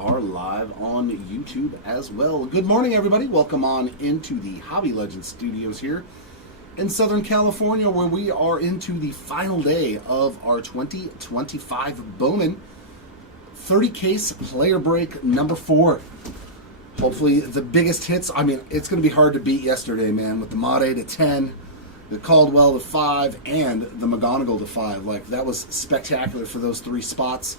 are live on YouTube as well. Good morning, everybody. Welcome on into the Hobby Legends studios here in Southern California, where we are into the final day of our 2025 Bowman 30-case player break number 4. Hopefully the biggest hits. I mean, it's going to be hard to beat yesterday, man, with the Made to 10, the Caldwell to 5, and the McGonigal to 5. Like, that was spectacular for those 3 spots.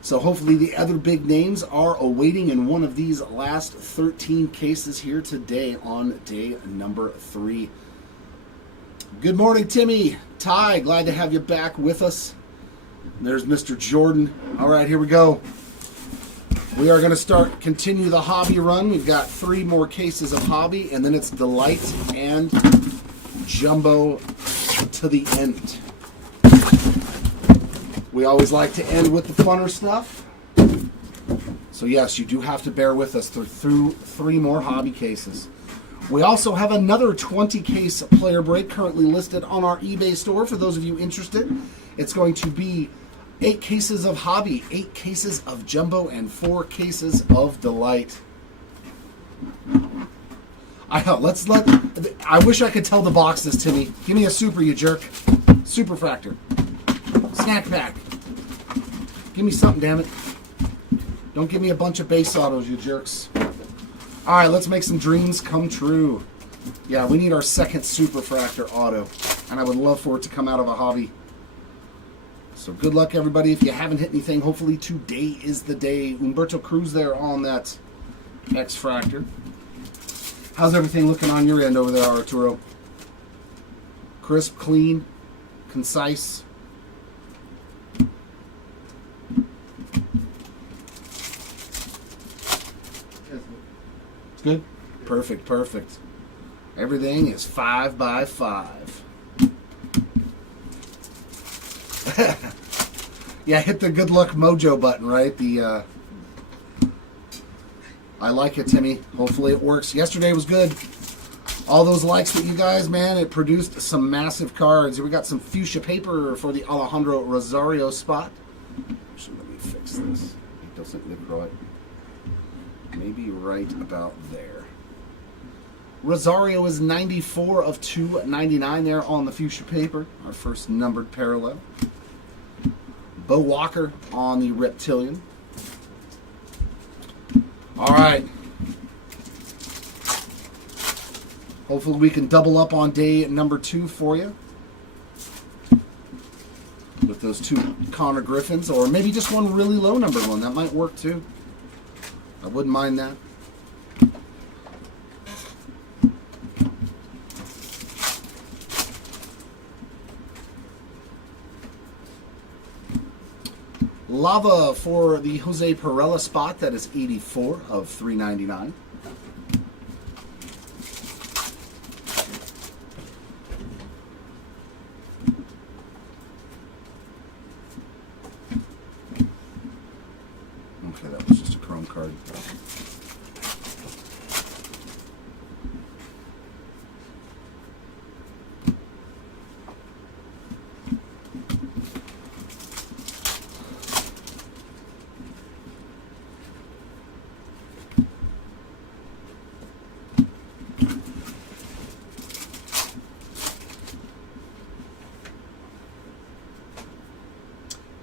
So hopefully the other big names are awaiting in one of these last 13 cases here today on day number 3. Good morning, Timmy. Ty, glad to have you back with us. There's Mr. Jordan. All right, here we go. We are going to continue the hobby run. We've got 3 more cases of hobby, and then it's Delight and Jumbo to the end. We always like to end with the funner stuff. So yes, you do have to bear with us through 3 more hobby cases. We also have another 20-case player break currently listed on our eBay store for those of you interested. It's going to be 8 cases of hobby, 8 cases of jumbo, and 4 cases of delight. I wish I could tell the boxes, Timmy. Give me a super, you jerk. Super Fractor. Snack pack. Give me something, damn it. Don't give me a bunch of base autos, you jerks. Alright, let's make some dreams come true. Yeah, we need our second Super Fractor auto. And I would love for it to come out of a hobby. So good luck, everybody. If you haven't hit anything, hopefully today is the day. Umberto Cruz there on that X Fractor. How's everything looking on your end over there, Arturo? Crisp, clean, concise. It's good? Perfect, perfect. Everything is 5 by 5. Yeah, hit the good luck mojo button, right? I like it, Timmy. Hopefully it works. Yesterday was good. All those likes that you guys, man, it produced some massive cards. We got some fuchsia paper for the Alejandro Rosario spot. Actually, let me fix this. It doesn't look right. Maybe right about there. Rosario is 94 of 299 there on the fuchsia paper. Our first numbered parallel. Bo Walker on the reptilian. All right. Hopefully we can double up on day number 2 for you. With those 2 Connor Griffins, or maybe just one really low numbered one. That might work too. I wouldn't mind that. Lava for the Jose Perella spot. That is 84 of 399. Okay, that was just a chrome card.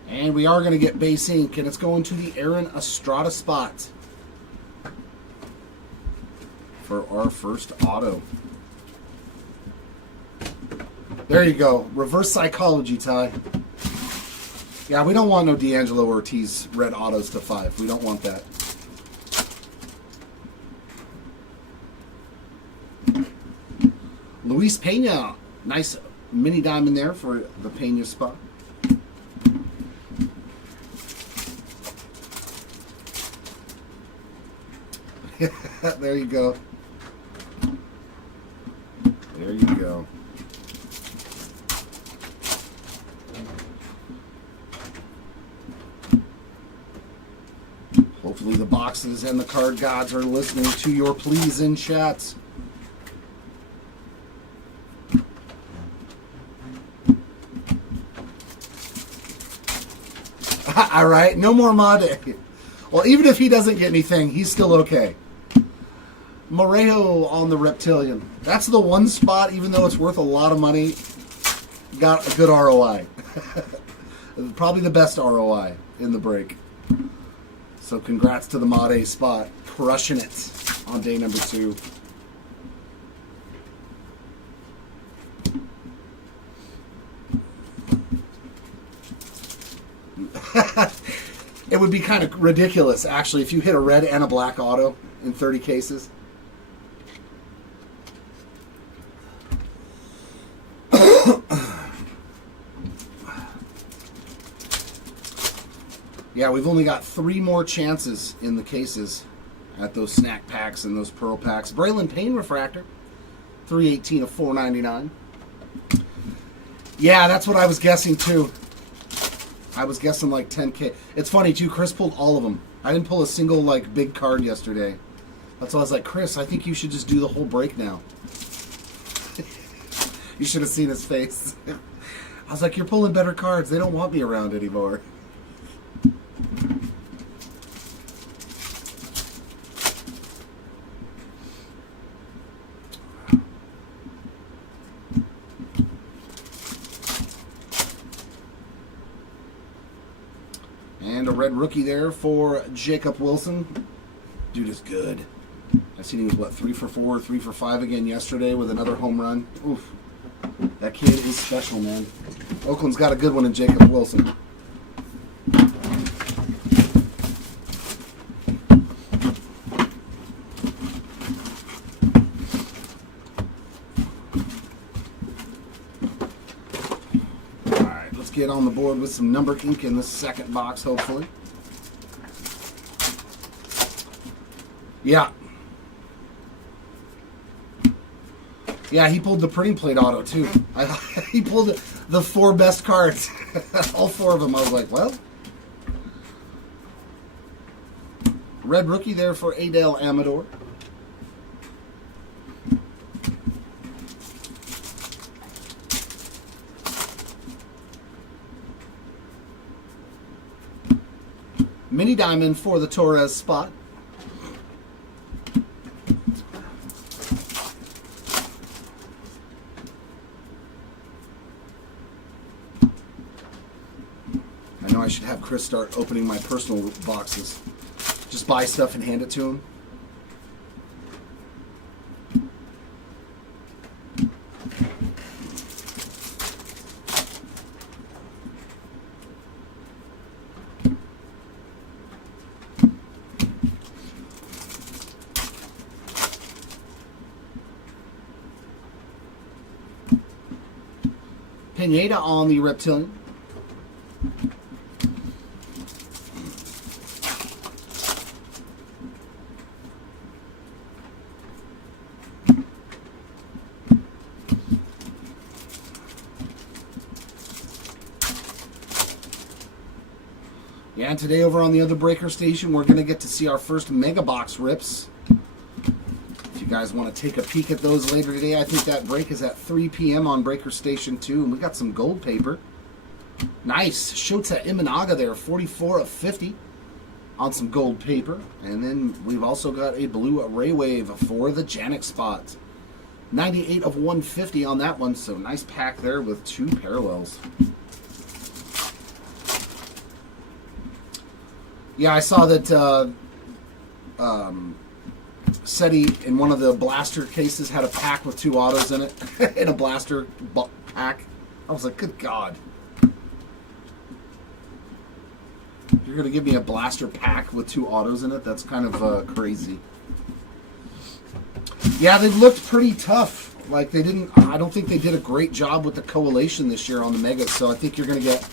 And we are going to get base ink, and it's going to the Aaron Estrada spot for our first auto. There you go. Reverse psychology, Ty. Yeah, we don't want no D'Angelo Ortiz red autos to 5. We don't want that. Luis Pena. Nice mini diamond there for the Pena spot. There you go. There you go. Hopefully the boxes and the card gods are listening to your pleas in chats. All right, no more Made. Well, even if he doesn't get anything, he's still okay. Morejo on the Reptilian. That's the one spot, even though it's worth a lot of money, got a good ROI. Probably the best ROI in the break. So congrats to the Mod A spot. Crushing it on day number 2. It would be kind of ridiculous, actually, if you hit a red and a black auto in 30 cases. Yeah, we've only got 3 more chances in the cases at those snack packs and those pearl packs. Braylon Payne refractor, 318 of 499. Yeah, that's what I was guessing too. I was guessing like 10K. It's funny too, Chris pulled all of them. I didn't pull a single like big card yesterday. That's why I was like, Chris, I think you should just do the whole break now. You should have seen his face. I was like, you're pulling better cards. They don't want me around anymore. And a red rookie there for Jacob Wilson. Dude is good. I seen he was, what, 3 for 4, 3 for 5 again yesterday with another home run. Oof. That kid is special, man. Oakland's got a good one in Jacob Wilson. Alright, let's get on the board with some number ink in the second box, hopefully. Yeah. Yeah, he pulled the printing plate auto, too. He pulled the 4 best cards. All 4 of them. I was like, well. Red rookie there for Adel Amador. Mini diamond for the Torres spot. I should have Chris start opening my personal boxes. Just buy stuff and hand it to him. Pineda on the Reptilian. Yeah, and today over on the other breaker station, we're going to get to see our first Mega Box rips. If you guys want to take a peek at those later today, I think that break is at 3 p.m. on breaker station 2. And we got some gold paper. Nice. Shota Imanaga there, 44 of 50 on some gold paper. And then we've also got a blue Ray Wave for the Janik spot. 98 of 150 on that one. So nice pack there with 2 parallels. Yeah, I saw that SETI in one of the blaster cases had a pack with 2 autos in it. In a blaster pack. I was like, good God. You're going to give me a blaster pack with 2 autos in it? That's kind of crazy. Yeah, they looked pretty tough. Like, they didn't... I don't think they did a great job with the collation this year on the Megas, so I think you're going to get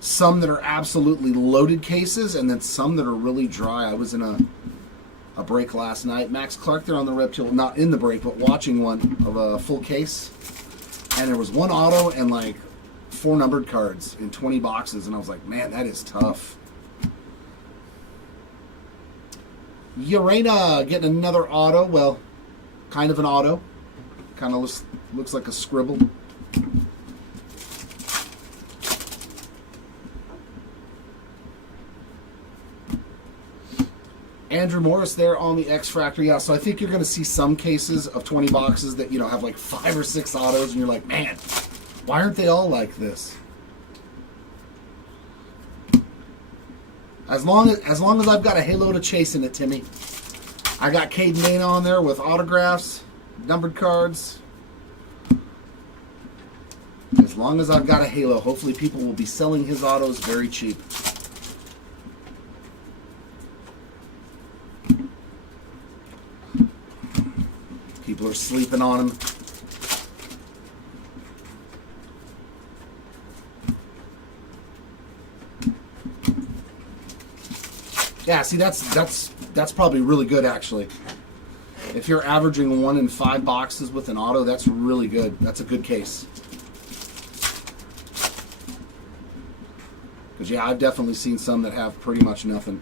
some that are absolutely loaded cases, and then some that are really dry. I was in a break last night. Max Clark there on the Reptile, not in the break, but watching one of a full case. And there was 1 auto and like 4 numbered cards in 20 boxes, and I was like, man, that is tough. Urena getting another auto. Well, kind of an auto. Kind of looks like a scribble. Andrew Morris there on the X-Fractor. Yeah, so I think you're going to see some cases of 20 boxes that, you know, have like 5 or 6 autos, and you're like, man, why aren't they all like this? As long as I've got a halo to chase in it, Timmy. I got Caden Dana on there with autographs, numbered cards. As long as I've got a halo, hopefully people will be selling his autos very cheap. People are sleeping on him. Yeah, see, that's probably really good, actually. If you're averaging 1 in 5 boxes with an auto, that's really good. That's a good case. Because, yeah, I've definitely seen some that have pretty much nothing.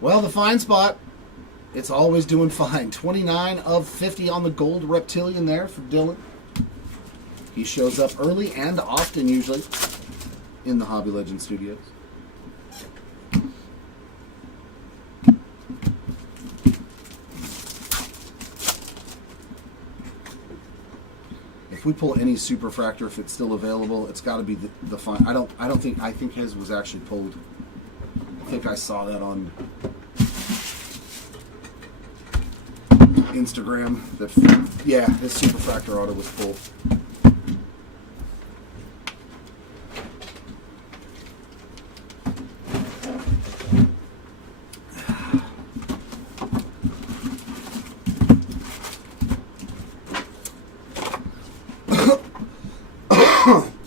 Well, the fine spot, it's always doing fine. 29 of 50 on the gold reptilian there for Dylan. He shows up early and often, usually, in the Hobby Legends studios. If we pull any Superfractor, if it's still available, it's got to be the fine. I think his was actually pulled. I think I saw that on Instagram. Yeah, his Superfractor auto was pulled.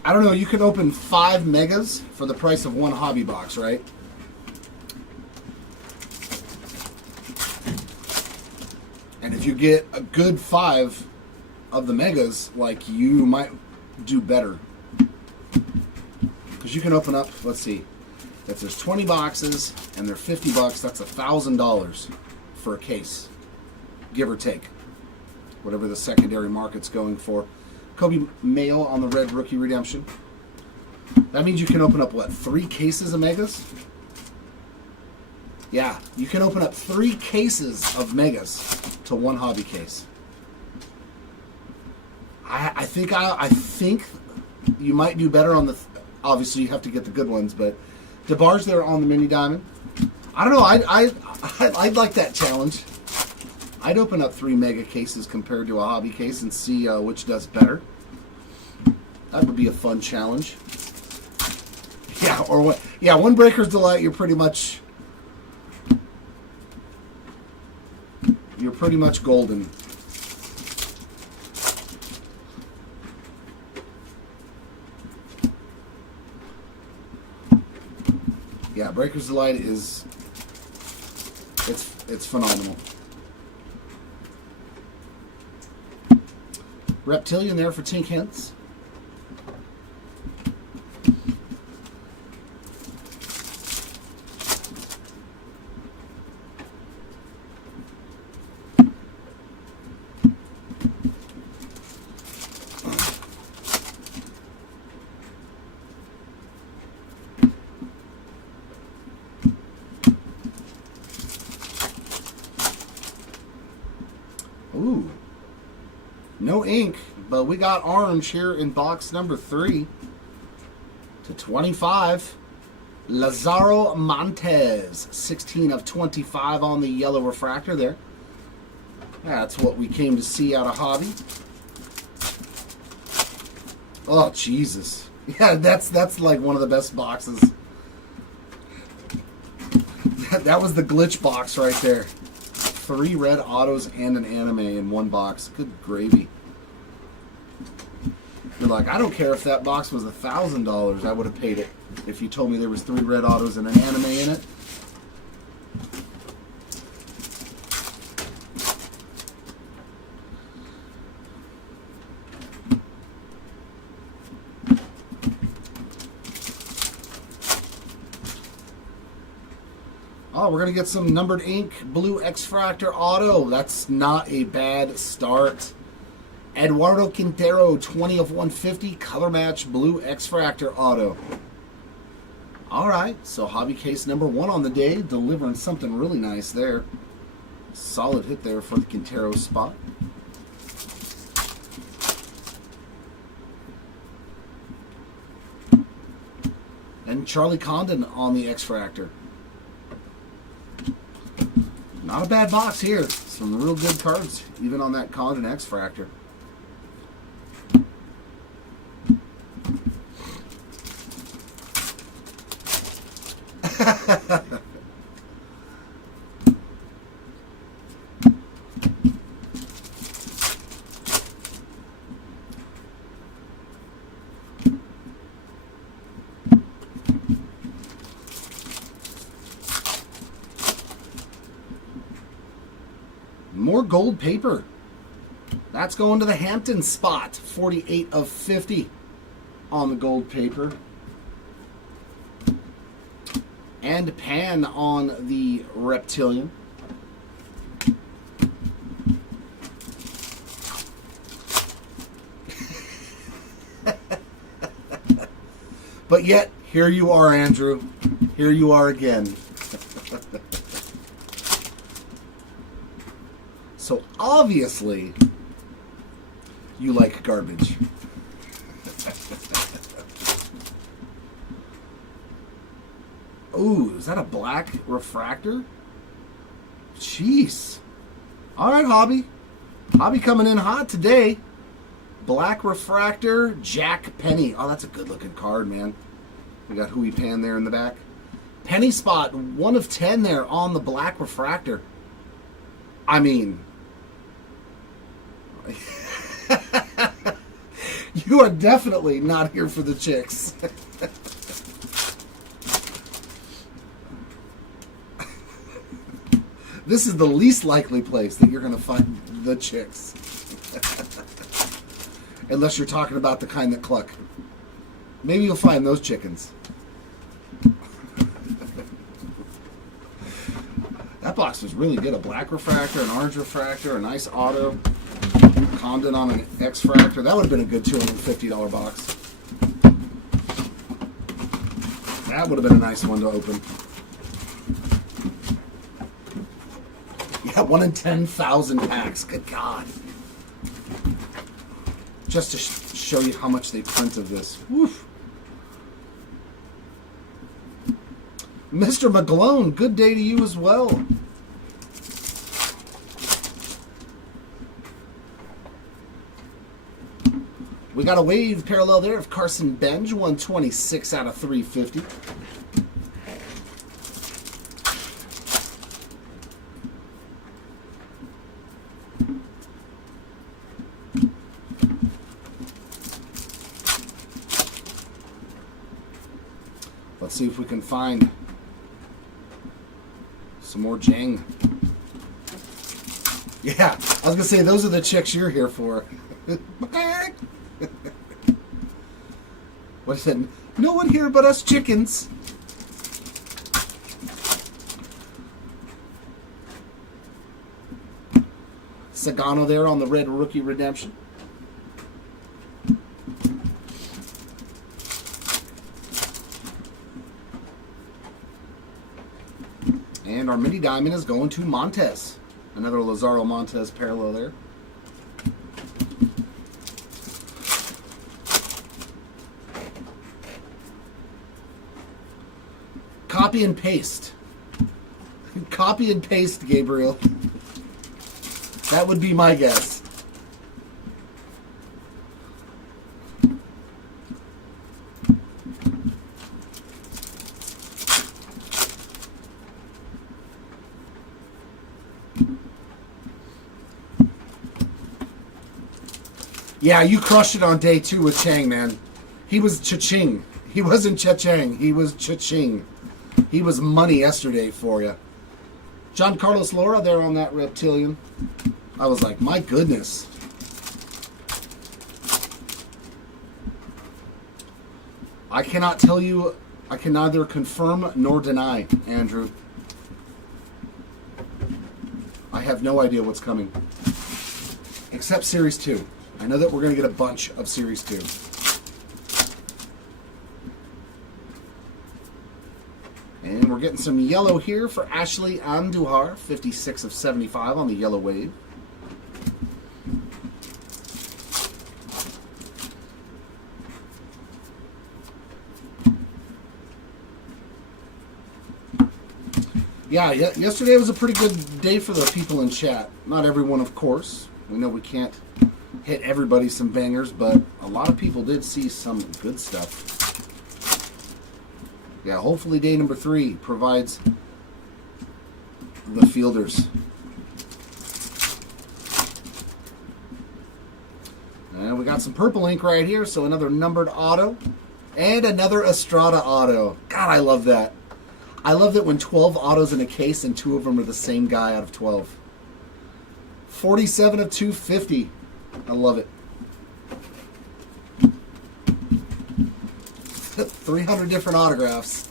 I don't know, you can open 5 megas for the price of 1 hobby box, right? And if you get a good 5 of the megas, like, you might do better. Because you can open up, let's see, if there's 20 boxes and they're $50, that's $1,000 for a case, give or take. Whatever the secondary market's going for. Kobe Mayo on the red rookie redemption. That means you can open up, what, 3 cases of megas? Yeah, you can open up 3 cases of megas to 1 hobby case. I think you might do better on the. Obviously, you have to get the good ones, but DeBarge there on the mini diamond. I don't know. I'd like that challenge. I'd open up 3 mega cases compared to a hobby case and see which does better. That would be a fun challenge. Yeah, or what? Yeah, 1 Breaker's Delight. You're pretty much golden. Yeah, Breaker's Delight is it's phenomenal. Reptilian there for Tink Hints. Ooh. No ink, but we got orange here in box number 3 to 25. Lazaro Montes, 16 of 25 on the yellow refractor there. That's what we came to see out of hobby. Oh, Jesus. Yeah, that's like one of the best boxes. That was the glitch box right there. 3 red autos and an anime in 1 box. Good gravy. You're like, I don't care if that box was $1,000. I would have paid it if you told me there was 3 red autos and an anime in it. Oh, we're going to get some numbered ink, blue X-Fractor auto. That's not a bad start. Eduardo Quintero, 20 of 150, color match, blue X-Fractor auto. All right, so hobby case number 1 on the day, delivering something really nice there. Solid hit there for the Quintero spot. And Charlie Condon on the X-Fractor. Not a bad box here. Some real good cards, even on that Condon X-Fractor. More gold paper. That's going to the Hampton spot. 48 of 50 on the gold paper. And Pan on the Reptilian. But yet, here you are, Andrew. Here you are again. So obviously, you like garbage. Ooh, is that a black refractor? Jeez. All right, Hobby. Hobby coming in hot today. Black refractor, Jack Penny. Oh, that's a good-looking card, man. We got Huey Pan there in the back. Penny spot, 1 of 10 there on the black refractor. I mean... you are definitely not here for the chicks. This is the least likely place that you're going to find the chicks. Unless you're talking about the kind that cluck. Maybe you'll find those chickens. That box was really good. A black refractor, an orange refractor, a nice auto. Condon on an X-Fractor. That would have been a good $250 box. That would have been a nice one to open. Yeah, 1 in 10,000 packs. Good God. Just to show you how much they print of this. Woof. Mr. McGlone, good day to you as well. We got a wave parallel there of Carson Benj, 126 out of 350. Let's see if we can find some more Jang. Yeah, I was going to say, those are the chicks you're here for. What is it? No one here but us chickens. Sagano there on the red rookie redemption. And our mini diamond is going to Montez. Another Lazaro Montez parallel there. Copy and paste. Copy and paste, Gabriel. That would be my guess. Yeah, you crushed it on day 2 with Chang, man. He was cha-ching. He wasn't cha-chang. He was cha-ching. He was money yesterday for you. John Carlos Laura there on that Reptilian. I was like, my goodness. I cannot tell you, I can neither confirm nor deny, Andrew. I have no idea what's coming. Except Series 2. I know that we're going to get a bunch of Series 2. And we're getting some yellow here for Ashley Andujar, 56 of 75 on the yellow wave. Yeah, yesterday was a pretty good day for the people in chat. Not everyone, of course. We know we can't hit everybody some bangers, but a lot of people did see some good stuff. Yeah, hopefully day number 3 provides the fielders. And we got some purple ink right here, so another numbered auto. And another Estrada auto. God, I love that. I love that when 12 autos in a case and 2 of them are the same guy out of 12. 47 of 250. I love it. 300 different autographs.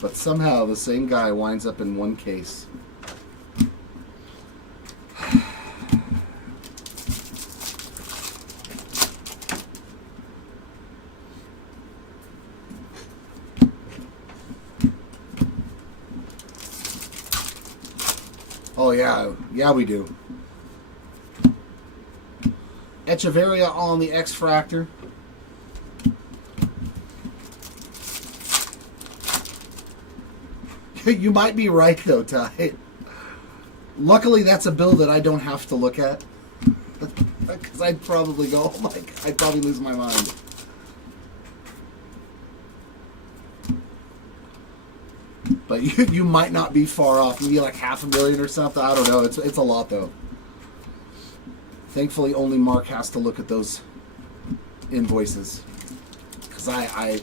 But somehow the same guy winds up in one case. Oh, yeah, we do. Echeverria on the X-Fractor. You might be right, though, Ty. Luckily, that's a bill that I don't have to look at. Because I'd probably go, oh my God, I'd probably lose my mind. But you might not be far off. Maybe like $500,000 or something. I don't know. It's a lot, though. Thankfully, only Mark has to look at those invoices. Because I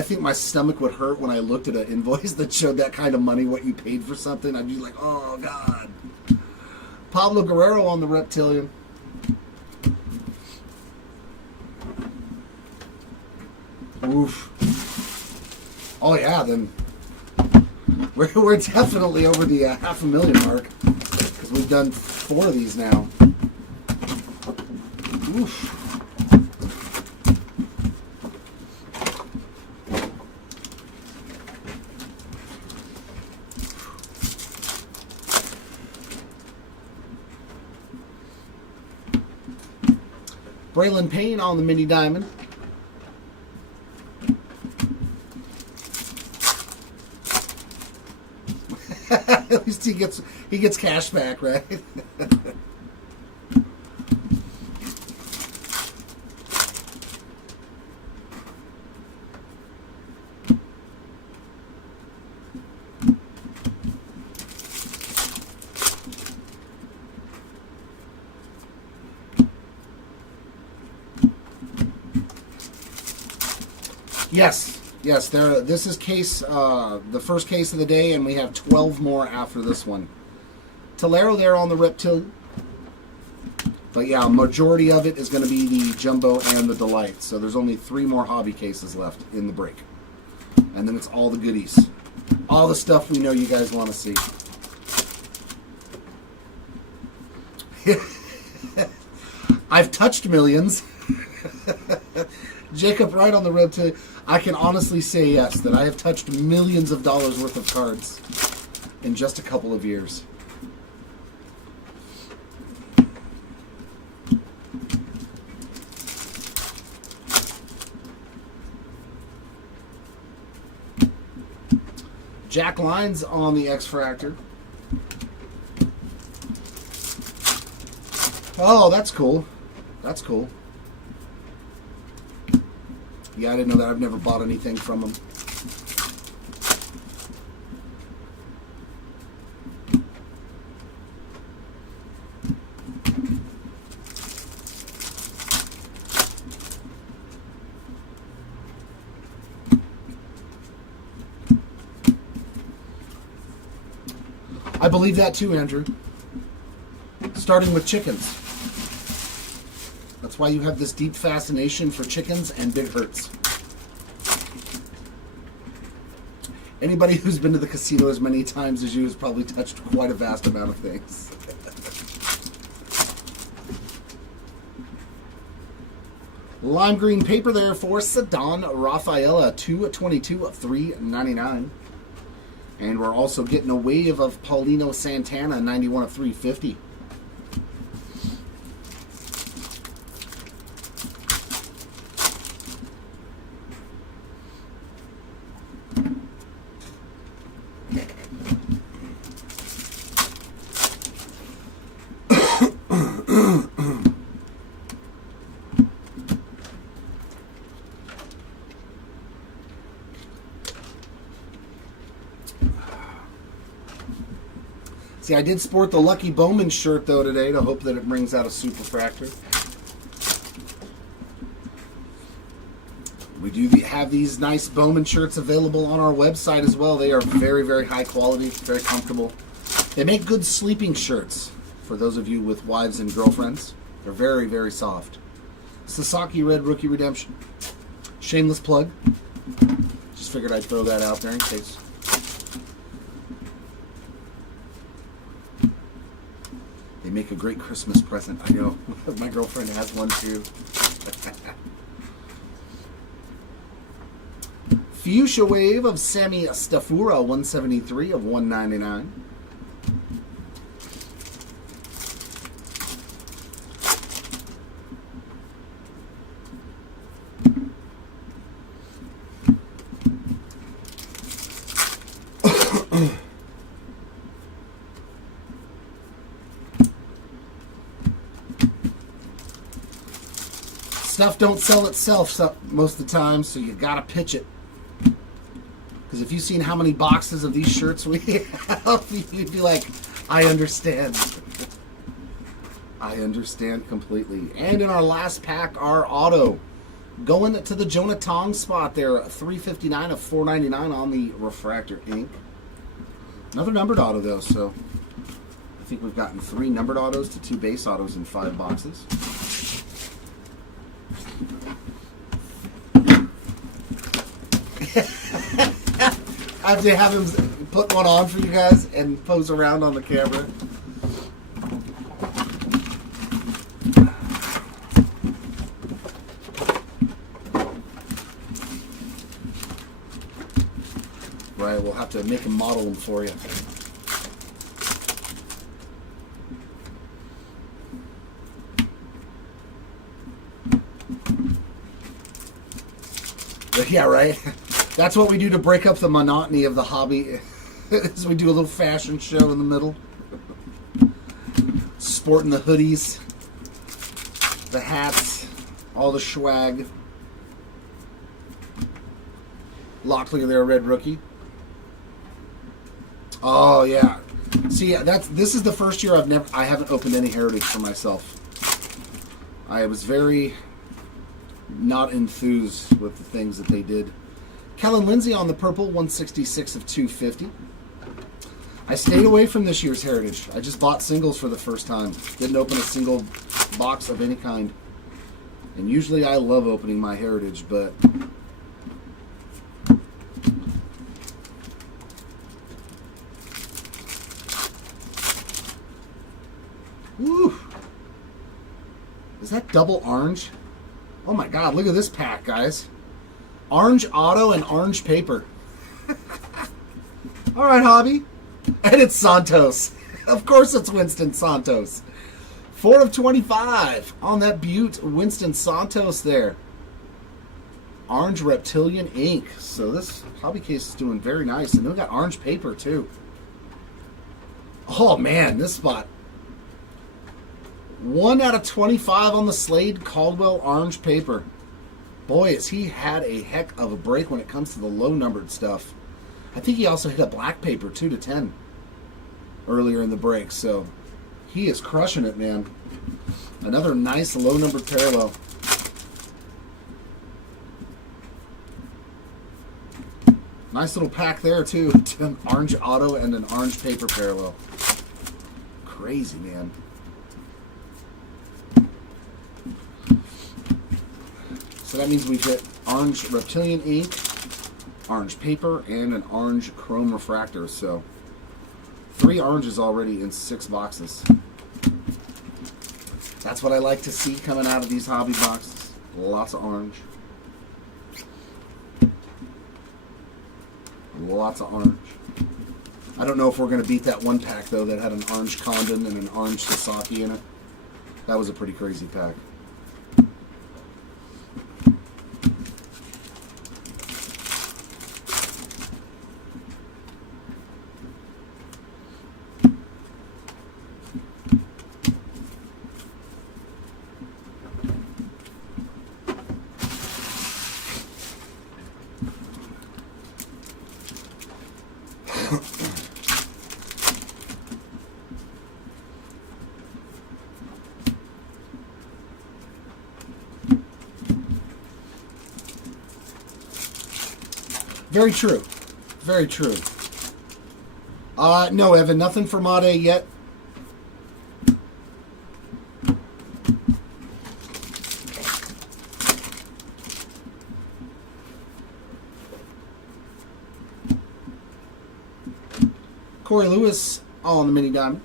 think my stomach would hurt when I looked at an invoice that showed that kind of money, what you paid for something. I'd be like, oh, God. Pablo Guerrero on the Reptilian. Oof. Oh, yeah, then we're definitely over the $500,000 mark. Because we've done 4 of these now. Oof. Braylon Payne on the mini diamond. At least he gets cash back, right? Yes. This is the first case of the day, and we have 12 more after this one. Tolero there on the Reptilian. But yeah, a majority of it is going to be the Jumbo and the Delight. So there's only 3 more hobby cases left in the break. And then it's all the goodies. All the stuff we know you guys want to see. I've touched millions. Jacob, right on the Reptilian. I can honestly say yes, that I have touched millions of dollars worth of cards in just a couple of years. Jack Lines on the X-Fractor. Oh, that's cool. That's cool. Yeah, I didn't know that. I've never bought anything from him. I believe that too, Andrew. Starting with chickens. That's why you have this deep fascination for chickens and big hurts. Anybody who's been to the casino as many times as you has probably touched quite a vast amount of things. Lime green paper there for Ceddanne Rafaela, 222 of 399. And we're also getting a wave of Paulino Santana, 91 of 350. See, I did sport the Lucky Bowman shirt, though, today to hope that it brings out a super refractor. We do have these nice Bowman shirts available on our website as well. They are very, very high quality, very comfortable. They make good sleeping shirts for those of you with wives and girlfriends. They're very, very soft. Sasaki Red Rookie Redemption. Shameless plug. Just figured I'd throw that out there in case. They make a great Christmas present. I know. My girlfriend has one too. Fuchsia Wave of Sammy Stafura, 173 of 199. Stuff don't sell itself most of the time, so you gotta pitch it. Because if you've seen how many boxes of these shirts we have, you'd be like, I understand. I understand completely. And in our last pack, our auto. Going to the Jonah Tong spot there, 359 of 499 on the refractor ink. Another numbered auto, though, so I think we've gotten 3 numbered autos to 2 base autos in 5 boxes. I have to have him put one on for you guys and pose around on the camera. Right, we'll have to make him model them for you. Yeah, right. That's what we do to break up the monotony of the hobby. Is we do a little fashion show in the middle. Sporting the hoodies, the hats, all the swag. Locklear there, Red Rookie. Oh yeah. See, this is the first year I haven't opened any Heritage for myself. I was very not enthused with the things that they did. Kellen Lindsay on the purple, 166 of 250. I stayed away from this year's Heritage. I just bought singles for the first time. Didn't open a single box of any kind. And usually I love opening my Heritage, but woo! Is that double orange? Oh my god, look at this pack, guys. Orange auto and orange paper. Alright, hobby. And it's Santos. Of course it's Winston Santos. 4 of 25 on that Butte Winston Santos there. Orange Reptilian ink. So this hobby case is doing very nice. And we got orange paper too. Oh man, this spot. 1 out of 25 on the Slade Caldwell orange paper. Boy, has he had a heck of a break when it comes to the low-numbered stuff. I think he also hit a black paper, 2 to 10, earlier in the break. So he is crushing it, man. Another nice low-numbered parallel. Nice little pack there, too. An orange auto and an orange paper parallel. Crazy, man. So that means we've got orange Reptilian ink, orange paper, and an orange chrome refractor. So 3 oranges already in 6 boxes. That's what I like to see coming out of these hobby boxes. Lots of orange. Lots of orange. I don't know if we're going to beat that one pack, though, that had an orange Condon and an orange Sasaki in it. That was a pretty crazy pack. Very true. Very true. No, Evan, nothing for Made yet. Corey Lewis, all on the mini diamond.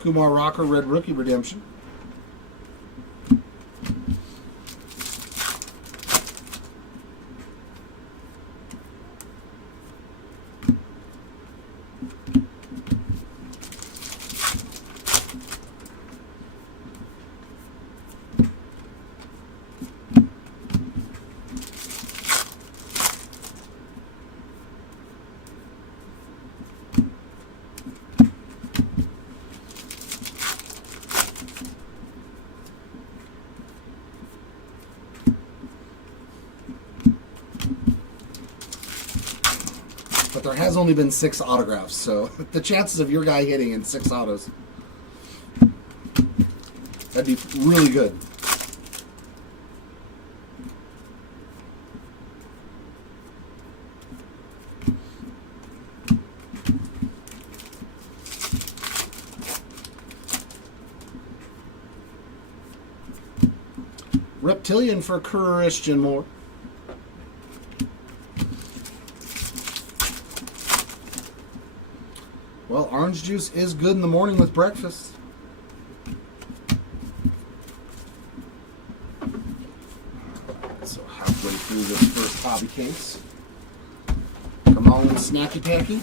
Kumar Rocker, red rookie redemption. But there has only been 6 autographs, so the chances of your guy hitting in 6 autos, that'd be really good. Reptilian for Christian Moore. Well, orange juice is good in the morning with breakfast. So halfway through this first hobby case. Come on, Snacky Packy.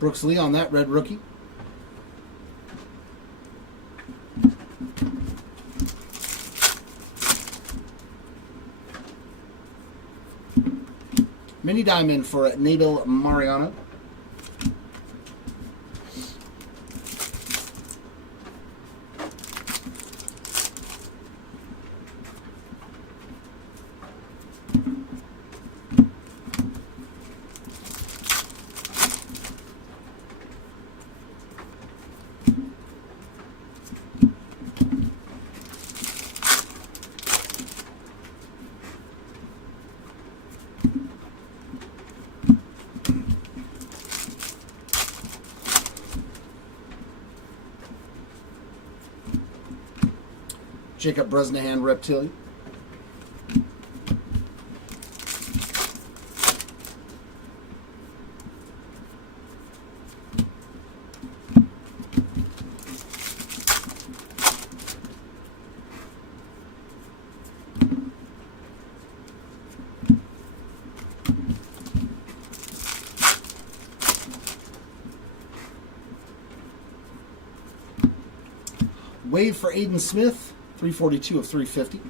Brooks Lee on that red rookie. Mini diamond for Nabil Mariano. Jacob Bresnahan Reptilian. Wave for Aiden Smith. 342 of 350.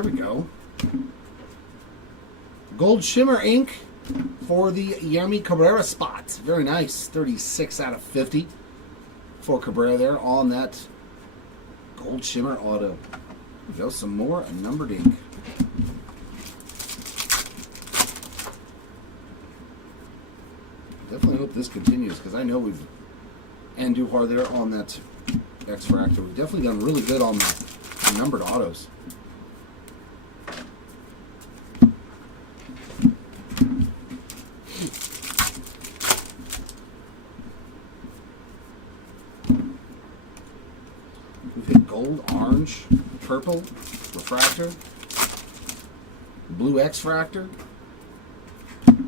there we go. Gold shimmer ink for the Yermi Cabrera spot. Very nice. 36 out of 50 for Cabrera there on that gold shimmer auto. There we go. Some more numbered ink. Definitely hope this continues because I know we've Andujar there on that X-Fractor. We've definitely done really good on the numbered autos. We've hit gold, orange, purple, refractor, blue X-Fractor.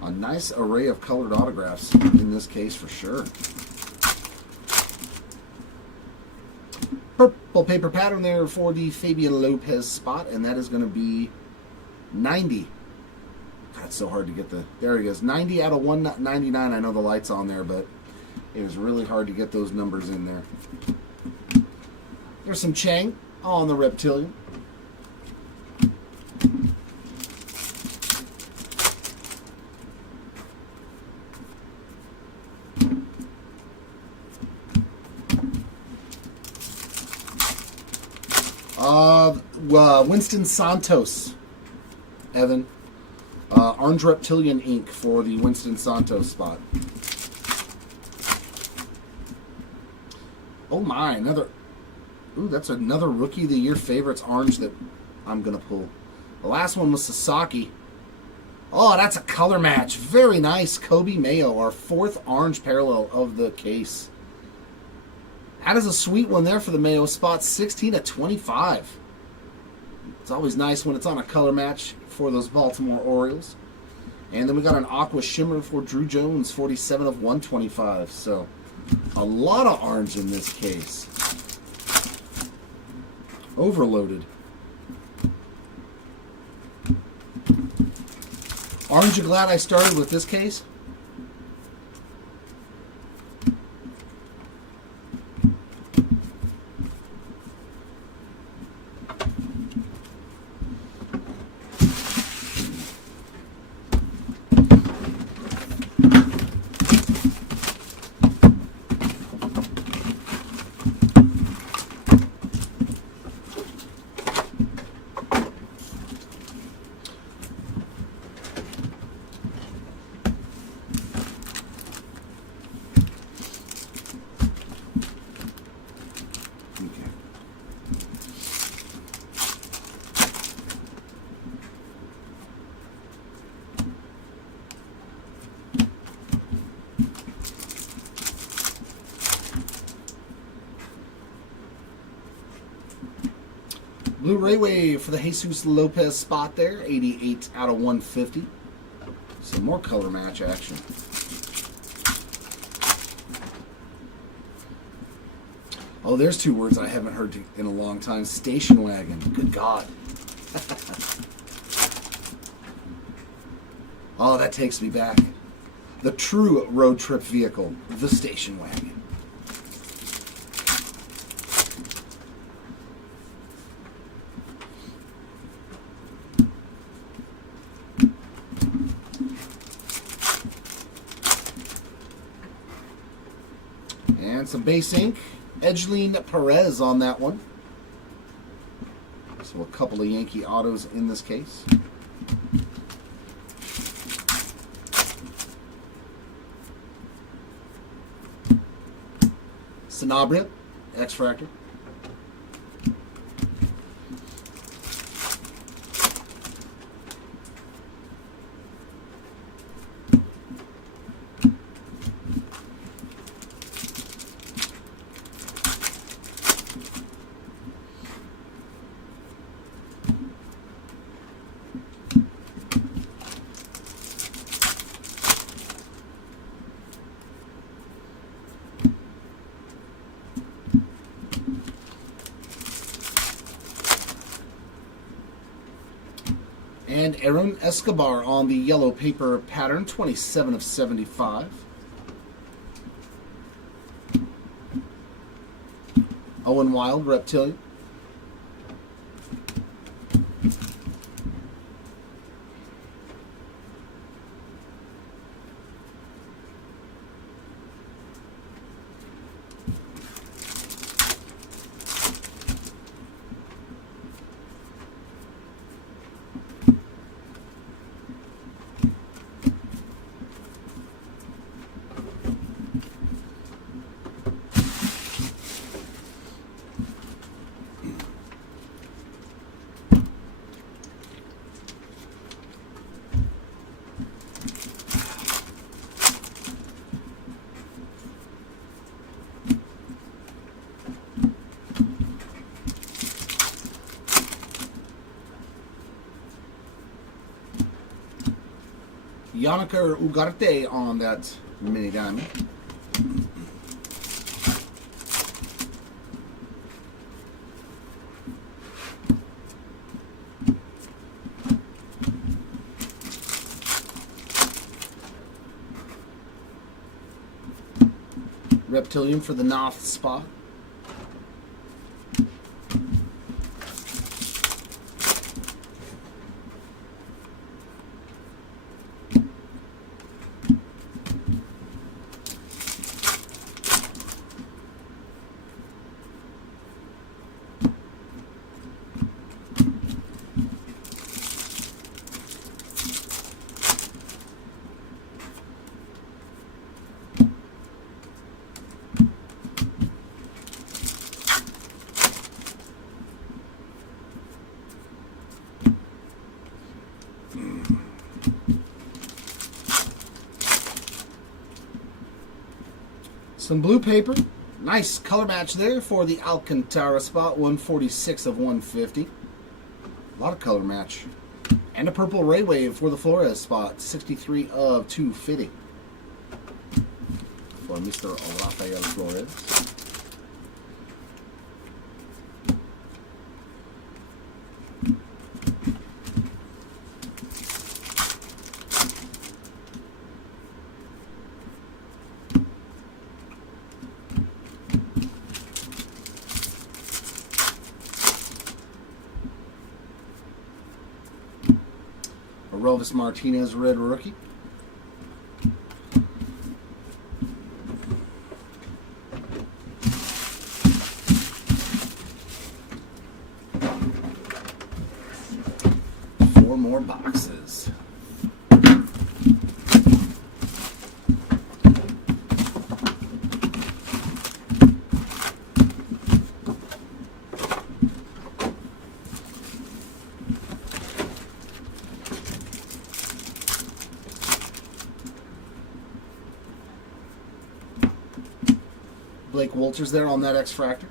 A nice array of colored autographs in this case for sure. Purple paper pattern there for the Fabian Lopez spot, and that is going to be 90. That's so hard to get the... There he goes. 90 out of 199. I know the light's on there, but it was really hard to get those numbers in there. There's some Chang on the Reptilian. Winston Santos, Evan. Orange Reptilian ink for the Winston Santos spot. Oh my, another... Ooh, that's another Rookie of the Year favorites orange that I'm going to pull. The last one was Sasaki. Oh, that's a color match. Very nice. Kobe Mayo, our fourth orange parallel of the case. That is a sweet one there for the Mayo spot. 16 of 25. It's always nice when it's on a color match for those Baltimore Orioles. And then we got an Aqua Shimmer for Drew Jones, 47 of 125. So, a lot of orange in this case. Overloaded. Aren't you glad I started with this case? Blu-ray wave for the Jesus Lopez spot there, 88 out of 150. Some more color match action. Oh, there's two words I haven't heard in a long time. Station wagon. Good God. Oh, that takes me back. The true road trip vehicle, the station wagon. And some base ink. Edgeline Perez on that one. So a couple of Yankee autos in this case. Sanabria, X-Fractor. And Aaron Escobar on the yellow paper pattern, 27 of 75. Owen Wild, Reptilian. Yannick Ugarte on that mini diamond. Reptilian for the North spot. Some blue paper. Nice color match there for the Alcantara spot. 146 of 150. A lot of color match. And a purple Ray Wave for the Flores spot. 63 of 250. For Mr. Rafael Flores. Rovis Martinez, red rookie. Four more boxes. Blake Wolters there on that X-Fractor.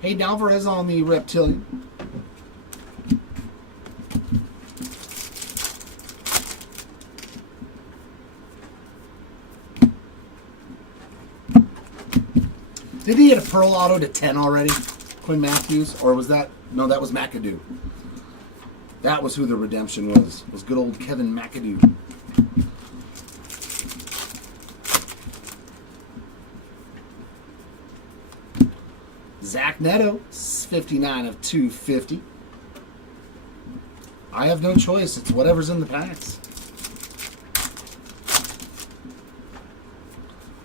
Hayden Alvarez on the Reptilian. Did he hit a Pearl Auto to 10 already? Quinn Matthews? Or was that... No, that was McAdoo. That was who the redemption was. It was good old Kevin McAdoo. Zach Neto, 59 of 250. I have no choice. It's whatever's in the packs.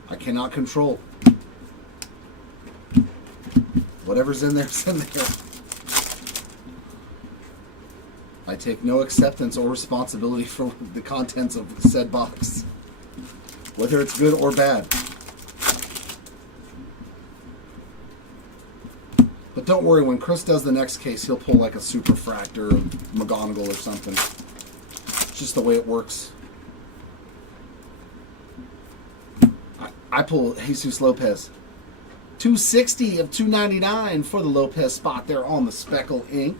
I cannot control. Whatever's in there's in there. I take no acceptance or responsibility for the contents of said box, whether it's good or bad. But don't worry, when Chris does the next case, he'll pull like a Superfractor or McGonagall or something. It's just the way it works. I pull Jesus Lopez. 260 of 299 for the Lopez spot there on the Speckle ink.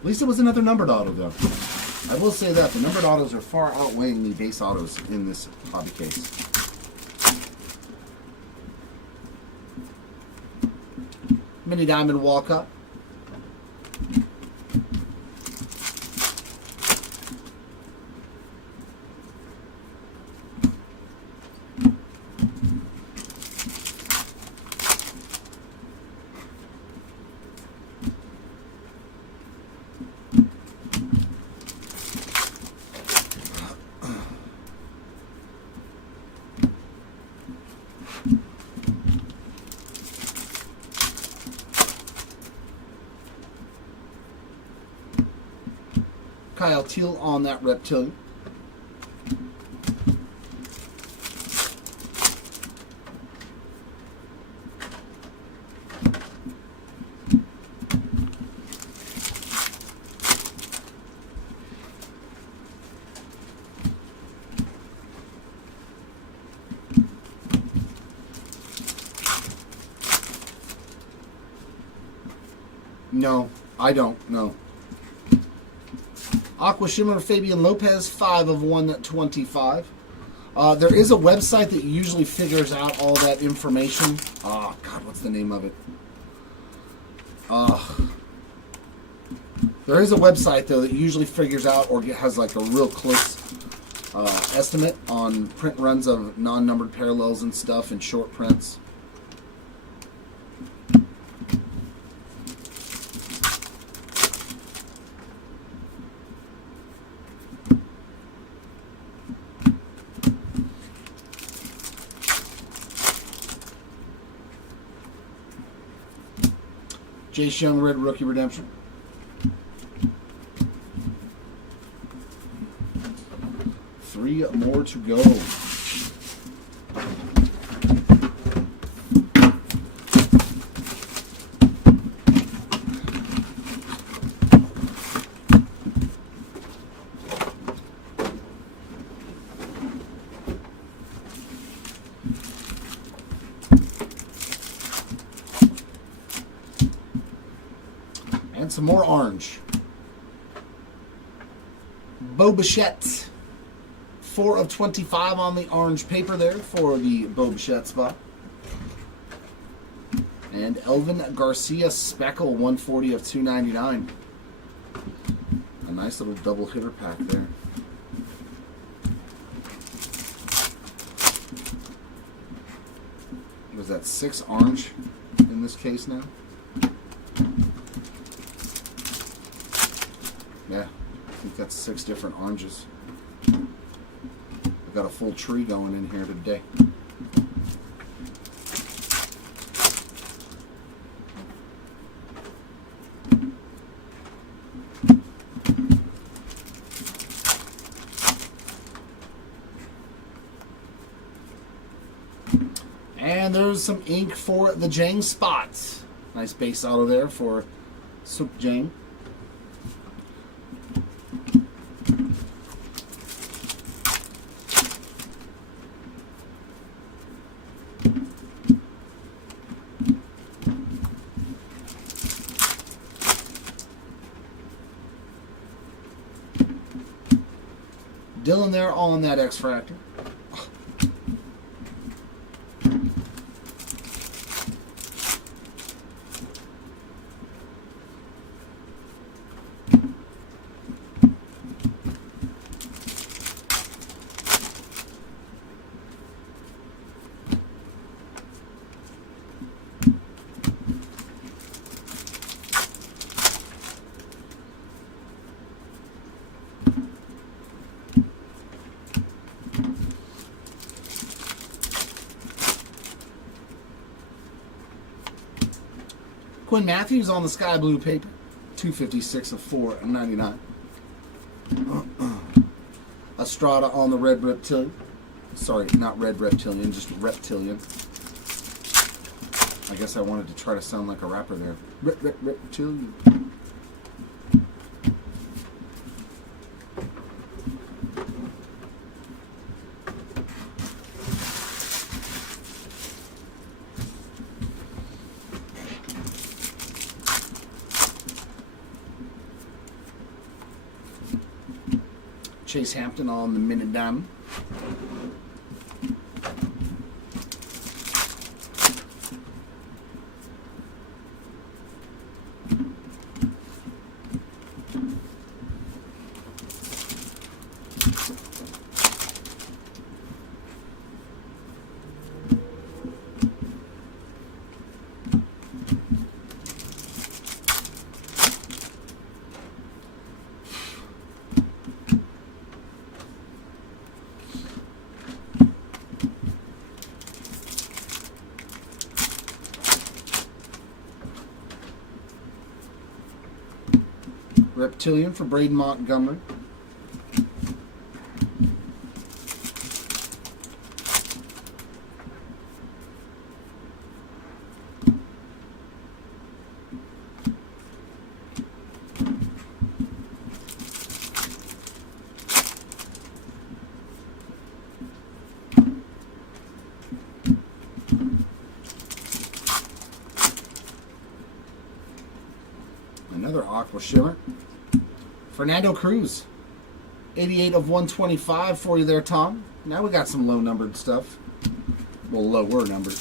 At least it was another numbered auto, though. I will say that the numbered autos are far outweighing the base autos in this hobby case. Mini Diamond Walcott. Kyle Teal on that Reptilian. No, I don't. No. Aqua Shimmer Fabian Lopez, 5 of 125. There is a website that usually figures out all that information. Oh, God, what's the name of it? There is a website, though, that usually figures out or has like a real close estimate on print runs of non-numbered parallels and stuff and short prints. Jace Young, Red Rookie Redemption. Three more to go. And some more orange. Bo Bichette. 4 of 25 on the orange paper there for the Bo Bichette spot. And Elvin Garcia Speckle, 140 of 299. A nice little double hitter pack there. Was that 6 orange in this case now? Yeah, I think that's 6 different oranges. I've got a full tree going in here today. And there's some ink for the Jang spots. Nice base auto there for Suk Jang. Dylan there on that X-Fractor. Quinn Matthews on the sky blue paper, 256 of 499. Estrada on the red reptilian. Sorry, not red reptilian, just reptilian. I guess I wanted to try to sound like a rapper there. Reptilian. Chase Hampton on the Minute Diamond. Reptilian for Braden Montgomery. Another Aqua Shimmer. Fernando Cruz. 88 of 125 for you there, Tom. Now we got some low-numbered stuff. Well, lower numbered.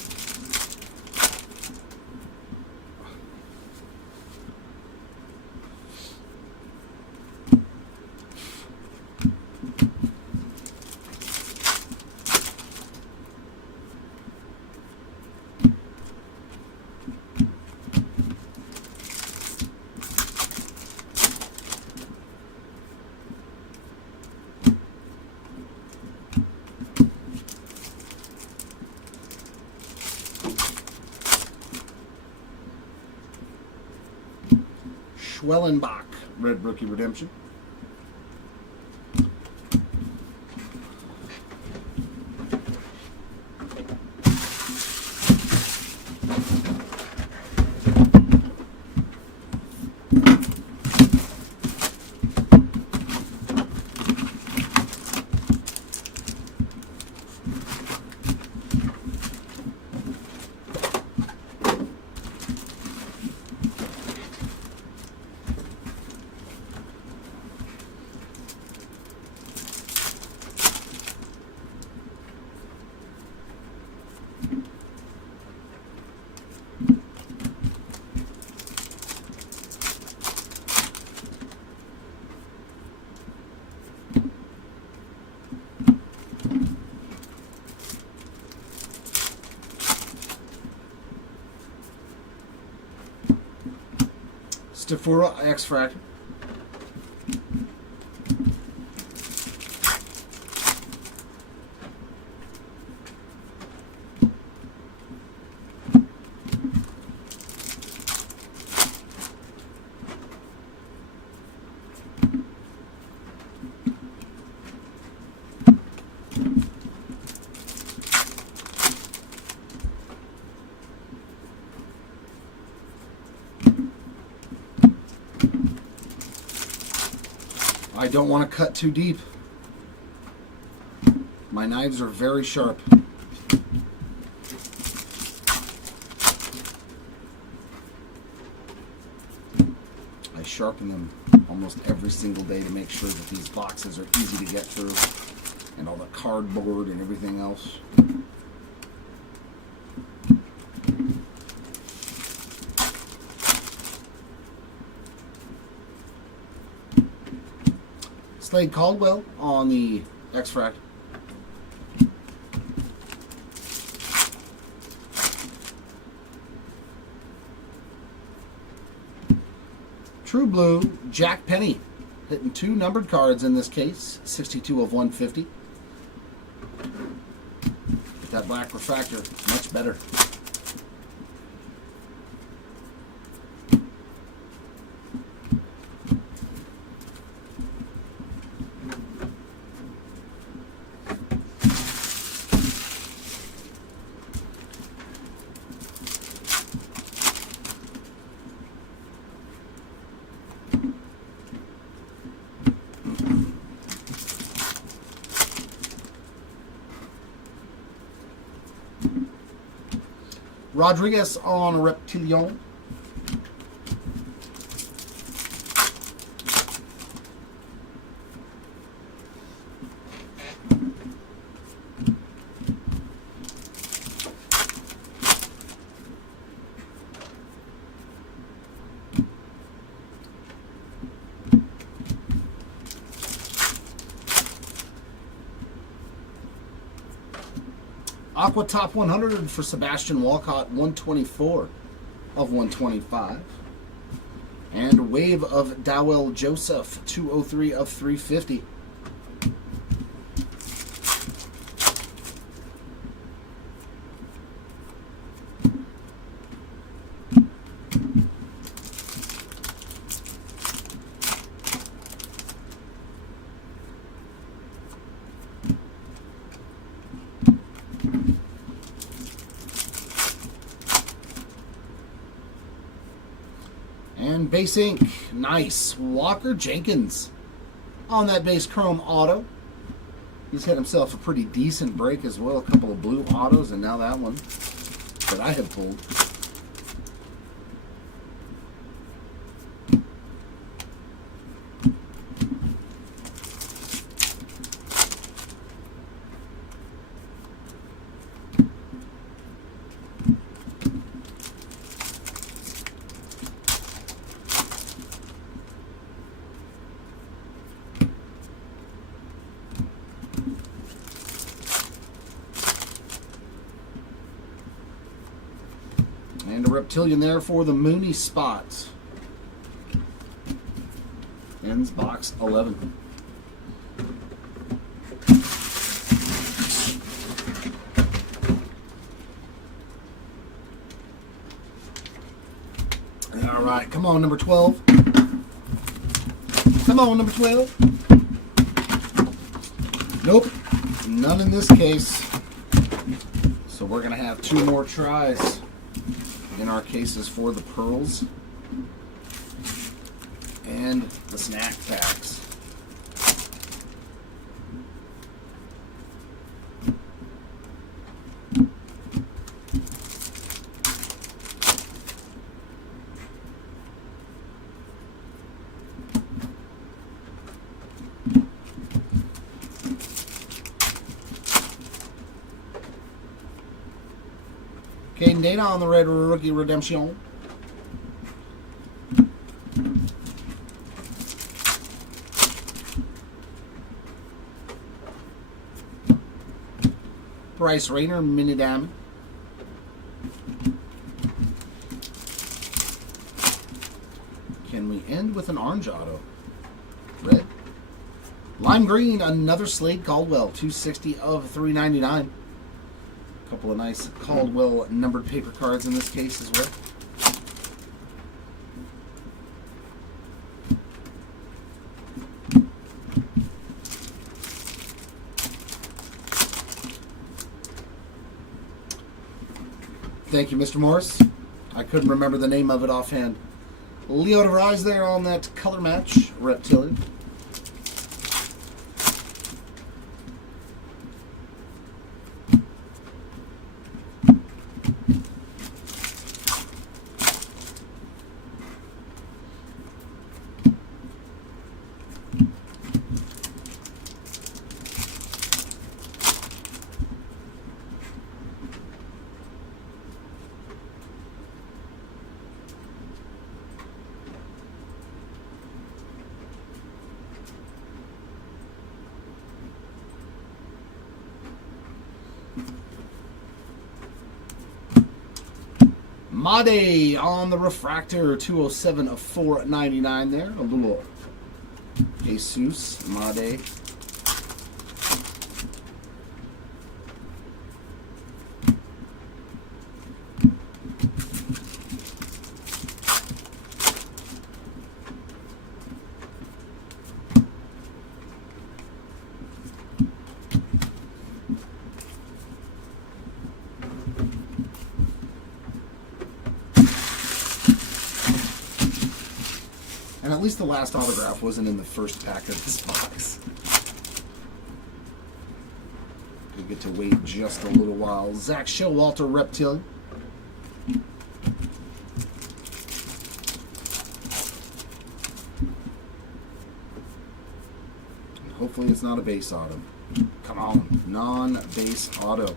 Schwellenbach, Red Rookie Redemption. Stafura X-Fractor. I don't want to cut too deep. My knives are very sharp. I sharpen them almost every single day to make sure that these boxes are easy to get through, and all the cardboard and everything else. Slade Caldwell on the X-Fractor. True Blue, Jack Penny. Hitting 2 numbered cards in this case. 62 of 150. Get that black refractor much better. Rodriguez on Reptilian. Aqua Top 100 for Sebastian Walcott, 124 of 125. And Wave of Dowell Joseph, 203 of 350. base ink. Nice. Walker Jenkins on that base chrome auto. He's had himself a pretty decent break as well. A couple of blue autos, and now that one that I have pulled. And a reptilian there for the Mooney spot. Ends box 11. All right, come on, number 12. Come on, number 12. Nope, none in this case. So we're going to have 2 more tries in our cases for the pearls and the snack packs. Caden Dana on the red rookie redemption. Bryce Rayner, mini diamond. Can we end with an orange auto? Red. Lime green, another Slade Caldwell, 260 of 399. Couple of nice Caldwell numbered paper cards in this case as well. Thank you, Mr. Morris. I couldn't remember the name of it offhand. Leo DeVries there on that color match reptilian. Made on the refractor, 207 of 499 there. A little Jesus Made. And at least the last autograph wasn't in the first pack of this box. We get to wait just a little while. Zach Showalter, reptilian. Hopefully it's not a base auto. Come on, non-base auto.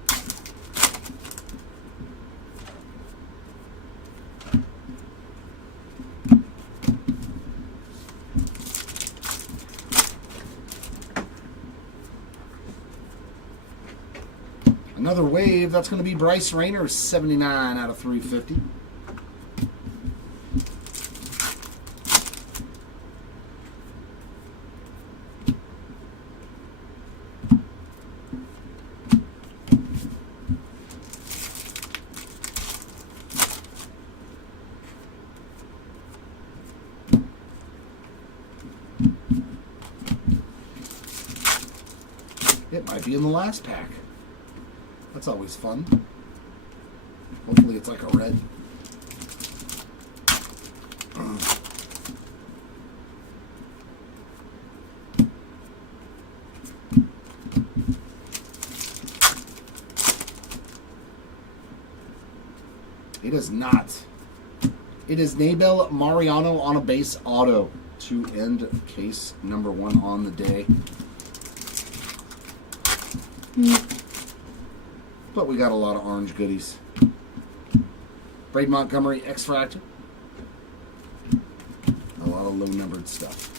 Another wave, that's going to be Bryce Rayner, 79 out of 350. It might be in the last pack. That's always fun. Hopefully it's like a red. It is not. It is Nabel Mariano on a base auto to end case number 1 on the day. But we got a lot of orange goodies. Braid Montgomery X-Fractor. A lot of low-numbered stuff.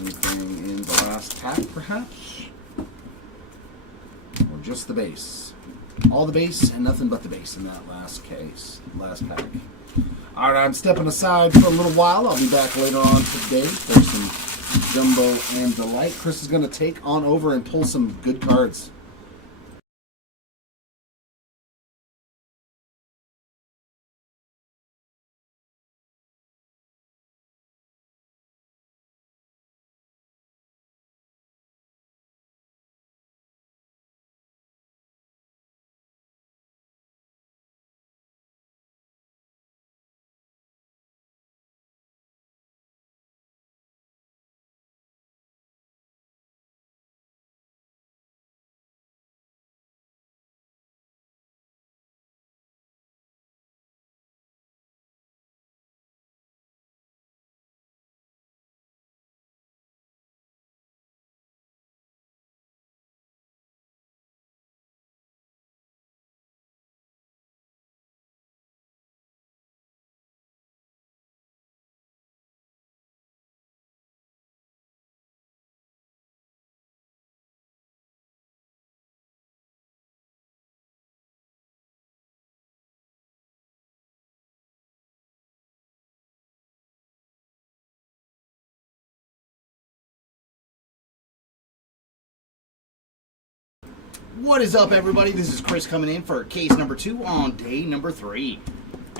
Anything in the last pack, perhaps? Or just the base? All the base and nothing but the base in that last case, last pack. All right, I'm stepping aside for a little while. I'll be back later on today for some Jumbo and Delight. Chris is going to take on over and pull some good cards. What is up, everybody? This is Chris coming in for case number 2 on day number 3.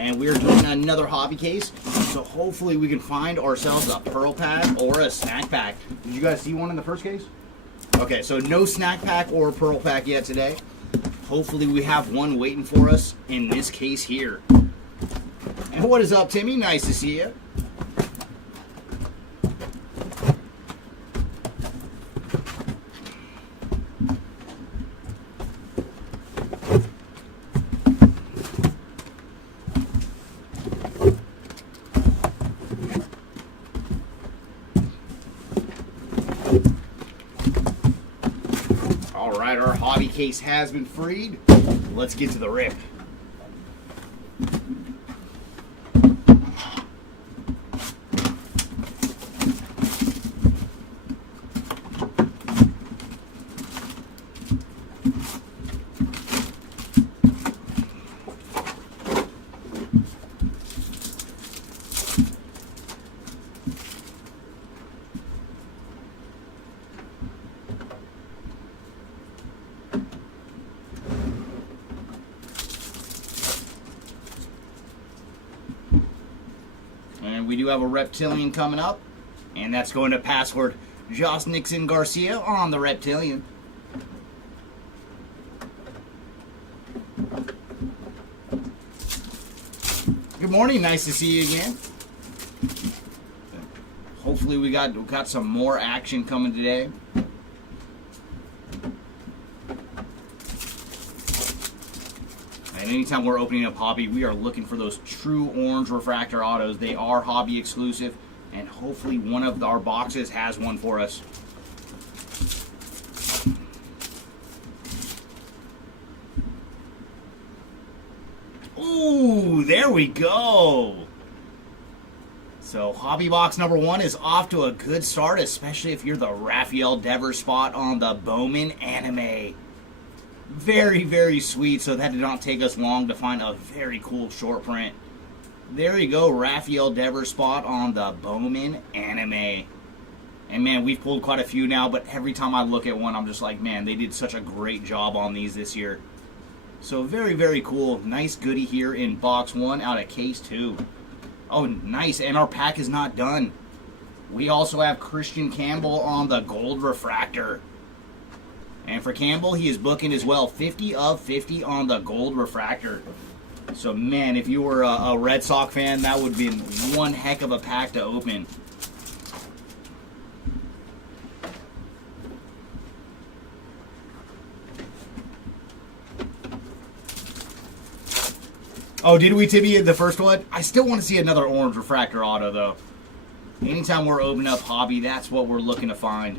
And we're doing another hobby case, so hopefully we can find ourselves a pearl pack or a snack pack. Did you guys see one in the first case? Okay, so no snack pack or pearl pack yet today. Hopefully we have one waiting for us in this case here. And what is up, Timmy? Nice to see you. Alright, our hobby case has been freed. Let's get to the rip. And we do have a reptilian coming up, and that's going to password Josh Nixon Garcia on the reptilian. Good morning, nice to see you again. Hopefully we got some more action coming today. And anytime we're opening up hobby, we are looking for those true orange refractor autos. They are hobby exclusive, and hopefully one of our boxes has one for us. Ooh, there we go. So hobby box number 1 is off to a good start, especially if you're the Rafael Devers spot on the Bowman anime. Very, very sweet, so that did not take us long to find a very cool short print. There you go, Rafael Devers spot on the Bowman anime. And man, we've pulled quite a few now, but every time I look at one, I'm just like, man, they did such a great job on these this year. So very, very cool. Nice goodie here in box 1 out of case 2. Oh, nice, and our pack is not done. We also have Christian Campbell on the gold refractor. And for Campbell, he is booking as well, 50 of 50 on the gold refractor. So, man, if you were a Red Sox fan, that would be one heck of a pack to open. Oh, did we tibby the first one? I still want to see another orange refractor auto, though. Anytime we're opening up Hobby, that's what we're looking to find.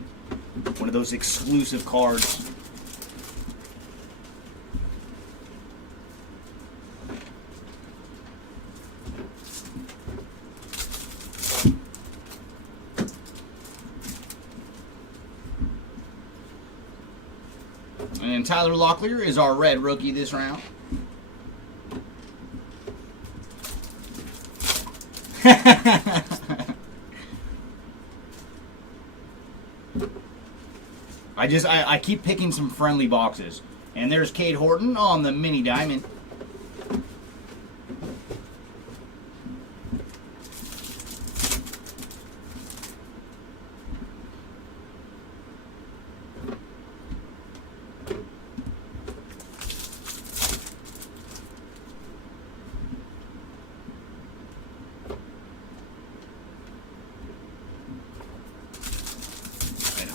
One of those exclusive cards. And Tyler Locklear is our red rookie this round. I keep picking some friendly boxes. And there's Cade Horton on the mini diamond.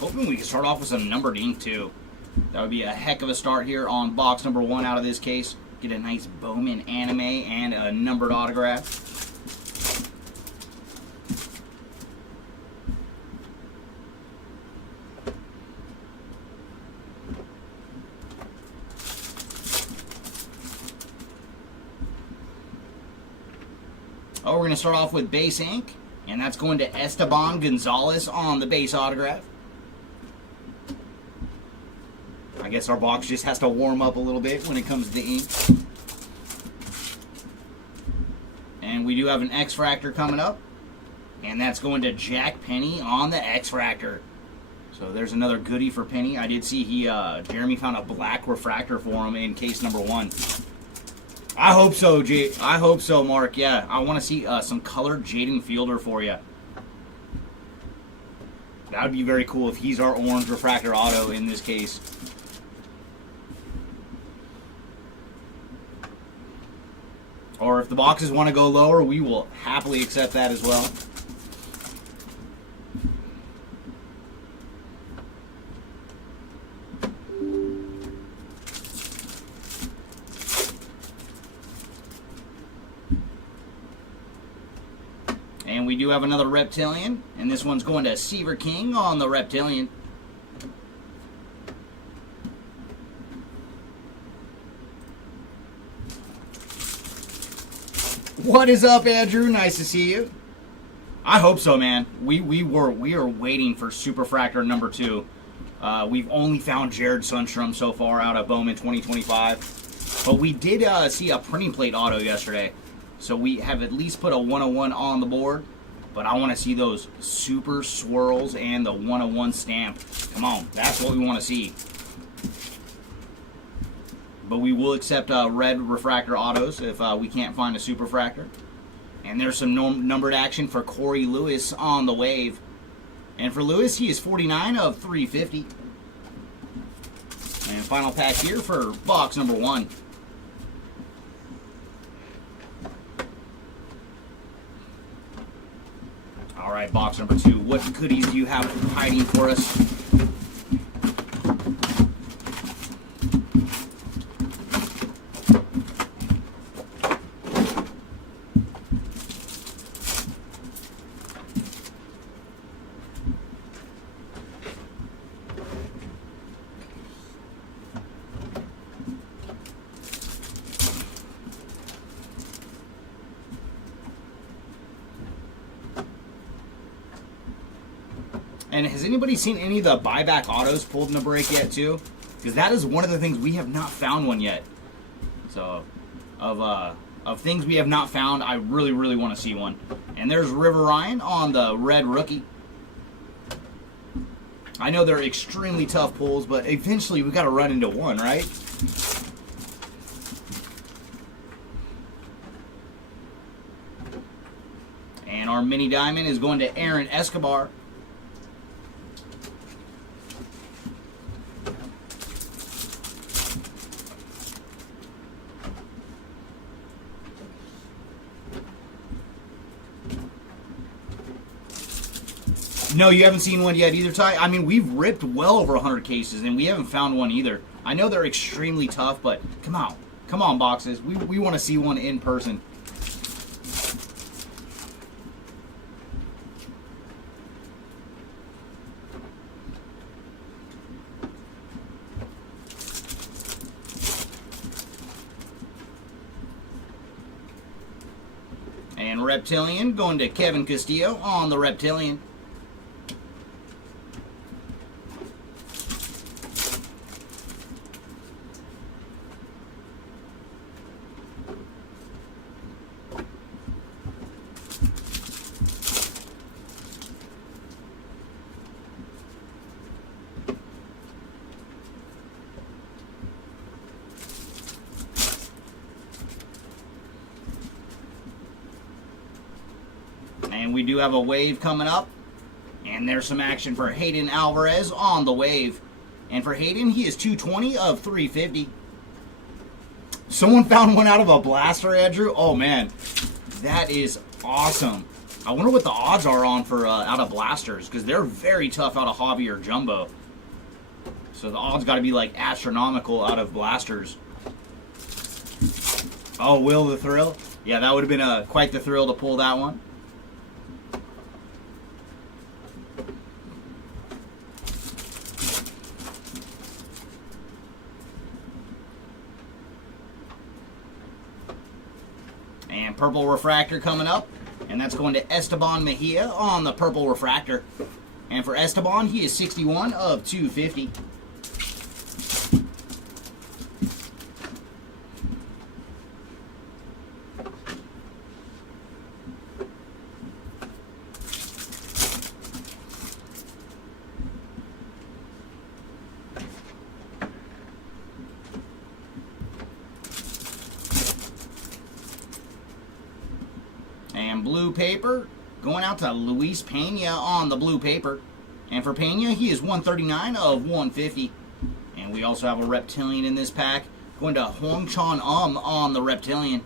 Hoping we can start off with some numbered ink too. That would be a heck of a start here on box number 1 out of this case. Get a nice Bowman anime and a numbered autograph. Oh, we're going to start off with base ink, and that's going to Esteban Gonzalez on the base autograph. I guess our box just has to warm up a little bit when it comes to the ink. And we do have an X-Fractor coming up. And that's going to Jack Penny on the X-Fractor. So there's another goodie for Penny. I did see Jeremy found a black refractor for him in case number 1. I hope so, I hope so, Mark. Yeah, I want to see some colored Jaden Fielder for you. That would be very cool if he's our orange refractor auto in this case. Or if the boxes want to go lower, we will happily accept that as well. And we do have another Reptilian, and this one's going to Seaver King on the Reptilian. What is up, Andrew? Nice to see you. I hope so, man. We are waiting for Superfractor number 2. We've only found Jared Sundstrom so far out of Bowman 2025. But we did see a printing plate auto yesterday. So we have at least put a 101 on the board. But I want to see those super swirls and the 101 stamp. Come on, that's what we want to see. But we will accept red refractor autos if we can't find a Superfractor. And there's some numbered action for Corey Lewis on the wave. And for Lewis, he is 49 of 350. And final pack here for box number 1. All right, box number 2. What goodies do you have hiding for us? And has anybody seen any of the buyback autos pulled in the break yet, too? Because that is one of the things we have not found one yet. So, of things we have not found, I really, really want to see one. And there's River Ryan on the red rookie. I know they're extremely tough pulls, but eventually we got to run into one, right? And our mini diamond is going to Aaron Escobar. No, you haven't seen one yet either, Ty? I mean, we've ripped well over 100 cases, and we haven't found one either. I know they're extremely tough, but come on. Come on, boxes. We want to see one in person. And Reptilian going to Kevin Castillo on the Reptilian. And we do have a wave coming up. And there's some action for Hayden Alvarez on the wave. And for Hayden, he is 220 of 350. Someone found one out of a blaster, Andrew. Oh, man. That is awesome. I wonder what the odds are on for out of blasters, because they're very tough out of hobby or jumbo. So the odds got to be like astronomical out of blasters. Oh, Will the Thrill? Yeah, that would have been quite the thrill to pull that one. And purple refractor coming up. And that's going to Esteban Mejia on the purple refractor. And for Esteban, he is 61 of 250. And blue paper going out to Luis Pena on the blue paper. And for Pena, he is 139 of 150. And we also have a Reptilian in this pack going to Hong Chan on the Reptilian.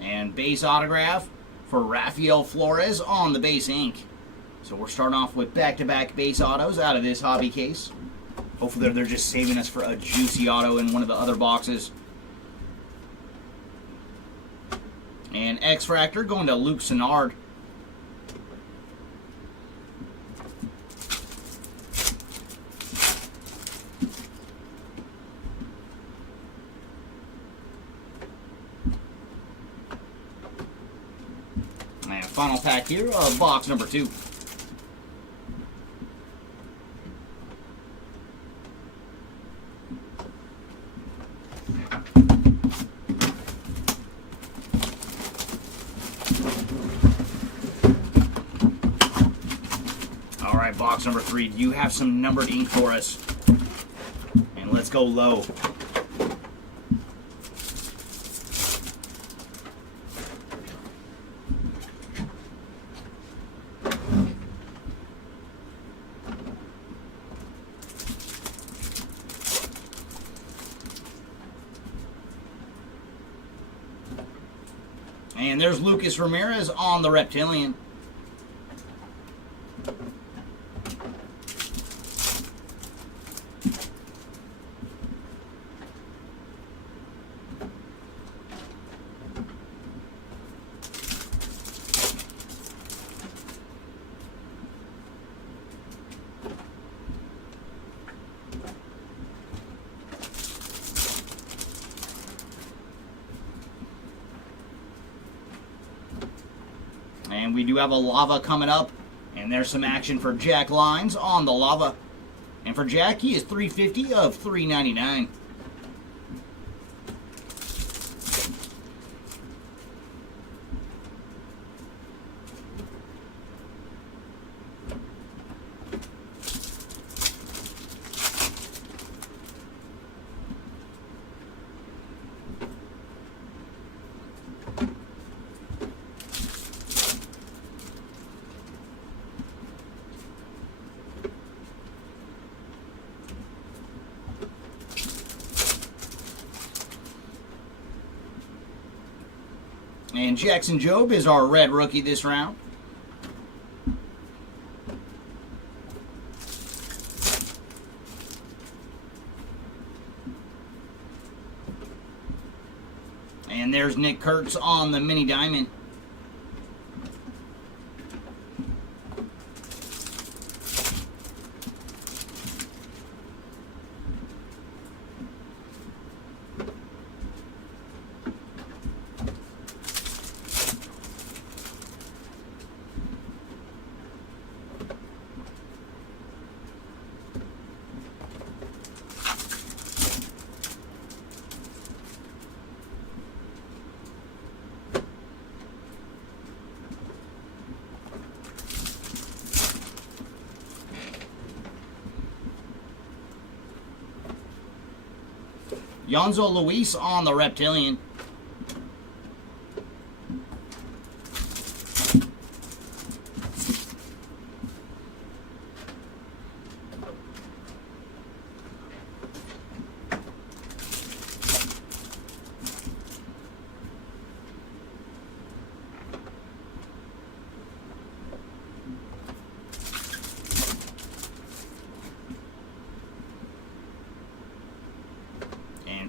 And base autograph for Rafael Flores on the base ink. So we're starting off with back-to-back base autos out of this hobby case. Hopefully they're just saving us for a juicy auto in one of the other boxes. And X-Fractor going to Luke Sennard. And final pack here of box number 2. All right, box number 3. Do you have some numbered ink for us? And let's go low. And there's Lucas Ramirez on the Reptilian. And we do have a lava coming up. And there's some action for Jack Lines on the lava. And for Jack, he is 350 of 399. And Jackson Jobe is our red rookie this round. And there's Nick Kurtz on the mini diamond. Yonzo Luis on the reptilian.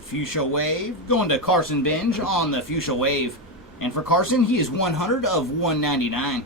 Fuchsia Wave, going to Carson Binge on the Fuchsia Wave. And for Carson, he is 100 of 199.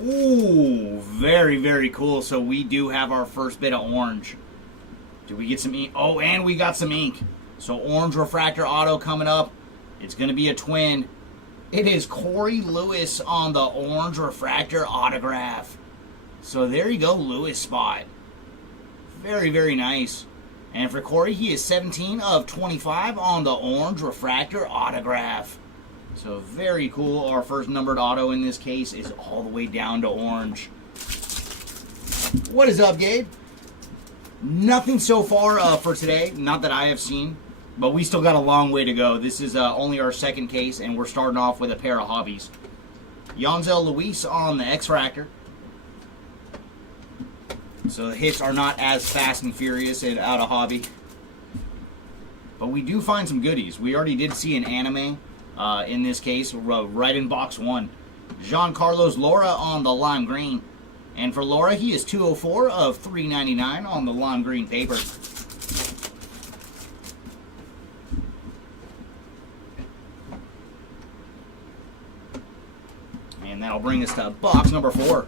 Ooh, very, very cool. So we do have our first bit of orange. Did we get some ink? Oh, and we got some ink. So orange refractor auto coming up. It's going to be a twin. It is Corey Lewis on the orange refractor autograph. So there you go, Lewis spot. Very, very nice. And for Corey, he is 17 of 25 on the orange refractor autograph. So very cool. Our first numbered auto in this case is all the way down to orange. What is up, Gabe? Nothing so far for today. Not that I have seen. But we still got a long way to go. This is only our second case, and we're starting off with a pair of hobbies. Yonzel Luis on the X-Fractor. So the hits are not as fast and furious and out of hobby. But we do find some goodies. We already did see an anime in this case, right in box one. Giancarlo's Laura on the lime green. And for Laura, he is 204 of 399 on the lime green paper. And that'll bring us to box number 4.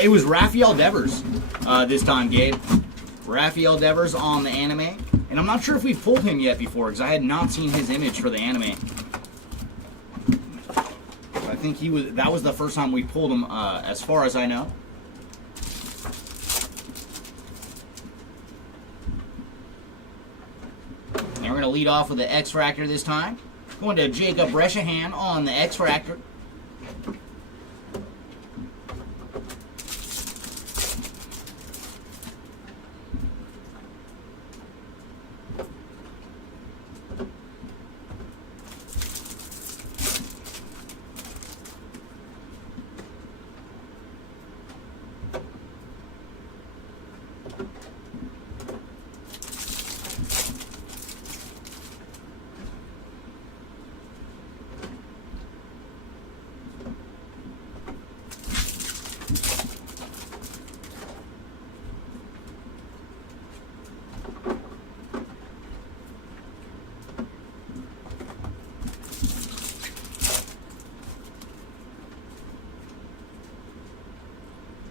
It was Rafael Devers this time, Gabe. Rafael Devers on the anime. And I'm not sure if we've pulled him yet before, because I had not seen his image for the anime. I think that was the first time we pulled him, as far as I know. And we're going to lead off with the X-Fractor this time. Going to Jacob Breshahan on the X-Fractor.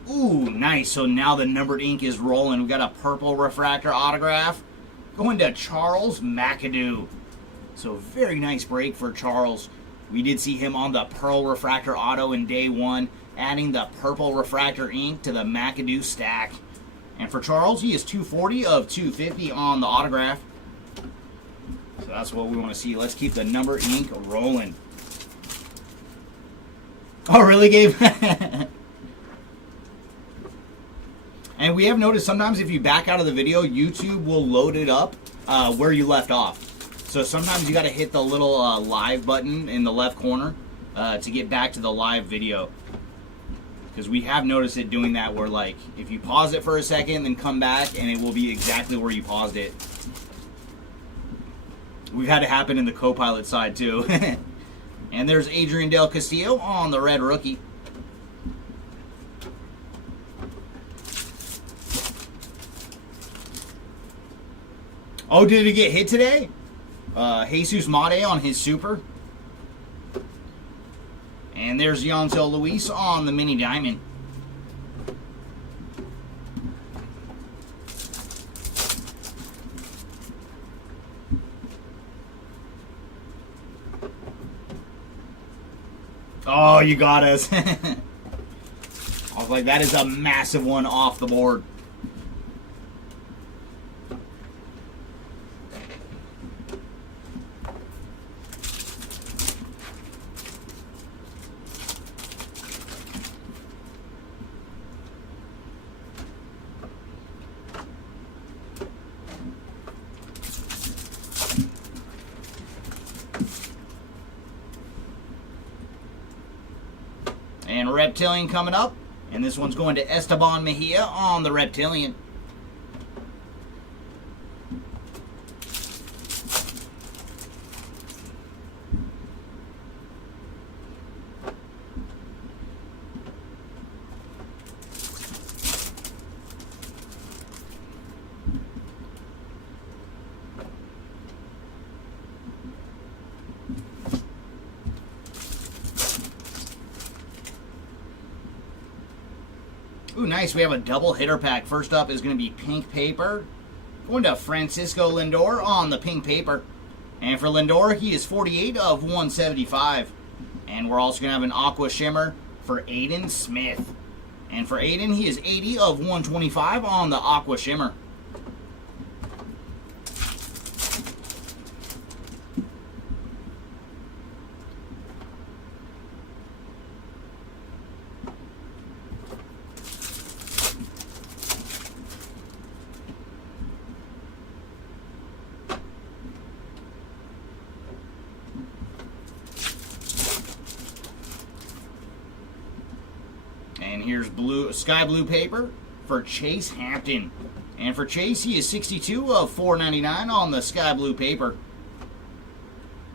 Ooh, nice. So now the numbered ink is rolling. We got a purple refractor autograph going to Charles McAdoo. So very nice break for Charles. We did see him on the pearl refractor auto in day one, adding the purple refractor ink to the McAdoo stack. And for Charles, he is 240 of 250 on the autograph. So that's what we want to see. Let's keep the number ink rolling. Oh, really, Gabe? And we have noticed sometimes if you back out of the video, YouTube will load it up where you left off. So sometimes you got to hit the little live button in the left corner to get back to the live video. Because we have noticed it doing that where, like, if you pause it for a second, then come back, and it will be exactly where you paused it. We've had it happen in the co-pilot side, too. And there's Adrian Del Castillo on the red rookie. Oh, did he get hit today? Jesus Mate on his super. And there's Yonsel Luis on the mini diamond. Oh, you got us. I was like, that is a massive one off the board. And Reptilian coming up. And this one's going to Esteban Mejia on the Reptilian. Ooh, nice. We have a double hitter pack. First up is going to be pink paper. Going to Francisco Lindor on the pink paper. And for Lindor, he is 48 of 175. And we're also going to have an aqua shimmer for Aiden Smith. And for Aiden, he is 80 of 125 on the aqua shimmer. And here's sky blue paper for Chase Hampton. And for Chase, he is 62 of 499 on the sky blue paper.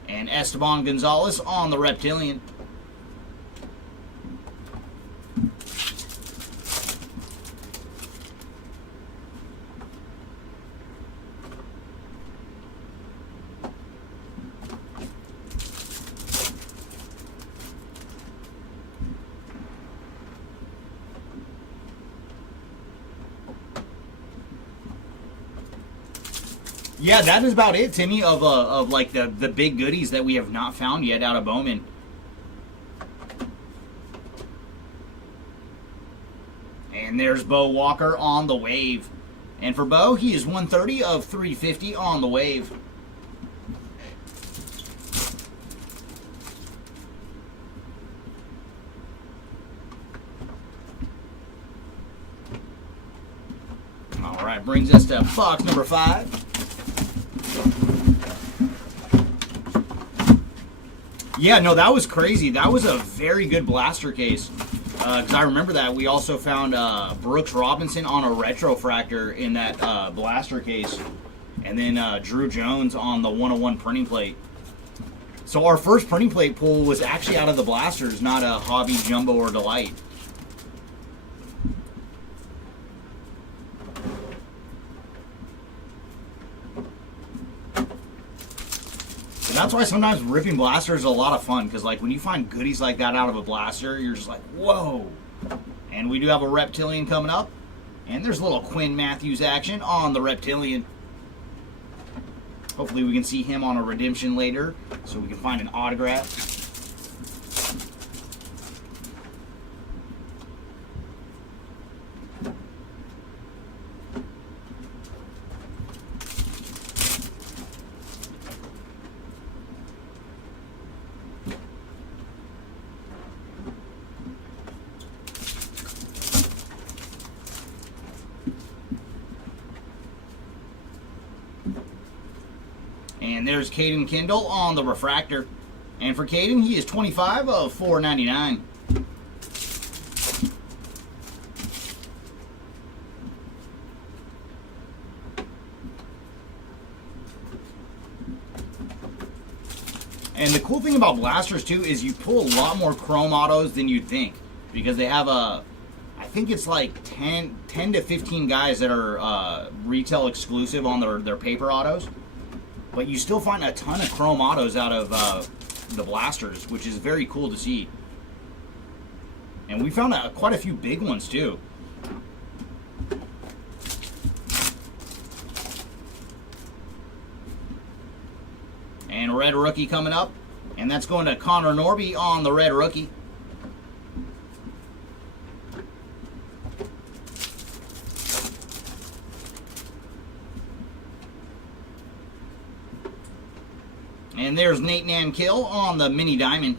And Esteban Gonzalez on the Reptilian. Yeah, that is about it, Timmy, of like the big goodies that we have not found yet out of Bowman. And there's Bo Walker on the wave. And for Bo, he is 130 of 350 on the wave. All right, brings us to box number 5. Yeah, no, that was crazy. That was a very good blaster case. Because I remember that. We also found Brooks Robinson on a retrofractor in that blaster case. And then Drew Jones on the 101 printing plate. So our first printing plate pull was actually out of the blasters, not a Hobby, Jumbo, or Delight. And that's why sometimes ripping blasters is a lot of fun, because like when you find goodies like that out of a blaster, you're just like, whoa. And we do have a Reptilian coming up. And there's a little Quinn Matthews action on the Reptilian. Hopefully we can see him on a redemption later, so we can find an autograph. And there's Caden Kindle on the refractor. And for Caden, he is 25 of 499. And the cool thing about blasters too is you pull a lot more chrome autos than you'd think, because they have I think it's like 10 to 15 guys that are retail exclusive on their paper autos, but you still find a ton of chrome autos out of the blasters, which is very cool to see. And we found quite a few big ones too. And red rookie coming up. And that's going to Connor Norby on the red rookie. And there's Nate Nankill on the mini diamond.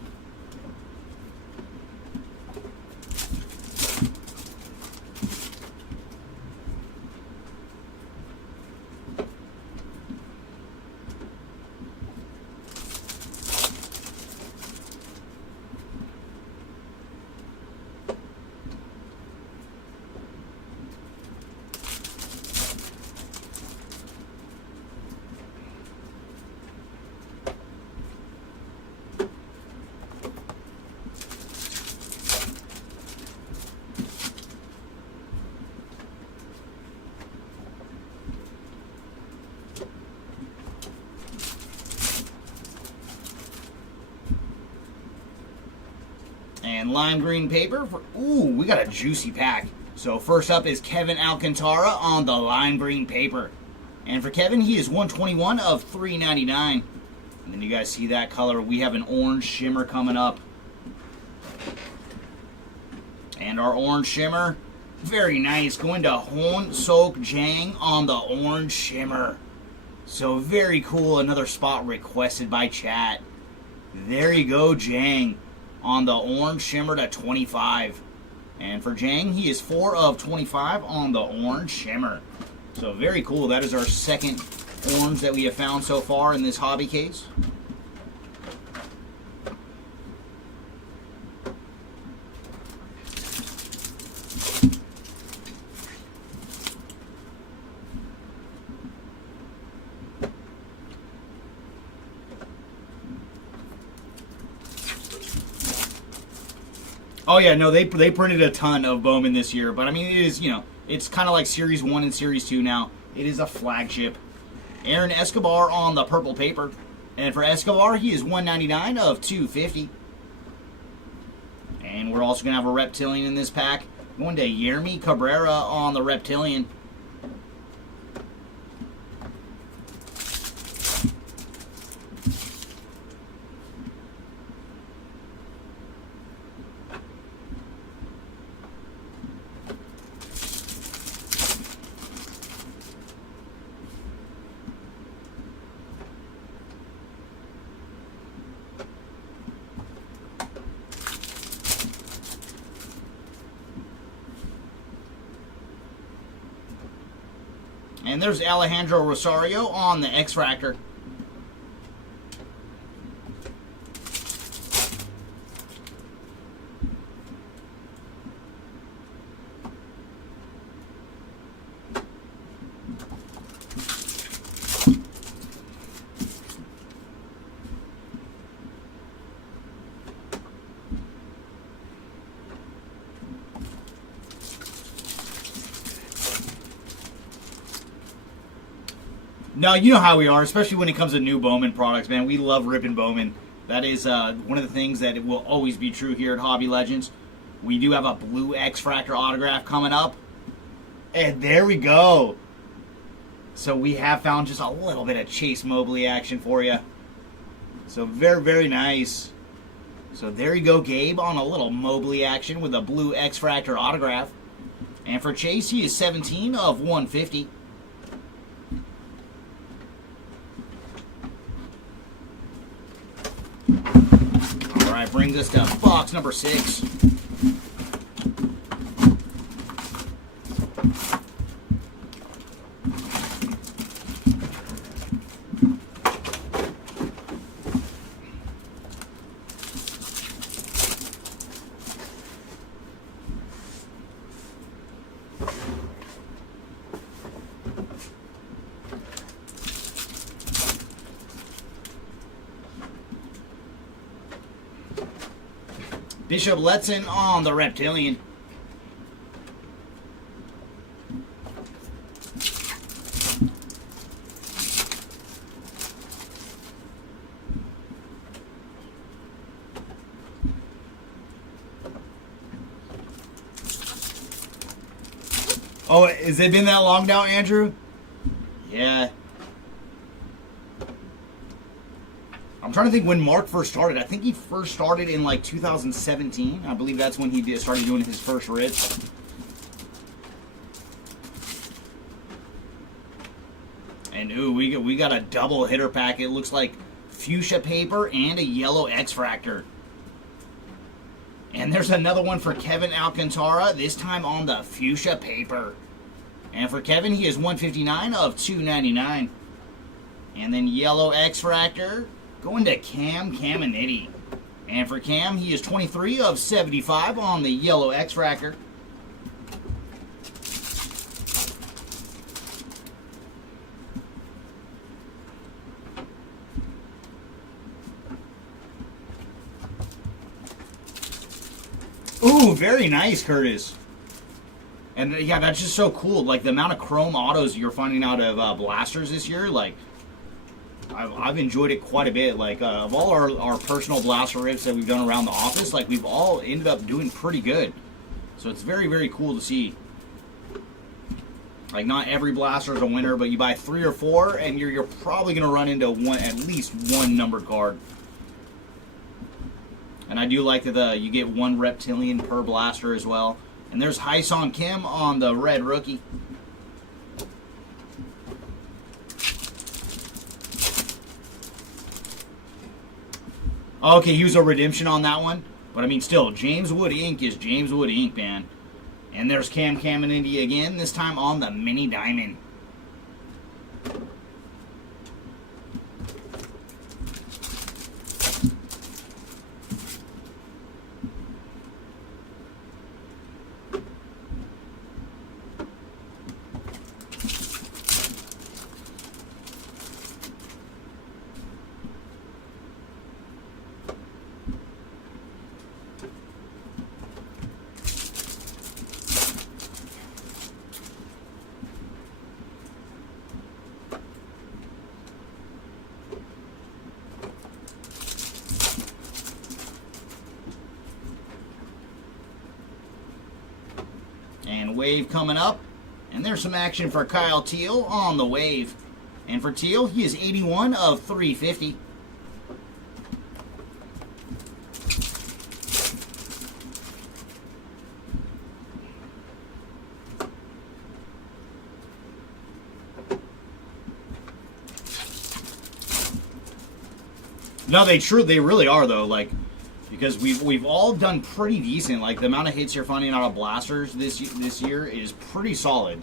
And lime green paper. Ooh, we got a juicy pack. So first up is Kevin Alcantara on the lime green paper. And for Kevin, he is 121 of 399. And then you guys see that color. We have an orange shimmer coming up. And our orange shimmer, very nice. Going to Hon Sok Jang on the orange shimmer. So very cool. Another spot requested by chat. There you go, Jang. On the orange shimmer to 25. And for Jang, he is 4 of 25 on the orange shimmer. So very cool. That is our second orange that we have found so far in this hobby case. Oh yeah, no, they printed a ton of Bowman this year, but I mean, it is, you know, it's kind of like Series 1 and Series 2 now. It is a flagship. Aaron Escobar on the purple paper. And for Escobar, he is 199 of 250. And we're also going to have a reptilian in this pack. Going to Yermi Cabrera on the reptilian. And there's Alejandro Rosario on the X-Fractor. No, you know how we are, especially when it comes to new Bowman products, man. We love ripping Bowman. That is one of the things that will always be true here at Hobby Legends. We do have a blue X-Fractor autograph coming up. And there we go. So we have found just a little bit of Chase Mobley action for you. So very, very nice. So there you go, Gabe, on a little Mobley action with a blue X-Fractor autograph. And for Chase, he is 17 of 150. Alright, brings us to box number 6. Bishop Letson on the Reptilian. Oh, has it been that long now, Andrew? Yeah. I'm trying to think when Mark first started. I think he first started in like 2017. I believe that's when he started doing his first rips. And ooh, we got a double hitter pack. It looks like fuchsia paper and a yellow X-fractor. And there's another one for Kevin Alcantara, this time on the fuchsia paper. And for Kevin, he is 159 of 299. And then yellow X-fractor going to Cam Caminiti. And for Cam, he is 23 of 75 on the yellow X-fractor. Ooh, very nice, Curtis. And yeah, that's just so cool. Like the amount of chrome autos you're finding out of blasters this year, like I've enjoyed it quite a bit. Like of all our personal blaster rips that we've done around the office, like we've all ended up doing pretty good. So it's very, very cool to see. Like not every blaster is a winner, but you buy 3 or 4 and you're probably gonna run into at least one numbered card. And I do like that you get 1 reptilian per blaster as well. And there's Hyson Kim on the red rookie. Okay, he was a redemption on that one. But I mean, still, James Wood ink is James Wood ink, man. And there's Cam Caminiti again, this time on the mini diamond. And wave coming up. And there's some action for Kyle Teal on the wave. And for Teal, he is 81 of 350. No, they really are though. Like, because we've all done pretty decent. Like the amount of hits you're finding out of blasters this year is pretty solid.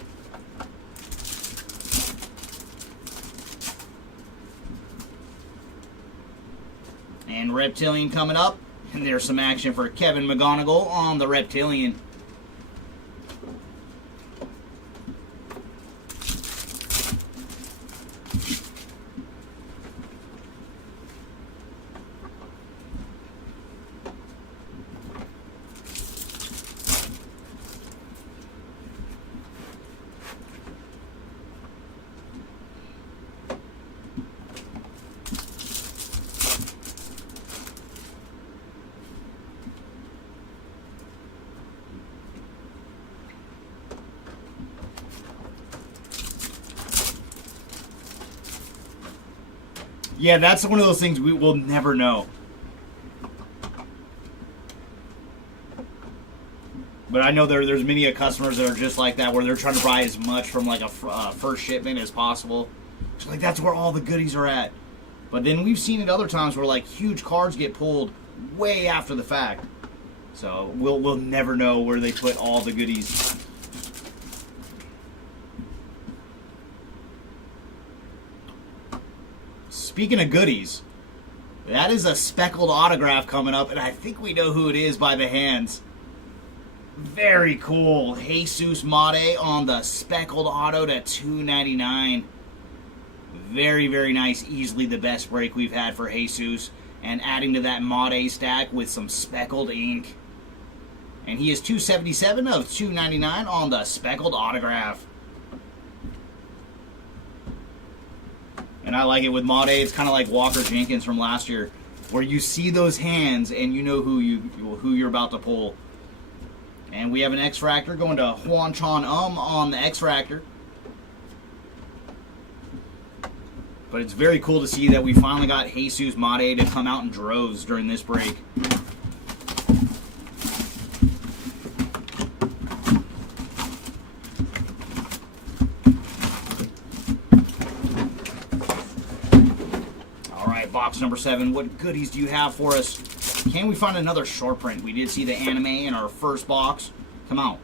And Reptilian coming up, and there's some action for Kevin McGonigal on the Reptilian. Yeah, that's one of those things we will never know. But I know there's many customers that are just like that, where they're trying to buy as much from like a first shipment as possible. It's like that's where all the goodies are at. But then we've seen it other times where like huge cards get pulled way after the fact. So we'll never know where they put all the goodies. Speaking of goodies, that is a speckled autograph coming up, and I think we know who it is by the hands. Very cool. Jesus Mate on the speckled auto to $2.99. Very, very nice. Easily the best break we've had for Jesus. And adding to that Mate stack with some speckled ink. And he is 277 of 299 on the speckled autograph. And I like it with Maude. It's kind of like Walker Jenkins from last year, where you see those hands and you know who you're about to pull. And we have an X-Fractor going to Hwan Chon on the X-Fractor. But it's very cool to see that we finally got Jesus Maude to come out in droves during this break. Box number 7, what goodies do you have for us? Can we find another short print? We did see the anime in our first box come out.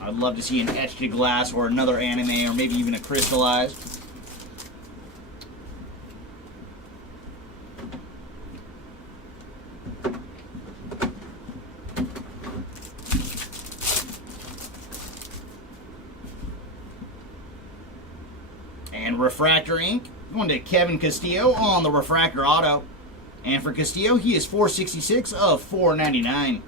I'd love to see an etched to glass or another anime or maybe even a crystallized. And refractor ink going to Kevin Castillo on the refractor auto. And for Castillo, he is 466 of 499.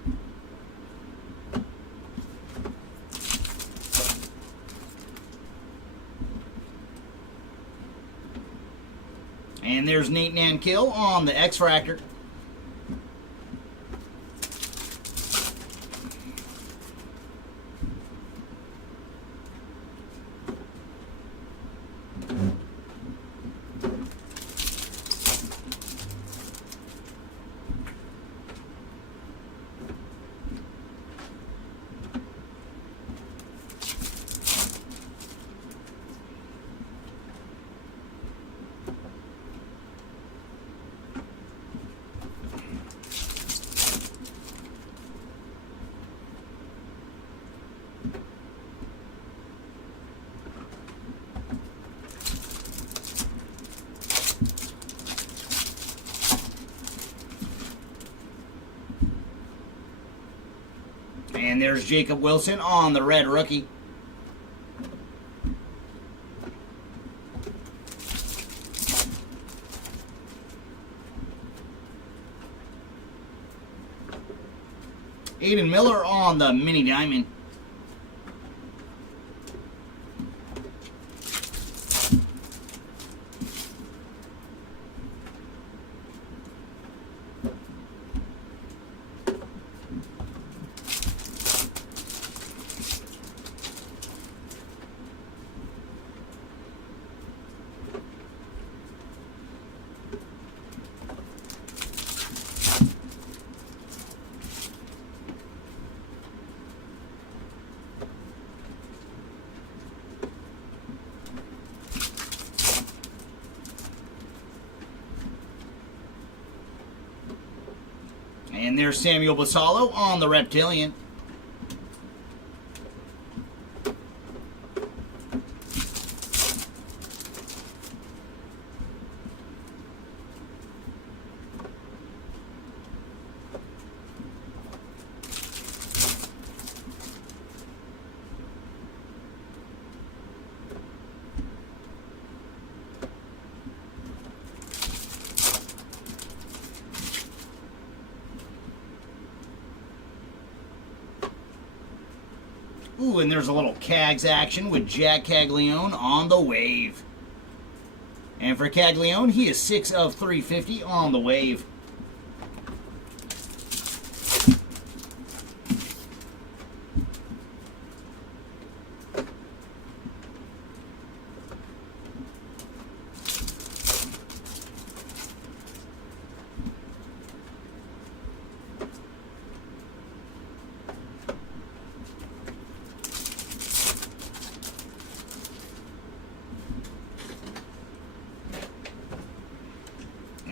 And there's Nate Nankill on the X-Fractor. And there's Jacob Wilson on the red rookie. Aiden Miller on the mini diamond. And there's Samuel Basallo on the Reptilian. Ooh, and there's a little Cags action with Jack Caglione on the wave. And for Caglione, he is 6 of 350 on the wave.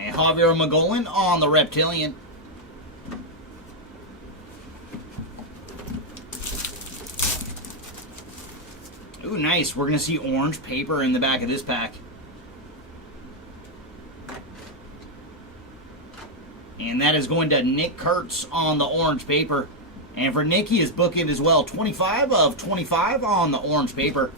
And Javier Magolan on the Reptilian. Ooh, nice. We're going to see orange paper in the back of this pack. And that is going to Nick Kurtz on the orange paper. And for Nick, he is bookend as well. 25 of 25 on the orange paper.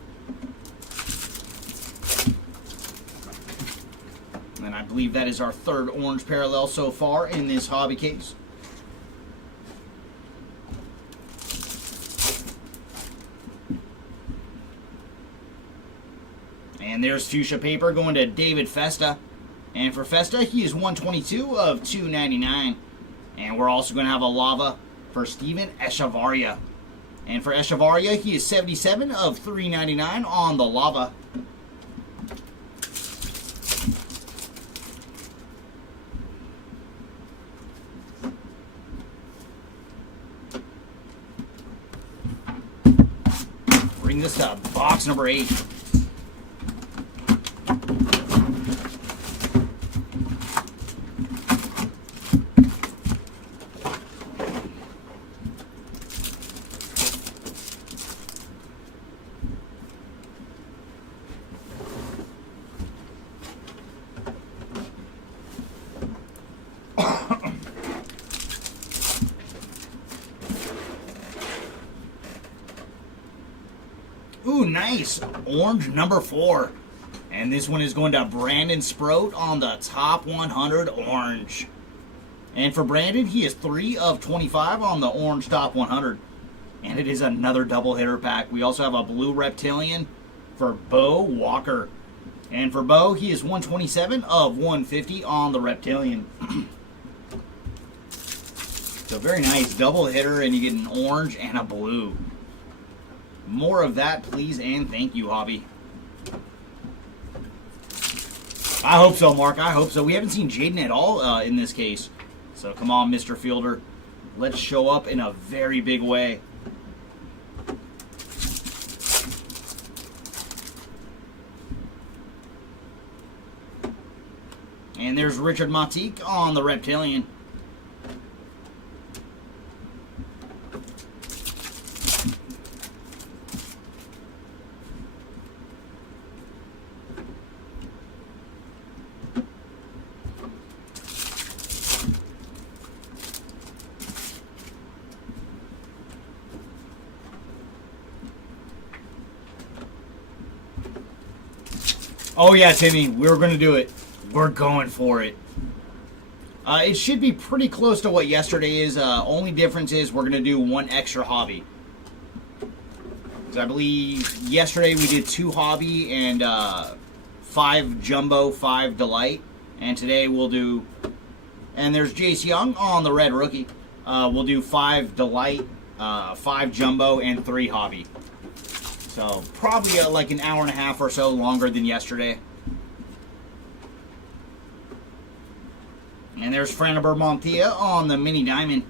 And I believe that is our third orange parallel so far in this hobby case. And there's fuchsia paper going to David Festa. And for Festa, he is 122 of 299. And we're also going to have a lava for Steven Echevarria. And for Echevarria, he is 77 of 399 on the lava. Bring this to box number 8. Ooh, nice. Orange number 4. And this one is going to Brandon Sproat on the top 100 orange. And for Brandon, he is 3 of 25 on the orange top 100. And it is another double hitter pack. We also have a blue reptilian for Bo Walker. And for Bo, he is 127 of 150 on the reptilian. So very nice double hitter, and you get an orange and a blue. More of that, please, and thank you, hobby. I hope so, Mark. I hope so. We haven't seen Jaden at all in this case. So come on, Mr. Fielder. Let's show up in a very big way. And there's Richard Matique on the reptilian. Oh yeah, Timmy, we're going to do it. We're going for it. It should be pretty close to what yesterday is. Only difference is we're going to do one extra hobby. Because I believe yesterday we did 2 hobby and 5 jumbo, 5 delight. And today we'll do... And there's Jace Young on the red rookie. We'll do 5 delight, 5 jumbo, and 3 hobby. So probably like an hour and a half or so longer than yesterday. And there's Franiber Montia on the mini diamond.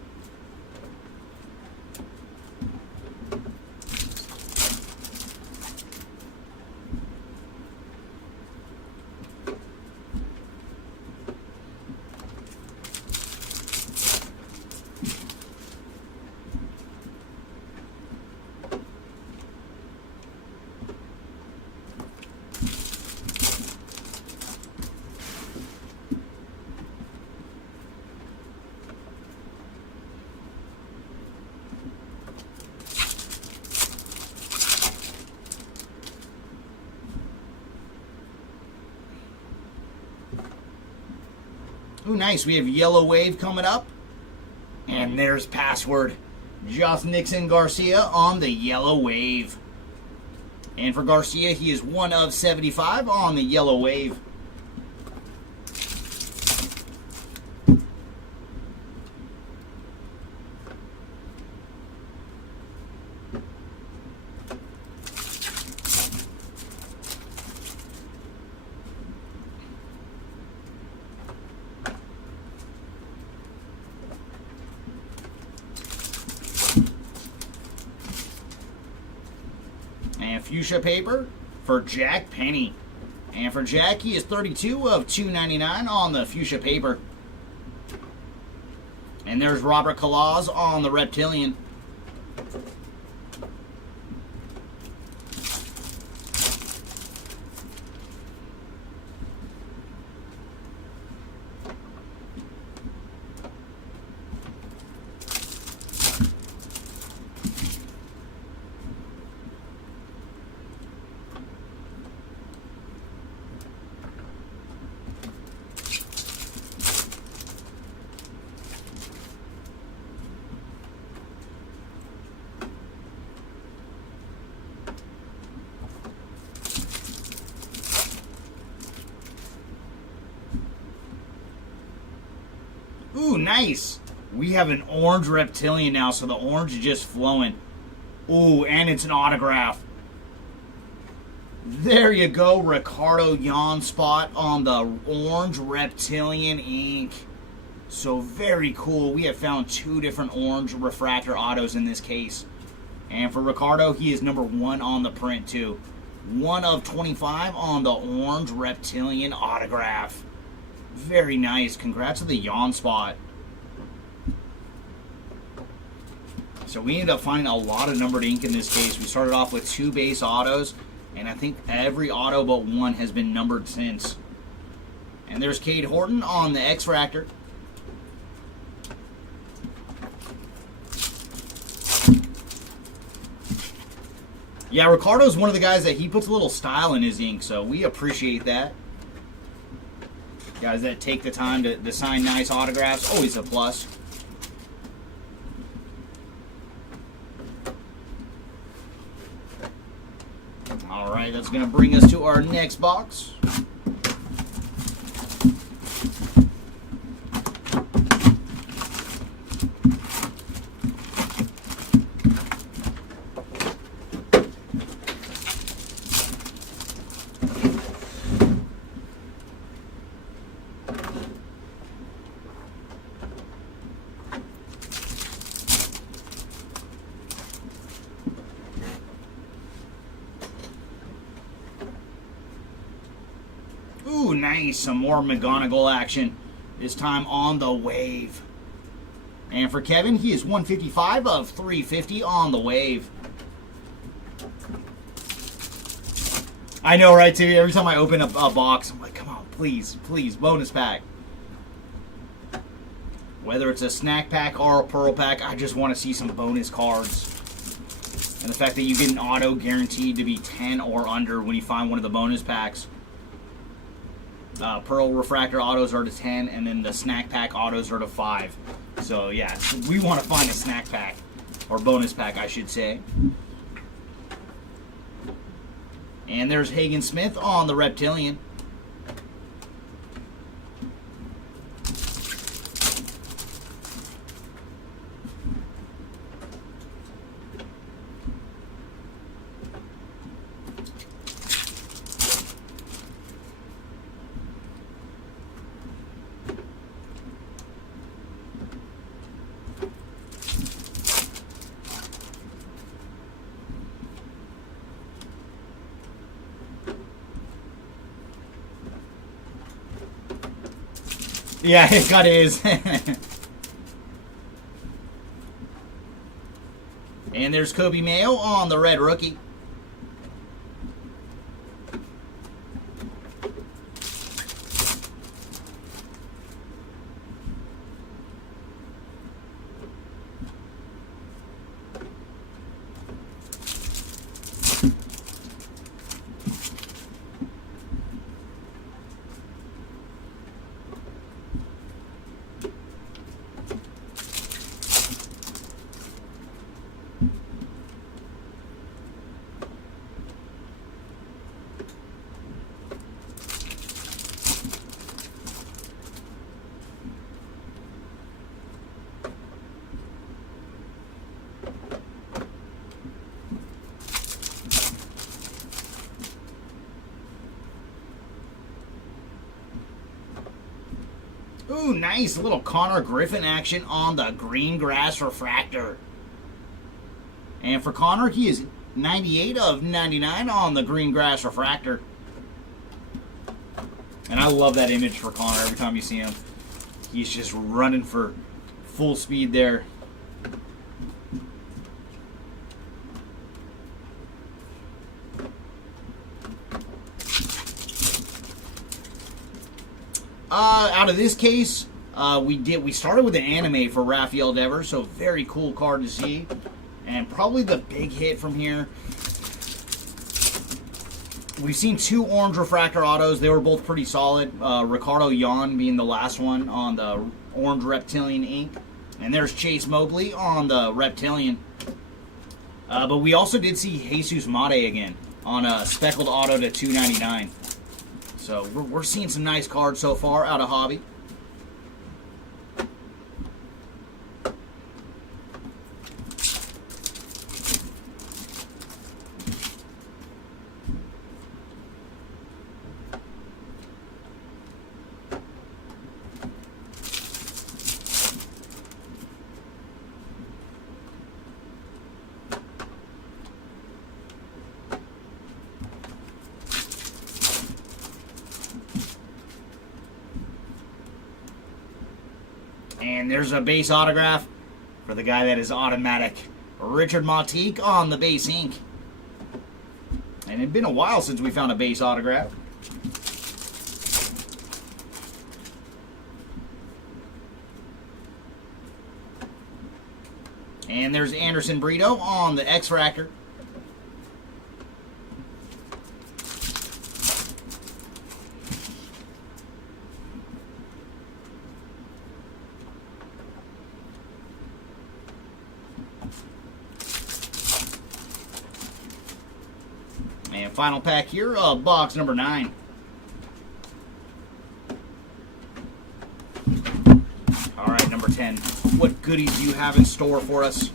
Ooh, nice. We have Yellow Wave coming up. And there's Password. Josh Nixon Garcia on the Yellow Wave. And for Garcia, he is 1 of 75 on the Yellow Wave. And fuchsia paper for Jack Penny. And for Jack, he is 32 of 299 on the fuchsia paper. And there's Robert Kalaz on the reptilian. nice. We have an orange reptilian now, so the orange is just flowing. Ooh, and it's an autograph. There you go, Ricardo Jan spot on the orange reptilian ink. So very cool. We have found 2 different orange refractor autos in this case. And for Ricardo, he is number 1 on the print too. 1 of 25 on the orange reptilian autograph. Very nice. Congrats to the Jan spot. So we ended up finding a lot of numbered ink in this case. We started off with 2 base autos, and I think every auto but 1 has been numbered since. And there's Cade Horton on the X-Fractor. Yeah, Ricardo's one of the guys that he puts a little style in his ink, so we appreciate that. Guys that take the time to sign nice autographs, always a plus. All right, that's going to bring us to our next box. Ooh, nice. Some more McGonagall action. This time on the wave. And for Kevin, he is 155 of 350 on the wave. I know, right, Timmy? Every time I open up a box, I'm like, come on, please, please, bonus pack. Whether it's a snack pack or a pearl pack, I just want to see some bonus cards. And the fact that you get an auto guaranteed to be 10 or under when you find one of the bonus packs. Pearl refractor autos are to 10, and then the snack pack autos are to 5. So yeah, we want to find a snack pack, or bonus pack I should say. And there's Hagen Smith on the reptilian. Yeah, it got is. And there's Kobe Mayo on the red rookie. Ooh, nice. A little Connor Griffin action on the green grass refractor. And for Connor, he is 98 of 99 on the green grass refractor. And I love that image for Connor every time you see him. He's just running for full speed there. Out of this case, we started with an anime for Raphael Devers, so very cool card to see. And probably the big hit from here. We've seen 2 orange refractor autos. They were both pretty solid. Ricardo Jan being the last one on the orange reptilian ink. And there's Chase Mobley on the reptilian. But we also did see Jesus Mate again on a speckled auto to 299. So we're seeing some nice cards so far out of Hobby. And there's a base autograph for the guy that is automatic. Richard Montique on the base ink. And it'd been a while since we found a base autograph. And there's Anderson Brito on the X-Fractor. And final pack here of box number 9. All right, number 10. What goodies do you have in store for us?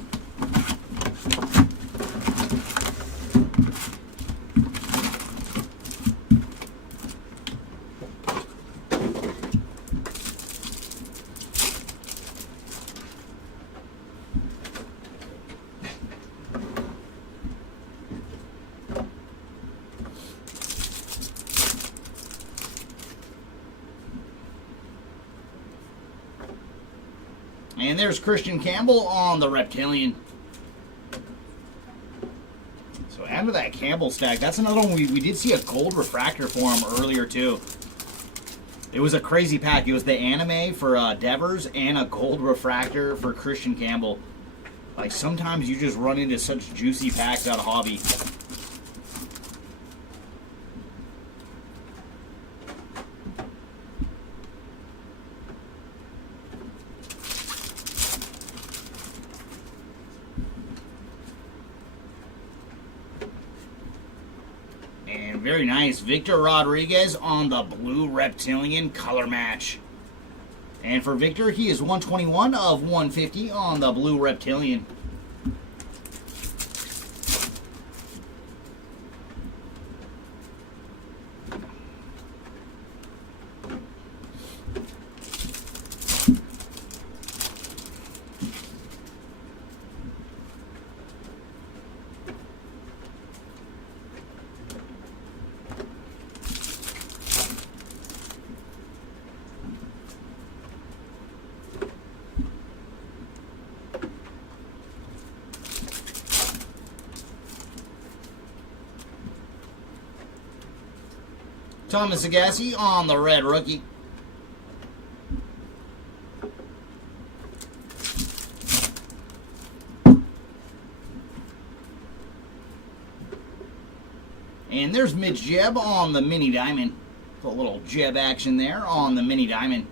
And there's Christian Campbell on the Reptilian. So add to that Campbell stack. That's another one. We did see a gold refractor for him earlier too. It was a crazy pack. It was the anime for Devers and a gold refractor for Christian Campbell. Like sometimes you just run into such juicy packs out of hobby. And very nice, Victor Rodriguez on the blue Reptilian color match. And for Victor, he is 121 of 150 on the blue Reptilian. Thomas Agassi on the red rookie. And there's Mitch Jeb on the mini diamond. A little Jeb action there on the mini diamond.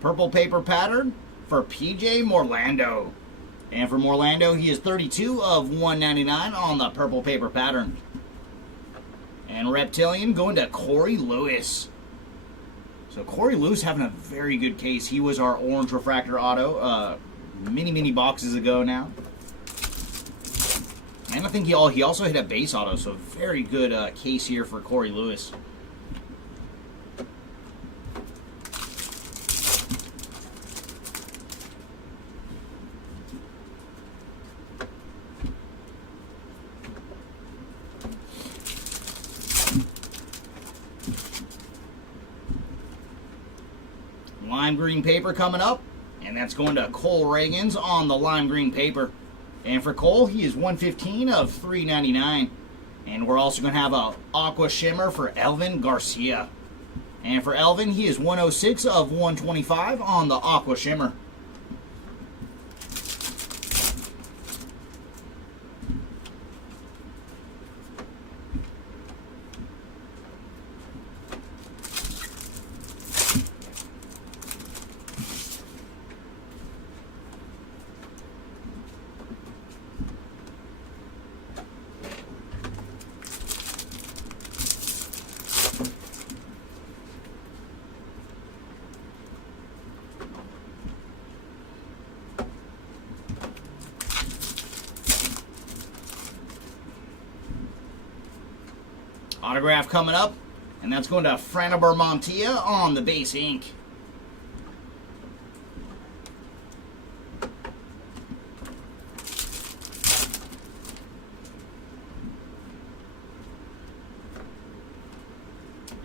Purple paper pattern for PJ Morlando. And for Morlando, he is 32 of 199 on the purple paper pattern. And Reptilian going to Corey Lewis. So Corey Lewis having a very good case. He was our orange refractor auto many boxes ago now. And I think he also hit a base auto, so very good case here for Corey Lewis. Lime green paper coming up, and that's going to Cole Reagans on the lime green paper. And for Cole, he is 115 of 399. And we're also going to have a aqua shimmer for Elvin Garcia. And for Elvin, he is 106 of 125 on the aqua shimmer. Autograph coming up, and that's going to Franiber Montilla on the base ink.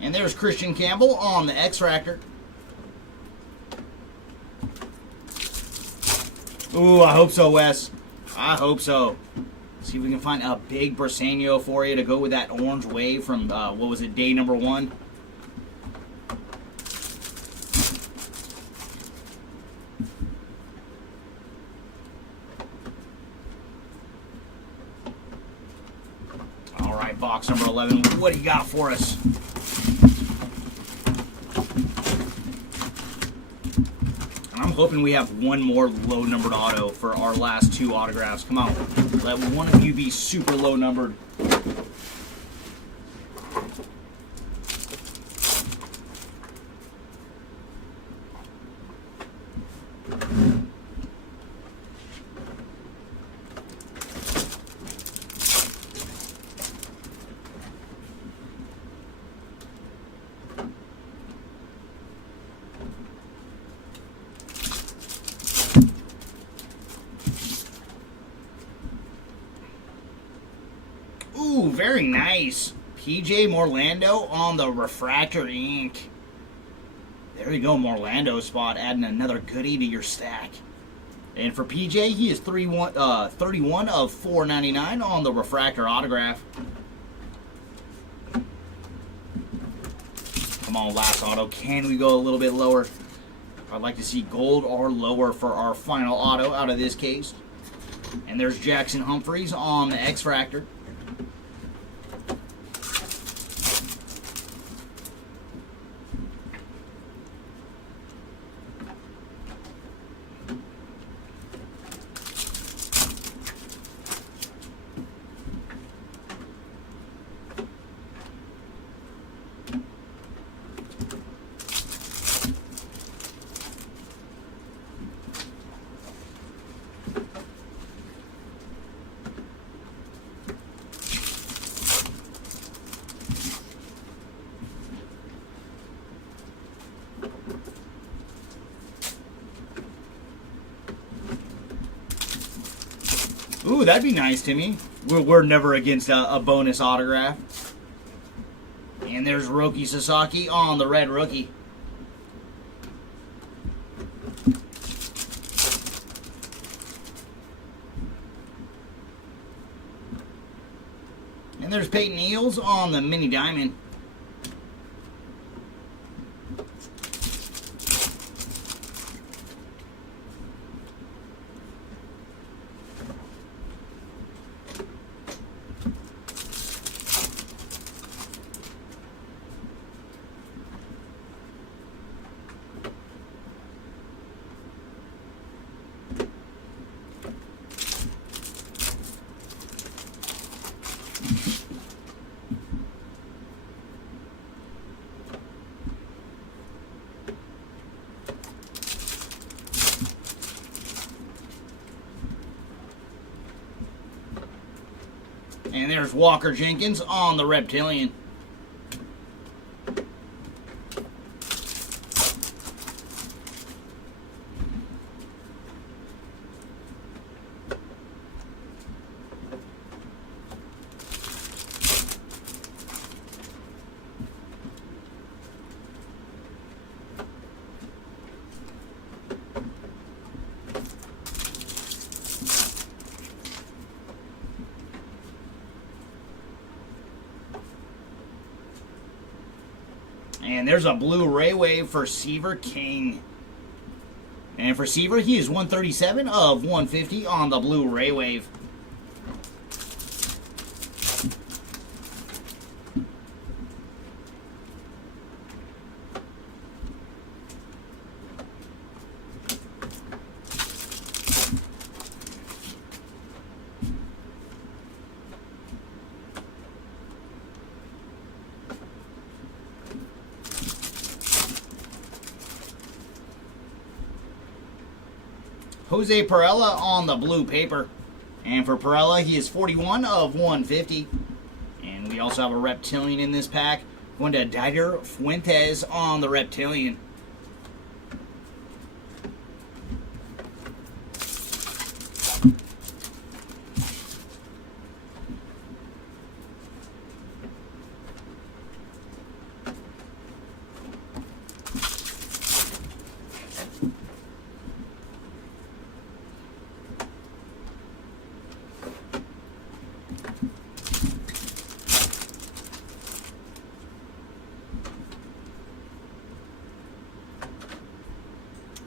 And there's Christian Campbell on the X-Fractor. Ooh, I hope so, Wes. I hope so. See if we can find a big Briseño for you to go with that orange wave from, what was it, day number 1? All right, box number 11. What do you got for us? I'm hoping we have one more low-numbered auto for our last 2 autographs. Come on. Let one of you be super low-numbered. Ooh, very nice. PJ Morlando on the refractor ink. There you go, Morlando spot, adding another goodie to your stack. And for PJ, he is 31 of 499 on the refractor autograph. Come on, last auto. Can we go a little bit lower? I'd like to see gold or lower for our final auto out of this case. And there's Jackson Humphreys on the X-Fractor. Ooh, that'd be nice, Timmy. We're never against a bonus autograph. And there's Roki Sasaki on the red rookie. And there's Peyton Eales on the mini diamond. And there's Walker Jenkins on the Reptilian. And there's a blue Ray Wave for Seaver King. And for Seaver, he is 137 of 150 on the blue Ray Wave. Jose Perella on the blue paper. And for Perella, he is 41 of 150. And We also have a reptilian in this pack. Going to Dieter Fuentes on the reptilian.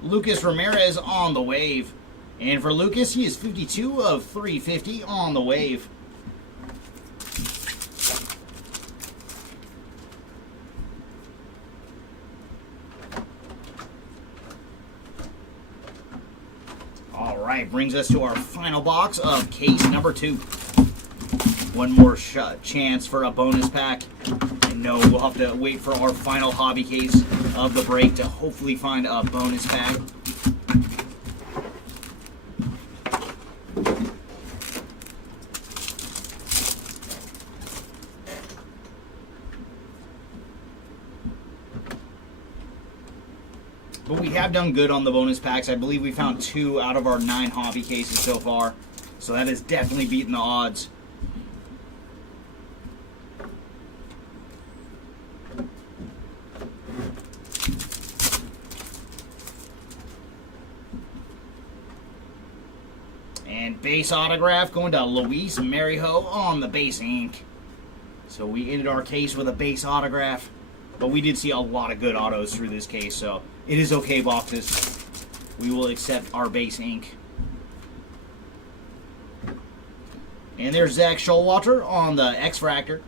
Lucas Ramirez on the wave. And for Lucas, he is 52 of 350 on the wave. All right, brings us to our final box of case number 2. One more chance for a bonus pack. And no, we'll have to wait for our final hobby case of the break to hopefully find a bonus pack. But we have done good on the bonus packs. I believe we found 2 out of our 9 hobby cases so far. So that has definitely beaten the odds. And base autograph going to Luis Marijo on the base ink. So we ended our case with a base autograph. But we did see a lot of good autos through this case, so it is okay, boxes. We will accept our base ink. And there's Zach Showalter on the X-Fractor.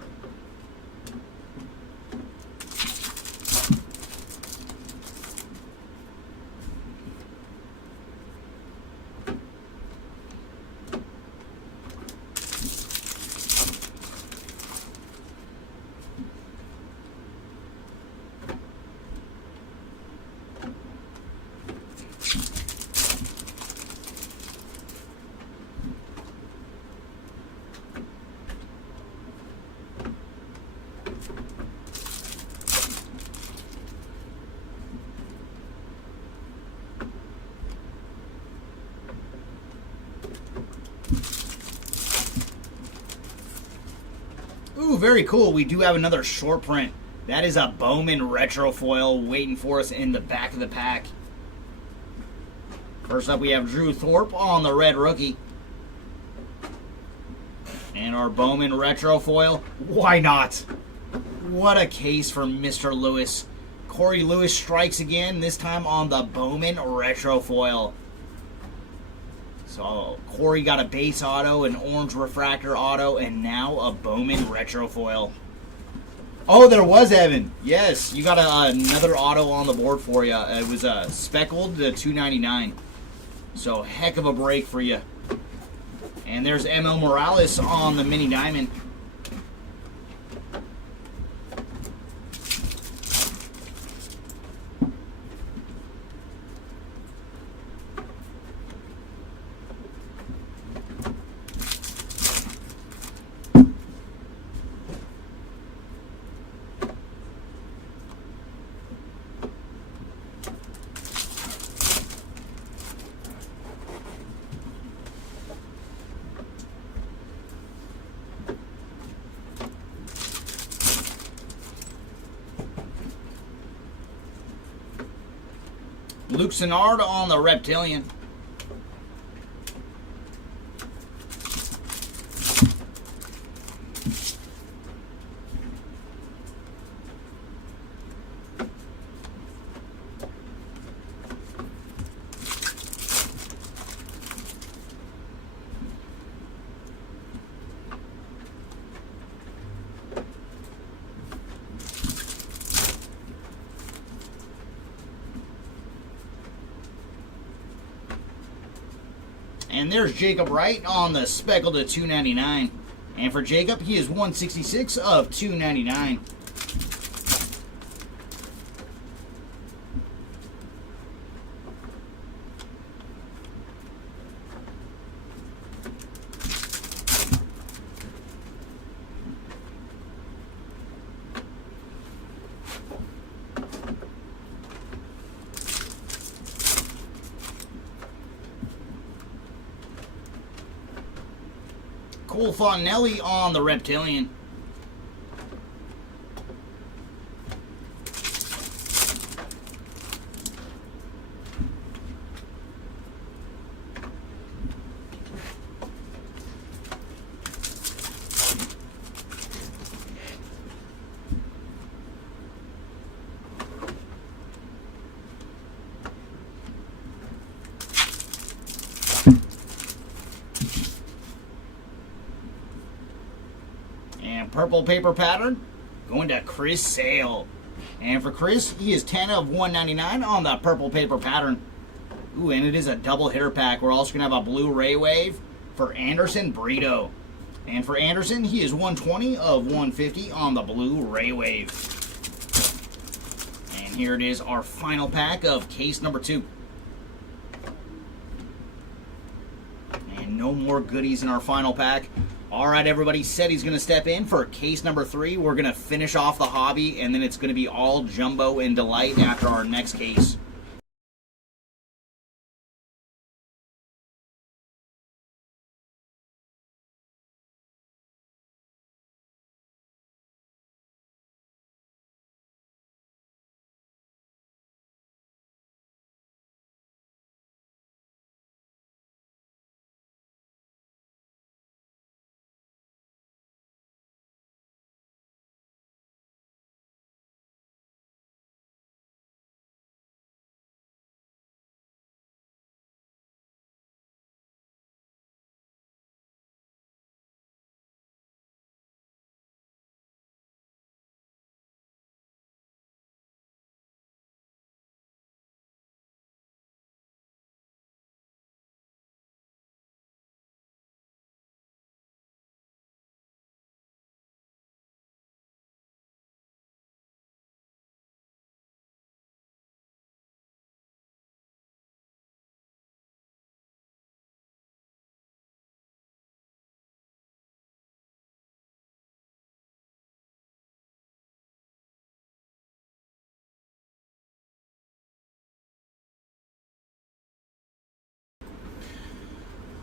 Ooh, very cool. We do have another short print. That is a Bowman retro foil waiting for us in the back of the pack. First up, we have Drew Thorpe on the red rookie. And our Bowman retro foil. Why not? What a case for Mr. Lewis. Corey Lewis strikes again, this time on the Bowman retro foil. So Corey got a base auto, an orange refractor auto, and now a Bowman retro foil. Oh, there was Evan. Yes, you got another auto on the board for you. It was Speckled to 299. So heck of a break for you. And there's ML Morales on the mini diamond. Luke Sennard on the reptilian. And there's Jacob Wright on the Speckle to 299. And for Jacob, he is 166 of 299. Cool Fonelli on the Reptilian. And purple paper pattern going to Chris Sale. And for Chris, he is 10 of 199 on the purple paper pattern. Ooh, and it is a double hitter pack. We're also going to have a blue Ray Wave for Anderson Brito. And for Anderson, he is 120 of 150 on the blue Ray Wave. And here it is, our final pack of case number 2. And no more goodies in our final pack. All right, everybody, said he's going to step in for case number 3. We're going to finish off the hobby, and then it's going to be all jumbo and delight after our next case.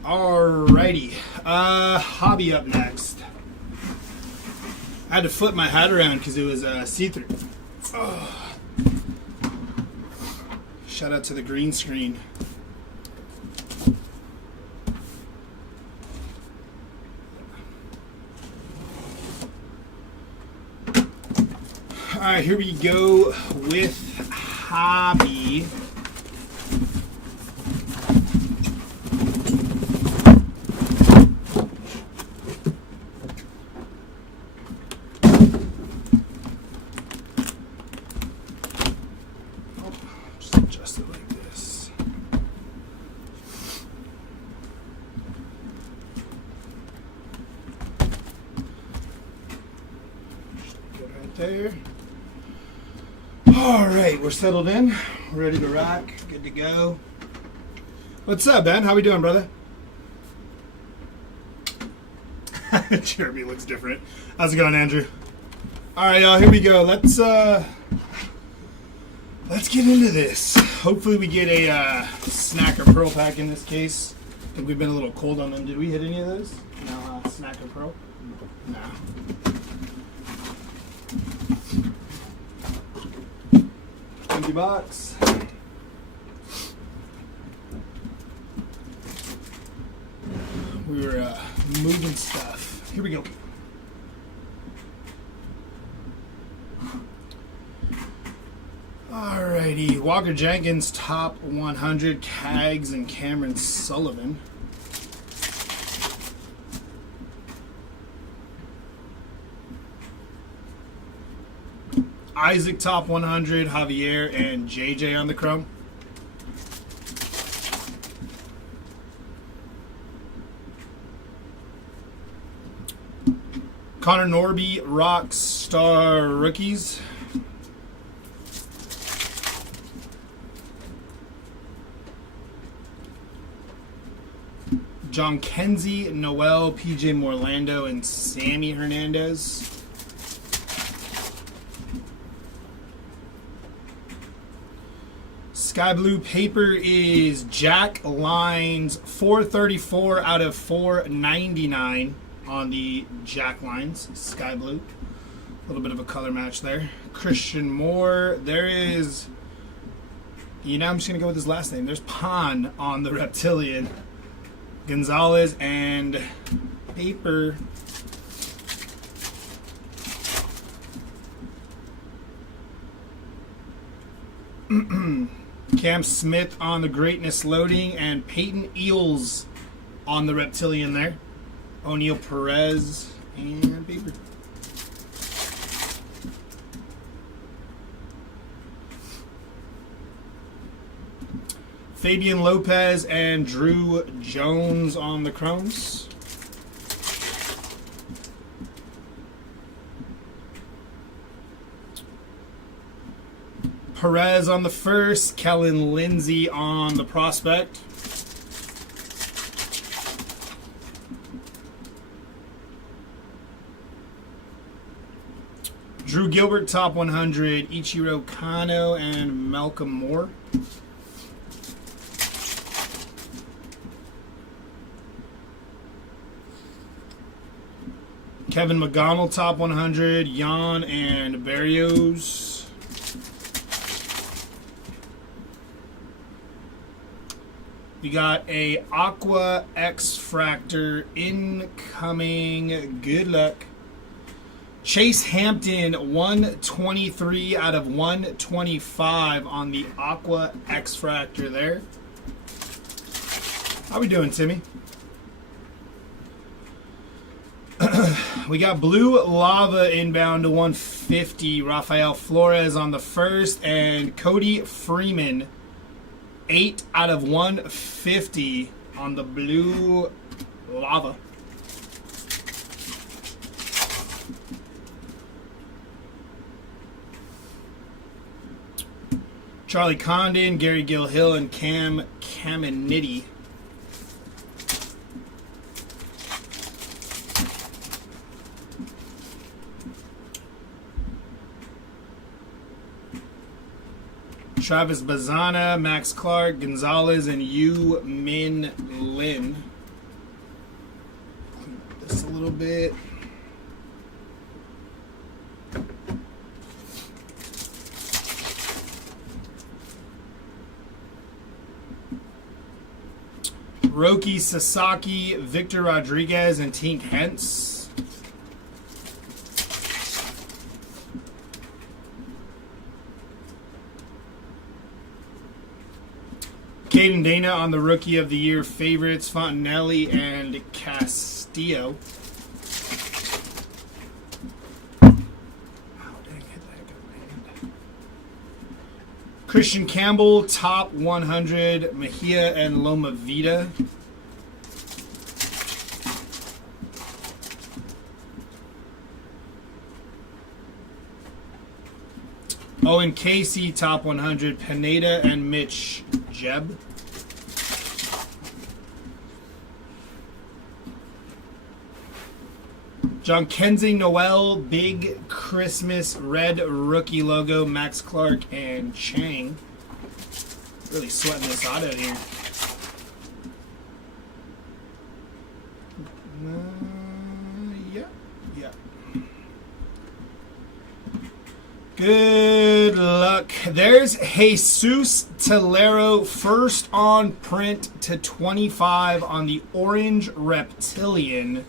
Alrighty, hobby up next. I had to flip my hat around because it was see-through. Oh. Shout out to the green screen. Alright, here we go with hobby. There. All right, we're settled in. We're ready to rock. Good to go. What's up, Ben? How we doing, brother? Jeremy looks different. How's it going, Andrew? All right, y'all. Here we go. Let's get into this. Hopefully, we get a Snacker Pearl pack in this case. I think we've been a little cold on them. Did we hit any of those? No, Snacker Pearl. No. Empty box. We were moving stuff. Here we go. Alrighty, Walker Jenkins, top 100, Cags and Cameron Sullivan. Isaac, top 100, Javier and JJ on the chrome. Connor Norby, Rock Star rookies. John Kenzie, Noel, PJ Morlando, and Sammy Hernandez. Sky Blue paper is Jack Lines, 434 out of 499. on the jack lines, sky blue. A little bit of a color match there. Christian Moore. There is, I'm just going to go with his last name. There's Pan on the reptilian. Gonzalez and paper. Cam Smith on the greatness loading, and Peyton Eels on the reptilian there. O'Neal Perez and paper. Fabian Lopez and Drew Jones on the chromes. Perez on the first, Kellen Lindsay on the prospect. Drew Gilbert, top 100, Ichiro Kano and Malcolm Moore. Kevin McGonnell, top 100, Jan and Barrios. We got a Aqua X-Fractor incoming. Good luck. Chase Hampton, 123 out of 125 on the Aqua X-Fractor there. How we doing, Timmy? We got Blue Lava inbound to 150. Rafael Flores on the first, and Cody Freeman, 8 out of 150 on the Blue Lava. Charlie Condon, Gary Gilhill, and Cam Caminiti. Travis Bazana, Max Clark, Gonzalez, and Yu Min Lin. Clean up this a little bit. Roki Sasaki, Victor Rodriguez, and Tink Hentz. Caden Dana on the Rookie of the Year favorites, Fontanelli and Castillo. Christian Campbell, top 100, Mejia and Loma Vida. Owen Casey, top 100, Pineda and Mitch Jeb. John Kensing Noel, Big Christmas Red Rookie logo, Max Clark and Chang. Really sweating this auto here. Yeah. Good luck. There's Jesus Tolero, first on print to 25 on the orange reptilian.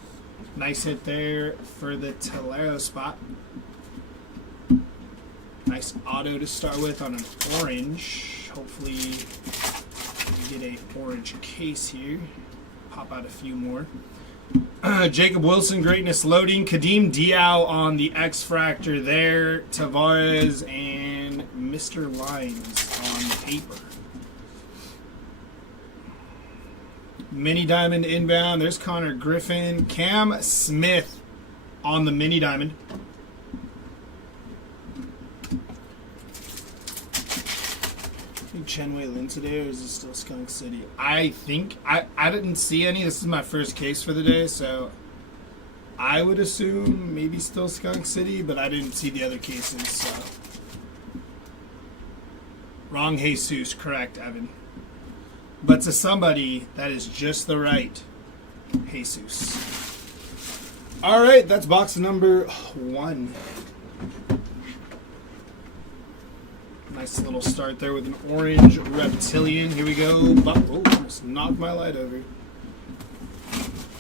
Nice hit there for the Tolero spot. Nice auto to start with on an orange. Hopefully we get a orange case here. Pop out a few more. Jacob Wilson, greatness loading. Kadeem Diao on the X-Fractor there. Tavares and Mr. Lines on paper. Mini Diamond inbound. There's Connor Griffin. Cam Smith on the Mini Diamond. Chenway Lin today, or is it still Skunk City? I think I didn't see any. This is my first case for the day, so I would assume maybe still Skunk City, but I didn't see the other cases. So wrong Jesus, correct, Evan. But to somebody, that is just the right Jesus. All right, that's box number 1. Nice little start there with an orange reptilian. Here we go. Oh, almost knocked my light over.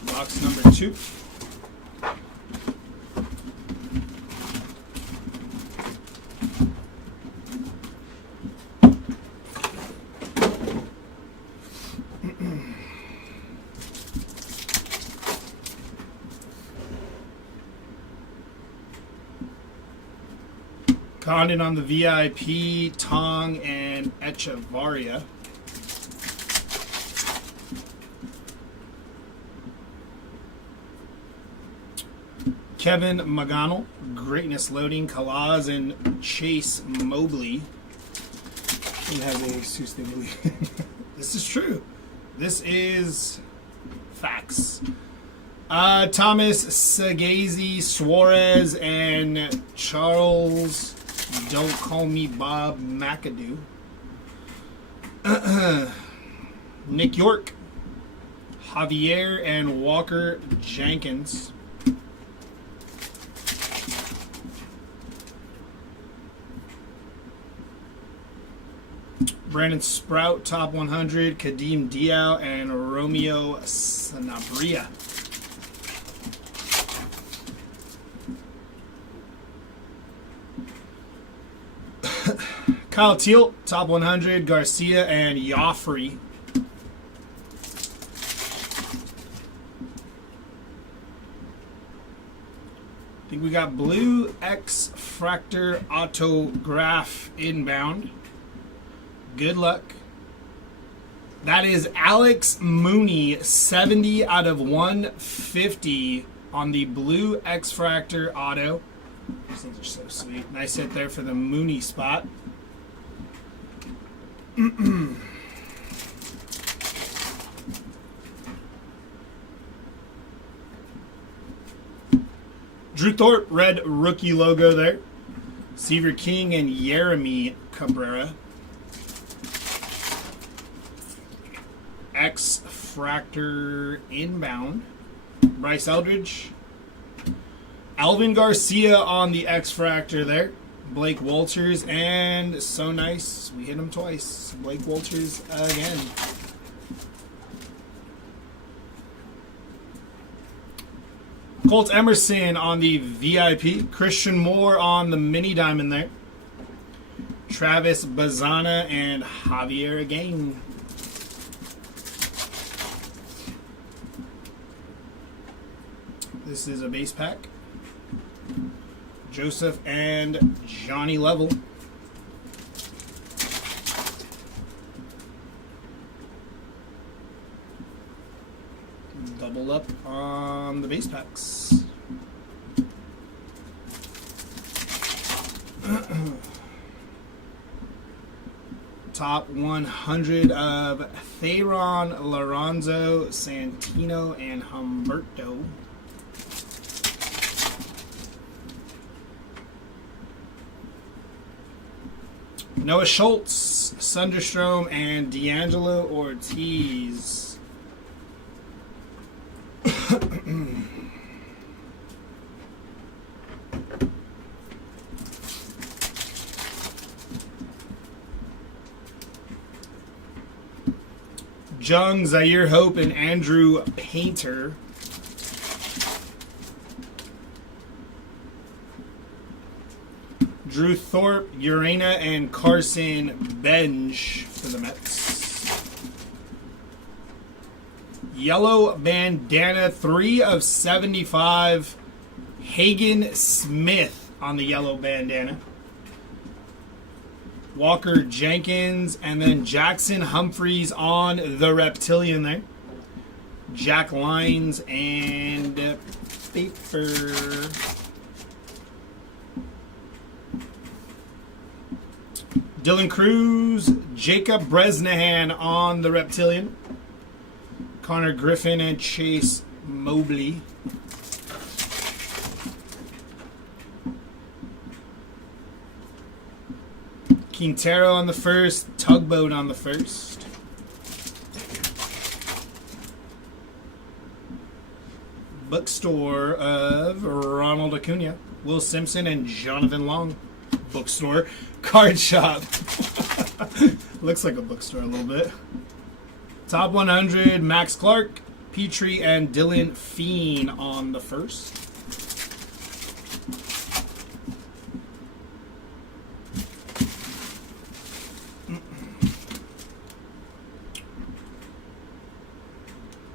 Box number 2. Condon on the VIP, Tong, and Echevarria. Kevin McGonnell, Greatness Loading, Kalaz, and Chase Mobley. Who has a Seuss they believe? This is true. This is facts. Thomas Sagazy, Suarez, and Charles, Don't Call Me Bob McAdoo. Nick York, Javier, and Walker Jenkins. Brandon Sprout, top 100, Kadeem Diao, and Romeo Sanabria. Kyle Teal, top 100, Garcia, and Joffrey. I think we got blue X-Fractor autograph inbound. Good luck. That is Alex Mooney, 70 out of 150 on the blue X-Fractor auto. These things are so sweet. Nice hit there for the Mooney spot. Drew Thorpe, red rookie logo there. Seaver King and Jeremy Cabrera. X-Fractor inbound. Bryce Eldridge. Alvin Garcia on the X-Fractor there. Blake Walters, and so nice, we hit him twice. Blake Walters again. Colt Emerson on the VIP. Christian Moore on the mini diamond there. Travis Bazana and Javier again. This is a base pack. Joseph and Johnny Level. Double up on the base packs. Top 100 of Theron, Lorenzo, Santino, and Humberto. Noah Schultz, Sunderstrom, and D'Angelo Ortiz. Jung, Zaire Hope, and Andrew Painter. Drew Thorpe, Urena, and Carson Benj for the Mets. Yellow bandana, 3 of 75. Hagen Smith on the yellow bandana. Walker Jenkins, and then Jackson Humphreys on the reptilian there. Jack Lines and paper. Dylan Cruz, Jacob Bresnahan on the reptilian. Connor Griffin and Chase Mobley. Quintero on the first, Tugboat on the first. Bookstore of Ronald Acuna, Will Simpson, and Jonathan Long. Bookstore. Card Shop. Looks like a bookstore a little bit. Top 100, Max Clark, Petrie, and Dylan Feen on the first.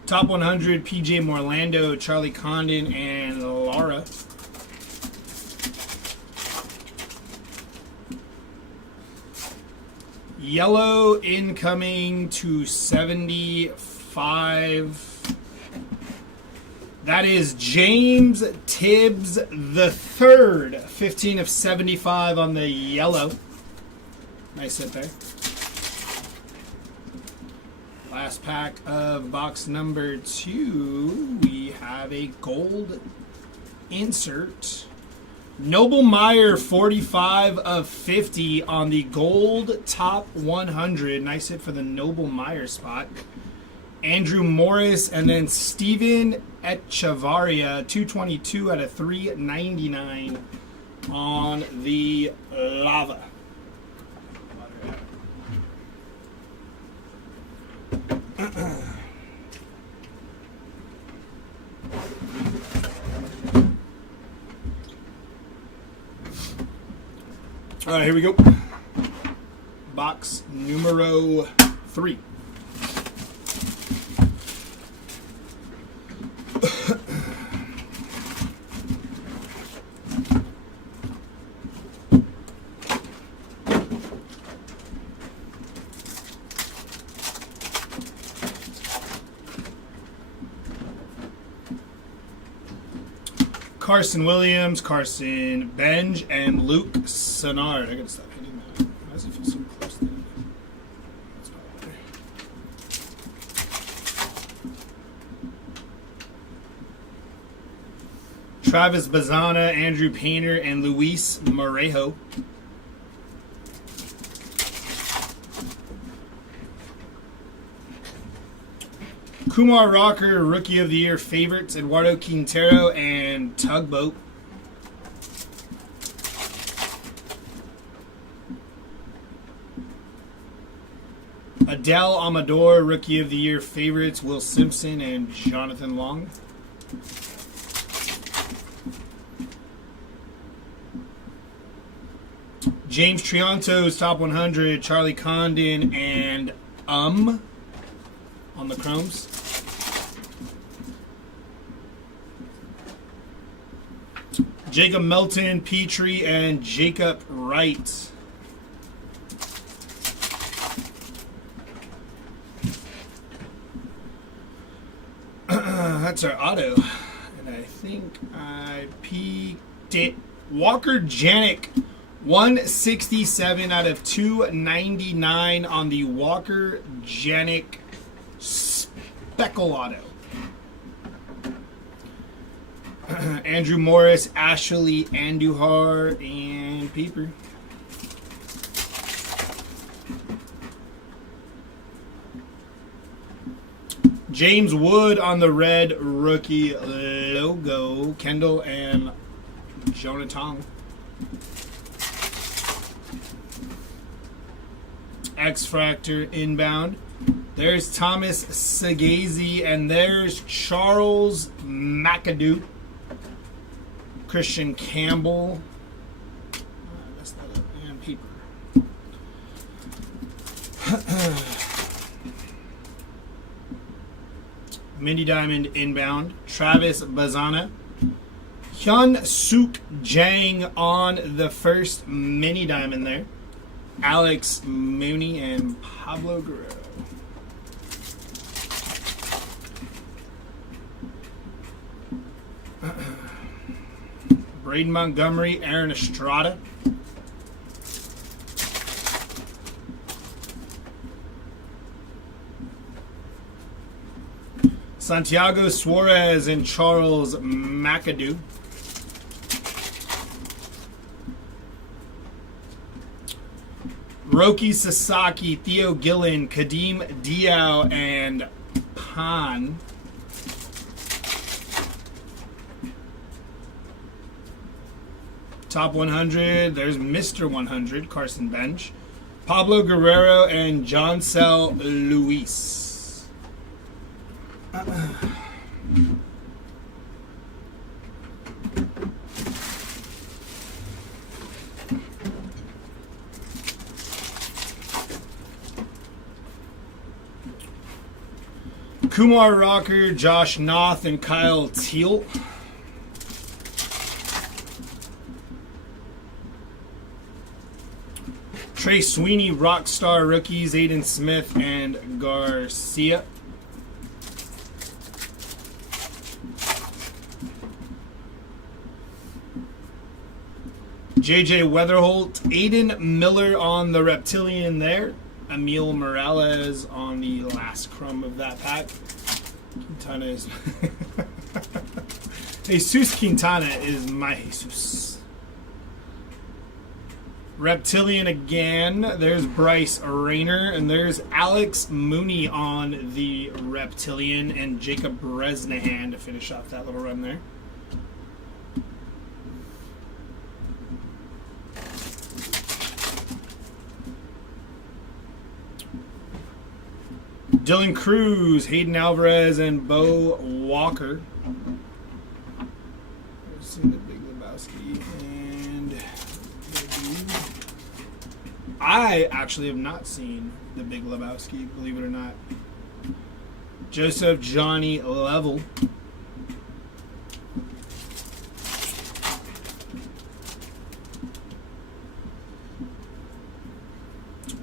Top 100, PJ Morlando, Charlie Condon, and Laura. Yellow incoming to 75. That is James Tibbs the third. 15 of 75 on the yellow. Nice hit there. Last pack of box number 2. We have a gold insert. Noble Meyer, 45 of 50 on the gold top 100. Nice hit for the Noble Meyer spot. Andrew Morris, and then Steven Echevarria, 222 out of 399 on the lava. All right, here we go. Box numero 3. Carson Williams, Carson Benj, and Luke Sennard. I gotta stop hitting that. Why does it feel so close to that? That's probably better. Travis Bazana, Andrew Painter, and Luis Morejo. Kumar Rocker, Rookie of the Year favorites, Eduardo Quintero, and Tugboat. Adele Amador, Rookie of the Year favorites, Will Simpson, and Jonathan Long. James Trianto's Top 100, Charlie Condon, and on the Chromes. Jacob Melton, Petrie, and Jacob Wright. That's our auto. And I think I peeked it. Walker Janik, 167 out of 299 on the Walker Janik Speckle auto. Andrew Morris, Ashley Andujar, and Peeper. James Wood on the red rookie logo. Kendall and Jonathan. X-Fractor inbound. There's Thomas Sagazy, and there's Charles McAdoo. Christian Campbell. I messed that up. And Peeper. Mindy Diamond inbound. Travis Bazana. Hyun Suk Jang on the first mini diamond there. Alex Mooney and Pablo Guerrero. Braden Montgomery, Aaron Estrada. Santiago Suarez and Charles McAdoo. Roki Sasaki, Theo Gillen, Kadeem Diao, and Pan. Top 100, there's Mr. 100, Carson Bench. Pablo Guerrero and Joncel Luis. Kumar Rocker, Josh Noth, and Kyle Teal. Trey Sweeney, Rockstar rookies, Aiden Smith, and Garcia. JJ Weatherholt, Aiden Miller on the Reptilian there. Emil Morales on the last crumb of that pack. Quintana is... Jesus Quintana is my Jesus. Reptilian again. There's Bryce Rayner. And there's Alex Mooney on the Reptilian. And Jacob Bresnahan to finish off that little run there. Dylan Cruz, Hayden Alvarez, and Bo Walker. I've seen the Big Lebowski. And I actually have not seen the Big Lebowski, believe it or not. Joseph Johnny Level.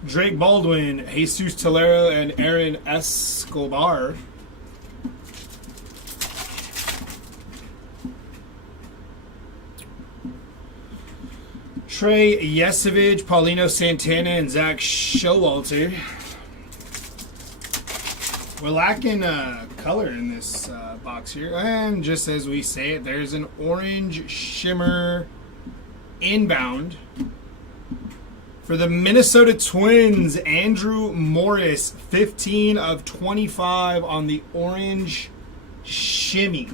Drake Baldwin, Jesus Tolero, and Aaron Escobar. Trey Yesevich, Paulino Santana, and Zach Showalter. We're lacking color in this box here. And just as we say it, there's an orange shimmer inbound. For the Minnesota Twins, Andrew Morris, 15 of 25 on the orange shimmy.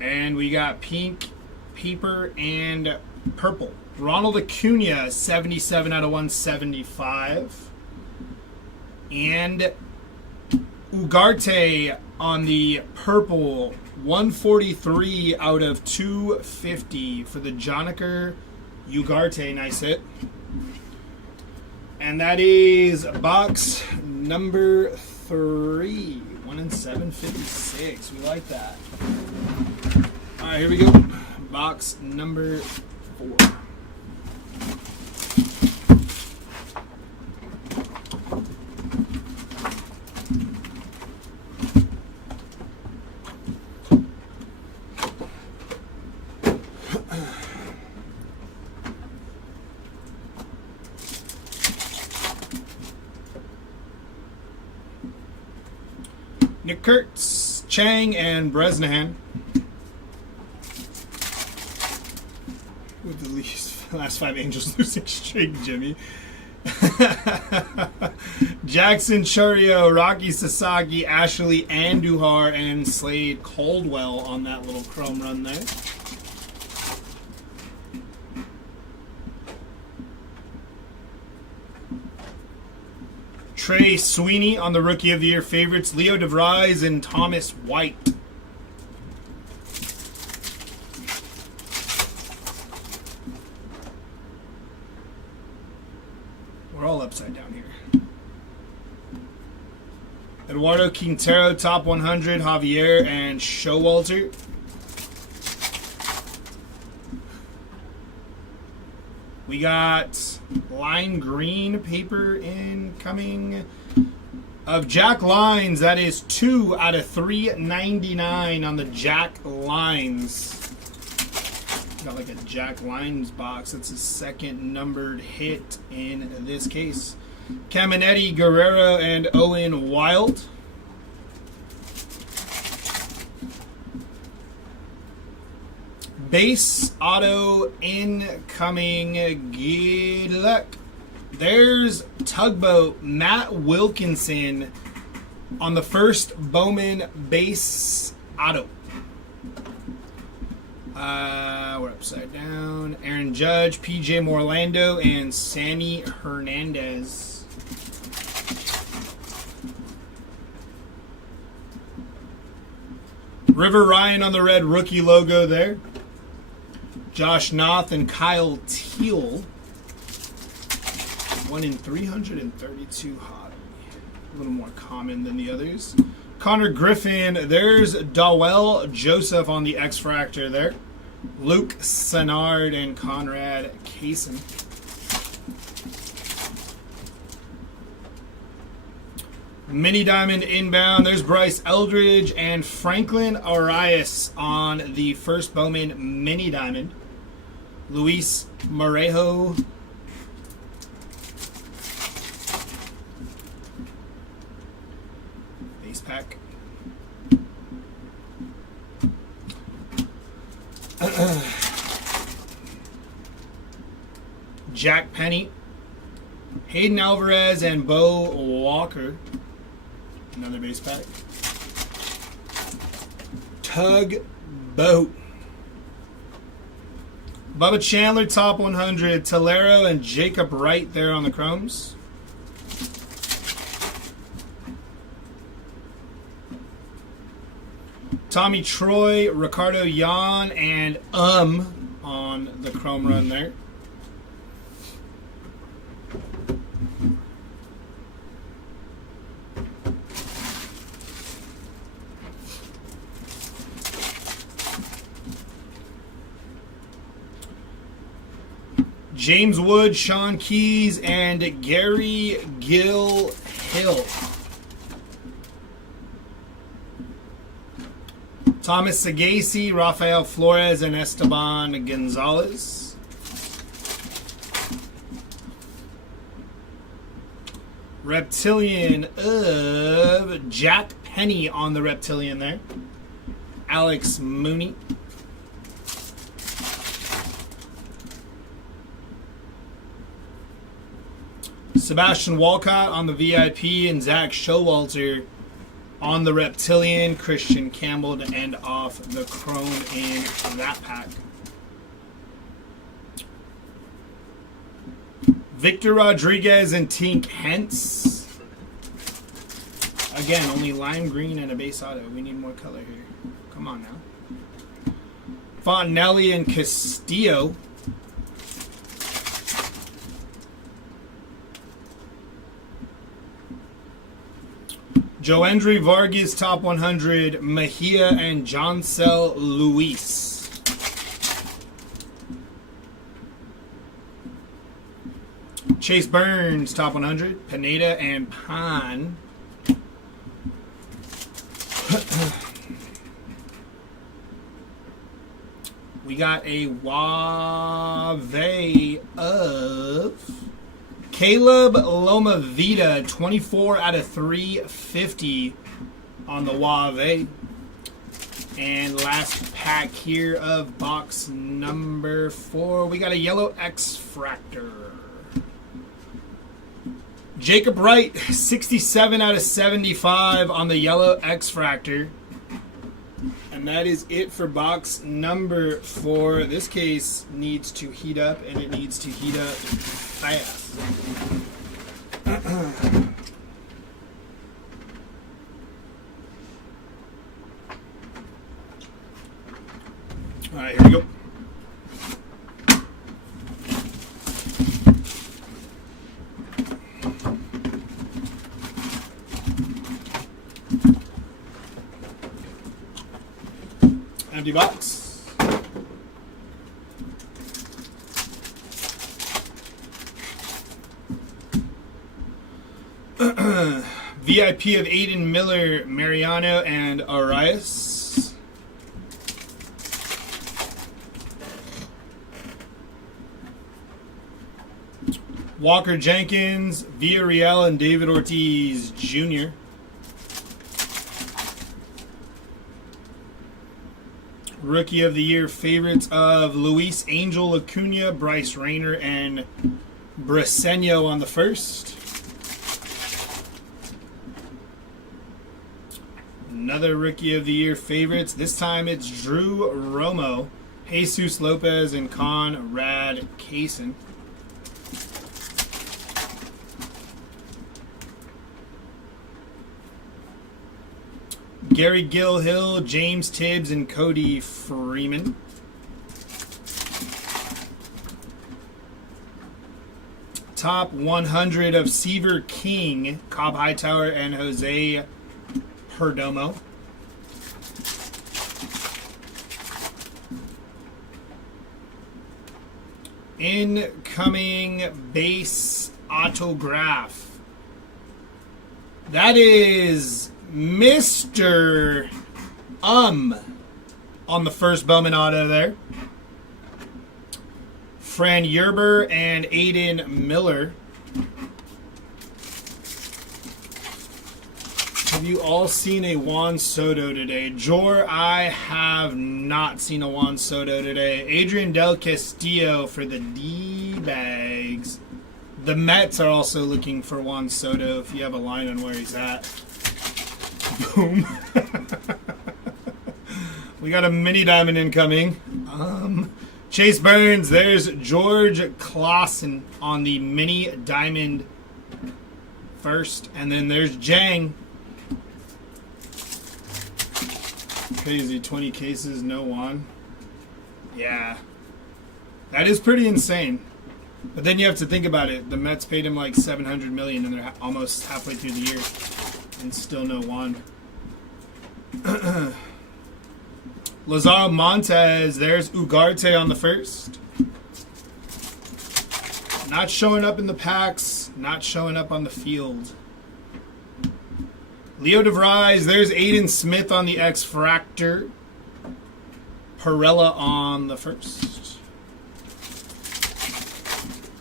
And we got pink, paper, and purple. Ronald Acuna, 77 out of 175. And Ugarte on the purple, 143 out of 250 for the Joniker Ugarte. Nice hit. And that is box number 3. 1 in 756. We like that. All right, here we go. Box number 4. Nick Kurtz, Chang, and Bresnahan. With the last 5 Angels losing streak, Jimmy. Jackson Churio, Rocky Sasaki, Ashley Andujar, and Slade Caldwell on that little chrome run there. Trey Sweeney on the Rookie of the Year favorites, Leo DeVries and Thomas White. We're all upside down here. Eduardo Quintero, top 100, Javier and Showalter. We got lime green paper incoming of Jack Lines. That is 2 out of 399 on the Jack Lines. Got like a Jack Lines box. That's his second numbered hit in this case. Caminetti, Guerrero, and Owen Wild. Base auto incoming. Good luck. There's Tugboat, Matt Wilkinson, On the first Bowman base auto. We're upside down. Aaron Judge, PJ Morlando, and Sammy Hernandez. River Ryan on the red rookie logo there. Josh Noth and Kyle Teal. 1 in 332 hot. A little more common than the others. Connor Griffin. There's Dawell Joseph on the X-Fractor there. Luke Sennard and Conrad Kaysen. Mini Diamond inbound. There's Bryce Eldridge and Franklin Arias on the first Bowman Mini Diamond. Luis Morejo. Base pack. Jack Penny, Hayden Alvarez, and Bo Walker. Another base pack. Tug Boat. Bubba Chandler, top 100. Tolero and Jacob Wright there on the chromes. Tommy Troy, Ricardo Yan, and on the chrome run there. James Wood, Sean Keys, and Gary Gill Hill. Thomas Sagasi, Rafael Flores, and Esteban Gonzalez. Reptilian of Jack Penny on the Reptilian there. Alex Mooney. Sebastian Walcott on the VIP and Zach Showalter on the Reptilian. Christian Campbell to end off the chrome in that pack. Victor Rodriguez and Tink Hentz. Again, only lime green and a base auto. We need more color here. Come on now. Fontenelli and Castillo. Joandre Vargas, top 100. Mejia and Joncel Luis. Chase Burns, top 100. Pineda and Pan. We got a Wave of Caleb Lomavita, 24 out of 350 on the Wave. And last pack here of box number 4, we got a yellow X-Fractor. Jacob Wright, 67 out of 75 on the yellow X-Fractor. And that is it for box number 4. This case needs to heat up, and it needs to heat up fast. All right, here we go. Empty box. VIP of Aiden Miller, Mariano, and Arias. Walker Jenkins, Villarreal, and David Ortiz Jr. Rookie of the Year favorites of Luis Angel Acuna, Bryce Rayner, and Briseño on the first. Another Rookie of the Year favorites. This time it's Drew Romo, Jesus Lopez, and Conrad Kaysen. Gary Gilhill, James Tibbs, and Cody Freeman. Top 100 of Seaver King, Cobb Hightower, and Jose Perdomo. Incoming base autograph. That is Mr. on the first Bowman auto there. Fran Yerber and Aiden Miller. Have you all seen a Juan Soto today? Jor, I have not seen a Juan Soto today. Adrian Del Castillo for the D-Bags. The Mets are also looking for Juan Soto if you have a line on where he's at. Boom. We got a mini diamond incoming. Chase Burns, there's George Clausen on the mini diamond first. And then there's Jang. Crazy, 20 cases, no Juan. Yeah. That is pretty insane. But then you have to think about it. The Mets paid him like $700 million and they're almost halfway through the year. And still no Juan. Lazaro Montez, there's Ugarte on the first. Not showing up in the packs, not showing up on the field. Leo DeVries, there's Aiden Smith on the X-Fractor. Perella on the first.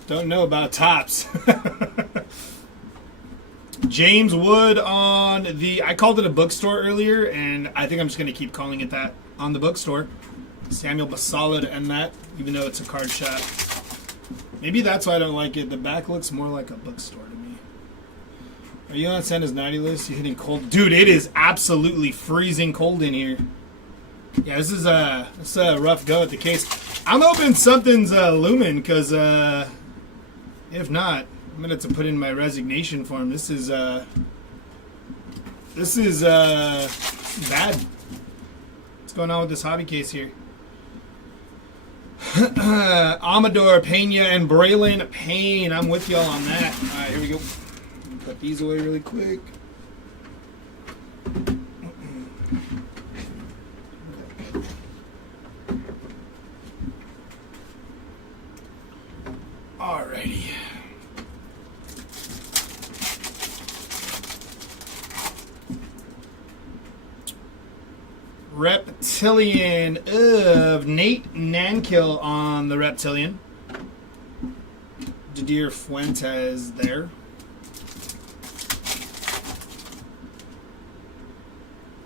Don't know about tops. James Wood on the... I called it a bookstore earlier, and I think I'm just going to keep calling it that on the bookstore. Samuel Basallo to end that, even though it's a card shop. Maybe that's why I don't like it. The back looks more like a bookstore to me. Are you on Santa's naughty list? You hitting cold? Dude, it is absolutely freezing cold in here. Yeah, this is a rough go at the case. I'm hoping something's looming, because if not, I'm going to have to put in my resignation form. This is bad. What's going on with this hobby case here? Amador Pena and Braylon Payne. I'm with y'all on that. All right, here we go. Put these away really quick. Alrighty. Reptilian of Nate Nankill on the Reptilian. Didier Fuentes there.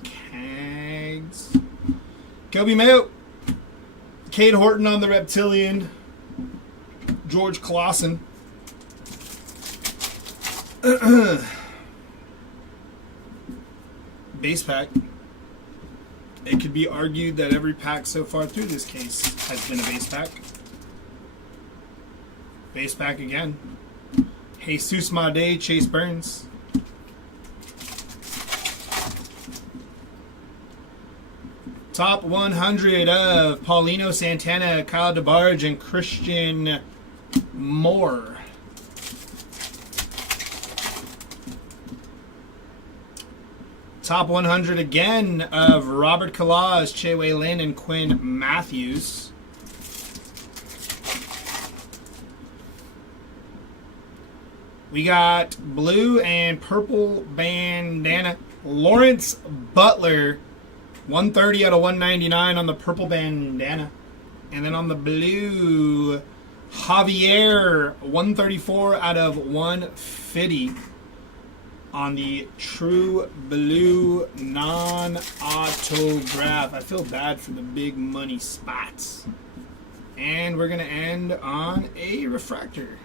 Cags. Kobe Mayo. Cade Horton on the Reptilian. George Clausen. Base pack. It could be argued that every pack so far through this case has been a base pack. Base pack again. Jesus Made, Chase Burns. Top 100 of Paulino Santana, Kyle DeBarge, and Christian Moore. Top 100 again of Robert Kalaz, Che Wei Lin, and Quinn Matthews. We got blue and purple bandana. Lawrence Butler, 130 out of 199 on the purple bandana. And then on the blue, Javier, 134 out of 150 on the True Blue non-autograph. I feel bad for the big money spots. And we're going to end on a refractor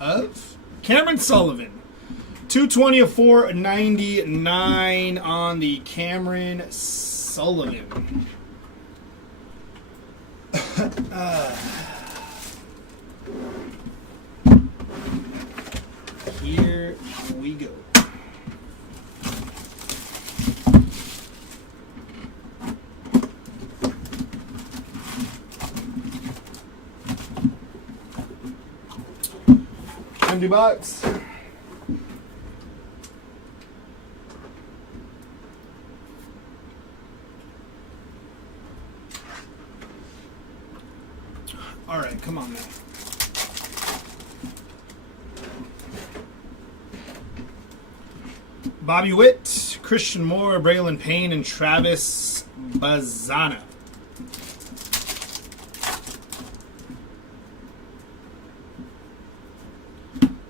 of Cameron Sullivan. 220 of 499 on the Cameron Sullivan. Here we go. Empty box. All right, come on now. Bobby Witt, Christian Moore, Braylon Payne, and Travis Bazana.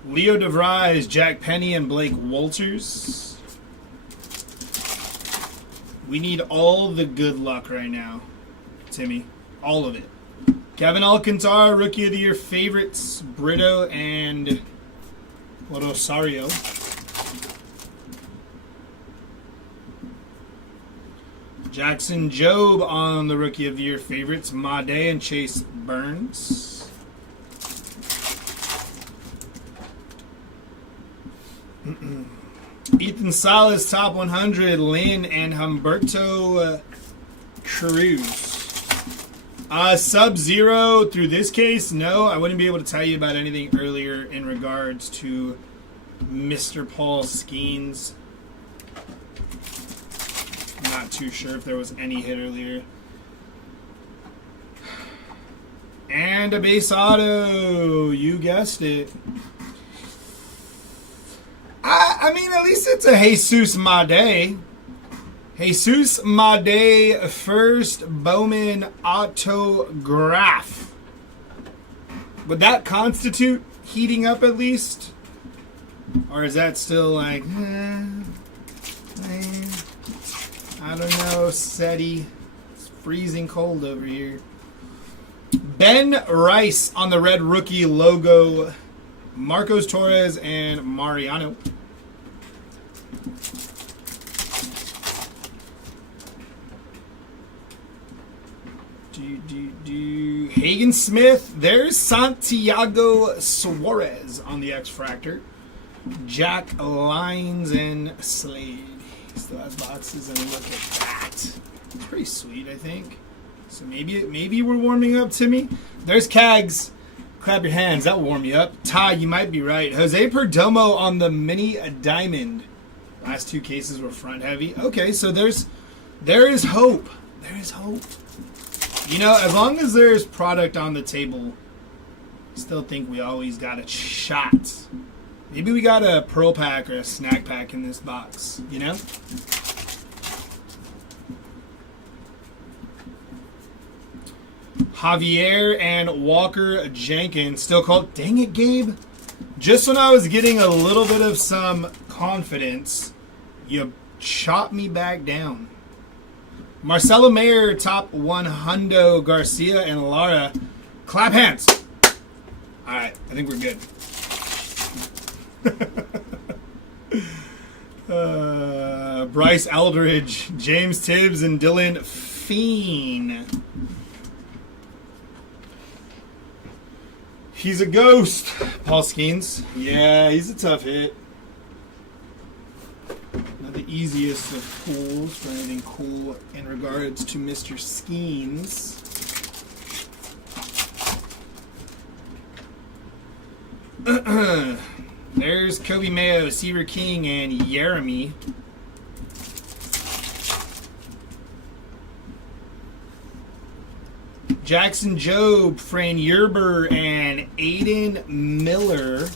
Leo DeVries, Jack Penny, and Blake Walters. We need all the good luck right now, Timmy. All of it. Kevin Alcantara, Rookie of the Year favorites, Brito and Rosario. Jackson Jobe on the Rookie of the Year favorites, Made and Chase Burns. Ethan Salas, top 100, Lynn and Humberto Cruz. Sub-Zero, through this case, no. I wouldn't be able to tell you about anything earlier in regards to Mr. Paul Skeens. Not too sure if there was any hit earlier. And a base auto. You guessed it. I mean, at least it's a Jesus Made. Jesus Made first Bowman autograph. Would that constitute heating up at least? Or is that still like, I don't know, SETI. It's freezing cold over here. Ben Rice on the red rookie logo. Marcos Torres and Mariano. Hagen Smith. There's Santiago Suarez on the X-Fractor. Jack Lines and Slade. He still has boxes, and look at that. It's pretty sweet, I think. So maybe we're warming up, Timmy. There's Cags. Clap your hands. That'll warm you up. Ty, you might be right. Jose Perdomo on the mini diamond. Last two cases were front heavy. Okay, so there is hope. There is hope. You know, as long as there's product on the table, I still think we always got a shot. Maybe we got a pearl pack or a snack pack in this box, you know? Javier and Walker Jenkins, still called. Dang it, Gabe. Just when I was getting a little bit of some confidence, you chopped me back down. Marcelo Mayer, top 100, Garcia and Lara. Clap hands. All right, I think we're good. Bryce Eldridge, James Tibbs, and Dylan Fiend. He's a ghost, Paul Skeens. Yeah, he's a tough hit. Not the easiest of pulls for anything cool in regards to Mr. Skeens. There's Kobe Mayo, Seaver King, and Jeremy. Jackson Jobe, Fran Yerber, and Aiden Miller.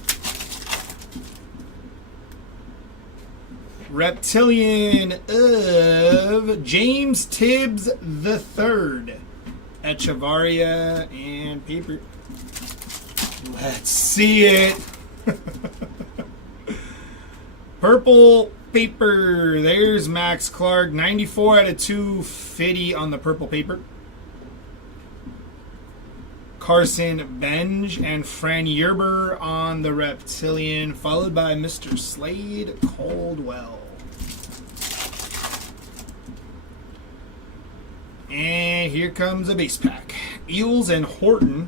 Reptilian of James Tibbs III. Echevarria and paper. Let's see it. Purple paper. There's Max Clark. 94 out of 250 on the purple paper. Carson Benj, and Fran Yerber on the Reptilian, followed by Mr. Slade Caldwell. And here comes a base pack. Eels and Horton.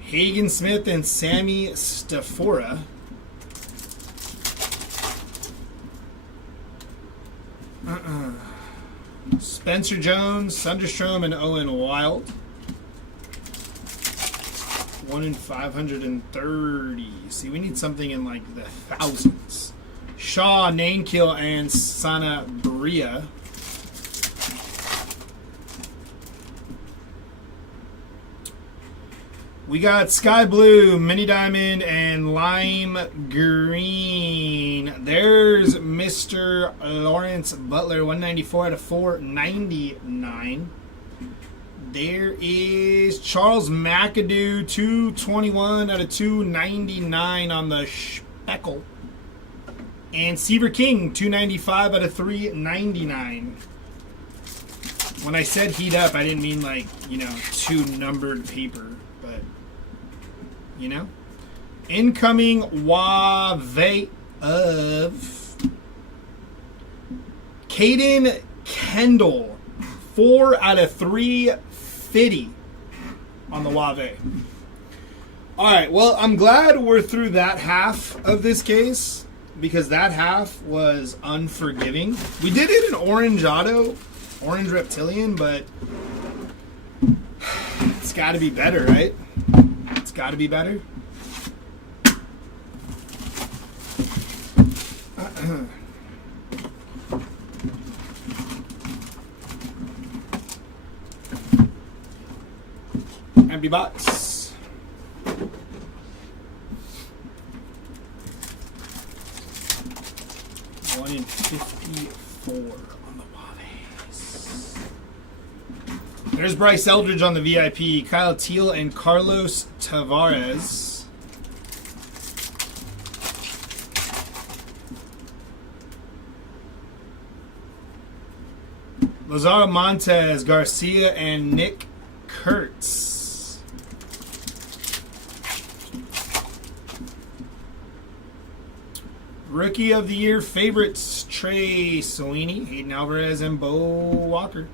Hagen Smith and Sammy Stafora. Spencer Jones, Sunderstrom, and Owen Wild. 1 in 530. See, we need something in like the thousands. Shaw, Nainkill, and Sanabria. We got Sky Blue, Mini Diamond, and Lime Green. There's Mr. Lawrence Butler, 194 out of 499. There is Charles McAdoo, 221 out of 299 on the Speckle. And Seaver King, 295 out of 399. When I said heat up, I didn't mean like, two numbered paper. But, incoming Wave of Caden Kendall, 4 out of 350 on the Wave. All right, well, I'm glad we're through that half of this case because that half was unforgiving. We did it in orange auto, orange reptilian, but it's got to be better, right? It's got to be better. Empty box. One in 54 on the Waves. There's Bryce Eldridge on the VIP. Kyle Teal and Carlos Tavares. Lazaro Montez, Garcia, and Nick Kurtz. Rookie of the Year favorites, Trey Sweeney, Hayden Alvarez, and Bo Walker.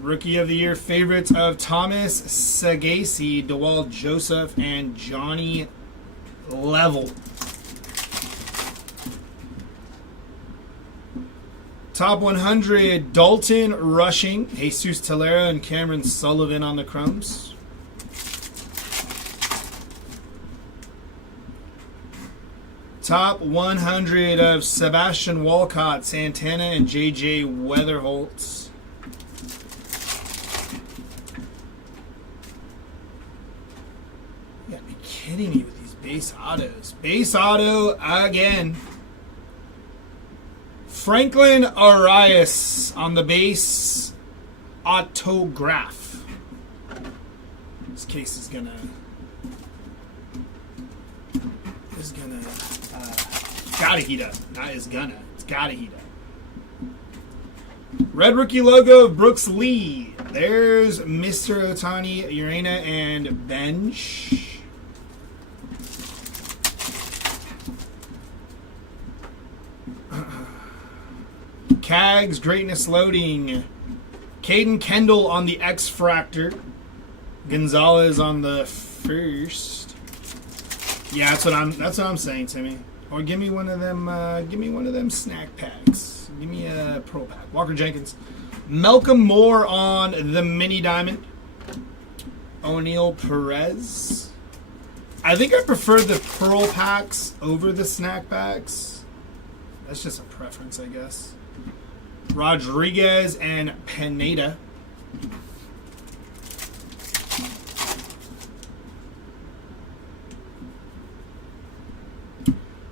Rookie of the Year favorites of Thomas Sagasi, DeWalt Joseph, and Johnny Level. Top 100, Dalton Rushing, Jesus Tolera, and Cameron Sullivan on the Crumbs. Top 100 of Sebastian Walcott, Santana, and J.J. Weatherholtz. You gotta be kidding me with these base autos. Base auto again. Franklin Arias on the base autograph. This case is gonna gotta heat up. Not is gonna. It's gotta heat up. Red rookie logo of Brooks Lee. There's Mr. Otani, Urena, and Bench. Cags, Greatness Loading. Caden Kendall on the X-Fractor. Gonzalez on the first. Yeah, that's what I'm saying, Timmy. Or give me one of them snack packs. Give me a pro pack. Walker Jenkins. Malcolm Moore on the Mini Diamond. O'Neal Perez. I think I prefer the pearl packs over the snack packs. That's just a preference, I guess. Rodriguez and Pineda.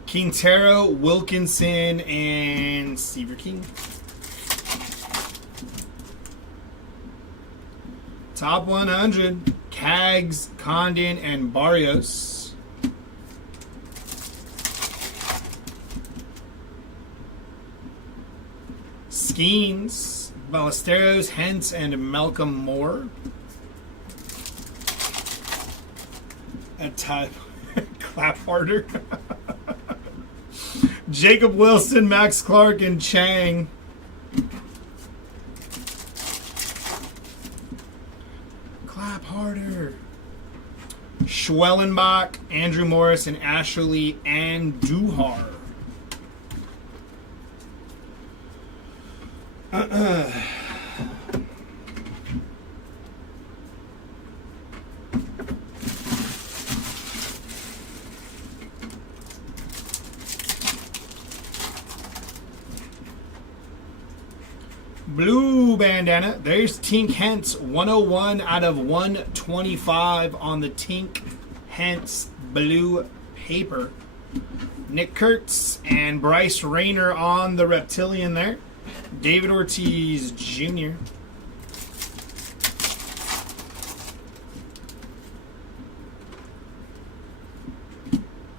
Quintero, Wilkinson, and Seaver King. Top 100, Cags, Condon, and Barrios. Skeens, Ballesteros, Hentz, and Malcolm Moore. At type clap harder. Jacob Wilson, Max Clark, and Chang. Clap harder. Schwellenbach, Andrew Morris, and Ashley Andujar. Blue bandana. There's Tink Hentz, 101 out of 125 on the Tink Hentz blue paper. Nick Kurtz and Bryce Rayner on the Reptilian there. David Ortiz Jr.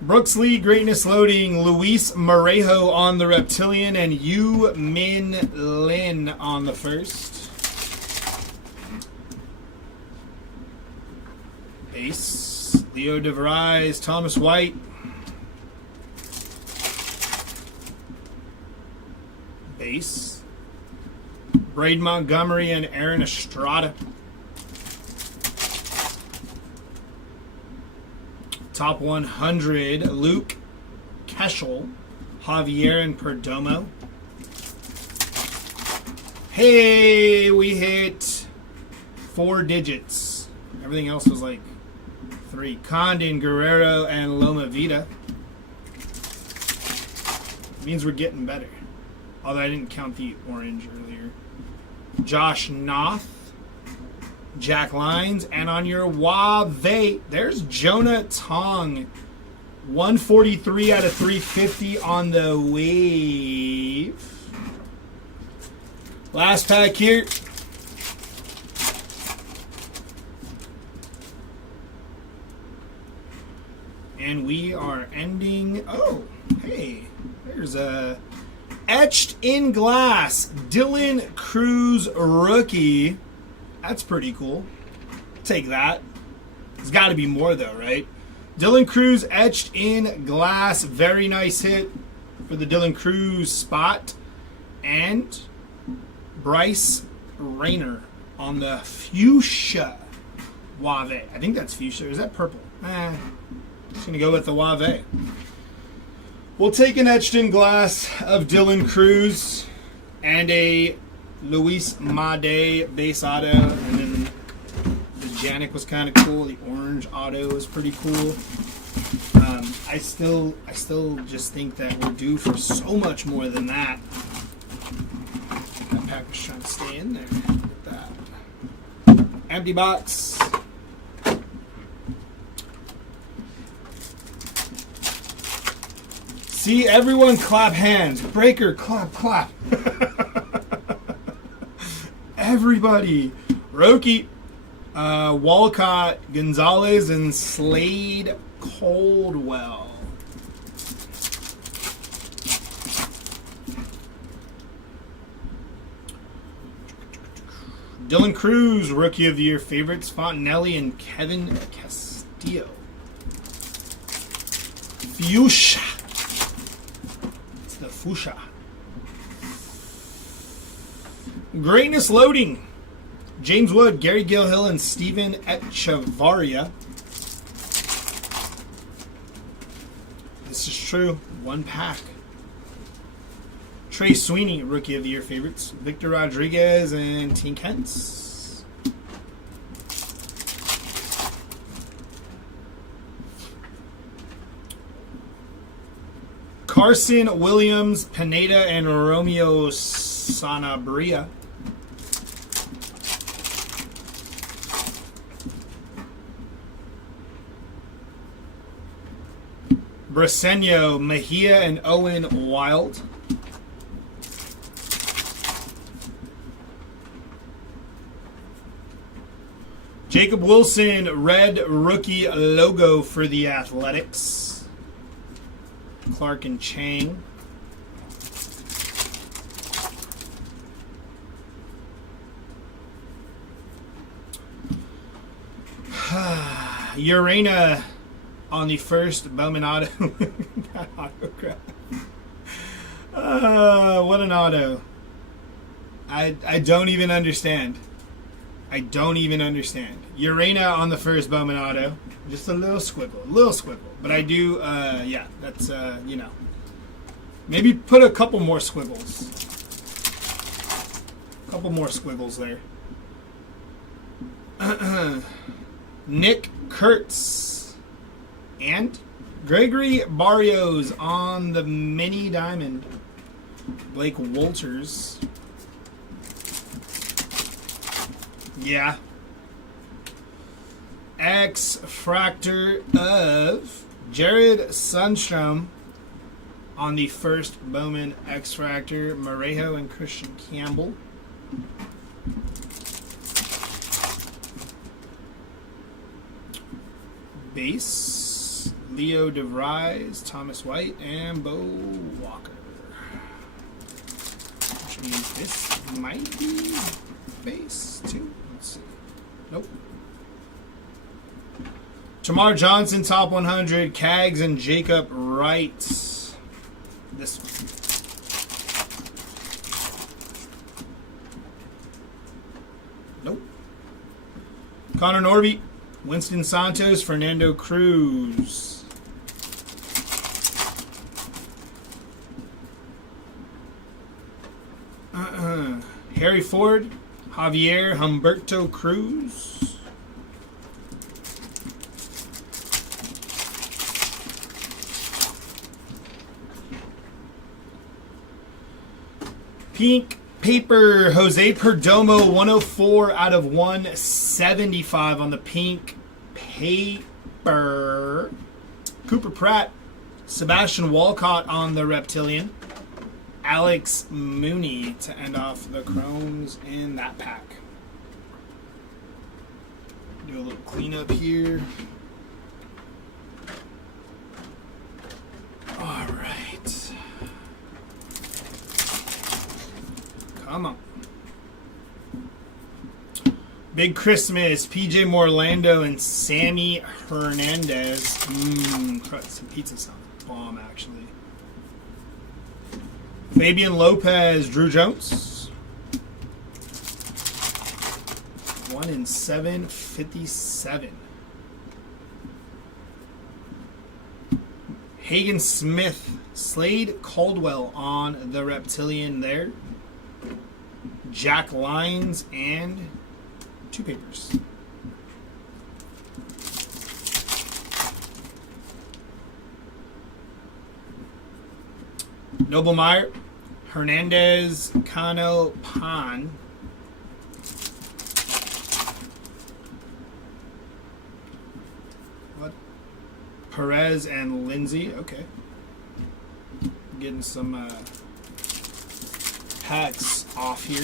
Brooks Lee, Greatness Loading, Luis Morejo on the Reptilian, and Yu Min Lin on the first. Base, Leo DeVries, Thomas White. Base, Braid Montgomery and Aaron Estrada. Top 100, Luke Keschel, Javier and Perdomo. Hey, we hit 4 digits. Everything else was like 3. Condon, Guerrero, and Loma Vida. Means we're getting better. Although I didn't count the orange earlier. Josh Noth. Jack Lines, and on your Wave, there's Jonah Tong, 143 out of 350 on the wave. Last pack here. And we are ending. Oh, hey, there's a etched in glass Dylan Cruz rookie. That's pretty cool. Take that. There's got to be more, though, right? Dylan Cruz etched in glass. Very nice hit for the Dylan Cruz spot. And Bryce Rayner on the fuchsia Wave. I think that's fuchsia. Is that purple? Just going to go with the Wave. We'll take an etched in glass of Dylan Cruz and a Luis Made base auto, and then the Janik was kind of cool. The orange auto was pretty cool. I still just think that we're due for so much more than that. That pack was trying to stay in there. Look at that. Empty box. See, everyone clap hands. Breaker, clap, clap. Everybody. Roki, Walcott, Gonzalez, and Slade Coldwell. Dylan Cruz, Rookie of the Year favorites, Fontenelli and Kevin Castillo. Fuchsia. It's the Fuchsia. Greatness Loading. James Wood, Gary Gilhill, and Steven Echevarria. This is true. 1 pack. Trey Sweeney, Rookie of the Year favorites. Victor Rodriguez and Tink Hentz. Carson Williams, Pineda, and Romeo Sanabria. Briseño, Mejia, and Owen Wild. Jacob Wilson, red rookie logo for the Athletics. Clark and Chang. Urena on the first Bowman auto. That autograph. What an auto. I don't even understand. I don't even understand. Urena on the first Bowman auto. Just a little squiggle. But I do, yeah, that's, you know. Maybe put a couple more squiggles. A couple more squiggles there. Nick Kurtz. And Gregory Barrios on the mini diamond. Blake Wolters. Yeah. X-Fractor of Jared Sundstrom on the first Bowman X-Fractor. Marejo and Christian Campbell. Base. Leo DeVries, Thomas White, and Bo Walker. Which means this might be base too. Let's see. Nope. Tamar Johnson, top 100. Cags and Jacob Wright. This one. Nope. Connor Norby. Winston Santos. Fernando Cruz. Harry Ford. Javier Humberto Cruz. Pink paper, Jose Perdomo, 104 out of 175 on the pink paper. Cooper Pratt, Sebastian Walcott on the Reptilian. Alex Mooney to end off the chromes in that pack. Do a little cleanup here. All right. Come on. Big Christmas, PJ Morlando and Sammy Hernandez. Some pizza sounds bomb, actually. Fabian Lopez, Drew Jones. 1 in 757. Hagen Smith, Slade Caldwell on the Reptilian there. Jack Lyons and 2 papers. Noblemeyer, Hernandez, Cano, Pan. What? Perez and Lindsay. Okay. Getting some packs off here.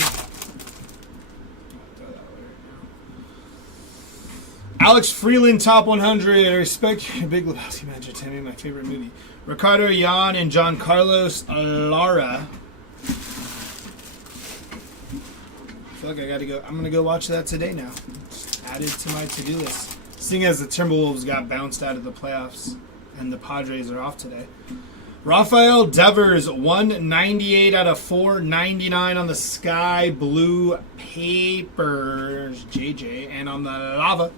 Alex Freeland, top 100. I respect your Big Lebowski Magic. Tell me my favorite movie. Ricardo Yan and John Carlos Lara. I feel like I gotta go. I'm gonna go watch that today now. Just add it to my to-do list. Seeing as the Timberwolves got bounced out of the playoffs and the Padres are off today. Rafael Devers, 198 out of 499 on the sky blue papers. JJ, and on the lava,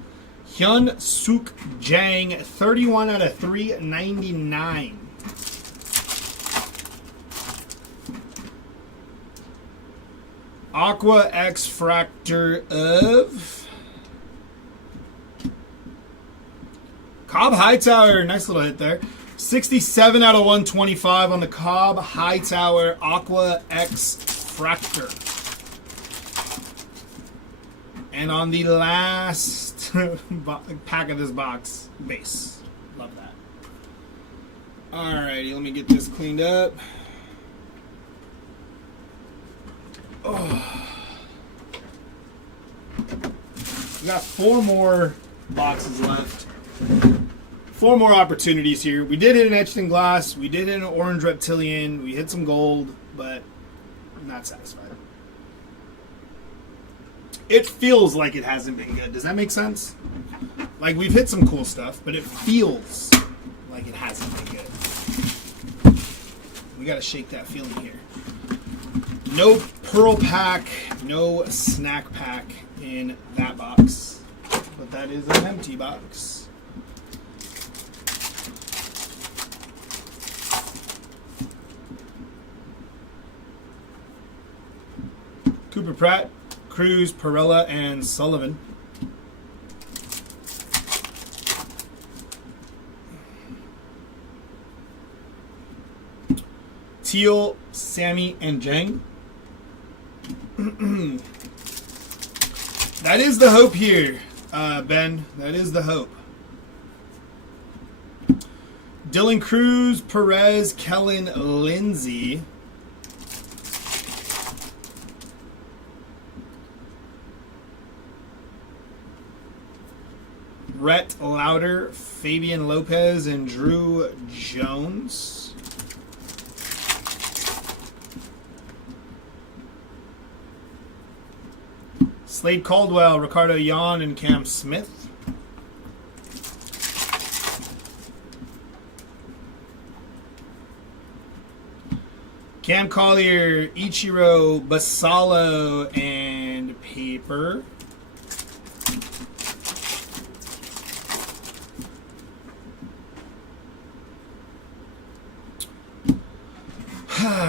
Hyun Suk Jang, 31 out of 399. Aqua X-Fractor of Cobb Hightower. Nice little hit there. 67 out of 125 on the Cobb Hightower Aqua X-Fractor. And on the last pack of this box, base. Love that. Alrighty, let me get this cleaned up. Oh. We got 4 more boxes left. 4 more opportunities here. We did hit an etched in glass. We did hit an orange reptilian. We hit some gold, but I'm not satisfied. it feels like it hasn't been good. Does that make sense? Like, we've hit some cool stuff, but it feels like it hasn't been good. We got to shake that feeling here. No pearl pack, no snack pack in that box. But that is an empty box. Cooper Pratt, Cruz, Perella, and Sullivan. Teal, Sammy, and Jang. That is the hope here, Ben. That is the hope. Dylan Cruz, Perez, Kellen, Lindsay. Rhett Lauder, Fabian Lopez, and Drew Jones. Slade Caldwell, Ricardo Yan, and Cam Smith. Cam Collier, Ichiro, Basalo, and Paper.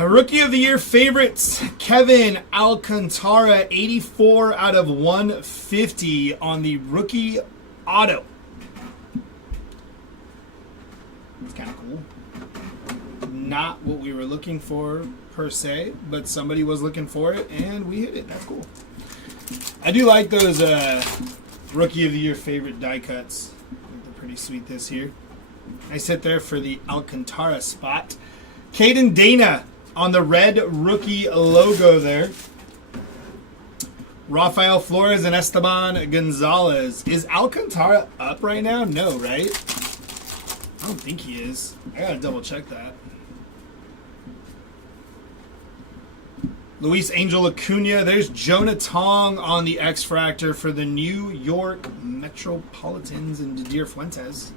Rookie of the Year favorites, Kevin Alcantara, 84 out of 150 on the rookie auto. It's kind of cool. Not what we were looking for per se, but somebody was looking for it and we hit it. That's cool. I do like those Rookie of the Year favorite die cuts. I think they're pretty sweet this year. Nice hit there for the Alcantara spot. Caden Dana on the red rookie logo there. Rafael Flores and Esteban Gonzalez. Is Alcantara up right now? No, right? I don't think he is. I gotta double check that. Luis Angel Acuna. There's Jonah Tong on the X-Fractor for the New York Metropolitans and Didier Fuentes.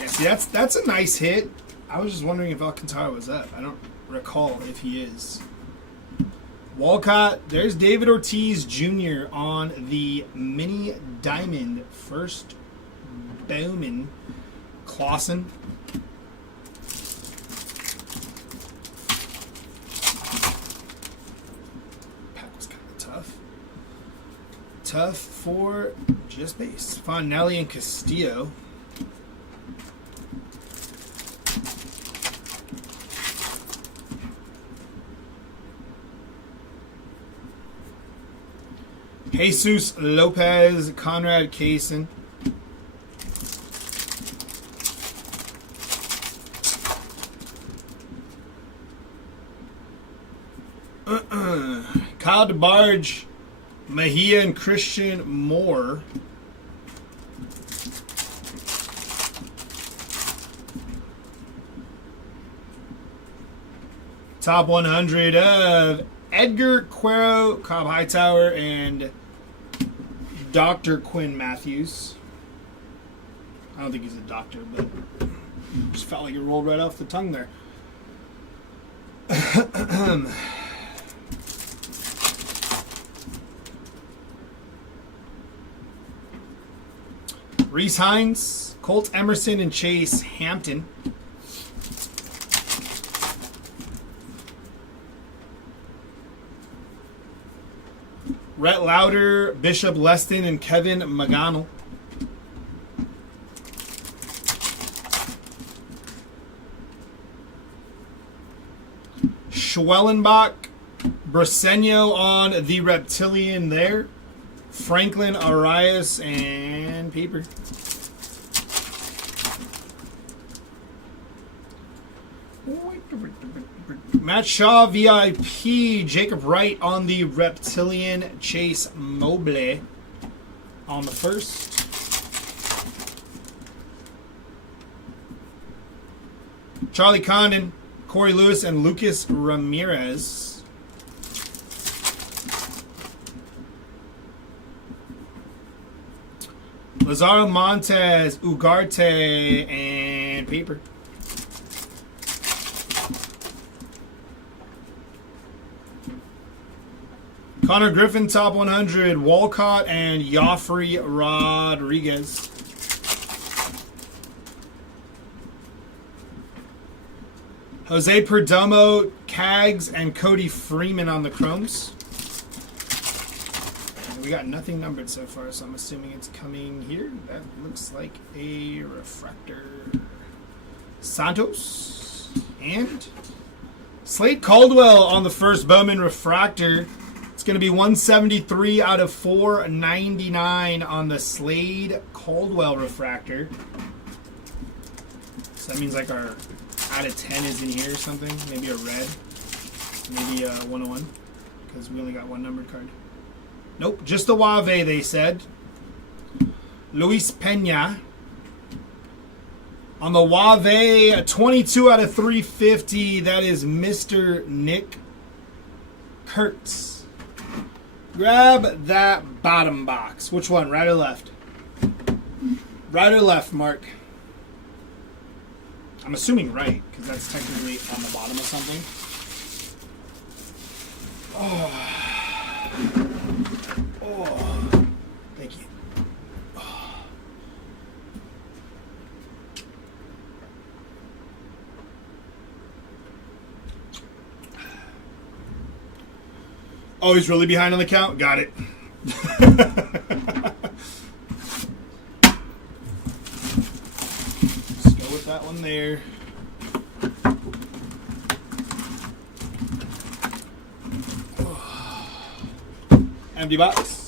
Yeah, see, that's a nice hit. I was just wondering if Alcantara was up. I don't recall if he is. Walcott, there's David Ortiz Jr. on the Mini Diamond. First Bowman. Clausen. Pack was kind of tough. Tough for just base. Fonelli and Castillo. Jesus Lopez, Conrad Kaysen. Kyle DeBarge, Mejia, and Christian Moore. Top 100 of Edgar Quero, Cobb Hightower, and Dr. Quinn Matthews. I don't think he's a doctor, but just felt like it rolled right off the tongue there. Reese Hines, Colt Emerson, and Chase Hampton. Rhett Lauder, Bishop Leston, and Kevin McGonnell. Schwellenbach, Briseño on the Reptilian there. Franklin Arias and Paper. Matt Shaw VIP, Jacob Wright on the Reptilian, Chase Mobley on the first. Charlie Condon, Corey Lewis, and Lucas Ramirez. Lazaro Montes, Ugarte, and paper. Connor Griffin, top 100, Walcott, and Joffrey Rodriguez. Jose Perdomo, Cags, and Cody Freeman on the Chromes. We got nothing numbered so far, so I'm assuming it's coming here. That looks like a refractor. Santos and Slade Caldwell on the first Bowman refractor. It's going to be 173 out of 499 on the Slade Caldwell refractor. So that means like our out of 10 is in here or something. Maybe a red. Maybe a 101 because we only got one numbered card. Nope, just the Wave, they said. Luis Pena. On the Wave, 22 out of 350. That is Mr. Nick Kurtz. Grab that bottom box. Which one, right or left? Right or left, Mark? I'm assuming right, because that's technically on the bottom of something. Oh, thank you. Oh, he's really behind on the count? Got it. Let's go with that one there. Empty box.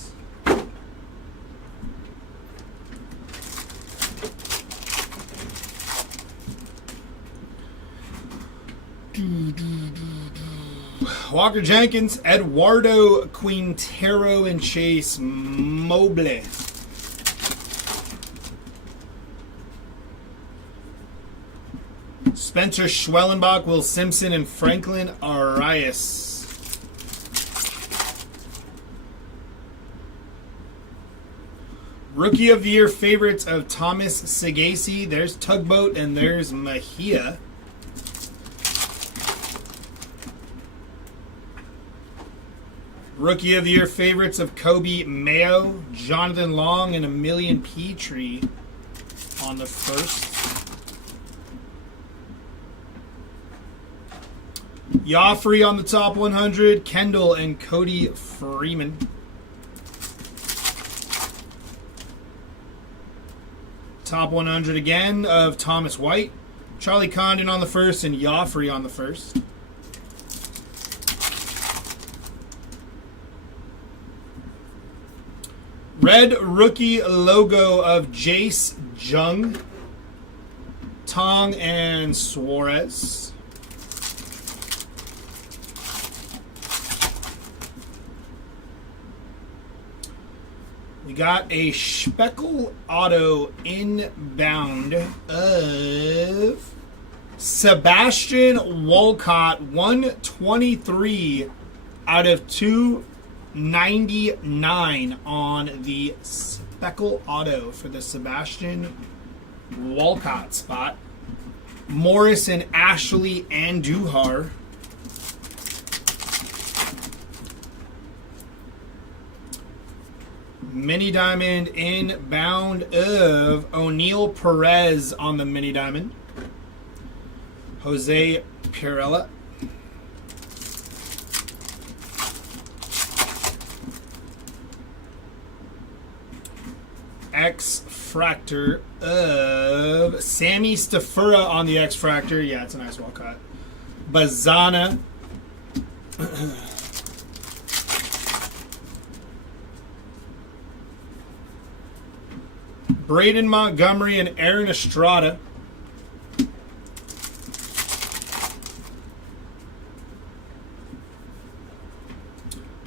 Walker Jenkins, Eduardo Quintero, and Chase Mobley. Spencer Schwellenbach, Will Simpson, and Franklin Arias. Rookie of the Year favorites of Thomas Sagasi. There's Tugboat and there's Mejia. Rookie of the Year favorites of Kobe Mayo, Jonathan Long, and Emilian Petrie on the first. Joffrey on the top 100, Kendall and Cody Freeman. Top 100 again of Thomas White, Charlie Condon on the first, and Joffrey on the first. Red rookie logo of Jace Jung, Tong, and Suarez. We got a Speckle auto inbound of Sebastian Walcott, 123 out of 299 on the Speckle auto for the Sebastian Walcott spot. Morris and Ashley Andujar. Mini diamond inbound of O'Neal Perez on the mini diamond. Jose Pirella. X-Fractor of Sammy Stafura on the X-Fractor. Yeah, it's a nice Walcott. Bazana. Braden Montgomery and Aaron Estrada.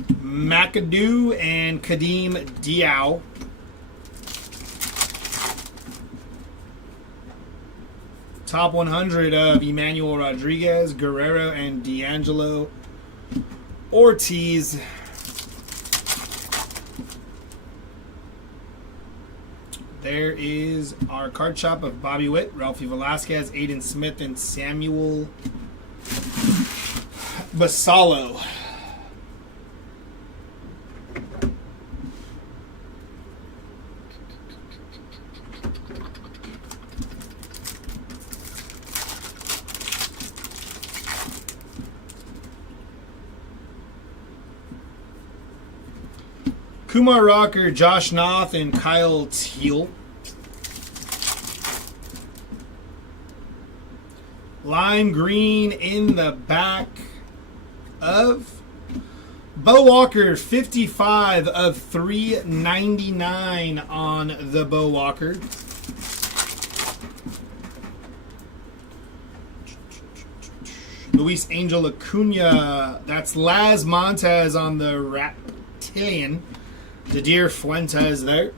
McAdoo and Kadeem Diaw. Top 100 of Emmanuel Rodriguez, Guerrero, and D'Angelo Ortiz. There is our card shop of Bobby Witt, Ralphie Velasquez, Aiden Smith, and Samuel Basallo. Kumar Rocker, Josh Noth, and Kyle Teal. Lime green in the back of Bo Walker, 55 of 399 on the Bo Walker. Luis Angel Acuna, that's Laz Montez on the Reptilian. Didier Fuentes there.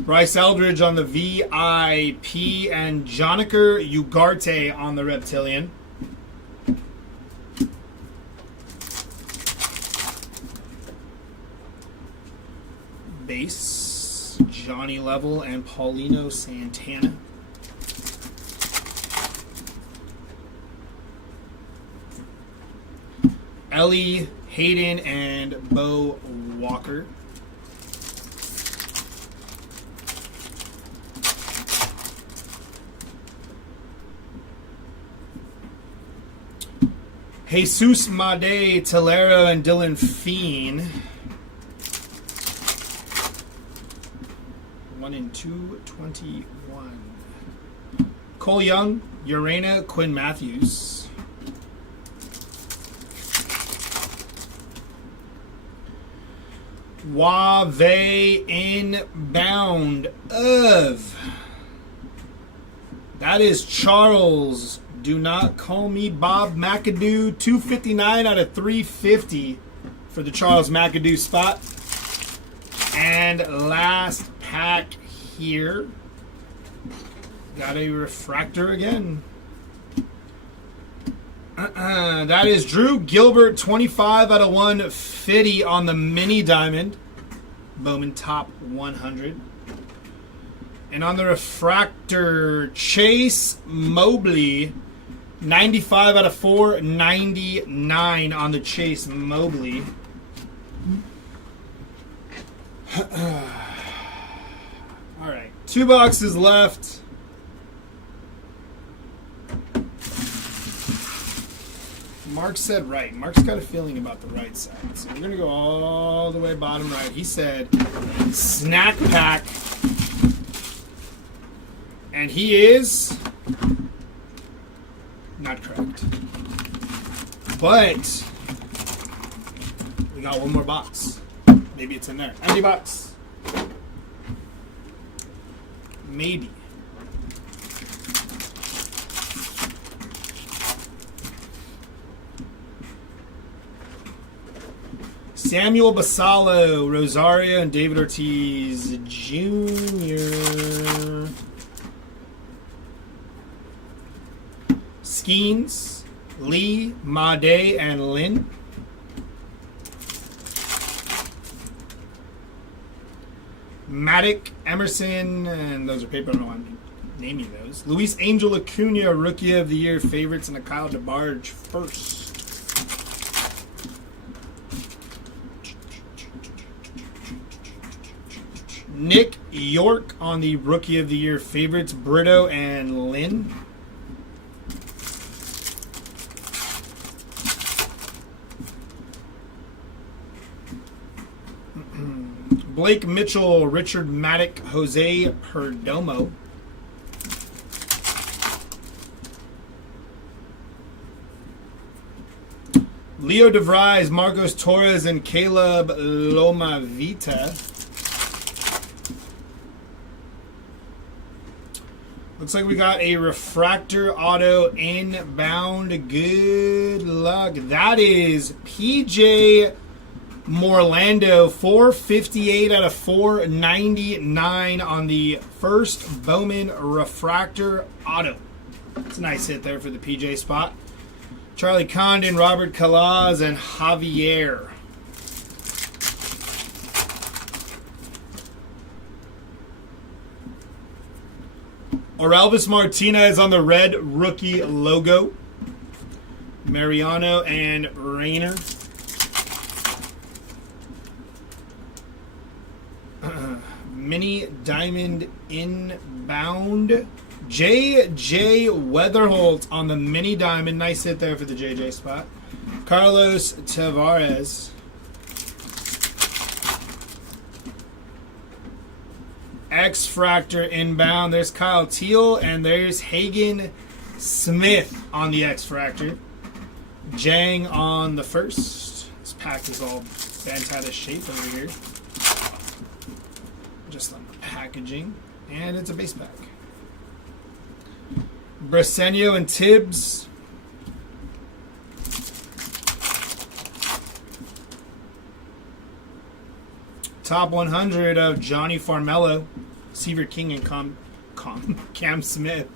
Bryce Eldridge on the VIP and Joniker Ugarte on the Reptilian. Base, Johnny Level and Paulino Santana. Ellie, Hayden, and Bo Walker. Jesus Made, Tolero, and Dylan Feen. 1 and 221. Cole Young, Urena, Quinn Matthews. Wave inbound of. That is Charles. Do not call me Bob McAdoo. 259 out of 350 for the Charles McAdoo spot. And last pack here. Got a refractor again. That is Drew Gilbert, 25 out of 150 on the mini diamond. Bowman top 100. And on the refractor, Chase Mobley, 95 out of 499 on the Chase Mobley. All right, 2 boxes left. Mark said right. Mark's got a feeling about the right side. So we're going to go all the way bottom right. He said snack pack. And he is not correct. But we got one more box. Maybe it's in there. Empty box. Maybe. Samuel Basallo, Rosario, and David Ortiz Jr. Skeens, Lee, Made, and Lynn. Maddock, Emerson, and those are paper. I don't know why I'm naming those. Luis Angel Acuna, Rookie of the Year favorites, and a Kyle DeBarge first. Nick York on the Rookie of the Year favorites, Brito and Lynn. Blake Mitchell, Richard Maddock, Jose Perdomo. Leo DeVries, Marcos Torres, and Caleb Lomavita. Looks like we got a refractor auto inbound. Good luck. That is PJ Morlando, 458 out of 499 on the first Bowman refractor auto. It's a nice hit there for the PJ spot. Charlie Condon, Robert Calaz, and Javier. Orelvis Martinez on the red rookie logo. Mariano and Rayner. Mini Diamond Inbound. J.J. Weatherholt on the Mini Diamond. Nice hit there for the J.J. spot. Carlos Tavares. X-Fractor Inbound. There's Kyle Teal, and there's Hagen Smith on the X-Fractor. Jang on the first. This pack is all bent out of shape over here. Just on the packaging. And it's a base pack. Bresenio and Tibbs. Top 100 of Johnny Farmello, Seaver King, and Cam Smith.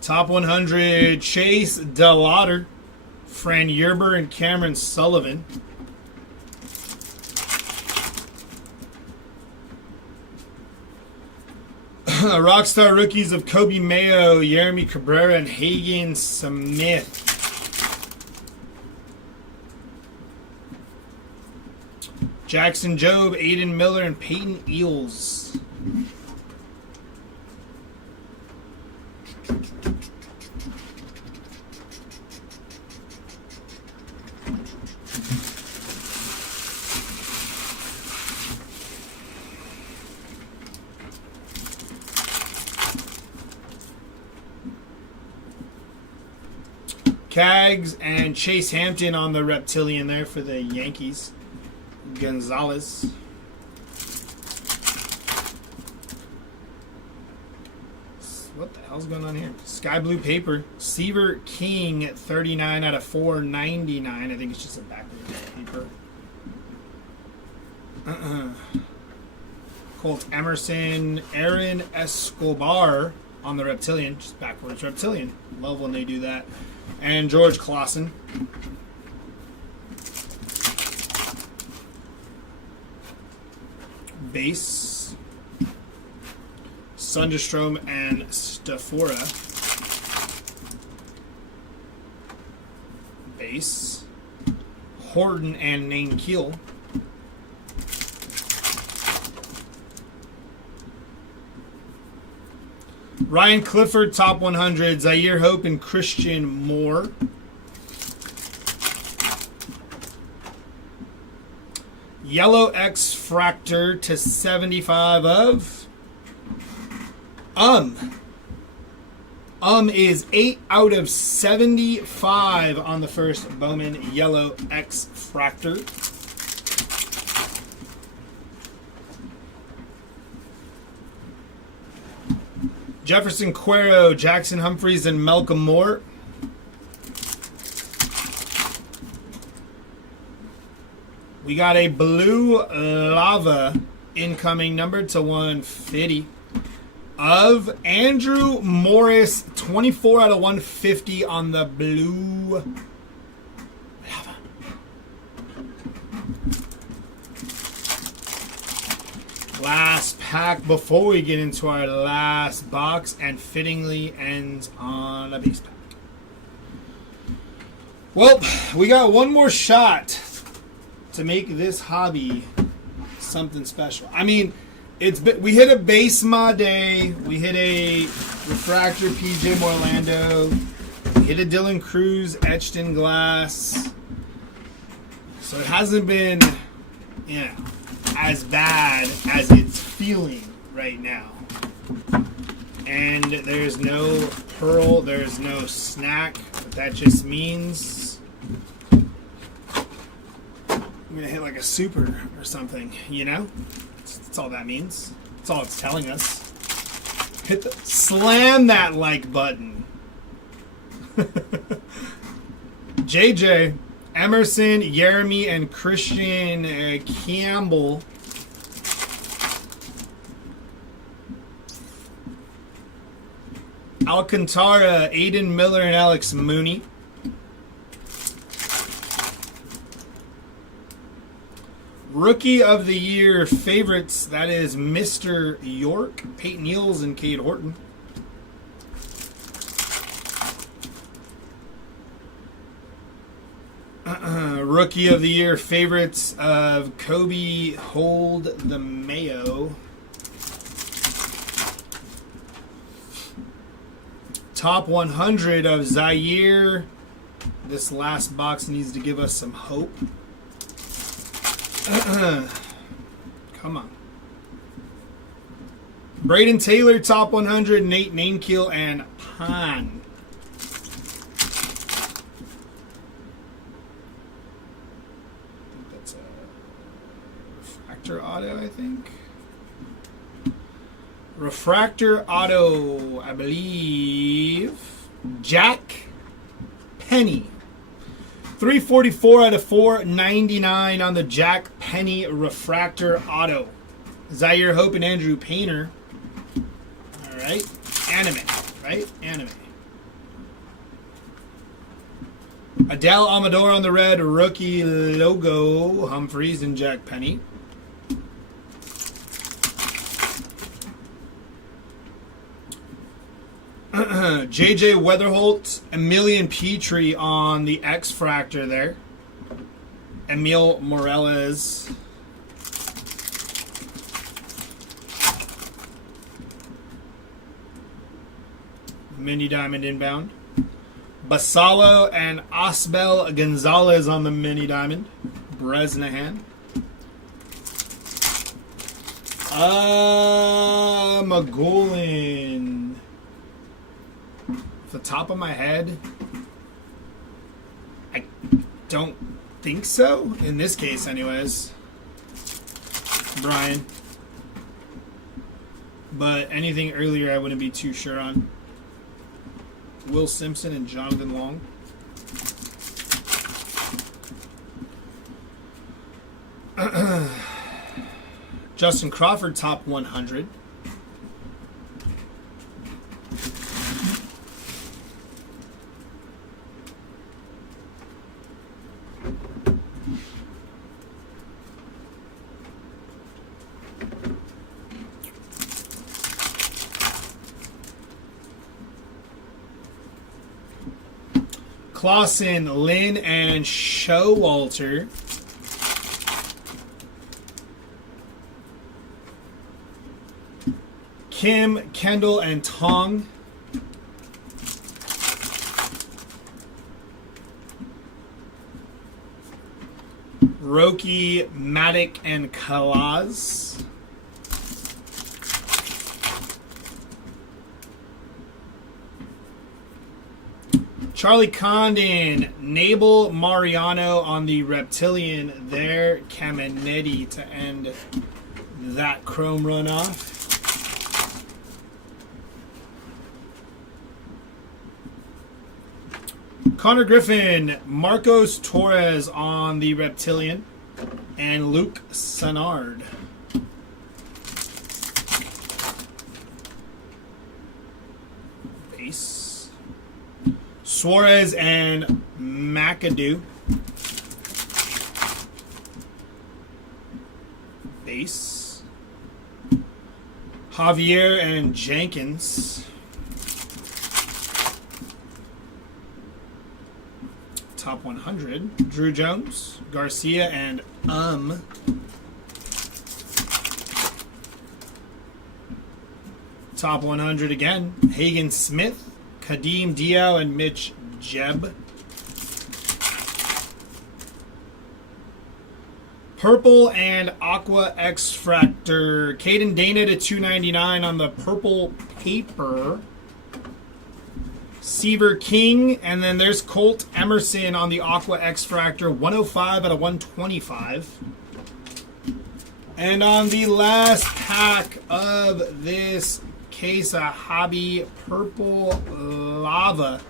Top 100 Chase DeLauder, Fran Yerber, and Cameron Sullivan. Rockstar rookies of Kobe Mayo, Jeremy Cabrera, and Hagen Smith. Jackson Jobe, Aiden Miller, and Peyton Eels. Cags and Chase Hampton on the Reptilian there for the Yankees. Gonzalez. What the hell's going on here? Sky Blue Paper. Seaver King, 39 out of 499. I think it's just a backwards paper. Colt Emerson. Aaron Escobar on the Reptilian. Just backwards Reptilian. Love when they do that. And George Clausen. Base. Sunderstrom and Stafora. Base. Horton and Nane Keel. Ryan Clifford, top 100. Zaire Hope and Christian Moore. Yellow X-Fractor to 75 of... is 8 out of 75 on the first Bowman Yellow X-Fractor. Jefferson Cuero, Jackson Humphreys, and Malcolm Moore. We got a blue lava incoming, numbered to 150 of Andrew Morris, 24 out of 150 on the blue lava. Last pack before we get into our last box, and fittingly ends on a base pack. Well, we got one more shot to make this hobby something special. I mean, we hit a base Ma Day, we hit a refractor PJ Orlando, we hit a Dylan Cruz etched in glass. So it hasn't been, as bad as it's feeling right now. And there's no pearl, there's no snack. But that just means I'm gonna hit like a super or something, you know? That's all that means. That's all it's telling us. Slam that like button. JJ, Emerson, Jeremy, and Christian Campbell. Alcantara, Aiden Miller, and Alex Mooney. Rookie of the Year favorites, that is Mr. York, Peyton Eels, and Cade Horton. Rookie of the Year favorites of Kobe Hold the Mayo. Top 100 of Zaire. This last box needs to give us some hope. Come on. Braden Taylor, top 100. Nate Nainkiel and Pan. That's a refractor auto, I think. Refractor auto, I believe. Jack Penny. 344 out of 499 on the Jack Penny Refractor Auto. Zaire Hope and Andrew Painter. All right. Anime, right? Anime. Adele Amador on the red. Rookie logo. Humphreys and Jack Penny. JJ Weatherholt, Emilian Petrie on the X-Fractor there. Emil Morales. Mini Diamond inbound. Basalo and Osbel Gonzalez on the Mini Diamond. Bresnahan. Magulin. The top of my head, I don't think so. In this case, anyways. Brian. But anything earlier, I wouldn't be too sure on. Will Simpson and Jonathan Long. Justin Crawford, top 100. Clausen, Lynn, and Showalter. Kim, Kendall, and Tong. Roki, Matic, and Kalaz. Charlie Condon, Nabel Mariano on the Reptilian there. Caminetti to end that chrome run off. Connor Griffin, Marcos Torres on the Reptilian, and Luke Sennard. Base. Suarez and McAdoo. Base. Javier and Jenkins. Top 100. Drew Jones, Garcia, and Top 100 again. Hagen Smith, Kadeem Diao, and Mitch Jeb. Purple and Aqua X-Fractor. Caden Dana to 299 on the purple paper. Seaver King, and then there's Colt Emerson on the Aqua X-Fractor, 105 out of 125. And on the last pack of this case, a Hobby Purple Lava.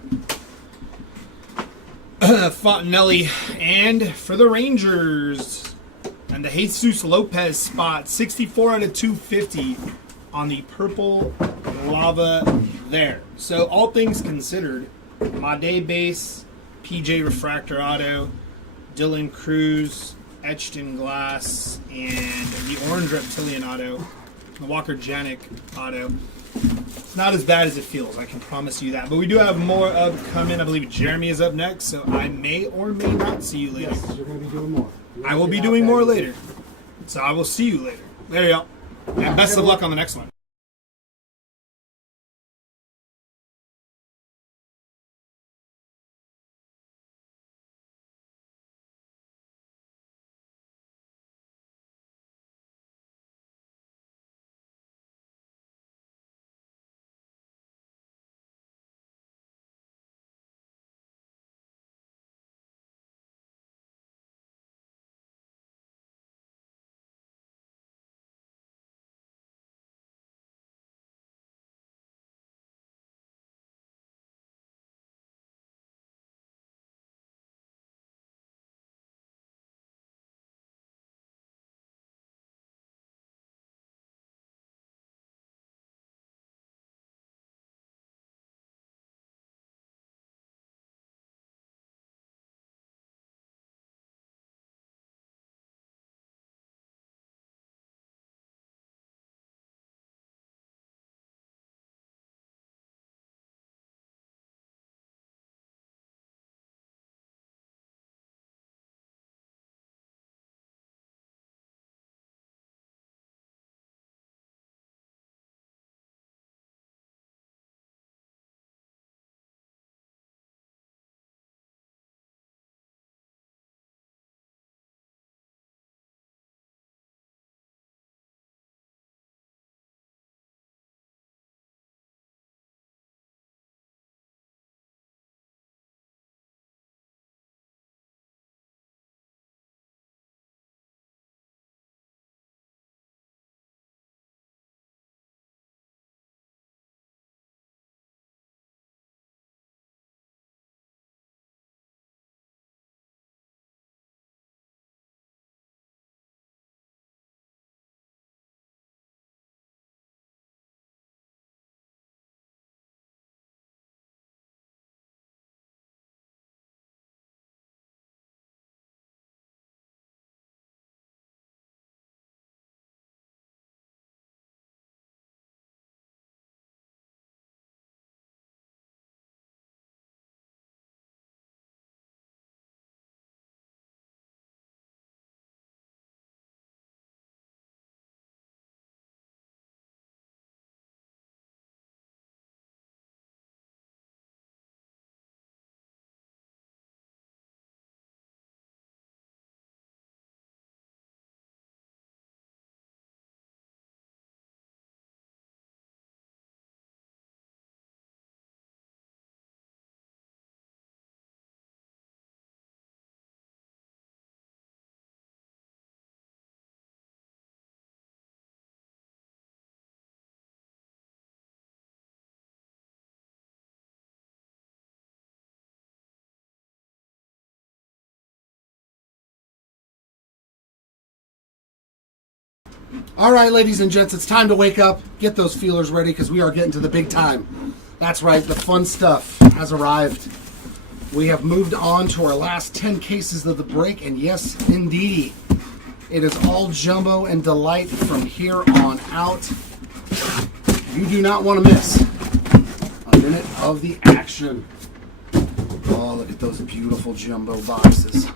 Fontanelli. And for the Rangers, and the Jesus Lopez spot, 64 out of 250 on the Purple Lava there. So all things considered, my day base, PJ Refractor Auto, Dylan Cruz, etched in glass, and the orange reptilian auto, the Walker Janik auto. It's not as bad as it feels, I can promise you that. But we do have more upcoming. I believe Jeremy is up next, so I may or may not see you later. Yes, you're going to be doing more. I will be doing more later. So I will see you later. There you go. And best of luck on the next one. All right, ladies and gents, it's time to wake up. Get those feelers ready because we are getting to the big time. That's right, the fun stuff has arrived. We have moved on to our last 10 cases of the break, and yes, indeedy, it is all jumbo and delight from here on out. You do not want to miss a minute of the action. Oh, look at those beautiful jumbo boxes.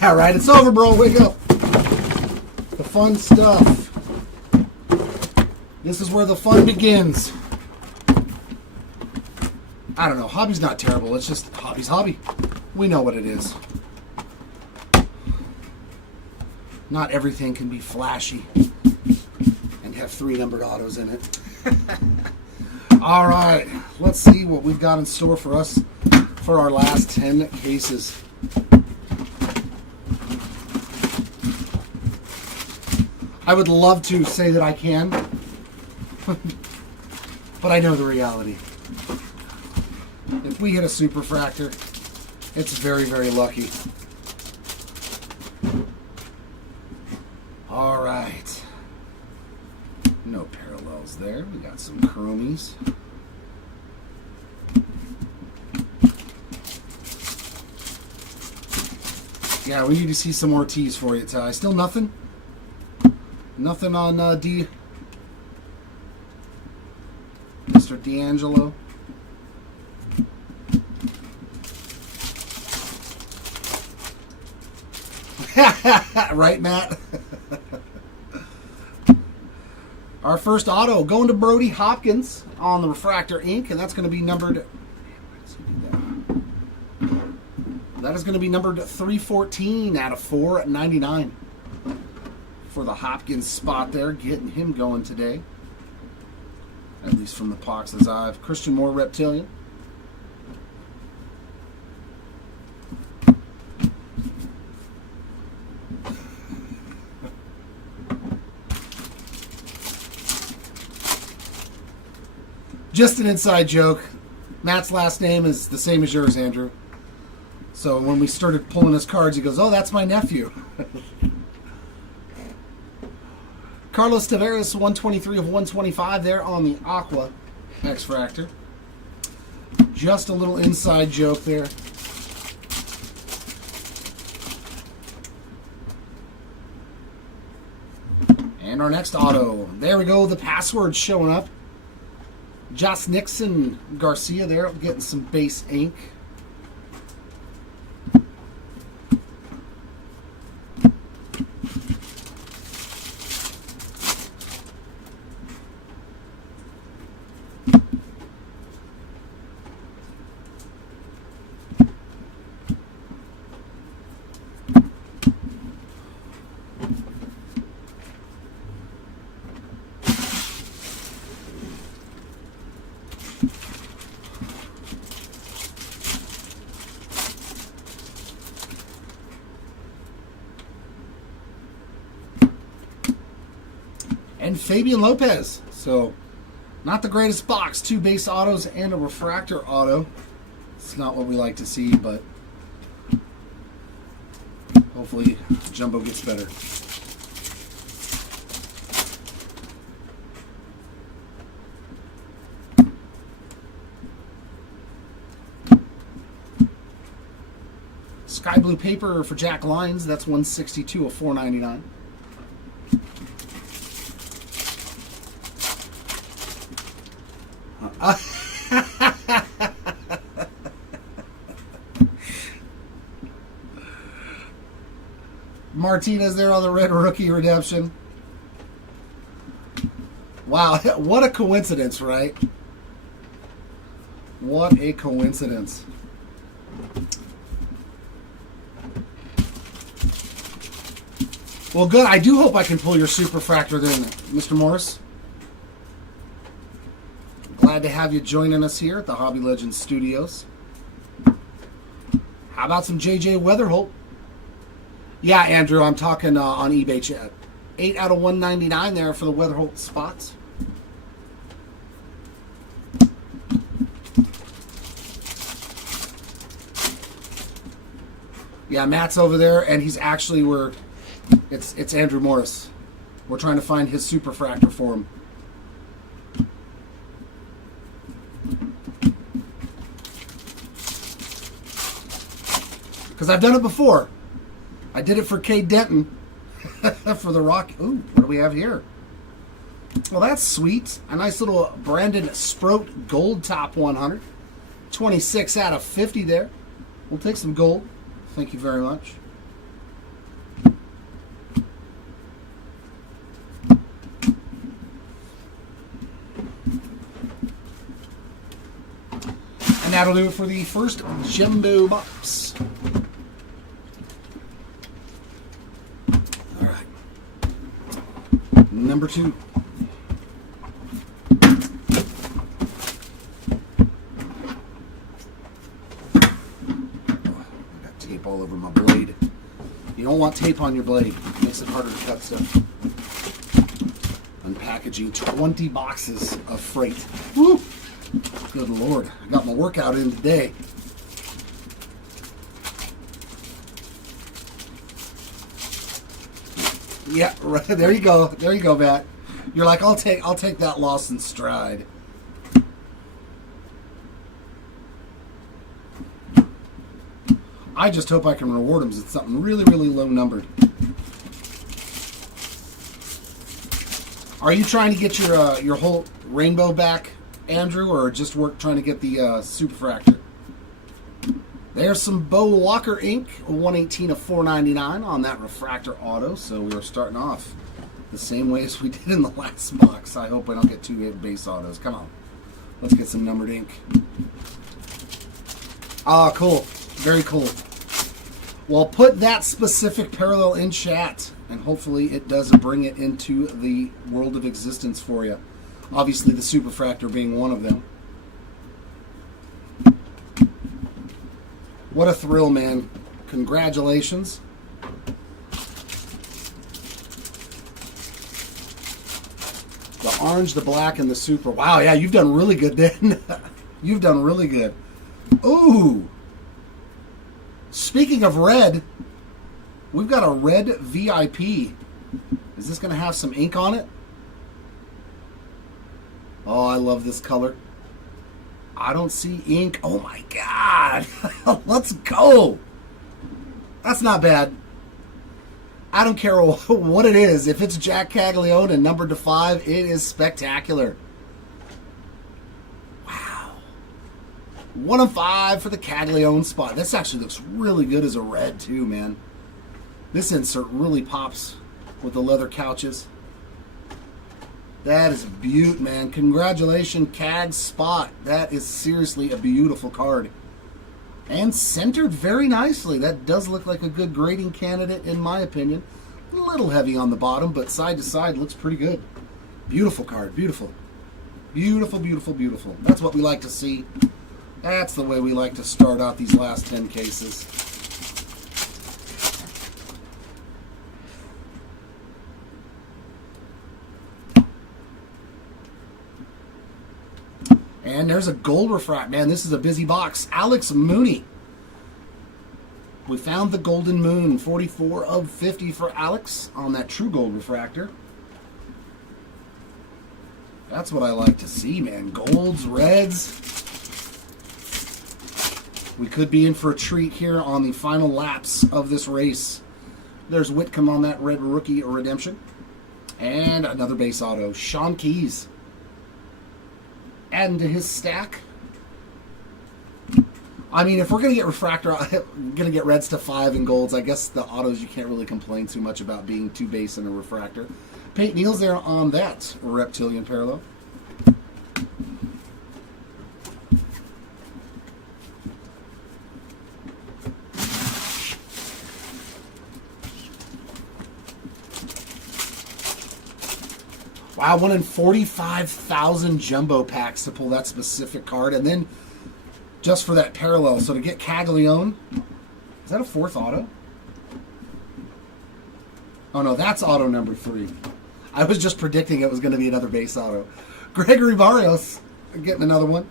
Yeah, right, it's over, bro. Wake up. The fun stuff. This is where the fun begins. I don't know. Hobby's not terrible. It's just hobby's hobby. We know what it is. Not everything can be flashy and have 3 numbered autos in it. All right. Let's see what we've got in store for us for our last 10 cases. I would love to say that I can, but I know the reality. If we hit a super refractor, it's very, very lucky. All right. No parallels there. We got some chromies. Yeah, we need to see some more T's for you, Ty. Still nothing? Nothing on D. Mr. D'Angelo. Right, Matt? Our first auto going to Brody Hopkins on the Refractor ink, and that's going to be numbered. That is going to be numbered 314 out of 499 for the Hopkins spot there, getting him going today. At least from the boxes I've. Christian Moore Reptilian. Just an inside joke. Matt's last name is the same as yours, Andrew. So when we started pulling his cards, he goes, "Oh, that's my nephew." Carlos Tavares, 123 of 125 there on the Aqua X-Fractor. Just a little inside joke there. And our next auto. There we go, the password showing up. Josh Nixon Garcia there, getting some base ink. And Fabian Lopez. So, not the greatest box. 2 base autos and a refractor auto. It's not what we like to see, but hopefully Jumbo gets better. Sky blue paper for Jack Lyons. That's 162 of 499. Martinez there on the red rookie redemption. Wow, what a coincidence, right? What a coincidence. Well, good. I do hope I can pull your super fractor then, Mr. Morris. Glad to have you joining us here at the Hobby Legends Studios. How about some JJ Weatherholt? Yeah, Andrew, I'm talking on eBay chat. 8 out of 199 there for the Weatherholt spots. Yeah, Matt's over there, and he's actually it's Andrew Morris. We're trying to find his super fractor for him. Because I've done it before. I did it for Cade Denton for the Rock. Ooh, what do we have here? Well, that's sweet. A nice little Brandon Sproat gold top 100. 26 out of 50 there. We'll take some gold. Thank you very much. And that'll do it for the first Jumbo box. All right. Number 2. All over my blade. You don't want tape on your blade. It makes it harder to cut stuff. Unpackaging 20 boxes of freight. Woo! Good Lord. I got my workout in today. Yeah, right. There you go. There you go, Matt. You're like, I'll take that loss in stride. I just hope I can reward him with something really, really low numbered. Are you trying to get your whole rainbow back, Andrew, or just trying to get the superfractor? There's some Bo Walker ink, 118 of 499 on that refractor auto. So we are starting off the same way as we did in the last box. I hope I don't get 2 base autos. Come on, let's get some numbered ink. Ah, cool, very cool. Well, put that specific parallel in chat, and hopefully it does bring it into the world of existence for you. Obviously, the superfractor being one of them. What a thrill, man. Congratulations. The orange, the black, and the super. Wow, yeah, you've done really good then. You've done really good. Ooh. Speaking of red, we've got a red VIP. Is this going to have some ink on it? Oh, I love this color. I don't see ink. Oh my God. Let's go. That's not bad. I don't care what it is. If it's Jack Caglione and numbered to 5, it is spectacular. Wow. 1 of 5 for the Caglione spot. This actually looks really good as a red too, man. This insert really pops with the leather couches. That is a beaut, man. Congratulations, CAG Spot. That is seriously a beautiful card. And centered very nicely. That does look like a good grading candidate, in my opinion. A little heavy on the bottom, but side to side looks pretty good. Beautiful card. Beautiful. Beautiful, beautiful, beautiful. That's what we like to see. That's the way we like to start out these last 10 cases. And there's a gold refract. Man, this is a busy box. Alex Mooney. We found the Golden Moon. 44 of 50 for Alex on that true gold refractor. That's what I like to see, man. Golds, reds. We could be in for a treat here on the final laps of this race. There's Whitcomb on that red rookie redemption. And another base auto. Sean Keys. Adding to his stack. I mean, if we're going to get refractor, going to get reds to 5 and golds, I guess the autos you can't really complain too much about being 2 base and a refractor. Peyton Neal's there on that reptilian parallel. Wow, 1 in 45,000 jumbo packs to pull that specific card. And then just for that parallel. So to get Caglione, is that a 4th auto? Oh no, that's auto number 3. I was just predicting it was going to be another base auto. Gregory Barrios getting another one.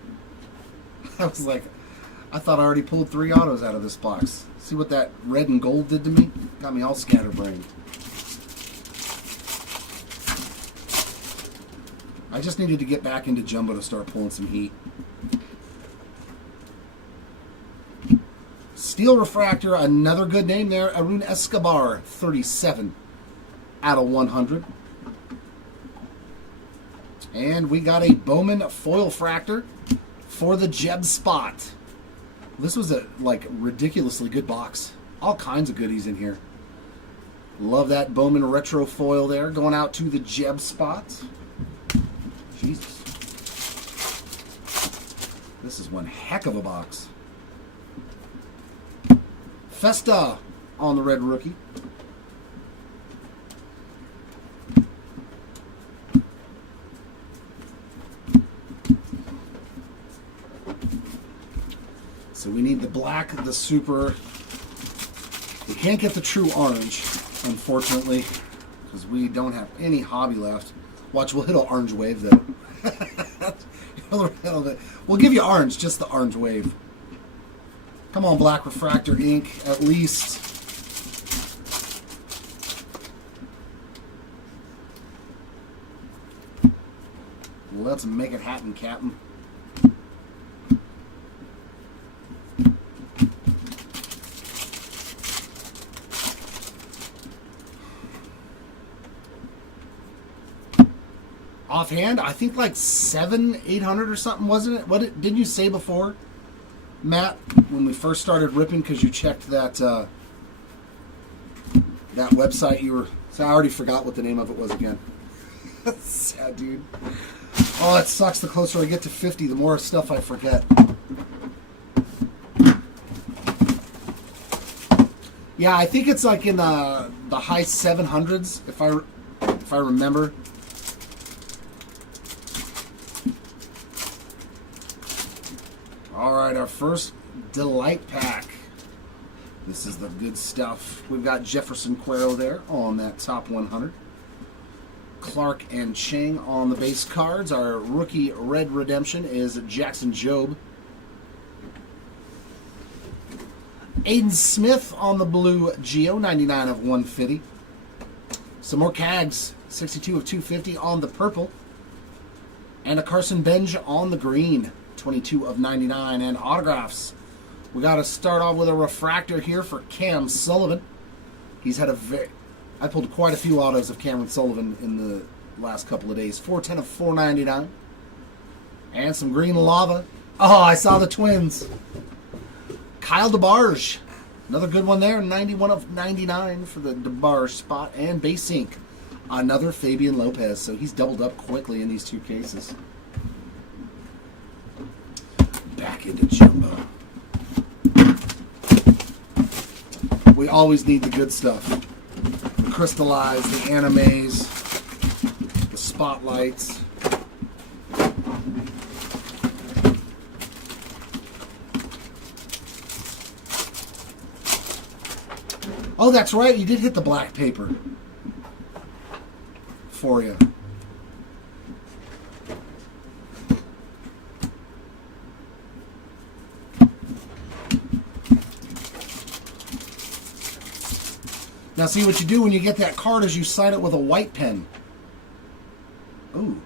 I was like, I thought I already pulled 3 autos out of this box. See what that red and gold did to me? Got me all scatterbrained. I just needed to get back into jumbo to start pulling some heat. Steel refractor, another good name there. Arun Escobar, 37 out of 100. And we got a Bowman foil fractor for the Jeb spot. This was a ridiculously good box. All kinds of goodies in here. Love that Bowman retro foil there, going out to the Jeb spot. Jesus. This is one heck of a box. Festa on the red rookie. So we need the black, the super. We can't get the true orange, unfortunately, because we don't have any hobby left. Watch, we'll hit an orange wave, though. We'll give you orange, just the orange wave. Come on, black refractor ink, at least. Let's make it happen, Captain. Offhand, I think like 800 or something, wasn't it? Didn't you say before, Matt, when we first started ripping, because you checked that that website you were... So I already forgot what the name of it was again. That's sad, dude. Oh, it sucks. The closer I get to 50, the more stuff I forget. Yeah, I think it's like in the high 700s, if I remember. All right, our first Delight Pack. This is the good stuff. We've got Jefferson Cuero there on that top 100. Clark and Chang on the base cards. Our rookie red redemption is Jackson Jobe. Aiden Smith on the blue Geo, 99 of 150. Some more Cags, 62 of 250 on the purple. And a Carson Benj on the green, 22 of 99. And autographs. We got to start off with a refractor here for Cam Sullivan. He's had I pulled quite a few autos of Cameron Sullivan in the last couple of days. 410 of 499. And some green lava. Oh, I saw the twins. Kyle DeBarge. Another good one there. 91 of 99 for the DeBarge spot. And base ink. Another Fabian Lopez. So he's doubled up quickly in these two cases. Back into Jumbo. We always need the good stuff. The crystallized, the animes, the spotlights. Oh, that's right. You did hit the black paper for you. Now see what you do when you get that card is you sign it with a white pen. Ooh.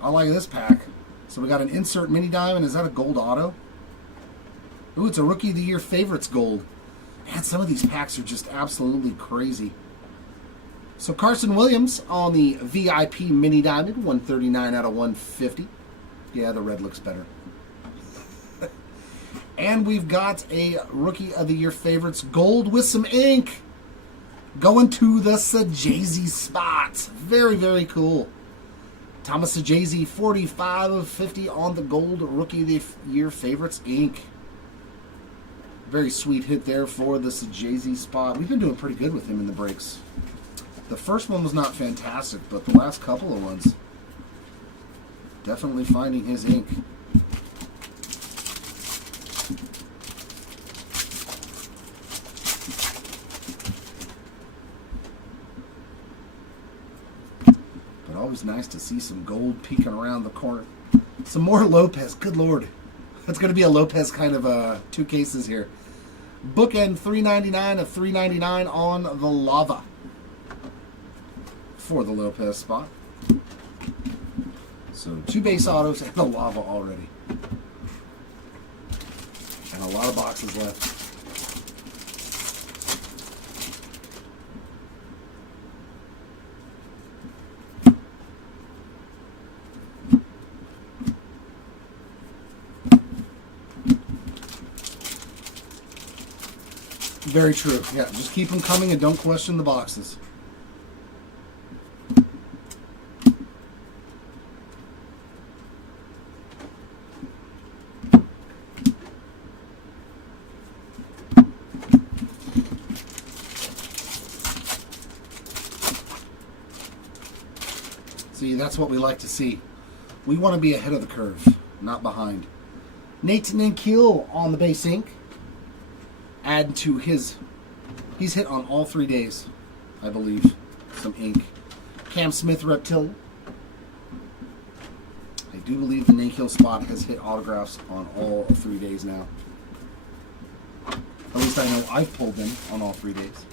I like this pack. So we got an insert mini diamond. Is that a gold auto? Ooh, it's a Rookie of the Year Favorites gold. Man, some of these packs are just absolutely crazy. So Carson Williams on the VIP mini diamond, 139 out of 150. Yeah, the red looks better. And we've got a Rookie of the Year Favorites gold with some ink going to the Sajazi spot. Very, very cool. Thomas Sajazi, 45 of 50 on the gold Rookie of the Year Favorites ink. Very sweet hit there for the Sajazi spot. We've been doing pretty good with him in the breaks. The first one was not fantastic, but the last couple of ones, definitely finding his ink. Always nice to see some gold peeking around the corner. Some more Lopez. Good Lord. That's going to be a Lopez kind of two cases here. Bookend 399 of 399 on the lava for the Lopez spot. So two base autos and the lava already. And a lot of boxes left. Very true. Yeah, just keep them coming and don't question the boxes. See, that's what we like to see. We want to be ahead of the curve, not behind. Nate Nankiel on the base ink. Add to his, he's hit on all 3 days, I believe, some ink. Cam Smith Reptilian. I do believe the Nankiel spot has hit autographs on all 3 days now. At least I know I've pulled them on all 3 days.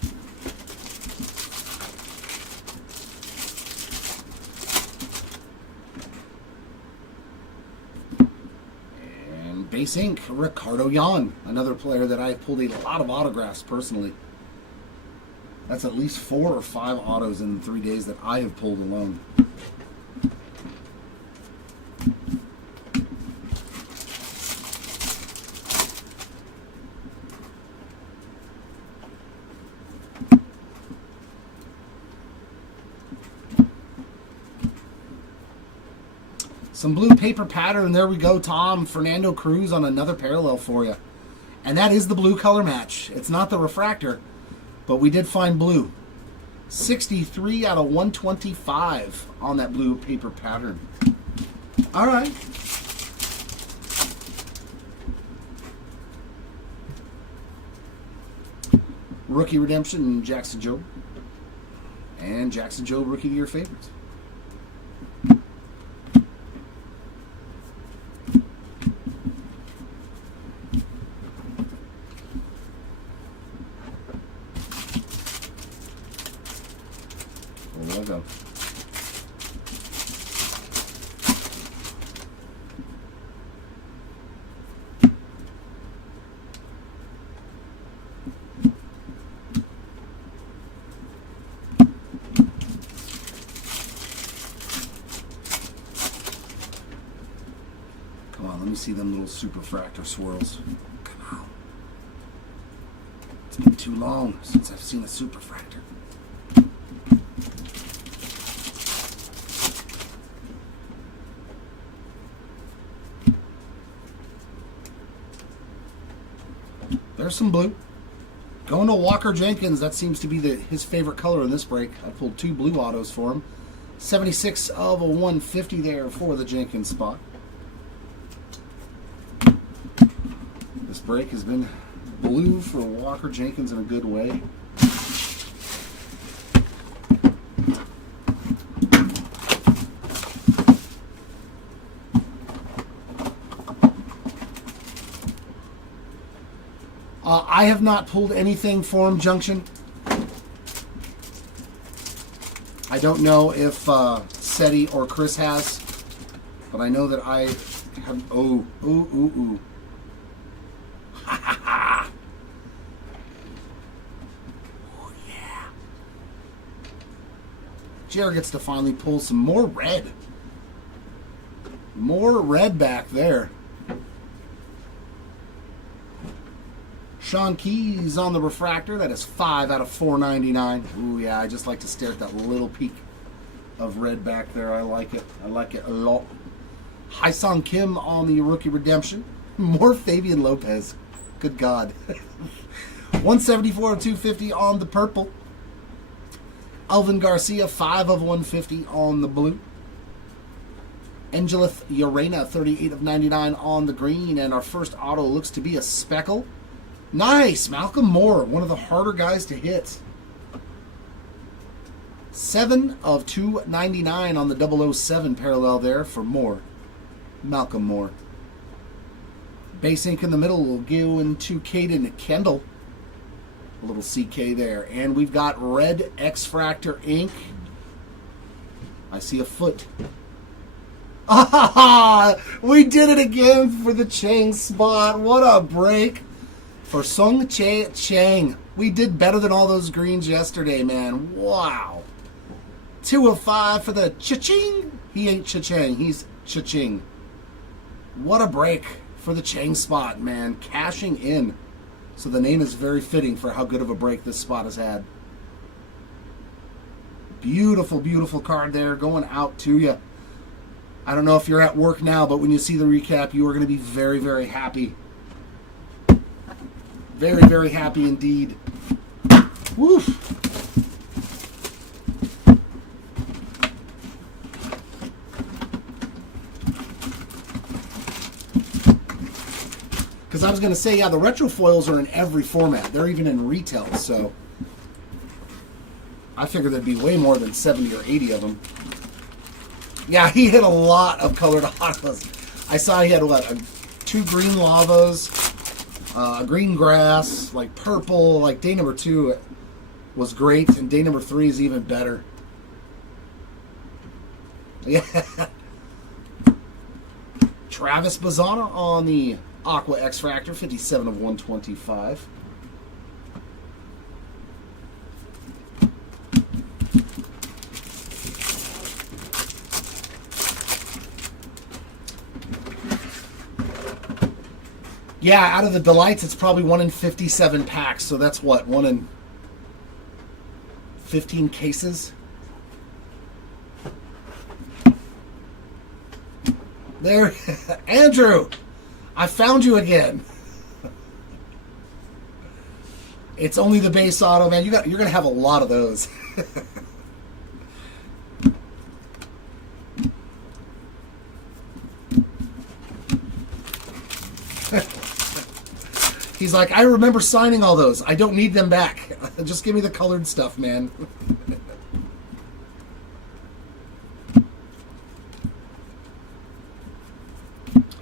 Base ink, Ricardo Yan, another player that I've pulled a lot of autographs personally. That's at least 4 or 5 autos in 3 days that I have pulled alone. Some blue paper pattern. There we go, Tom. Fernando Cruz on another parallel for you. And that is the blue color match. It's not the refractor, but we did find blue. 63 out of 125 on that blue paper pattern. All right. Rookie redemption, Jackson Jobe. And Jackson Jobe, Rookie of the Year favorites. There we go. Come on, let me see them little superfractor swirls. Come on. It's been too long since I've seen a superfractor. There's some blue. Going to Walker Jenkins. That seems to be his favorite color in this break. I pulled 2 blue autos for him. 76 of a 150 there for the Jenkins spot. This break has been blue for Walker Jenkins in a good way. I have not pulled anything for him, Junction. I don't know if Seti or Chris has, but I know that I have. Oh, ooh. Ha ha ha! Oh yeah. Jared gets to finally pull some more red. More red back there. Sean Keys on the refractor. That is 5 out of 499. Ooh, yeah, I just like to stare at that little peak of red back there. I like it. I like it a lot. Hai-Sung Kim on the rookie redemption. More Fabian Lopez. Good God. 174 of 250 on the purple. Alvin Garcia, 5 of 150 on the blue. Angelith Urena, 38 of 99 on the green. And our first auto looks to be a Speckle. Nice! Malcolm Moore, one of the harder guys to hit. 7 of 299 on the 007 parallel there for Moore. Malcolm Moore. Base ink in the middle will go into Caden Kendall. A little CK there. And we've got red X-Fractor ink. I see a foot. Ah! We did it again for the Chang spot. What a break. For Sung Chae Chang. We did better than all those greens yesterday, man. Wow. 2 of 5 for the Cha-Ching. He ain't Cha-Chang. He's Cha-Ching. What a break for the Chang spot, man. Cashing in. So the name is very fitting for how good of a break this spot has had. Beautiful, beautiful card there going out to you. I don't know if you're at work now, but when you see the recap, you are going to be very, very happy. Very, very happy indeed. Woof. Because I was going to say, yeah, the retro foils are in every format. They're even in retail, so I figured there'd be way more than 70 or 80 of them. Yeah, he hit a lot of colored autos. I saw he had, what, 2 green lavas, green grass, like purple, like day number 2 was great, and day number 3 is even better. Yeah. Travis Bazzana on the Aqua X-Fractor, 57 of 125. Yeah, out of the Delights, it's probably 1 in 57 packs. So that's what, 1 in 15 cases? There, Andrew, I found you again. It's only the base auto, man. You're gonna have a lot of those. He's like, I remember signing all those. I don't need them back. Just give me the colored stuff, man.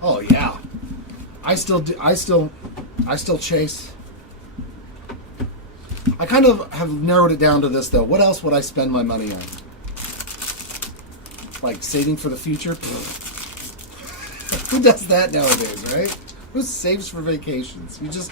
Oh yeah, I still chase. I kind of have narrowed it down to this though. What else would I spend my money on? Like saving for the future? Who does that nowadays, right? Who saves for vacations? You just...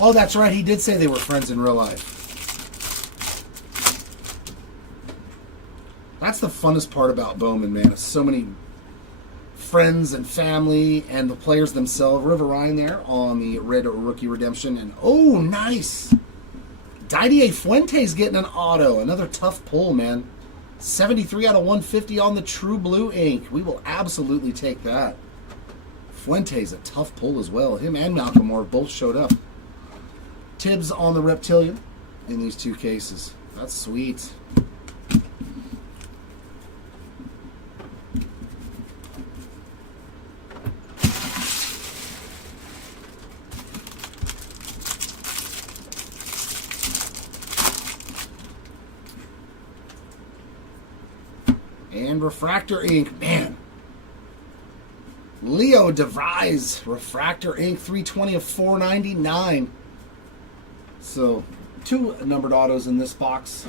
Oh, that's right. He did say they were friends in real life. That's the funnest part about Bowman, man. It's so many friends and family and the players themselves. River Ryan there on the red rookie redemption. And, oh, nice. Didier Fuentes getting an auto. Another tough pull, man. 73 out of 150 on the True Blue ink. We will absolutely take that. Fuentes, a tough pull as well. Him and Malcolm Moore both showed up. Tibbs on the Reptilian in these two cases. That's sweet. And Refractor ink, man. Leo DeVries, Refractor ink, 320 of 499. So, 2 numbered autos in this box.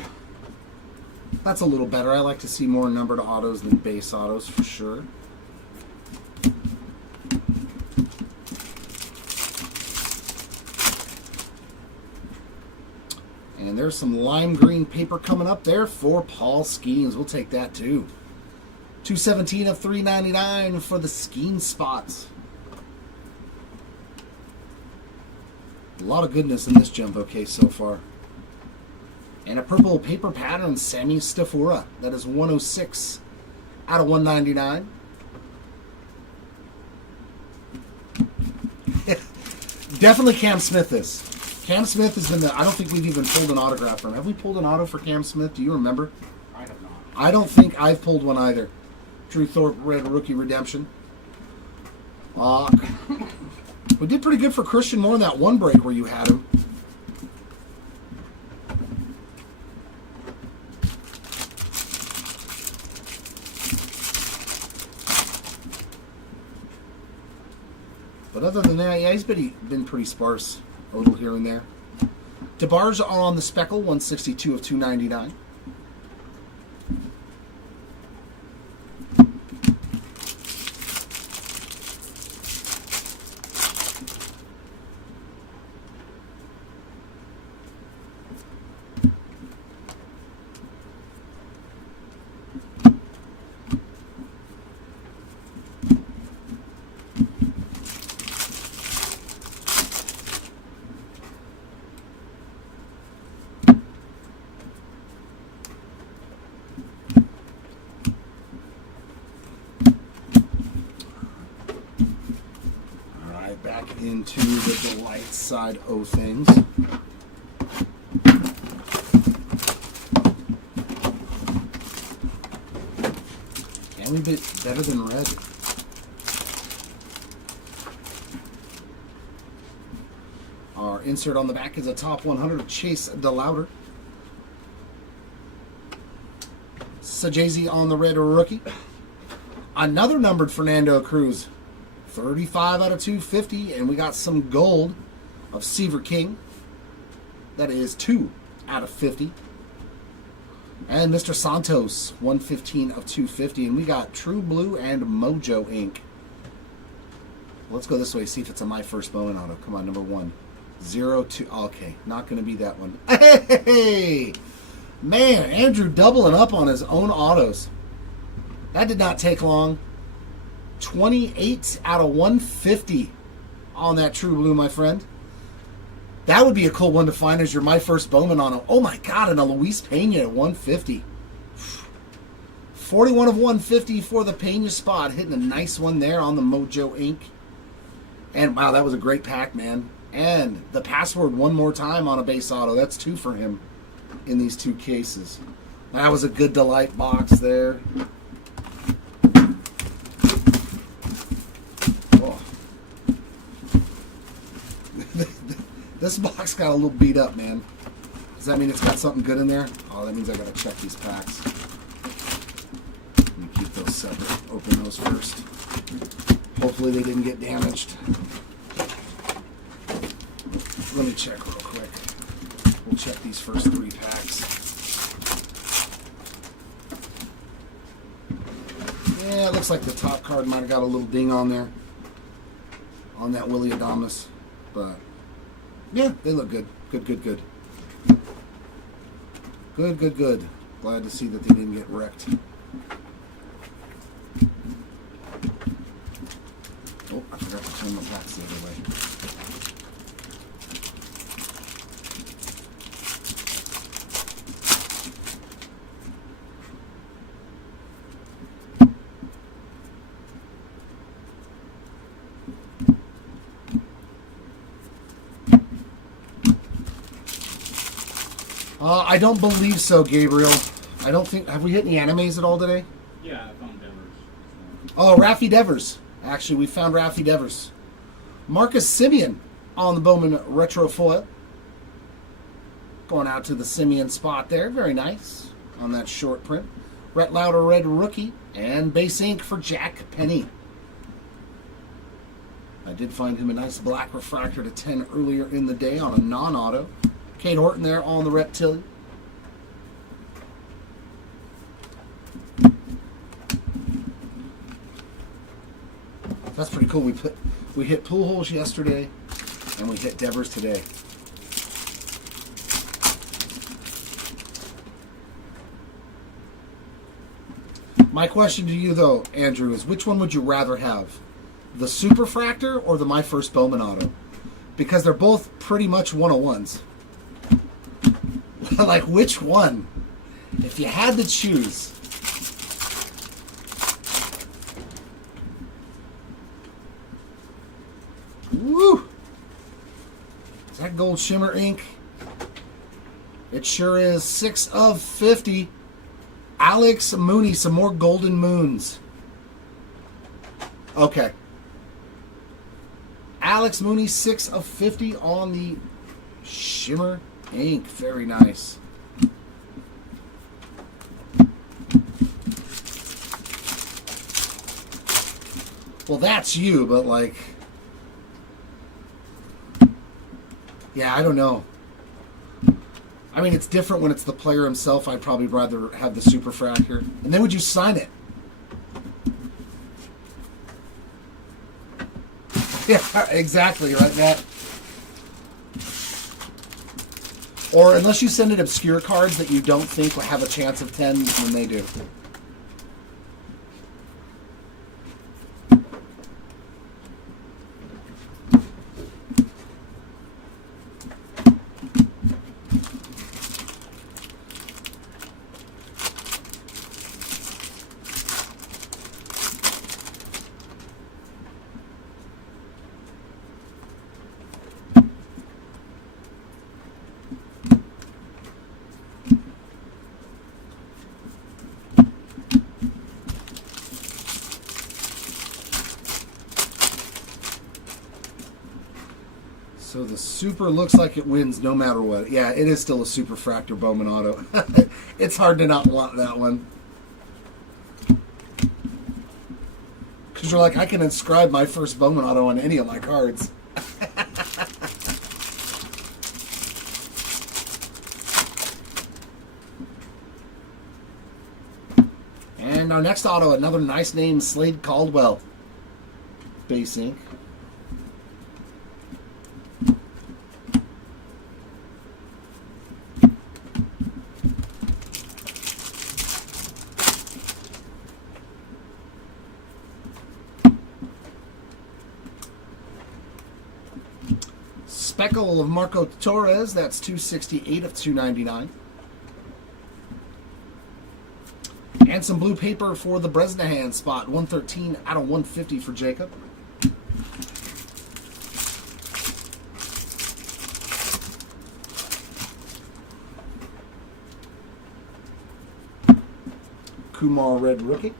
That's a little better. I like to see more numbered autos than base autos for sure. And there's some lime green paper coming up there for Paul Skeens. We'll take that too. 217 of 399 for the Skeen spots. A lot of goodness in this jumbo case so far. And a purple paper pattern, Sammy Stafura. That is 106 out of 199. Definitely Cam Smith this. Cam Smith has been I don't think we've even pulled an autograph from him. Have we pulled an auto for Cam Smith? Do you remember? I have not. I don't think I've pulled one either. Drew Thorpe red rookie redemption. We did pretty good for Christian Moore in that one break where you had him. But other than that, yeah, he's been pretty sparse. A little here and there. DeBarge on the Speckle, 162 of 299. Into the Delight side of things. Can we be better than red? Our insert on the back is a top 100 of Chase DeLauder. Sajazi on the red rookie. Another numbered Fernando Cruz. 35 out of 250, and we got some gold of Seaver King. That is 2 out of 50. And Mr. Santos, 115 of 250. And we got True Blue and Mojo Ink. Let's go this way, see if it's a My First Bowman auto. Come on, number 1. 02. Okay, not going to be that one. Hey! Man, Andrew doubling up on his own autos. That did not take long. 28 out of 150 on that True Blue, my friend. That would be a cool one to find as your My First Bowman on a... Oh my God, and a Luis Pena at 150. 41 of 150 for the Pena spot. Hitting a nice one there on the Mojo Ink. And wow, that was a great pack, man. And the password one more time on a base auto. That's 2 for him in these 2 cases. That was a good delight box there. Oh. This box got a little beat up, man. Does that mean it's got something good in there? Oh, that means I gotta check these packs. Let me keep those separate. Open those first. Hopefully they didn't get damaged. Let me check real quick. We'll check these first 3 packs. Yeah, it looks like the top card might have got a little ding on there. On that Willie Adames. But, yeah, they look good. Good. Good. Glad to see that they didn't get wrecked. Oh, I forgot to turn the packs the other way. I don't believe so, Gabriel. I don't think... Have we hit any animes at all today? Yeah, I found Devers. Oh, Raffy Devers. Actually, we found Raffy Devers. Marcus Simeon on the Bowman Retro Foil. Going out to the Simeon spot there. Very nice on that short print. Rhett Lauder Red Rookie. And base ink for Jack Penny. I did find him a nice black refractor to 10 earlier in the day on a non-auto. Kate Horton there on the Reptilian. That's pretty cool. We hit Pool Holes yesterday, and we hit Devers today. My question to you, though, Andrew, is which one would you rather have? The Superfractor or the My First Bowman auto? Because they're both pretty much 101s. Like, which one? If you had to choose. Woo! Is that gold shimmer ink? It sure is. 6 of 50. Alex Mooney, some more golden moons. Okay. Alex Mooney, 6 of 50 on the shimmer ink. Very nice. Well, that's you, but like... Yeah, I don't know. I mean, it's different when it's the player himself. I'd probably rather have the Superfractor. And then would you sign it? Yeah, exactly, right, Matt? Or unless you send it obscure cards that you don't think will have a chance of 10 when they do. So the Super looks like it wins no matter what. Yeah, it is still a Superfractor Bowman auto. It's hard to not want that one. Because you're like, I can inscribe my first Bowman auto on any of my cards. And our next auto, another nice name, Slade Caldwell. Base ink. Speckle of Marco Torres, that's 268 of 299. And some blue paper for the Bresnahan spot, 113 out of 150 for Jacob. Kumar Red Rookie.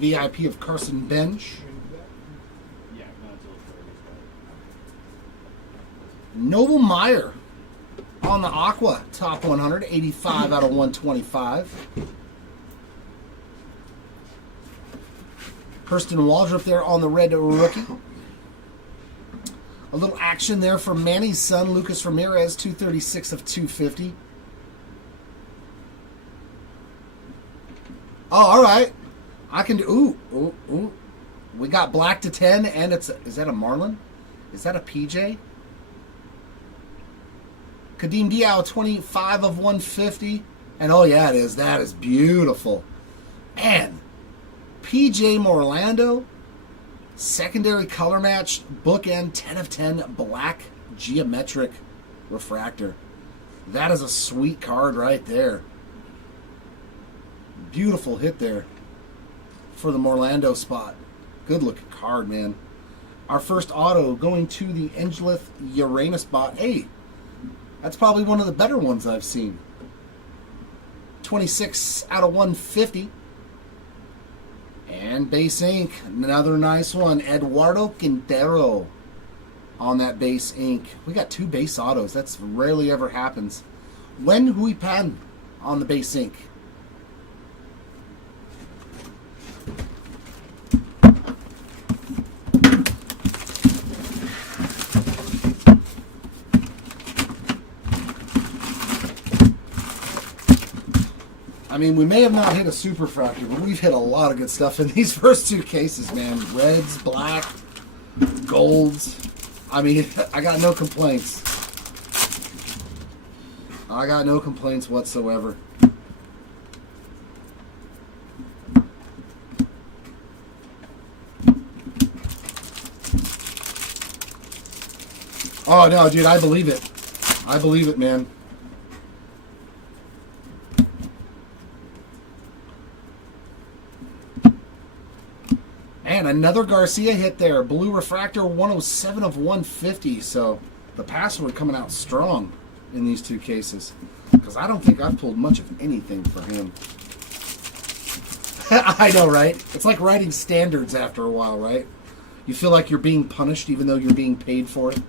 VIP of Carson Bench. Yeah, not until Thursday. Noble Meyer on the Aqua, top 100, 85 out of 125. Hurston Waldrop there on the Red Rookie. A little action there for Manny's son, Lucas Ramirez, 236 of 250. Oh, all right. I can do. Ooh. We got black to 10, and is that a Marlin? Is that a PJ? Kadeem Diao, 25 of 150. And oh, yeah, it is. That is beautiful. And PJ Morlando, secondary color match, bookend, 10 of 10, black geometric refractor. That is a sweet card right there. Beautiful hit there for the Morlando spot. Good looking card, man. Our first auto going to the Angelith Uranus spot. Hey, that's probably one of the better ones I've seen. 26 out of 150. And base ink, another nice one. Eduardo Quintero on that base ink. We got 2 base autos. That's rarely ever happens. Wen Hui Pan on the base ink. I mean, we may have not hit a super fractor, but we've hit a lot of good stuff in these first 2 cases, man. Reds, black, golds. I mean, I got no complaints. I got no complaints whatsoever. Oh, no, dude, I believe it. I believe it, man. And another Garcia hit there. Blue refractor, 107 of 150. So the password coming out strong in these 2 cases. Because I don't think I've pulled much of anything for him. I know, right? It's like writing standards after a while, right? You feel like you're being punished even though you're being paid for it.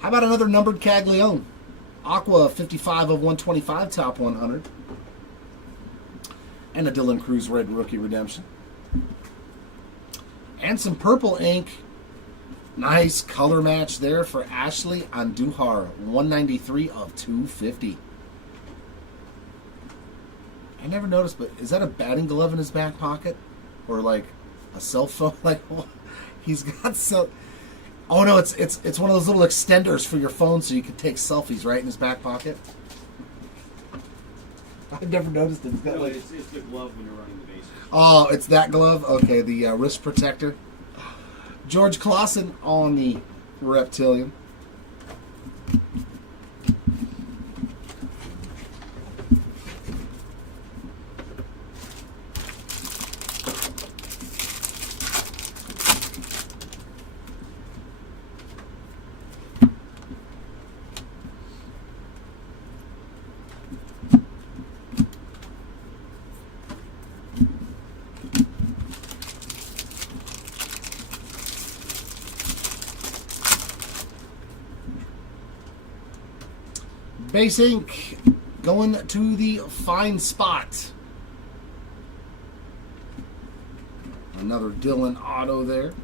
How about another numbered Caglione? Aqua, 55 of 125, top 100. And a Dylan Cruz Red Rookie Redemption. And some purple ink. Nice color match there for Ashley Andujar. 193 of 250. I never noticed, but is that a batting glove in his back pocket? Or like a cell phone? Like, he's got so... Oh no, it's one of those little extenders for your phone so you can take selfies, right, in his back pocket? I've never noticed it. He's got, No, like... it's the glove when you're running the bases. Oh, it's that glove? Okay, the wrist protector. George Clausen on the Reptilian. Base ink going to the fine spot. Another Dylan auto there.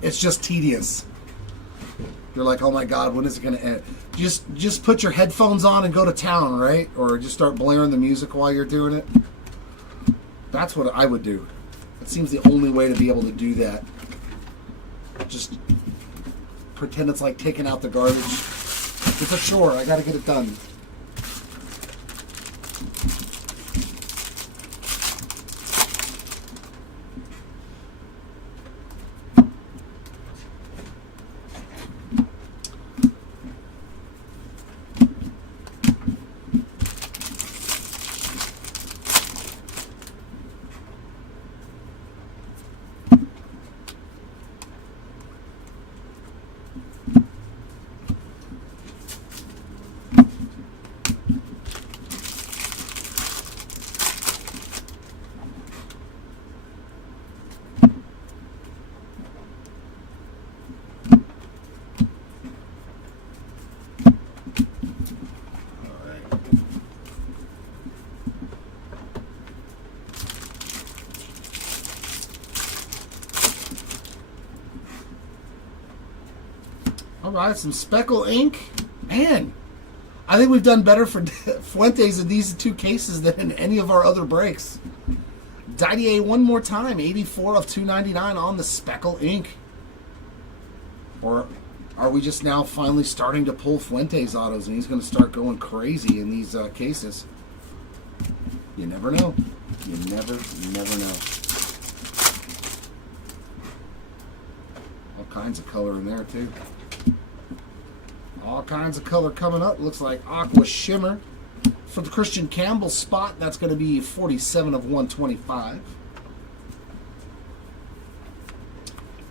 It's just tedious. You're like, oh my God, when is it going to end? Just put your headphones on and go to town, right? Or just start blaring the music while you're doing it. That's what I would do. It seems the only way to be able to do that. Just pretend it's like taking out the garbage. It's a chore. I got to get it done. All right, some Speckle ink. Man, I think we've done better for Fuentes in these two cases than in any of our other breaks. Didier one more time, 84 of 299 on the Speckle ink. Or are we just now finally starting to pull Fuentes autos and he's going to start going crazy in these cases? You never know. You never know. All kinds of color in there, too. All kinds of color coming up. Looks like Aqua Shimmer. For the Christian Campbell spot, that's going to be 47 of 125.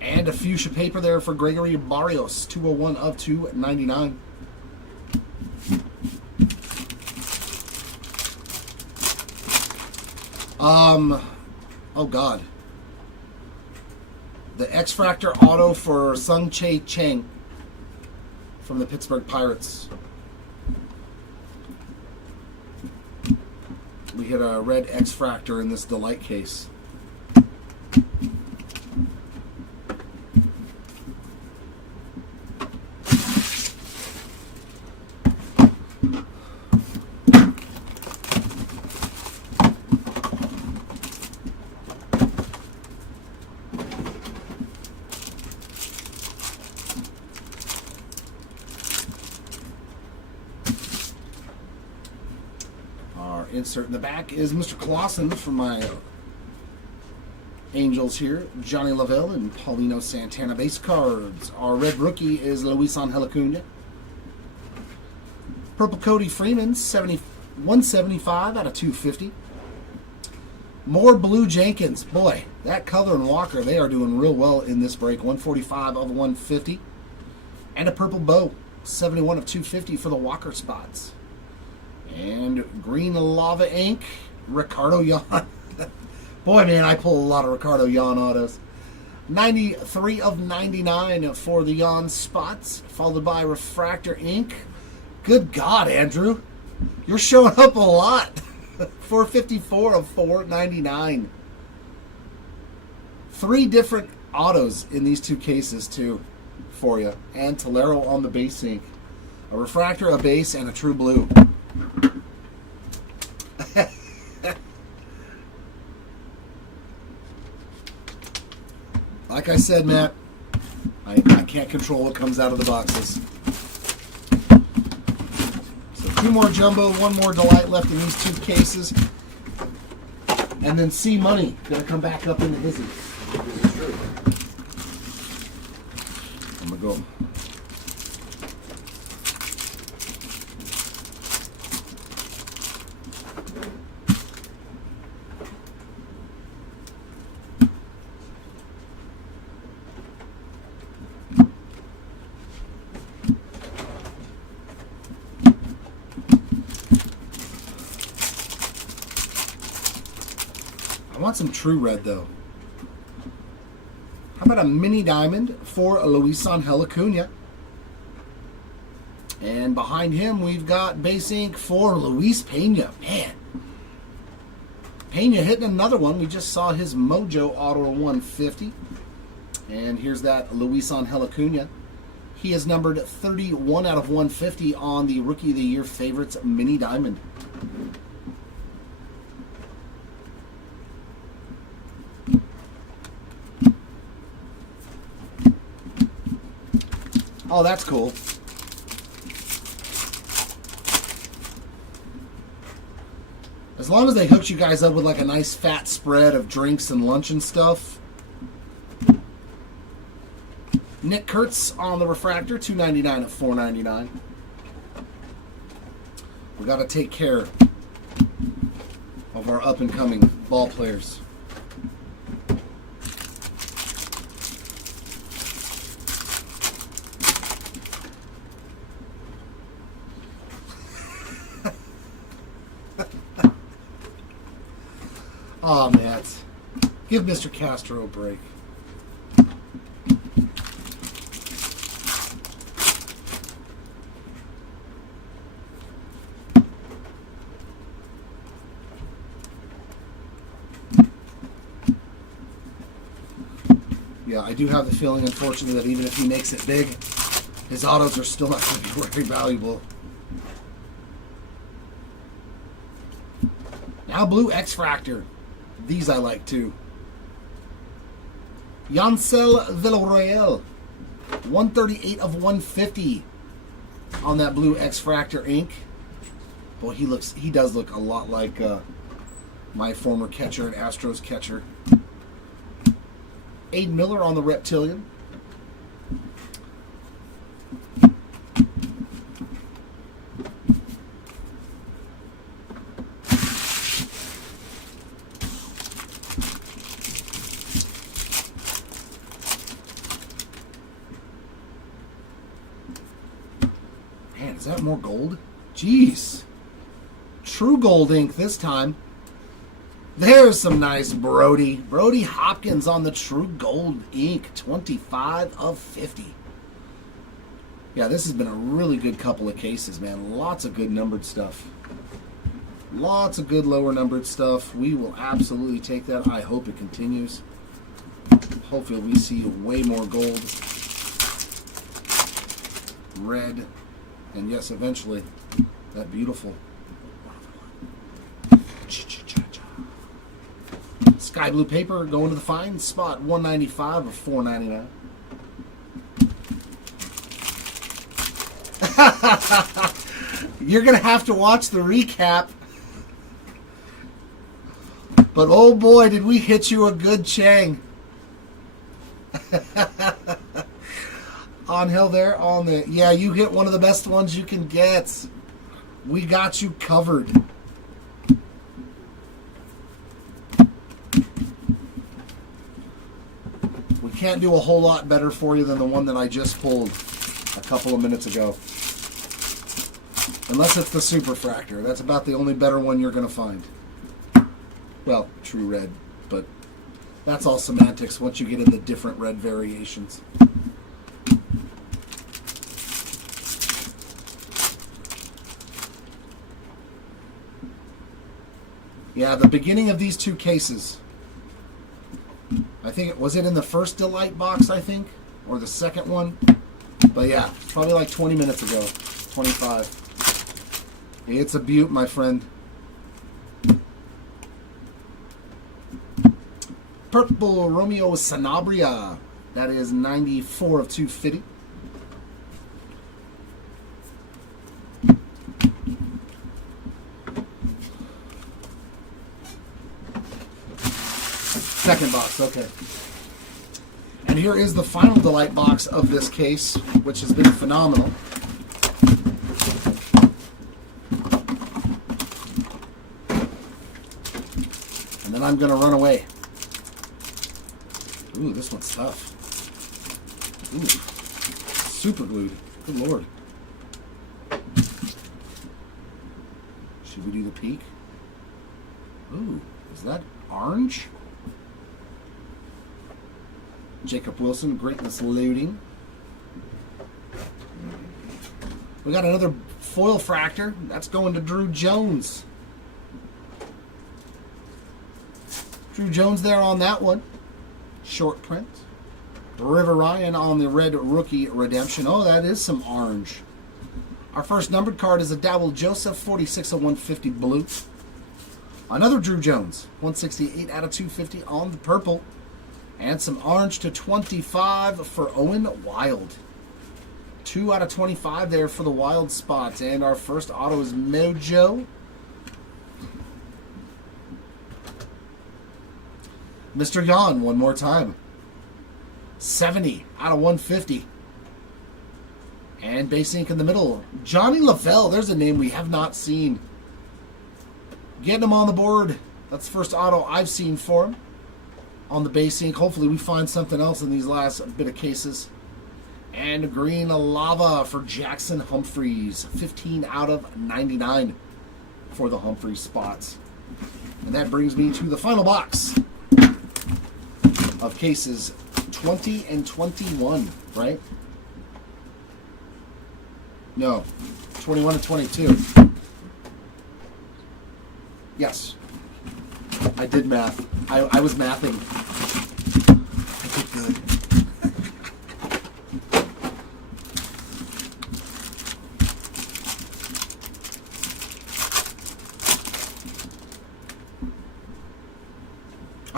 And a fuchsia paper there for Gregory Barrios, 201 of 299. Oh God. The X-Fractor auto for Sung Chae Chang from the Pittsburgh Pirates. We hit a red X-Fractor in this Delight case. Insert in the back is Mr. Clausen from my Angels here. Johnny Lavelle and Paulino Santana base cards. Our red rookie is Luis Angel Acuna. Purple Cody Freeman, 175 out of 250. More Blue Jenkins. Boy, that color and Walker, they are doing real well in this break. 145 of 150. And a Purple Bow, 71 of 250 for the Walker spots. And green lava ink, Ricardo Yan. Boy, man, I pull a lot of Ricardo Yan autos. 93 of 99 for the Yan spots, followed by refractor ink. Good God, Andrew, you're showing up a lot. 454 of 499. 3 different autos in these 2 cases too for you, and Tolero on the base ink. A refractor, a base, and a true blue. Like I said, Matt, I can't control what comes out of the boxes. So 2 more Jumbo, 1 more Delight left in these 2 cases. And then C Money going to come back up into his. I'm going to go. want some true red, though. How about a mini diamond for Luis Angel Acuna? And behind him, we've got base ink for Luis Pena. Man. Pena hitting another one. We just saw his Mojo Auto 150. And here's that Luis Angel Acuna. He is numbered 31 out of 150 on the Rookie of the Year Favorites Mini Diamond. Oh, that's cool. As long as they hooked you guys up with like a nice fat spread of drinks and lunch and stuff. Nick Kurtz on the refractor, $2.99 at $4.99. We got to take care of our up and coming ball players. Oh, Matt. Give Mr. Castro a break. Yeah, I do have the feeling, unfortunately, that even if he makes it big, his autos are still not going to be very valuable. Now blue X-Fractor. These I like too. Yancel Villarreal, 138 of 150 on that blue X-Fractor ink. Boy, he does look a lot like my former catcher and Astros catcher. Aiden Miller on the Reptilian. Man, is that more gold? Jeez. True gold ink this time. There's some nice Brody. Brody Hopkins on the True Gold ink, 25 of 50. Yeah, this has been a really good couple of cases, man. Lots of good numbered stuff. Lots of good lower numbered stuff. We will absolutely take that. I hope it continues. Hopefully we see way more gold, red, and yes, eventually, that beautiful sky blue paper going to the fine spot, 195 of 499. You're gonna have to watch the recap. But oh boy, did we hit you a good chang. On hill there, on the, yeah, you hit one of the best ones you can get. We got you covered. We can't do a whole lot better for you than the one that I just pulled a couple of minutes ago. Unless it's the Superfractor. That's about the only better one you're going to find. Well, true red, but that's all semantics once you get into different red variations. Yeah, the beginning of these two cases, I think, was it in the first Delight box, I think? Or the second one? But yeah, probably like 20 minutes ago. 25. It's a beaut, my friend. Purple Romeo Sanabria. That is 94 of 250. Second box, okay. And here is the final Delight box of this case, which has been phenomenal. And then I'm going to run away. Ooh, this one's tough. Ooh, super glued. Good lord. Should we do the peek? Ooh, is that orange? Jacob Wilson, greatness loading. We got another foil fractor. That's going to Drew Jones. Drew Jones there on that one. Short print. River Ryan on the red rookie redemption. Oh, that is some orange. Our first numbered card is a Dowell Joseph, 46 of 150 blue. Another Drew Jones, 168 out of 250 on the purple. And some orange to 25 for Owen Wild. 2 out of 25 there for the Wild spot. And our first auto is Mojo. Mr. Yan, one more time. 70 out of 150. And base ink in the middle. Johnny Lavelle, there's a name we have not seen. Getting him on the board. That's the first auto I've seen for him on the base ink. Hopefully we find something else in these last bit of cases. And green lava for Jackson Humphreys. 15 out of 99 for the Humphreys spots. And that brings me to the final box of cases 20 and 21, right? No, 21 and 22. Yes. I did math. I was mathing. I did good.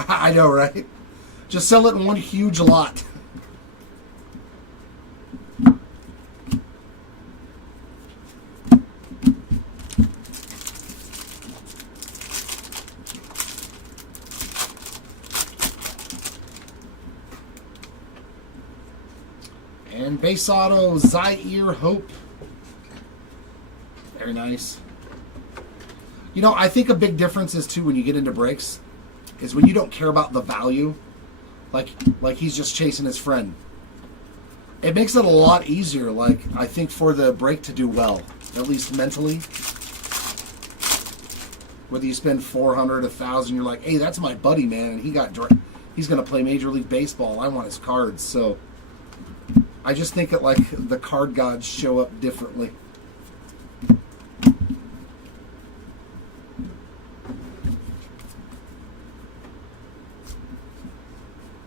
I know, right? Just sell it in one huge lot. And base auto, Zaire Hope. Very nice. You know, I think a big difference is, too, when you get into breaks, is when you don't care about the value, like he's just chasing his friend. It makes it a lot easier, like, I think, for the break to do well, at least mentally. Whether you spend $400, $1,000, you're like, hey, that's my buddy, man, and he's going to play Major League Baseball. I want his cards, so I just think that, like, the card gods show up differently.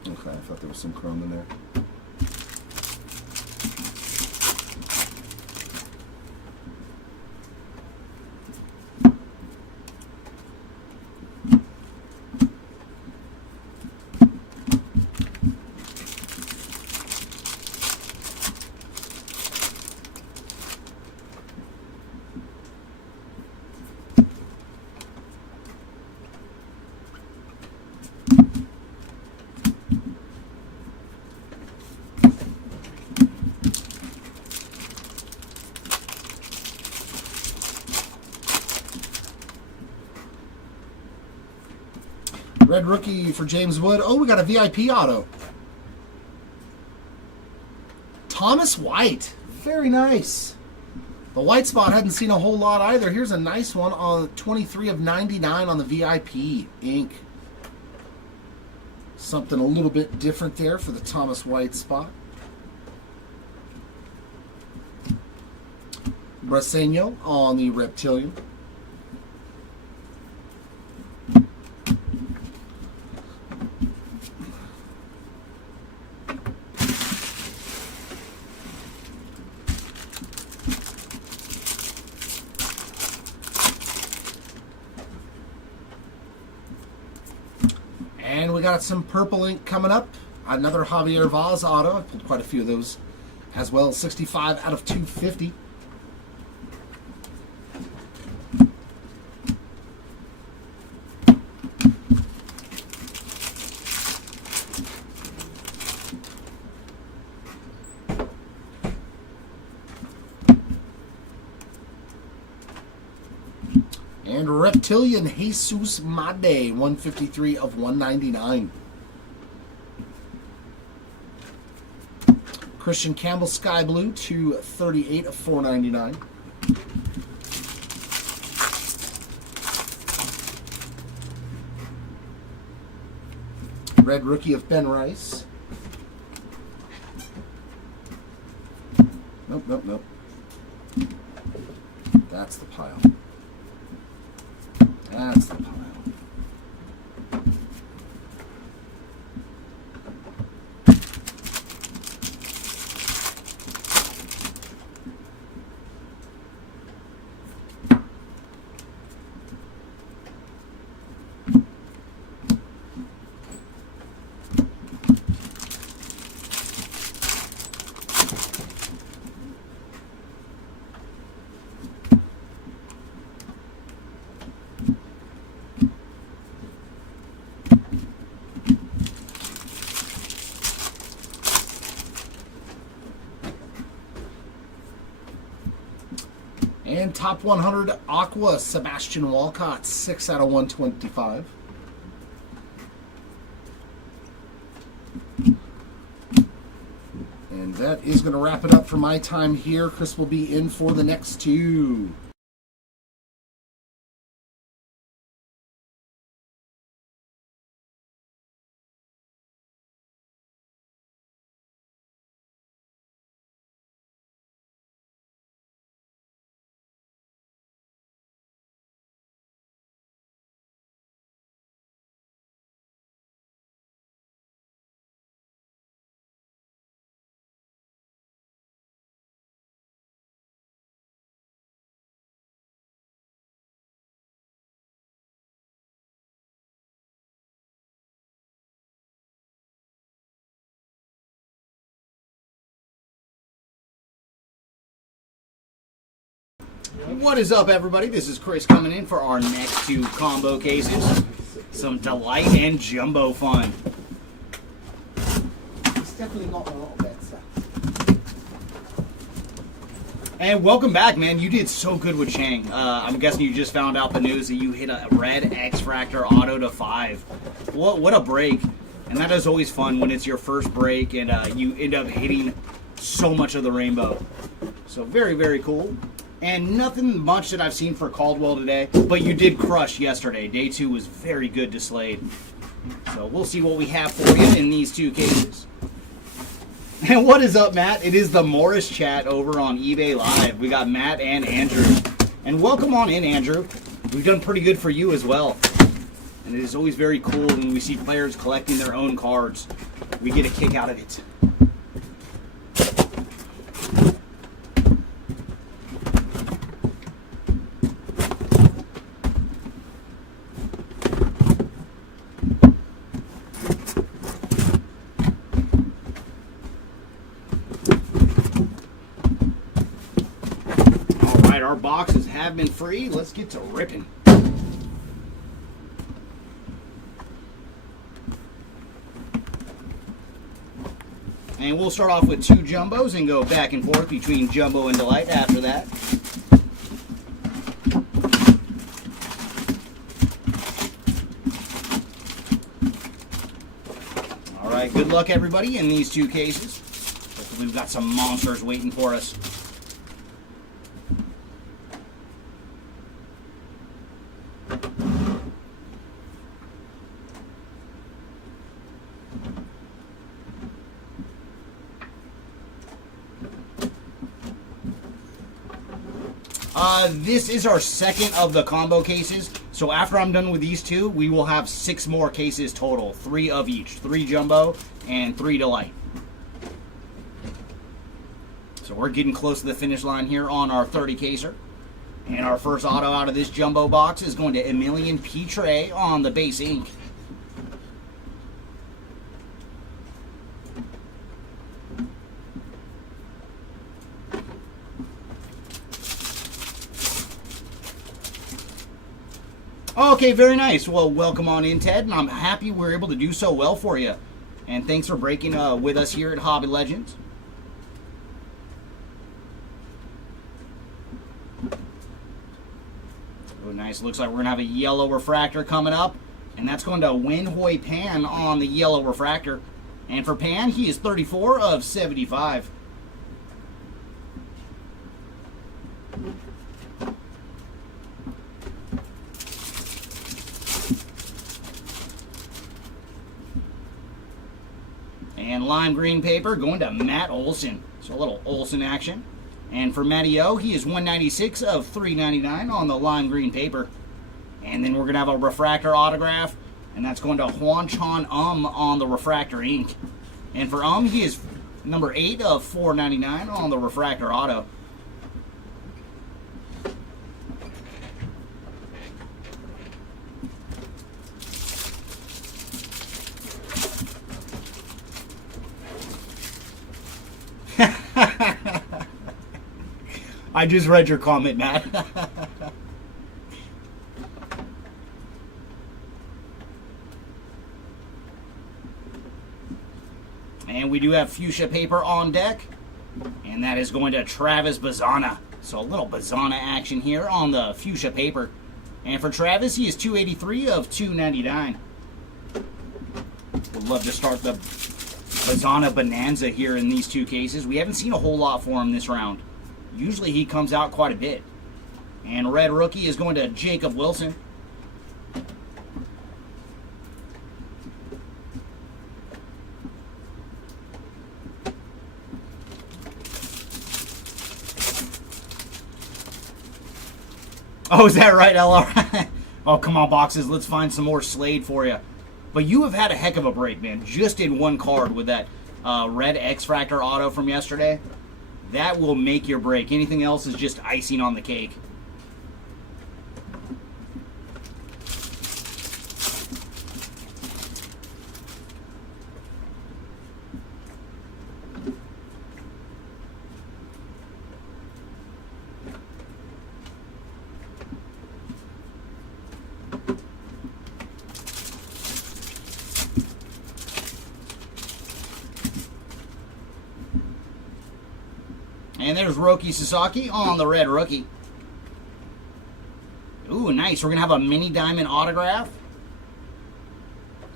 Okay, I thought there was some chrome in there. Red rookie for James Wood. Oh, we got a VIP auto. Thomas White. Very nice. The white spot hadn't seen a whole lot either. Here's a nice one on 23 of 99 on the VIP ink. Something a little bit different there for the Thomas White spot. Braseño on the Reptilian. And we got some purple ink coming up. Another Javier Vaz auto. I've pulled quite a few of those as well. 65 out of 250. And Reptilian Jesus Made, 153 of 199. Christian Campbell Sky Blue, 238 of 499. Red rookie of Ben Rice. nope, nope, nope. That's the pile. That's the pile. And top 100 Aqua, Sebastian Walcott, 6 out of 125. And that is going to wrap it up for my time here. Chris will be in for the next two. What is up, everybody? This is Chris coming in for our next two combo cases. Some delight and jumbo fun. It's definitely not a lot better. And welcome back, man. You did so good with Chang. I'm guessing you just found out the news that you hit a red X-Fractor auto to 5. What a break. And that is always fun when it's your first break and you end up hitting so much of the rainbow. So very, very cool. And nothing much that I've seen for Caldwell today, but you did crush yesterday. Day 2 was very good to Slade. So we'll see what we have for you in these two cases. And what is up, Matt? It is the Morris chat over on eBay Live. We got Matt and Andrew. And welcome on in, Andrew. We've done pretty good for you as well. And it is always very cool when we see players collecting their own cards. We get a kick out of it. Our boxes have been free. Let's get to ripping. And we'll start off with two jumbos and go back and forth between jumbo and delight after that. All right, good luck, everybody, in these two cases. Hopefully we've got some monsters waiting for us. This is our second of the combo cases. So after I'm done with these two, we will have 6 more cases total. 3 of each. 3 jumbo and 3 delight. So we're getting close to the finish line here on our 30 caser. And our first auto out of this jumbo box is going to Emilian Petre on the base ink. Okay, very nice. Well, welcome on in, Ted, and I'm happy we're able to do so well for you. And thanks for breaking with us here at Hobby Legends. Oh, nice. Looks like we're going to have a yellow refractor coming up, and that's going to Wen Hoi Pan on the yellow refractor. And for Pan, he is 34 of 75. And lime green paper going to Matt Olson. So a little Olson action. And for Matty O, he is 196 of 399 on the lime green paper. And then we're going to have a refractor autograph, and that's going to Hwan Chon on the refractor ink. And for he is number 8 of 499 on the refractor auto. I just read your comment, Matt. And we do have fuchsia paper on deck, and that is going to Travis Bazana. So a little Bazana action here on the fuchsia paper. And for Travis, he is 283 of 299. Would love to start the Bazana bonanza here in these two cases. We haven't seen a whole lot for him this round. Usually he comes out quite a bit. And red rookie is going to Jacob Wilson. Oh, is that right, LR? Oh, come on, boxes. Let's find some more Slade for you. But you have had a heck of a break, man. Just in one card with that red X-Fractor auto from yesterday. That will make your break. Anything else is just icing on the cake. And there's Roki Sasaki on the red rookie. Ooh, nice. We're going to have a mini diamond autograph.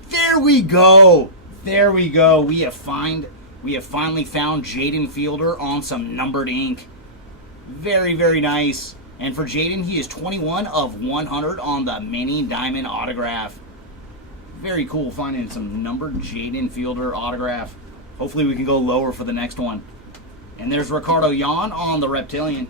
There we go. There we go. We have finally found Jaden Fielder on some numbered ink. Very, very nice. And for Jaden, he is 21 of 100 on the mini diamond autograph. Very cool finding some numbered Jaden Fielder autograph. Hopefully we can go lower for the next one. And there's Ricardo Yan on the Reptilian.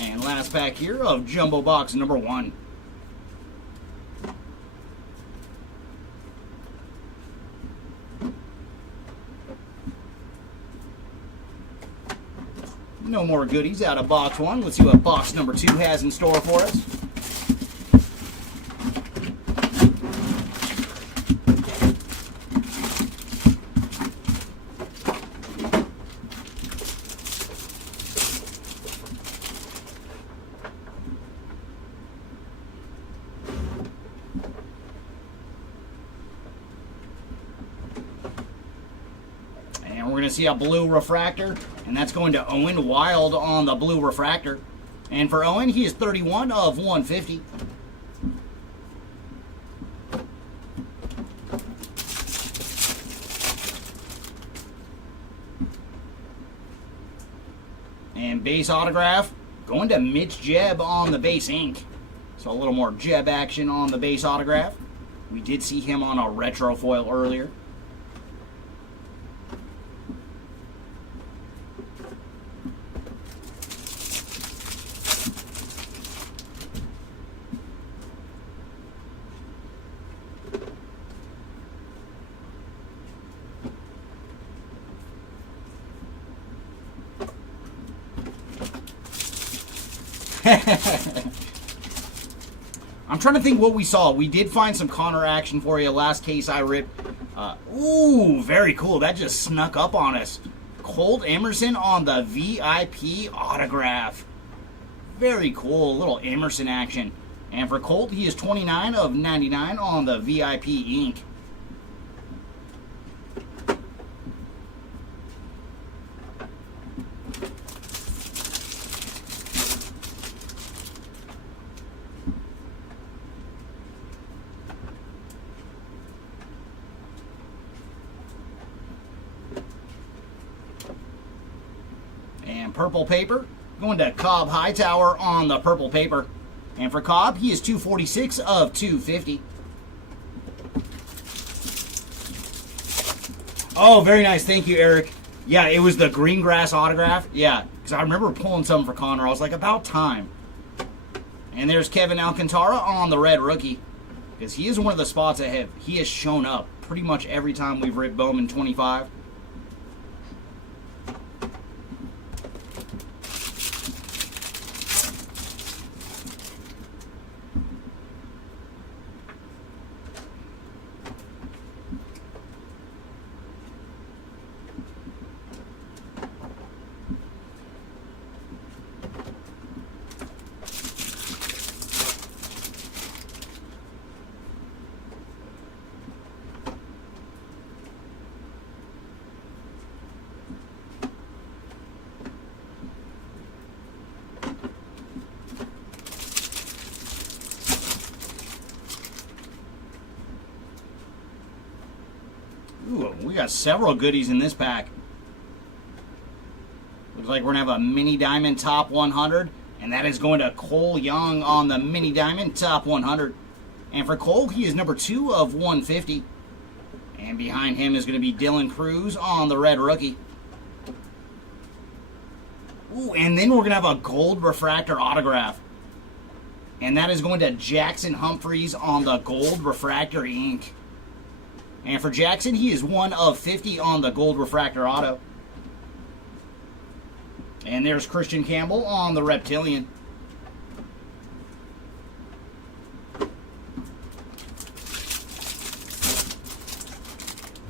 And last pack here of Jumbo Box number 1. No more goodies out of box 1. Let's see what box number 2 has in store for us. We're going to see a blue refractor, and that's going to Owen Wild on the blue refractor. And for Owen, he is 31 of 150. And base autograph, going to Mitch Jeb on the base ink. So a little more Jeb action on the base autograph. We did see him on a retro foil earlier. I'm trying to think what we saw. We did find some Connor action for you. Last case I ripped. Ooh, very cool. That just snuck up on us. Colt Emerson on the VIP autograph. Very cool. A little Emerson action. And for Colt, he is 29 of 99 on the VIP ink. purple paper. Going to Cobb Hightower on the purple paper. And for Cobb, he is 246 of 250. Oh, very nice. Thank you, Eric. Yeah, it was the green grass autograph. Yeah, because I remember pulling something for Connor. I was like, about time. And there's Kevin Alcantara on the red rookie. Because he is one of the spots that he has shown up pretty much every time we've ripped Bowman 25. Ooh, we got several goodies in this pack. Looks like we're going to have a mini diamond top 100. And that is going to Cole Young on the mini diamond top 100. And for Cole, he is number 2 of 150. And behind him is going to be Dylan Cruz on the red rookie. Ooh, and then we're going to have a gold refractor autograph. And that is going to Jackson Humphreys on the gold refractor ink. And for Jackson, he is 1 of 50 on the gold refractor auto. And there's Christian Campbell on the reptilian.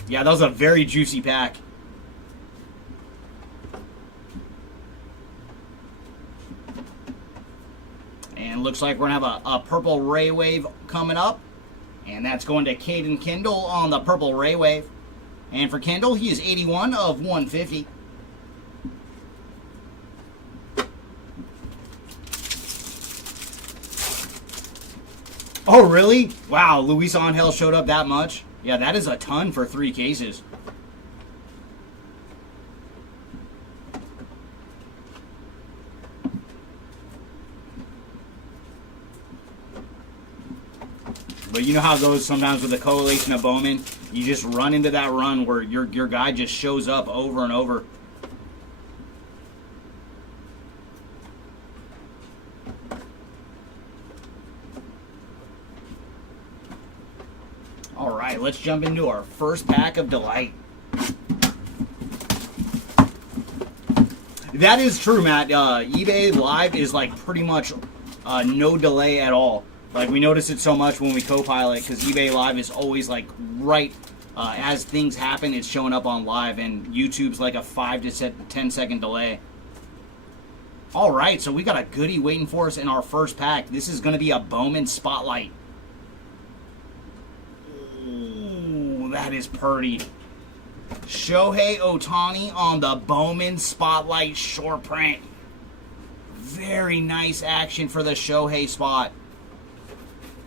Yeah, that was a very juicy pack. And looks like we're going to have a purple Ray Wave coming up. And that's going to Caden Kendall on the purple Ray Wave. And for Kendall, he is 81 of 150. Oh, really? Wow, Luis Angel showed up that much? Yeah, that is a ton for 3 cases. But you know how it goes sometimes with the coalition of Bowman? You just run into that run where your guy just shows up over and over. All right, let's jump into our first pack of Delight. That is true, Matt. eBay Live is like pretty much no delay at all. Like, we notice it so much when we co-pilot because eBay Live is always like right as things happen, it's showing up on live, and YouTube's like a 5 to 10 second delay. All right, so we got a goodie waiting for us in our first pack. This is going to be a Bowman Spotlight. Ooh, that is pretty. Shohei Ohtani on the Bowman Spotlight short print. Very nice action for the Shohei spot.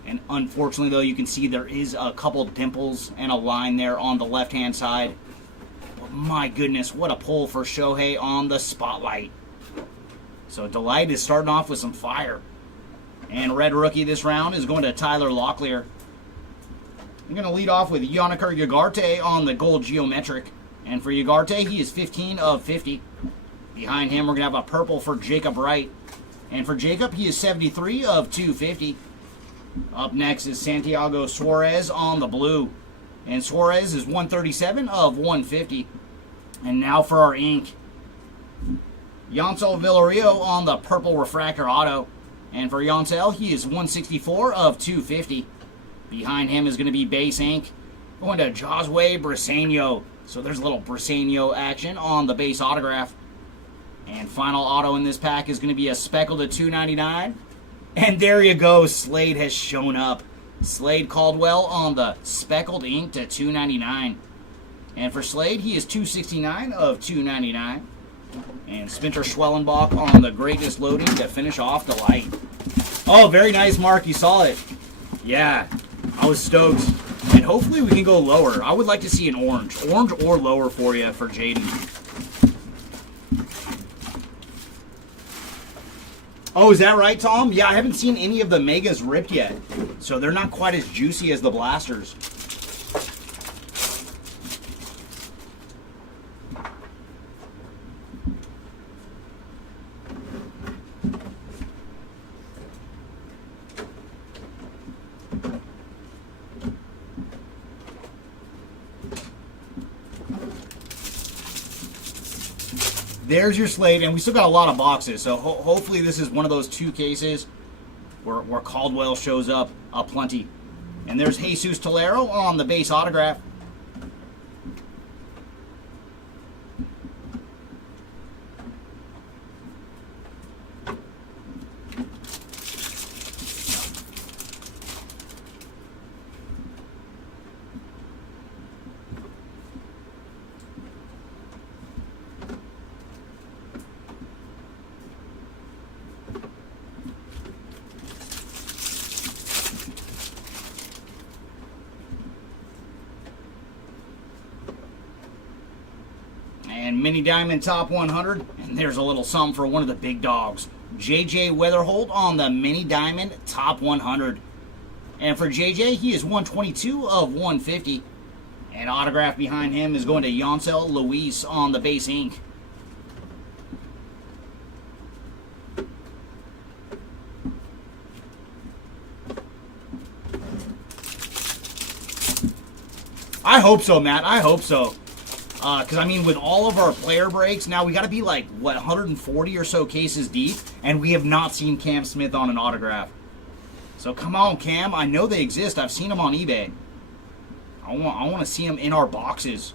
And unfortunately, though, you can see there is a couple dimples and a line there on the left-hand side. But my goodness, what a pull for Shohei on the Spotlight. So Delight is starting off with some fire. And red rookie this round is going to Tyler Locklear. I'm going to lead off with Yanniker Ugarte on the gold geometric. And for Ugarte, he is 15 of 50. Behind him, we're going to have a purple for Jacob Wright. And for Jacob, he is 73 of 250. Up next is Santiago Suarez on the blue. And Suarez is 137 of 150. And now for our ink. Yancel Villarreal on the purple refractor auto. And for Yancel, he is 164 of 250. Behind him is going to be base ink. Going to Josue Briseño. So there's a little Briseño action on the base autograph. And final auto in this pack is going to be a Speckle to 299. And there you go, Slade has shown up. Slade Caldwell on the speckled ink to 299. And for Slade, he is 269 of 299. And Spencer Schwellenbach on the greatness loading to finish off the light. Oh, very nice, Mark. You saw it. Yeah, I was stoked. And hopefully we can go lower. I would like to see an orange. Orange or lower for you for Jaden. Oh, is that right, Tom? Yeah, I haven't seen any of the Megas ripped yet. So they're not quite as juicy as the Blasters. There's your slate, and we still got a lot of boxes, so hopefully this is one of those 2 cases where Caldwell shows up aplenty. And there's Jesus Tolero on the base autograph. And Mini Diamond Top 100. And there's a little something for one of the big dogs. JJ Weatherholt on the Mini Diamond Top 100. And for JJ, he is 122 of 150. And autograph behind him is going to Yoncel Luis on the base ink. I hope so, Matt. I hope so. Because, I mean, with all of our player breaks, now we got to be like, what, 140 or so cases deep, and we have not seen Cam Smith on an autograph. So come on, Cam. I know they exist. I've seen them on eBay. I want to see them in our boxes.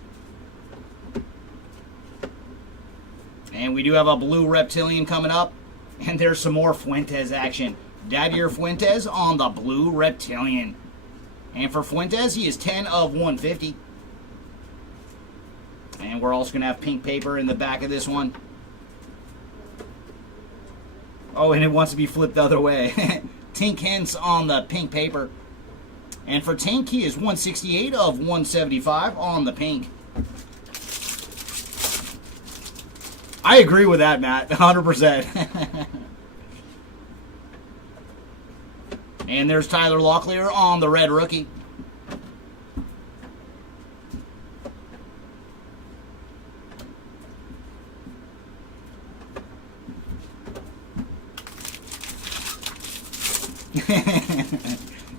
And we do have a blue reptilian coming up, and there's some more Fuentes action. Dadier Fuentes on the blue reptilian. And for Fuentes, he is 10 of 150. And we're also going to have pink paper in the back of this one. Oh, and it wants to be flipped the other way. Tink Hence on the pink paper. And for Tink, he is 168 of 175 on the pink. I agree with that, Matt. 100%. And there's Tyler Locklear on the red rookie.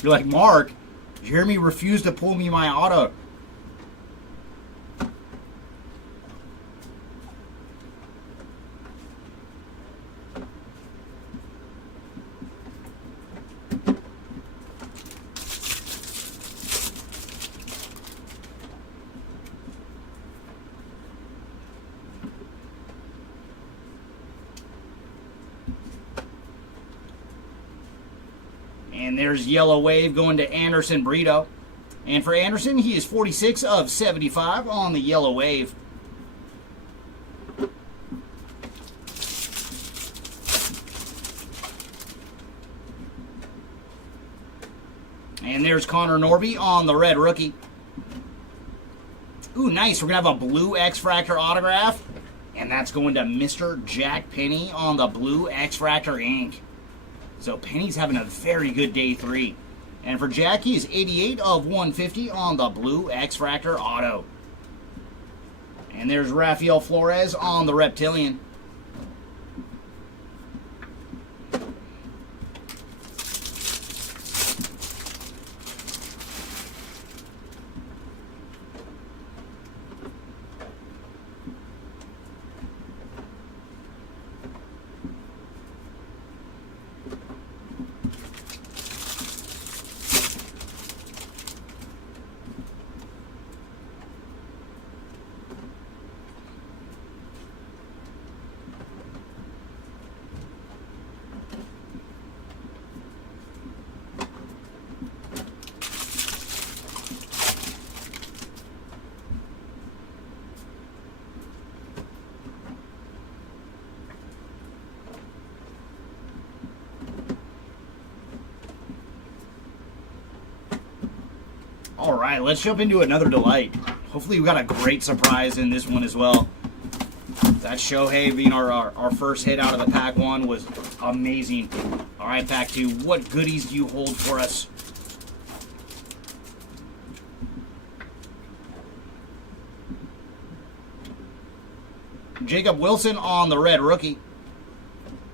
You're like, Mark, Jeremy refused to pull me my auto. And there's Yellow Wave going to Anderson Brito. And for Anderson, he is 46 of 75 on the Yellow Wave. And there's Connor Norby on the red rookie. Ooh, nice. We're going to have a blue X-Fractor autograph. And that's going to Mr. Jack Penny on the blue X-Fractor ink. So Penny's having a very good day 3. And for Jackie, is 88 of 150 on the blue X-Fractor auto. And there's Rafael Flores on the Reptilian. All right, let's jump into another delight. Hopefully we got a great surprise in this one as well. That Shohei being our first hit out of the pack one was amazing. All right, pack two. What goodies do you hold for us? Jacob Wilson on the red rookie.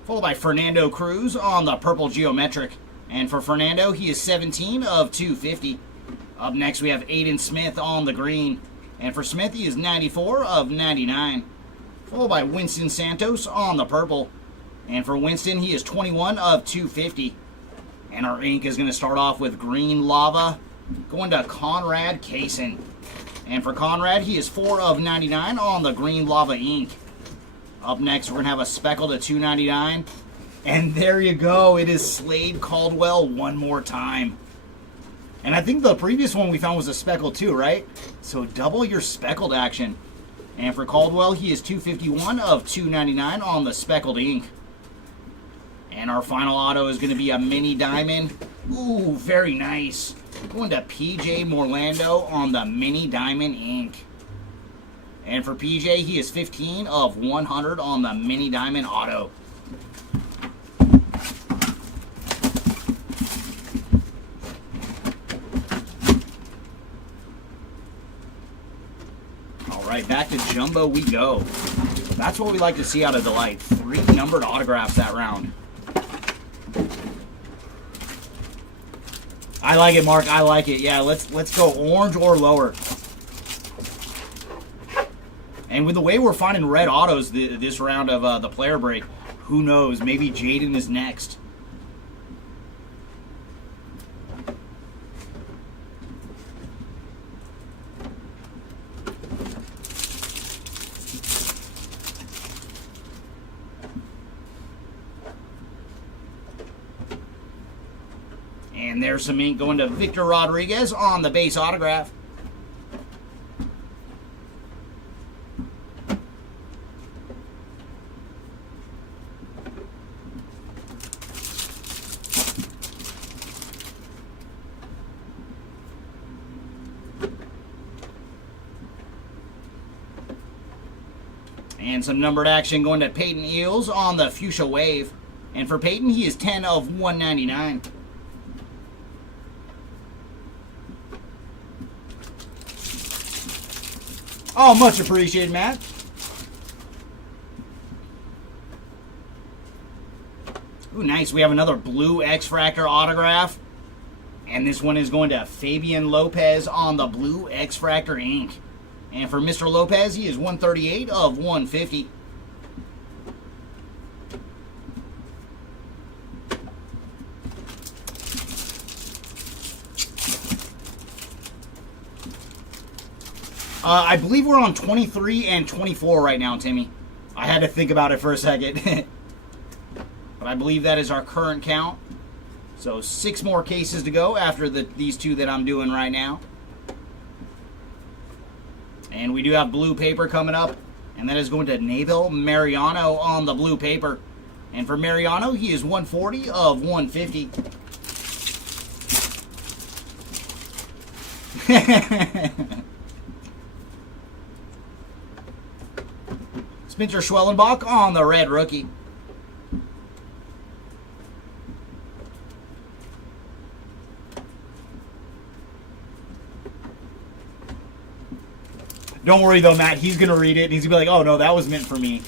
Followed by Fernando Cruz on the purple geometric. And for Fernando, he is 17 of 250. Up next, we have Aiden Smith on the green. And for Smith, he is 94 of 99. Followed by Winston Santos on the purple. And for Winston, he is 21 of 250. And our ink is going to start off with green lava. Going to Conrad Kaysen. And for Conrad, he is 4 of 99 on the green lava ink. Up next, we're going to have a Speckle to 299. And there you go. It is Slade Caldwell one more time. And I think the previous one we found was a Speckle too, right? So double your speckled action. And for Caldwell, he is 251 of 299 on the speckled ink. And our final auto is going to be a mini diamond. Ooh, very nice. Going to PJ Morlando on the mini diamond ink. And for PJ, he is 15 of 100 on the mini diamond auto. Alright, back to Jumbo we go. That's what we like to see out of Delight. 3 numbered autographs that round. I like it, Mark. I like it. Yeah, let's go orange or lower. And with the way we're finding red autos this round of the player break, who knows? Maybe Jaden is next. And there's some ink going to Victor Rodriguez on the base autograph. And some numbered action going to Peyton Eels on the Fuchsia Wave. And for Peyton, he is 10 of 199. Oh, much appreciated, Matt. Ooh, nice. We have another blue X-Fractor autograph. And this one is going to Fabian Lopez on the blue X-Fractor ink. And for Mr. Lopez, he is 138 of 150. I believe we're on 23 and 24 right now, Timmy. I had to think about it for a second. But I believe that is our current count. So 6 more cases to go after these 2 that I'm doing right now. And we do have blue paper coming up. And that is going to Nabil Mariano on the blue paper. And for Mariano, he is 140 of 150. Spencer Schwellenbach on the red rookie. Don't worry though, Matt. He's going to read it and he's going to be like, oh no, that was meant for me.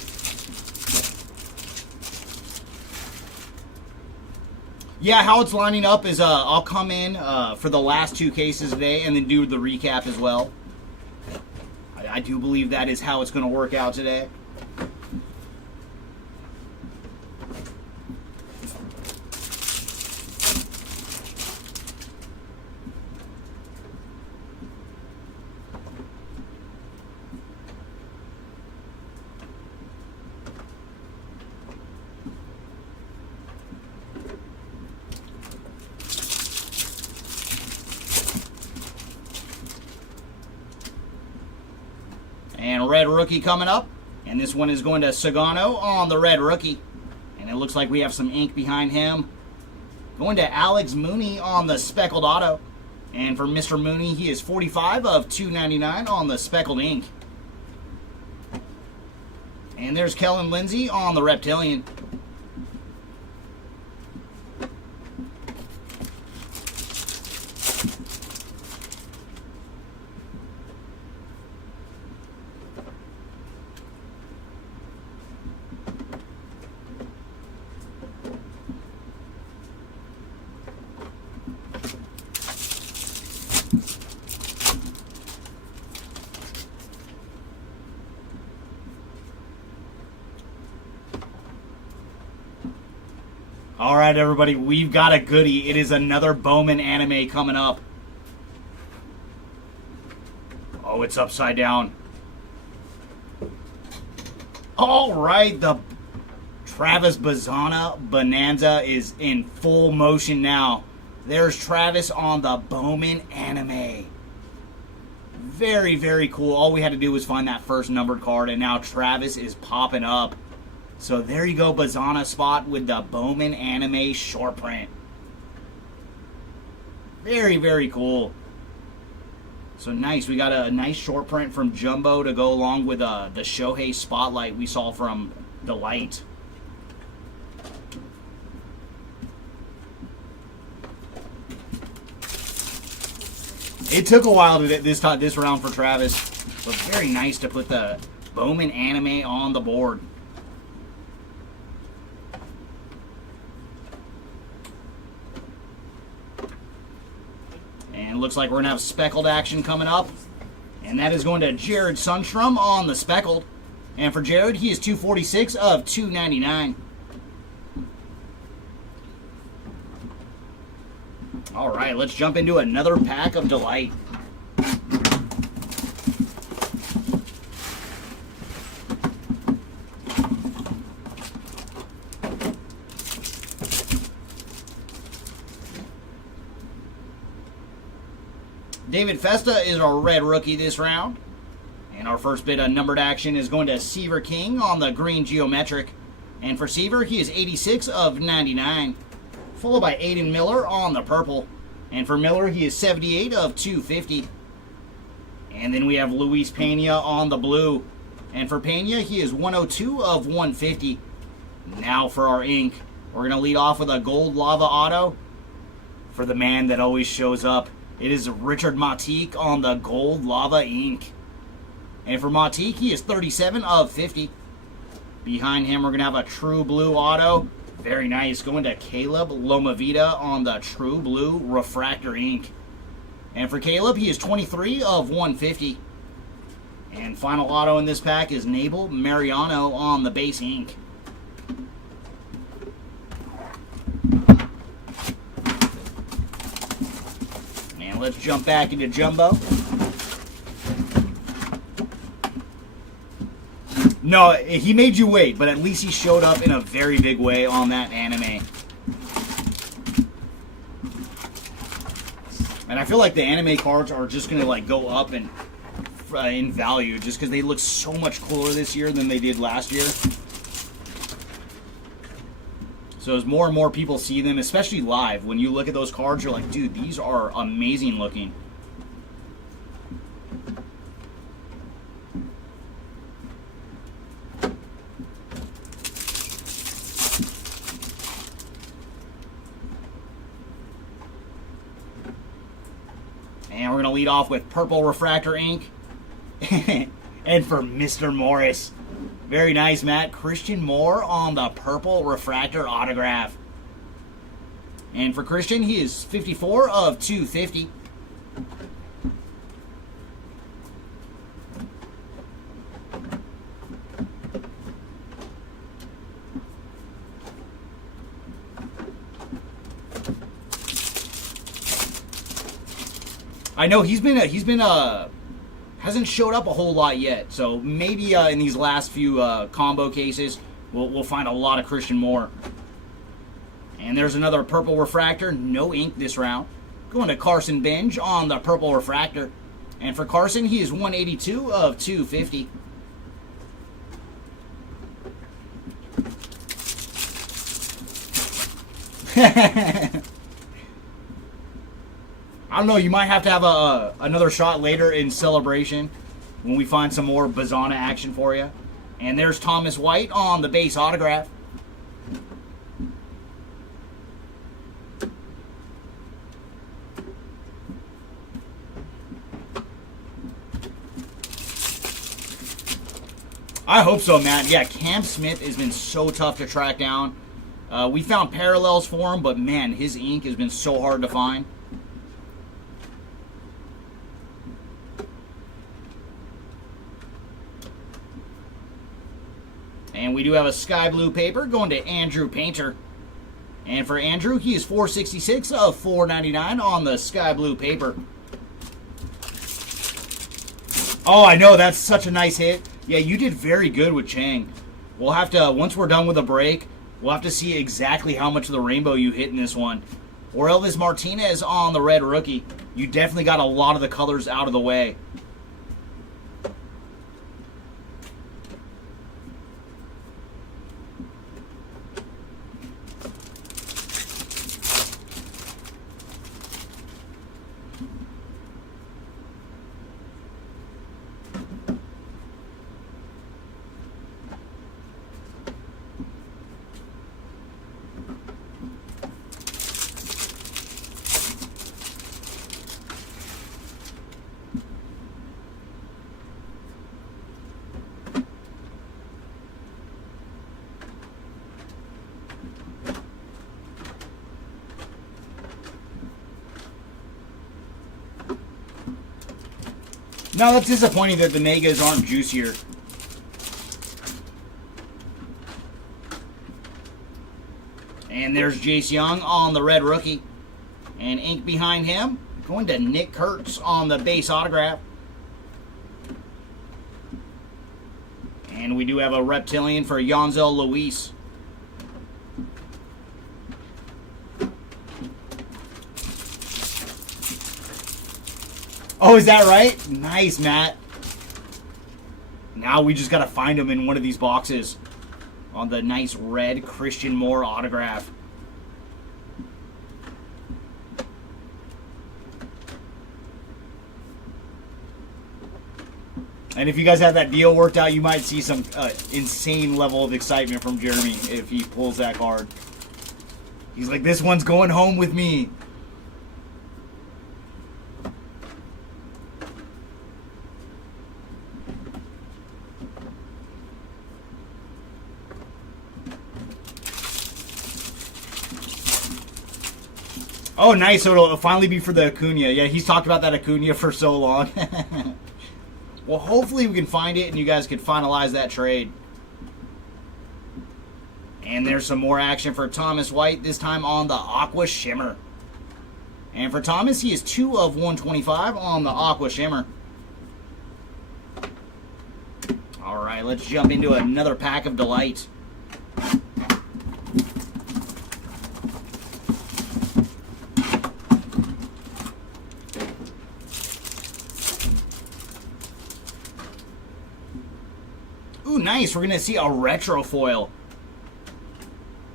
Yeah, how it's lining up is I'll come in for the last 2 cases today and then do the recap as well. I do believe that is how it's going to work out today. And red rookie coming up. And this one is going to Sagano on the red rookie. And it looks like we have some ink behind him. Going to Alex Mooney on the speckled auto. And for Mr. Mooney, he is 45 of 299 on the speckled ink. And there's Kellen Lindsay on the Reptilian. All right, everybody, we've got a goodie. It is another Bowman anime coming up. Oh, it's upside down. All right, the Travis Bazana Bonanza is in full motion now. There's Travis on the Bowman anime. Very, very cool. All we had to do was find that first numbered card, and now Travis is popping up. So there you go, Bazana spot with the Bowman anime short print. Very, very cool. So nice. We got a nice short print from Jumbo to go along with the Shohei spotlight we saw from the light. It took a while to this round for Travis, but very nice to put the Bowman anime on the board. And looks like we're going to have speckled action coming up. And that is going to Jared Sundstrom on the speckled. And for Jared, he is 246 of 299. All right, let's jump into another pack of Delight. David Festa is our red rookie this round. And our first bit of numbered action is going to Seaver King on the green geometric. And for Seaver, he is 86 of 99. Followed by Aiden Miller on the purple. And for Miller, he is 78 of 250. And then we have Luis Pena on the blue. And for Pena, he is 102 of 150. Now for our ink. We're going to lead off with a gold lava auto. For the man that always shows up. It is Richard Matique on the gold lava ink. And for Matique, he is 37 of 50. Behind him, we're going to have a true blue auto. Very nice. Going to Caleb Lomavita on the true blue refractor ink. And for Caleb, he is 23 of 150. And final auto in this pack is Nabel Mariano on the base ink. And let's jump back into Jumbo. No, he made you wait, but at least he showed up in a very big way on that anime. And I feel like the anime cards are just going to like go up in value just because they look so much cooler this year than they did last year. So as more and more people see them, especially live, when you look at those cards, you're like, dude, these are amazing looking. And we're going to lead off with purple refractor ink. And for Mr. Morris. Very nice, Matt. Christian Moore on the purple refractor autograph. And for Christian, he is 54 of 250. I know he's been hasn't showed up a whole lot yet, so maybe in these last few combo cases we'll find a lot of Christian Moore. And there's another purple refractor, no ink this round. Going to Carson Benj on the purple refractor. And for Carson, he is 182 of 250. I don't know, you might have to have another shot later in celebration when we find some more Bazana action for you. And there's Thomas White on the base autograph. I hope so, Matt. Yeah, Cam Smith has been so tough to track down. We found parallels for him, but man, his ink has been so hard to find. And we do have a sky blue paper going to Andrew Painter. And for Andrew, he is 466 of 499 on the sky blue paper. Oh, I know, that's such a nice hit. Yeah, you did very good with Chang. We'll have to, once we're done with the break, we'll have to see exactly how much of the rainbow you hit in this one. Or Elvis Martinez on the red rookie. You definitely got a lot of the colors out of the way. No, that's disappointing that the Negas aren't juicier. And there's Jace Young on the red rookie. And ink behind him, going to Nick Kurtz on the base autograph. And we do have a reptilian for Yonzel Luis. Oh, is that right? Nice, Matt. Now we just got to find him in one of these boxes on the nice red Christian Moore autograph. And if you guys have that deal worked out, you might see some insane level of excitement from Jeremy if he pulls that card. He's like, this one's going home with me. Oh, nice. So it'll finally be for the Acuna. Yeah, he's talked about that Acuna for so long. Well, hopefully we can find it and you guys can finalize that trade. And there's some more action for Thomas White, this time on the Aqua Shimmer. And for Thomas, he is 2 of 125 on the Aqua Shimmer. All right, let's jump into another pack of delight. Ooh, nice. We're going to see a retro foil.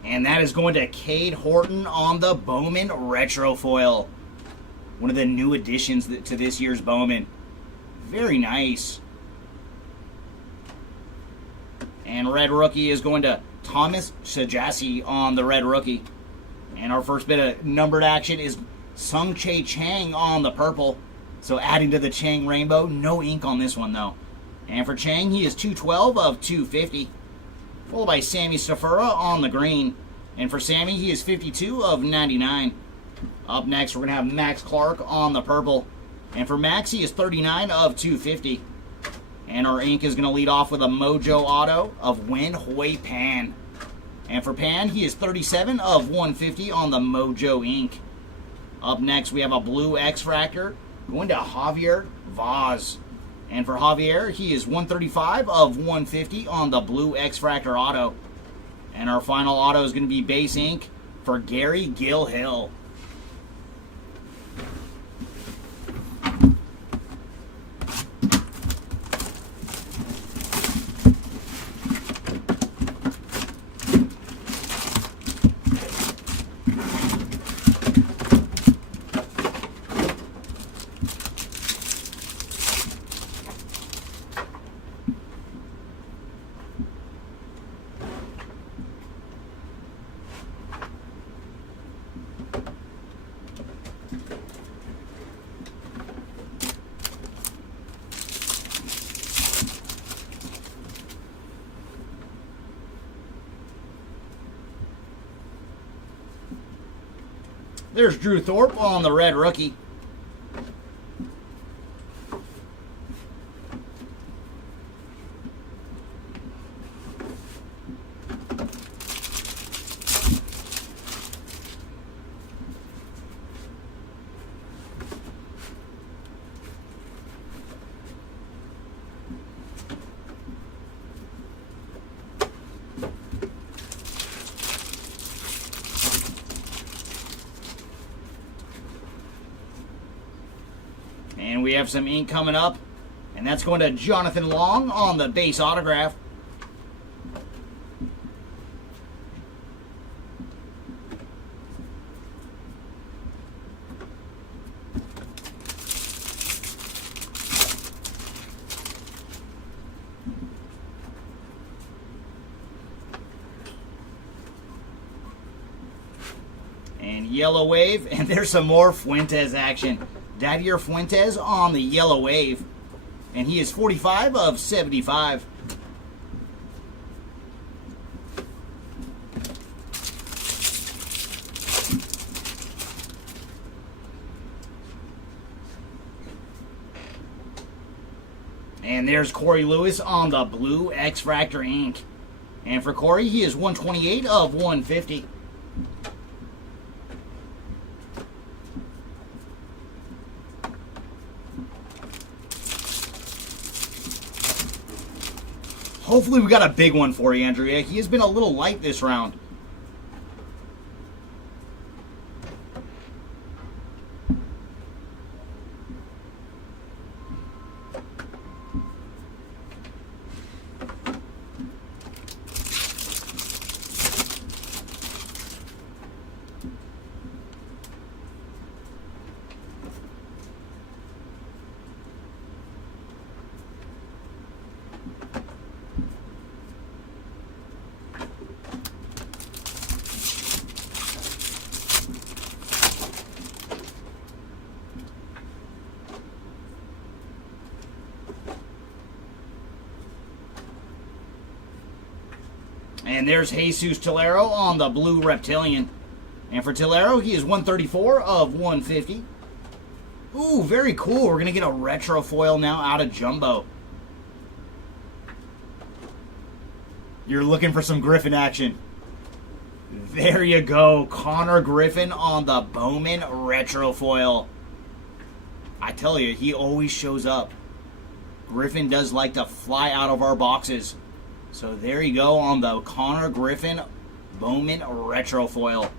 And that is going to Cade Horton on the Bowman retro foil. One of the new additions to this year's Bowman. Very nice. And red rookie is going to Thomas Sajasi on the red rookie. And our first bit of numbered action is Sung Chae Chang on the purple. So adding to the Chang rainbow. No ink on this one, though. And for Chang, he is 212 of 250. Followed by Sammy Stafura on the green. And for Sammy, he is 52 of 99. Up next, we're going to have Max Clark on the purple. And for Max, he is 39 of 250. And our ink is going to lead off with a Mojo Auto of Wen Hoi Pan. And for Pan, he is 37 of 150 on the Mojo ink. Up next, we have a blue X-Fractor going to Javier Vaz. And for Javier, he is 135 of 150 on the blue X-Fractor auto. And our final auto is going to be base ink for Gary Gilhill. There's Drew Thorpe on the red rookie. And we have some ink coming up, and that's going to Jonathan Long on the base autograph. And yellow wave, and there's some more Fuentes action. Dadier Fuentes on the yellow wave, and he is 45 of 75. And there's Corey Lewis on the blue X-Fractor ink. And for Corey, he is 128 of 150. Hopefully we got a big one for you, Andrea. He has been a little light this round. And there's Jesus Tolero on the blue Reptilian. And for Tolero, he is 134 of 150. Ooh, very cool. We're going to get a retro foil now out of Jumbo. You're looking for some Griffin action. There you go. Connor Griffin on the Bowman retro foil. I tell you, he always shows up. Griffin does like to fly out of our boxes. So there you go on the Connor Griffin Bowman retro foil.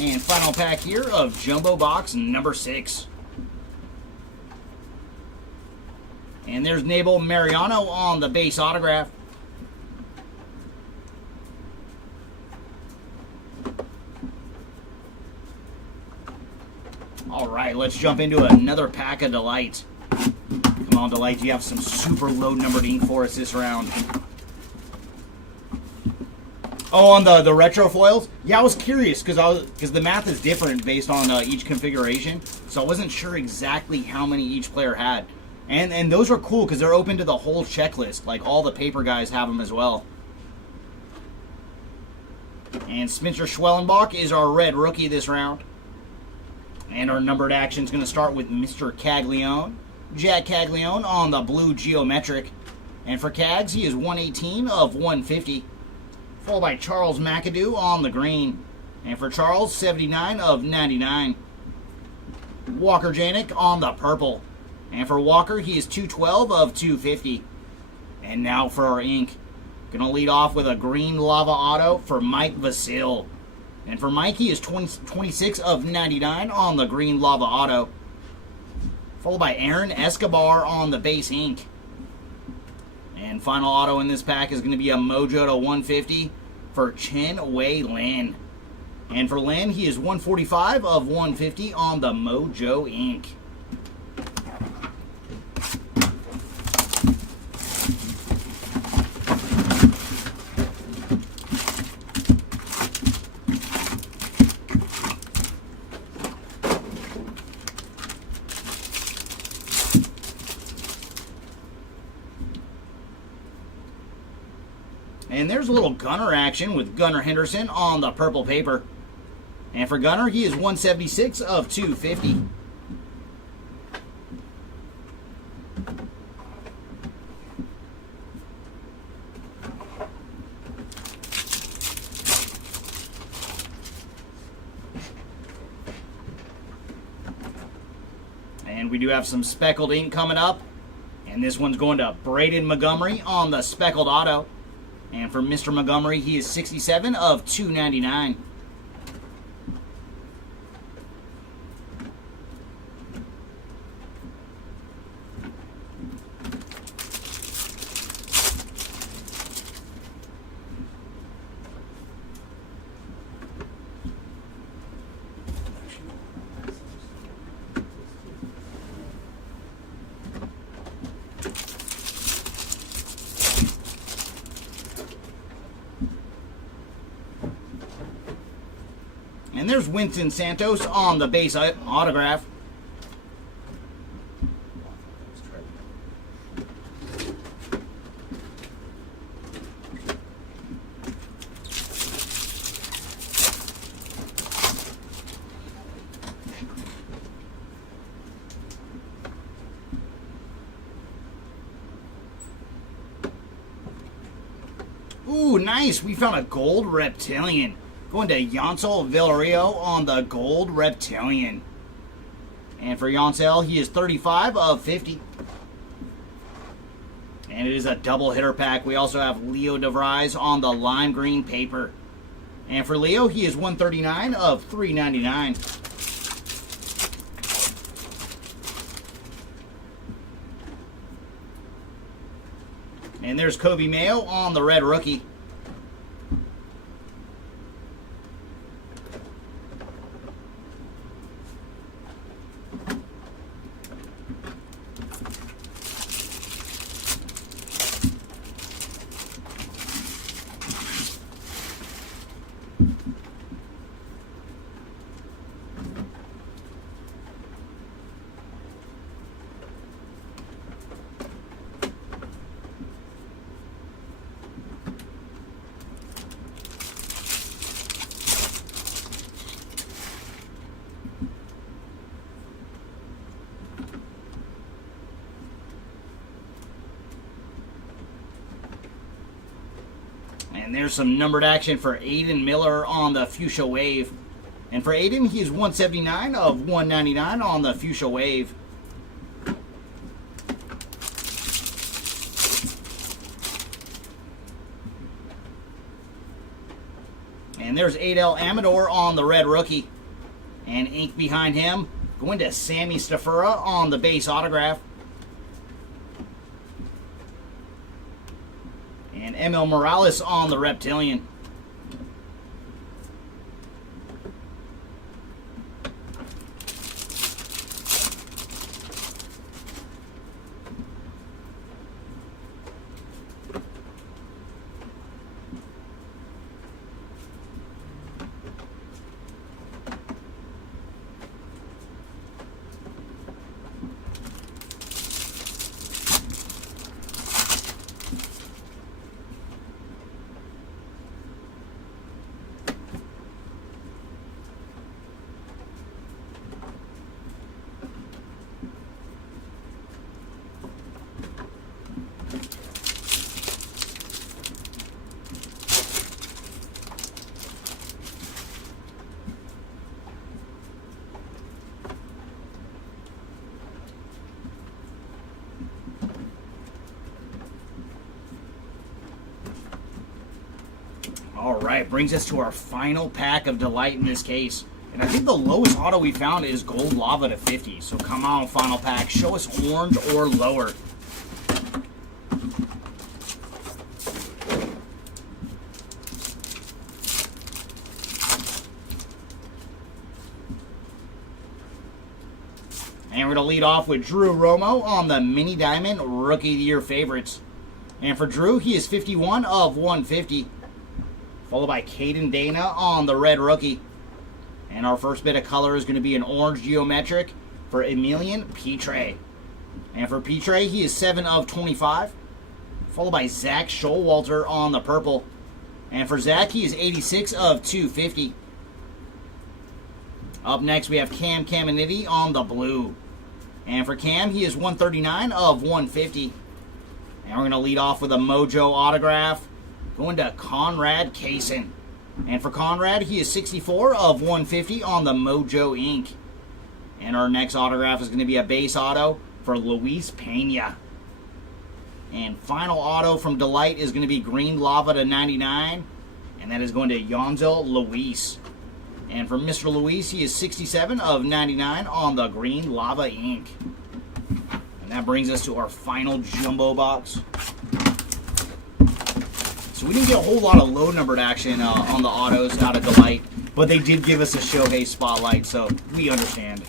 And final pack here of Jumbo Box number 6. And there's Nabel Mariano on the base autograph. All right, let's jump into another pack of Delight. Come on, Delight, you have some super low numbered ink for us this round. Oh, on the retro foils? Yeah, I was curious because the math is different based on each configuration, so I wasn't sure exactly how many each player had. And those are cool because they're open to the whole checklist. Like all the paper guys have them as well. And Spencer Schwellenbach is our red rookie this round. And our numbered action is going to start with Mr. Caglione. Jack Caglione on the blue geometric. And for Cags, he is 118 of 150. Followed by Charles McAdoo on the green. And for Charles, 79 of 99. Walker Janik on the purple. And for Walker, he is 212 of 250. And now for our ink. Gonna lead off with a green lava auto for Mike Vasil. And for Mike, he is 26 of 99 on the green lava auto. Followed by Aaron Escobar on the base ink. And final auto in this pack is going to be a Mojo to 150 for Chen Wei Lin. And for Lin, he is 145 of 150 on the Mojo Inc. And there's a little Gunner action with Gunnar Henderson on the purple paper. And for Gunner, he is 176 of 250. And we do have some speckled ink coming up. And this one's going to Braden Montgomery on the speckled auto. And for Mr. Montgomery, he is 67 of 299. And there's Winston Santos on the base autograph. Ooh, nice. We found a gold reptilian. Going to Yancel Villario on the gold reptilian. And for Yancel, he is 35 of 50. And it is a double hitter pack. We also have Leo DeVries on the lime green paper. And for Leo, he is 139 of 399. And there's Kobe Mayo on the red rookie. And there's some numbered action for Aiden Miller on the Fuchsia Wave. And for Aiden, he is 179 of 199 on the Fuchsia Wave. And there's Adel Amador on the red rookie. And ink behind him, going to Sammy Stafura on the base autograph. And ML Morales on the reptilian. All right, brings us to our final pack of delight in this case. And I think the lowest auto we found is Gold Lava to 50. So come on, final pack. Show us orange or lower. we're going to lead off with Drew Romo on the Mini Diamond Rookie of the Year favorites. And for Drew, he is 51 of 150. Followed by Caden Dana on the red rookie. And our first bit of color is going to be an orange geometric for Emilian Petre. And for Petre, he is 7 of 25. Followed by Zach Showalter on the purple. And for Zach, he is 86 of 250. Up next, we have Cam Caminiti on the blue. And for Cam, he is 139 of 150. And we're going to lead off with a Mojo autograph going to Conrad Kaysen. And for Conrad, he is 64 of 150 on the Mojo Ink. And our next autograph is going to be a base auto for Luis Pena. And final auto from Delight is going to be Green Lava to 99. And that is going to Yonzel Luis. And for Mr. Luis, he is 67 of 99 on the Green Lava Ink. And that brings us to our final jumbo box. So we didn't get a whole lot of low numbered action on the autos out of Delight, but they did give us a Shohei spotlight, so we understand.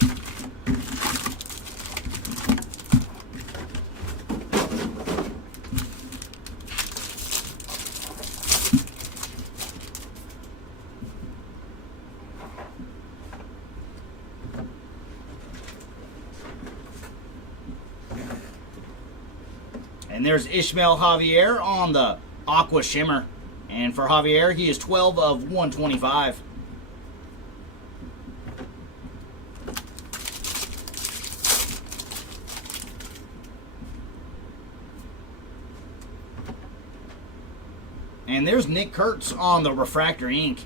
And there's Ishmael Javier on the Aqua Shimmer. And for Javier, he is 12 of 125. And there's Nick Kurtz on the Refractor Ink.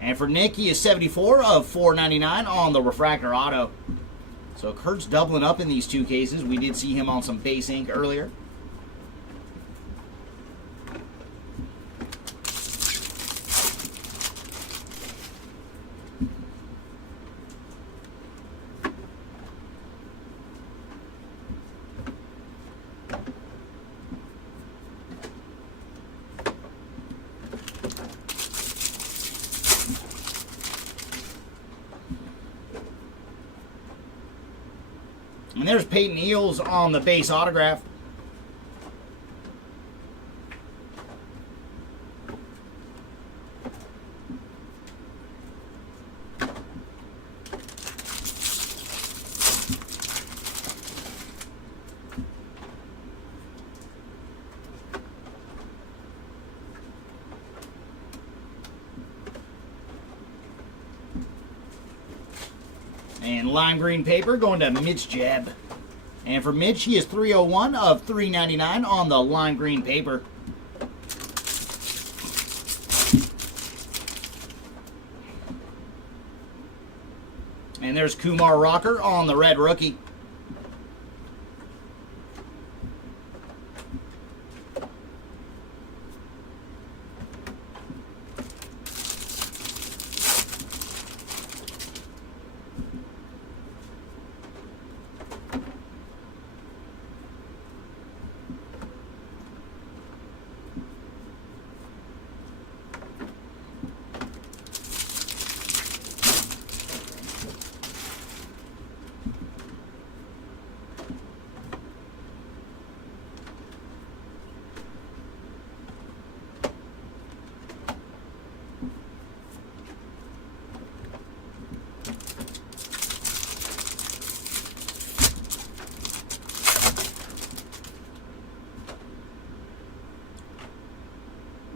And for Nick, he is 74 of 499 on the Refractor Auto. So Kurtz doubling up in these two cases. We did see him on some base ink earlier. And there's Peyton Eels on the base autograph. And lime green paper going to Mitch Jebb. And for Mitch, he is 301 of 399 on the lime green paper. And there's Kumar Rocker on the red rookie.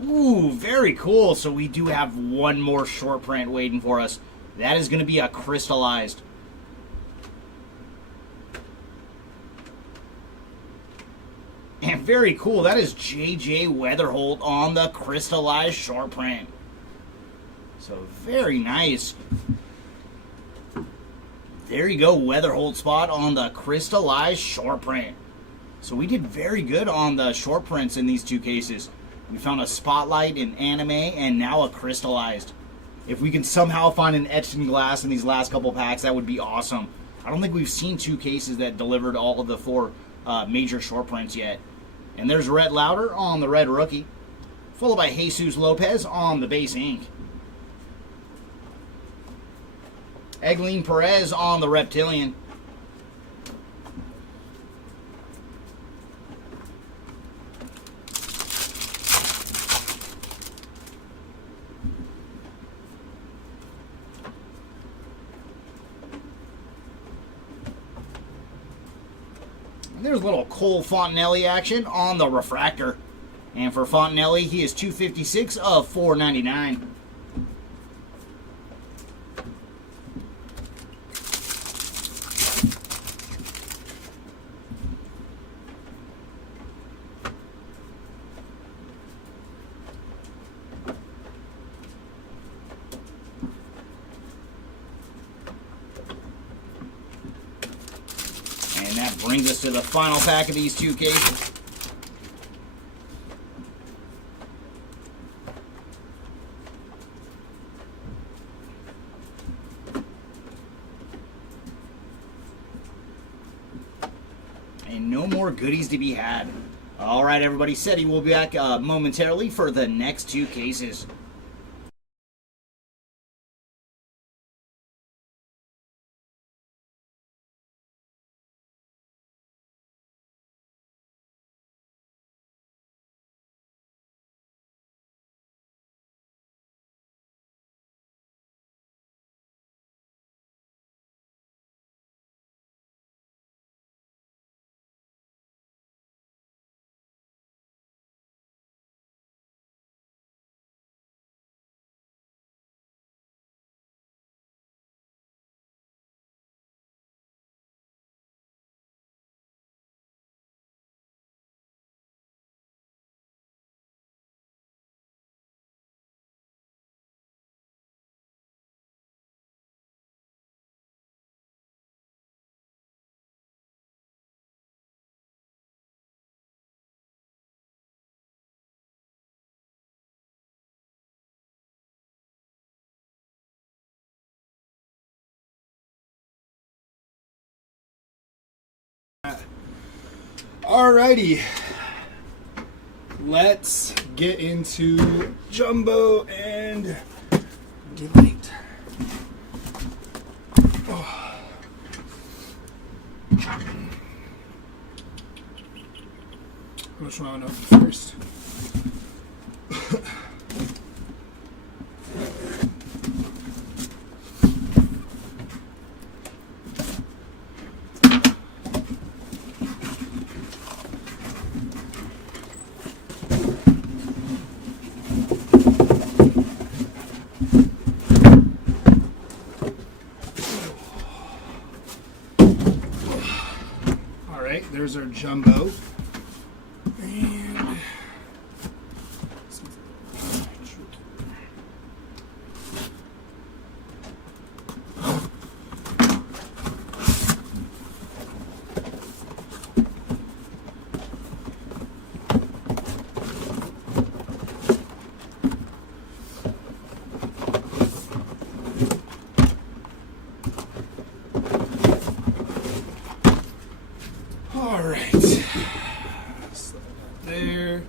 Ooh, very cool. So we do have one more short print waiting for us. That is going to be a crystallized. And very cool. That is J.J. Weatherholt on the crystallized short print. So very nice. There you go, Weatherholt spot on the crystallized short print. So we did very good on the short prints in these two cases. We found a spotlight, an anime, and now a crystallized. If we can somehow find an etched in glass in these last couple packs, that would be awesome. I don't think we've seen two cases that delivered all of the four major short prints yet. And there's Rhett Lauder on the red rookie, followed by Jesus Lopez on the base ink. Egleen Perez on the reptilian. And there's a little Cole Fontenelli action on the refractor. And for Fontenelli, he is 256 of 499. And that brings us to the final pack of these two cases. And no more goodies to be had. All right, everybody. Said he will be back momentarily for the next two cases. Alrighty, let's get into Jumbo and Delight. Oh. Which one I want to open first? There's our Jumbo. And all right, slide that there.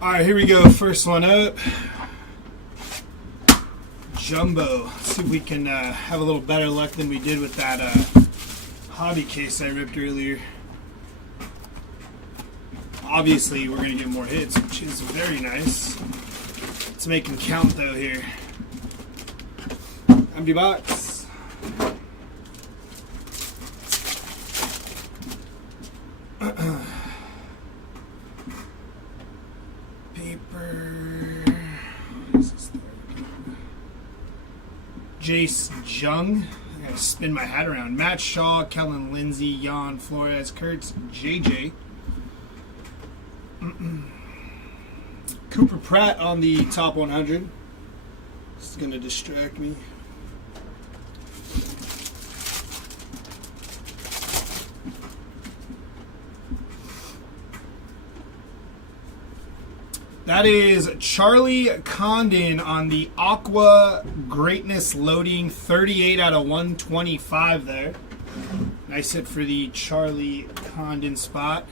All right, here we go. First one up, Jumbo. Let's see if we can have a little better luck than we did with that hobby case I ripped earlier. Obviously, we're going to get more hits, which is very nice. Let's make them count, though, here. Empty box. Paper. What is this thing? Jace Jung. I gotta spin my hat around. Matt Shaw, Kellen Lindsay, Jan Flores, Kurtz, JJ. Cooper Pratt on the top 100. This is gonna distract me. That is Charlie Condon on the Aqua Greatness Loading, 38 out of 125 there. Nice hit for the Charlie Condon spot.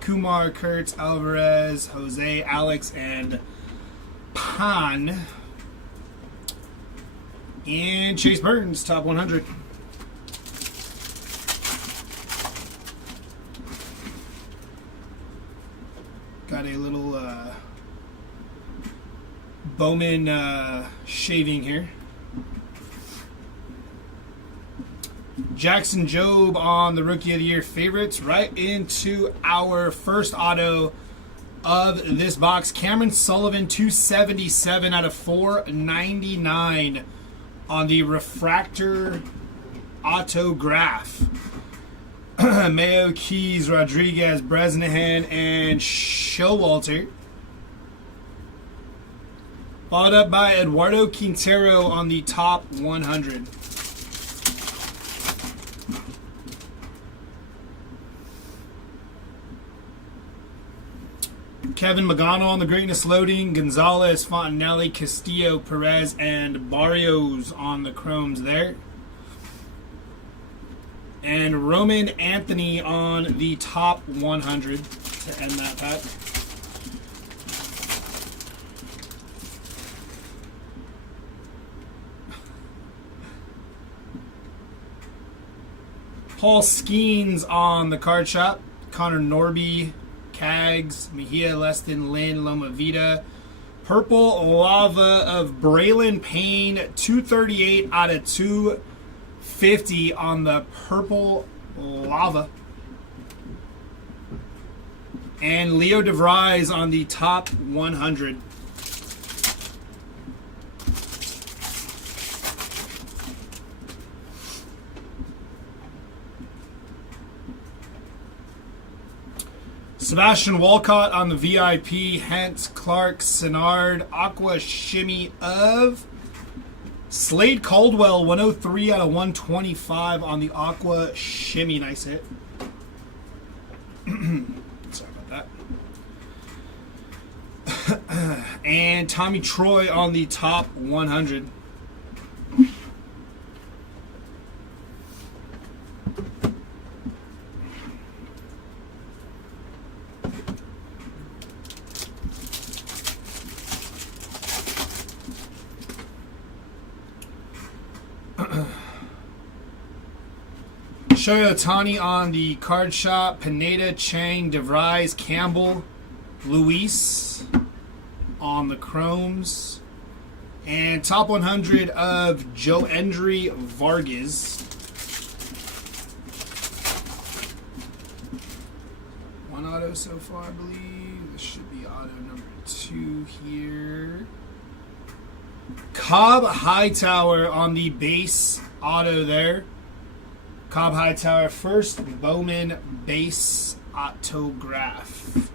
Kumar, Kurtz, Alvarez, Jose, Alex, and Pan. And Chase Burns, top 100. Got a little Bowman shaving here. Jackson Jobe on the Rookie of the Year favorites. Right into our first auto of this box. Cameron Sullivan, 277 out of 499 on the refractor autograph. Mayo, Keys, Rodriguez, Bresnahan, and Showalter. Followed up by Eduardo Quintero on the top 100. Kevin Magano on the Greatness Loading. Gonzalez, Fontanelli, Castillo, Perez, and Barrios on the Chromes there. And Roman Anthony on the top 100 to end that pack. Paul Skeens on the card shop. Connor Norby, Cags, Mejia, Leston, Lynn, Loma Vida. Purple Lava of Braylon Payne, 238 out of 250 on the Purple Lava. And Leo DeVries on the top 100. Sebastian Walcott on the VIP. Hentz, Clark, Senard, Aqua Shimmy of Slade Caldwell, 103 out of 125 on the Aqua Shimmy. Nice hit. Sorry about that. And Tommy Troy on the top 100. Shohei Ohtani on the card shop. Pineda, Chang, DeVries, Campbell, Luis on the Chromes. And top 100 of Joe Endry Vargas. One auto so far, I believe. This should be auto number 2 here. Cobb Hightower on the base auto there. Cobb Hightower, first Bowman base autograph.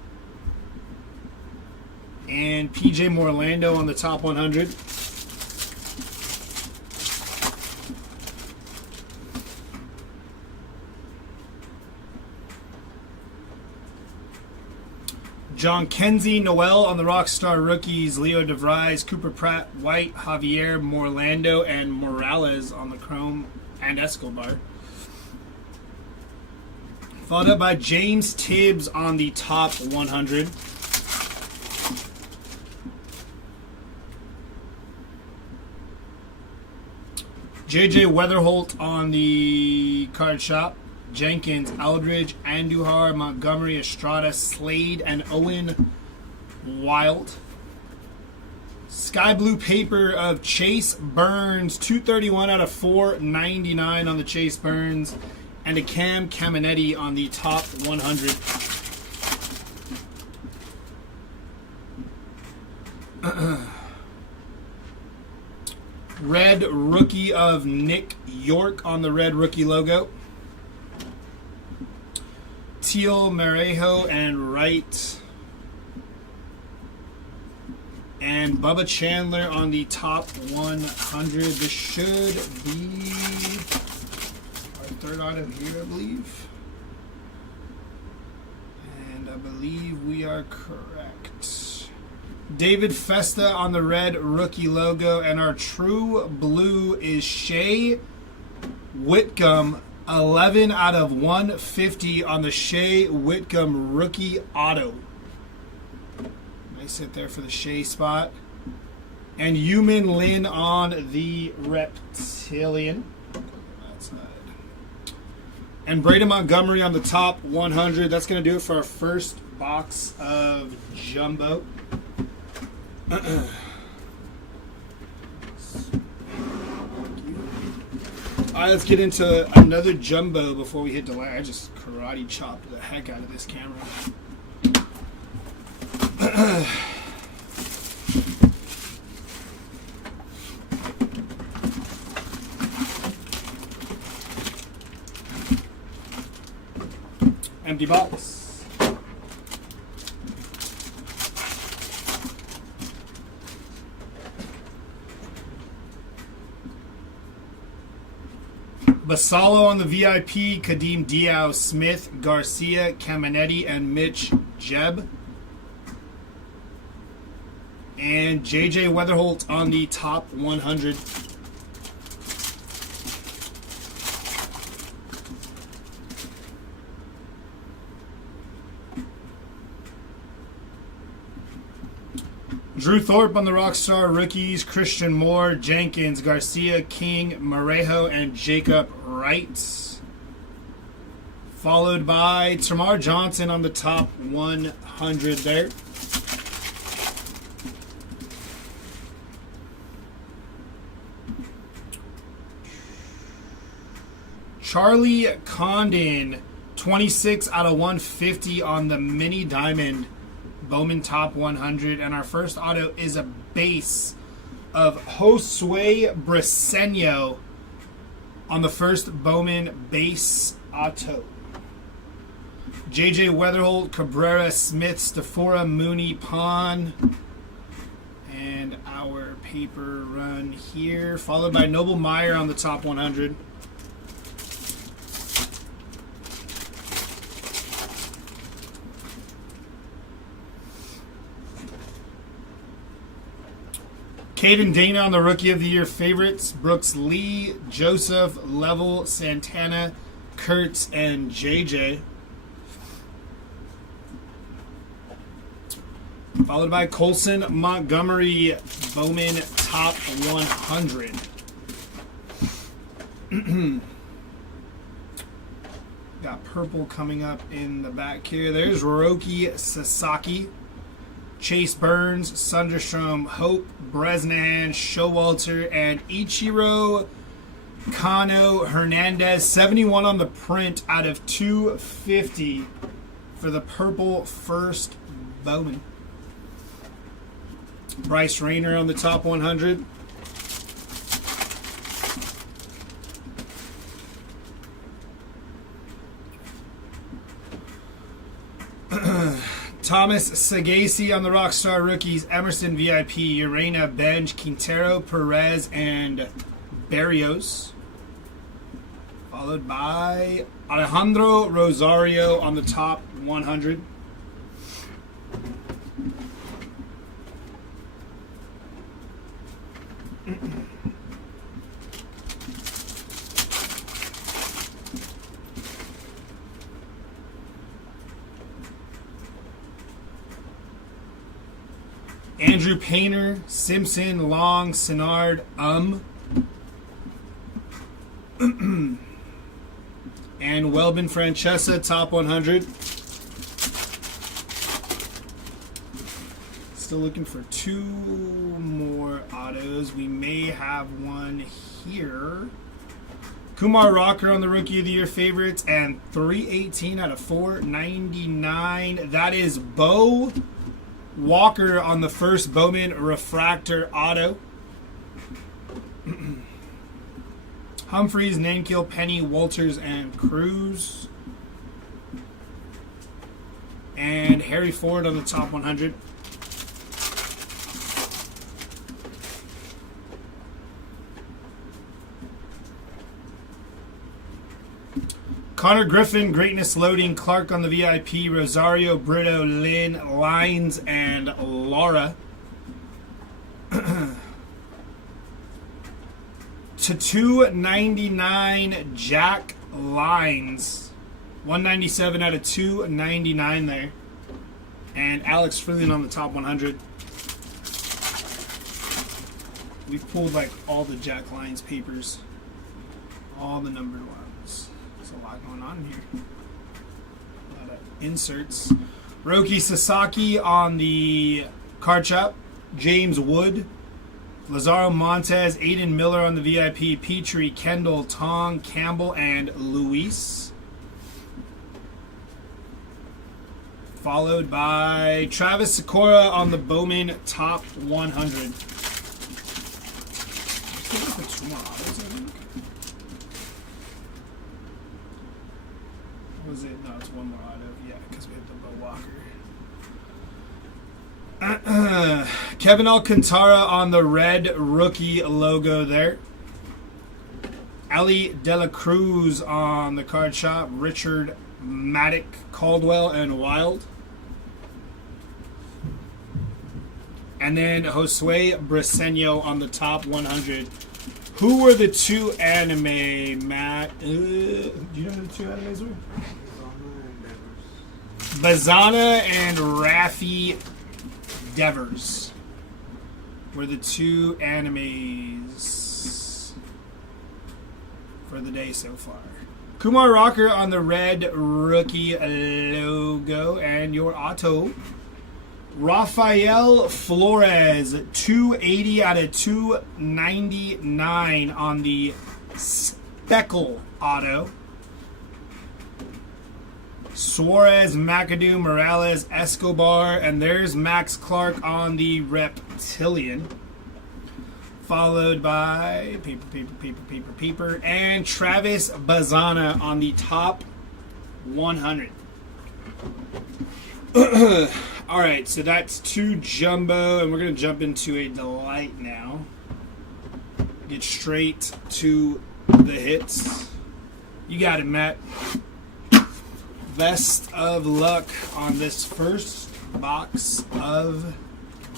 And PJ Morlando on the top 100. John Kenzie Noel on the Rockstar Rookies. Leo DeVries, Cooper Pratt, White, Javier Morlando, and Morales on the Chrome and Escobar. Followed up by James Tibbs on the top 100. JJ Weatherholt on the card shop. Jenkins, Aldridge, Andujar, Montgomery, Estrada, Slade, and Owen Wild. Sky blue paper of Chase Burns, 231 out of 499 on the Chase Burns. And a Cam Caminetti on the top 100. Red rookie of Nick York on the red rookie logo. Teal, Marejo, and Wright. And Bubba Chandler on the top 100. This should be third auto here, I believe. And I believe we are correct. David Festa on the red rookie logo. And our true blue is Shea Whitcomb. 11 out of 150 on the Shea Whitcomb rookie auto. Nice hit there for the Shea spot. And Yumin Lin on the Reptilian. And Braden Montgomery on the top 100. That's going to do it for our first box of Jumbo. Alright, let's get into another Jumbo before we hit delay. I just karate chopped the heck out of this camera. Empty box. Basalo on the VIP, Kadeem Diao, Smith, Garcia, Caminetti, and Mitch Jeb. And JJ Weatherholt on the top 100. Drew Thorpe on the Rockstar rookies, Christian Moore, Jenkins, Garcia, King, Marejo, and Jacob Wright. Followed by Tamar Johnson on the top 100 there. Charlie Condon, 26 out of 150 on the mini diamond. Bowman top 100, and our first auto is a base of Josue Briseño on the first Bowman base auto. JJ Weatherholt, Cabrera, Smith, Stafora, Mooney, Pon, and our paper run here, followed by Noble Meyer on the top 100. Caden Dana on the Rookie of the Year favorites. Brooks Lee, Joseph, Level, Santana, Kurtz, and JJ. Followed by Colson Montgomery, Bowman top 100. Got purple coming up in the back here. There's Roki Sasaki, Chase Burns, Sunderstrom, Hope, Bresnan, Showalter, and Ichiro Kano Hernandez. 71 on the print out of 250 for the purple first Bowman. Bryce Rayner on the top 100. Thomas Sagasi on the Rockstar rookies, Emerson VIP, Urena, Benj, Quintero, Perez, and Barrios. Followed by Alejandro Rosario on the top 100. Andrew Painter, Simpson, Long, Sinard, and Welbin Francesa, top 100. Still looking for two more autos. We may have one here. Kumar Rocker on the Rookie of the Year favorites, and 318 out of 499. That is Bo Walker on the first Bowman refractor auto. Humphreys, Nankill, Penny, Walters, and Cruz. And Harry Ford on the top 100. Connor Griffin, Greatness Loading, Clark on the VIP, Rosario, Brito, Lynn, Lines, and Laura. To 299, Jack Lines. 197 out of 299 there. And Alex Freeland on the top 100. We've pulled like all the Jack Lines papers. All the numbered ones. There's a lot going on here. A lot of inserts. Roki Sasaki on the card shop. James Wood. Lazaro Montez, Aiden Miller on the VIP. Petrie, Kendall, Tong, Campbell, and Luis. Followed by Travis Sikora on the Bowman Top 100. Was it? No, it's one more auto. Yeah, because we hit the Bo Walker. Kevin Alcantara on the red rookie logo there. Ali De La Cruz on the card shop. Richard Maddock, Caldwell, and Wild. And then Josue Briseño on the top 100. Who were the two anime, Matt? Do you know who the two animes were? Bazana and Rafi Devers were the two animes for the day so far. Kumar Rocker on the red rookie logo and your auto. Rafael Flores, 280 out of 299 on the Speckle auto. Suarez, McAdoo, Morales, Escobar, and there's Max Clark on the Reptilian. Followed by Paper, and Travis Bazana on the top 100. All right, so that's two jumbo, and we're going to jump into a delight now. Get straight to the hits. You got it, Matt. Best of luck on this first box of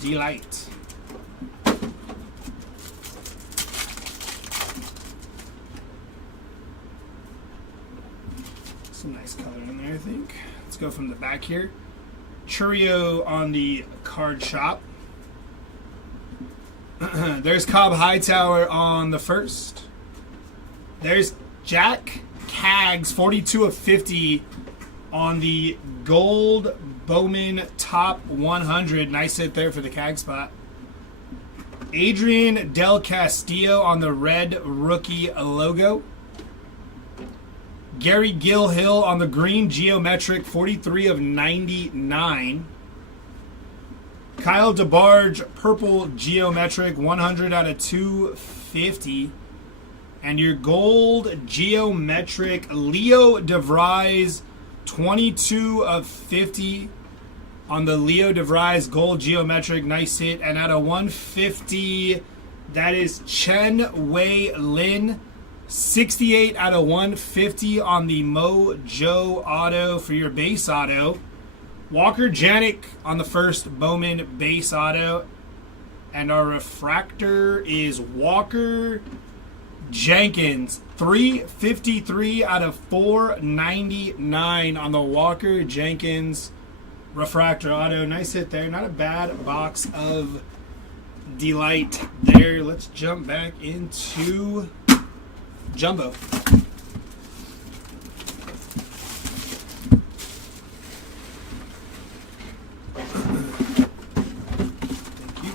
Delight. Some nice color in there, I think. Let's go from the back here. Churio on the card shop. There's Cobb Hightower on the first. There's Jack Kaggs, 42 of 50 on the gold Bowman top 100. Nice hit there for the Kag spot. Adrian Del Castillo on the red rookie logo. Gary Gilhill on the green geometric, 43 of 99. Kyle DeBarge, purple geometric, 100 out of 250. And your gold geometric, Leo DeVries, 22 of 50 on the Leo DeVries gold geometric. Nice hit. And out of 150, that is Chen Wei Lin. 68 out of 150 on the Mojo auto for your base auto. Walker Janik on the first Bowman base auto. And our refractor is Walker Jenkins. 353 out of 499 on the Walker Jenkins refractor auto. Nice hit there. Not a bad box of Delight there. Let's jump back into Jumbo. Thank you.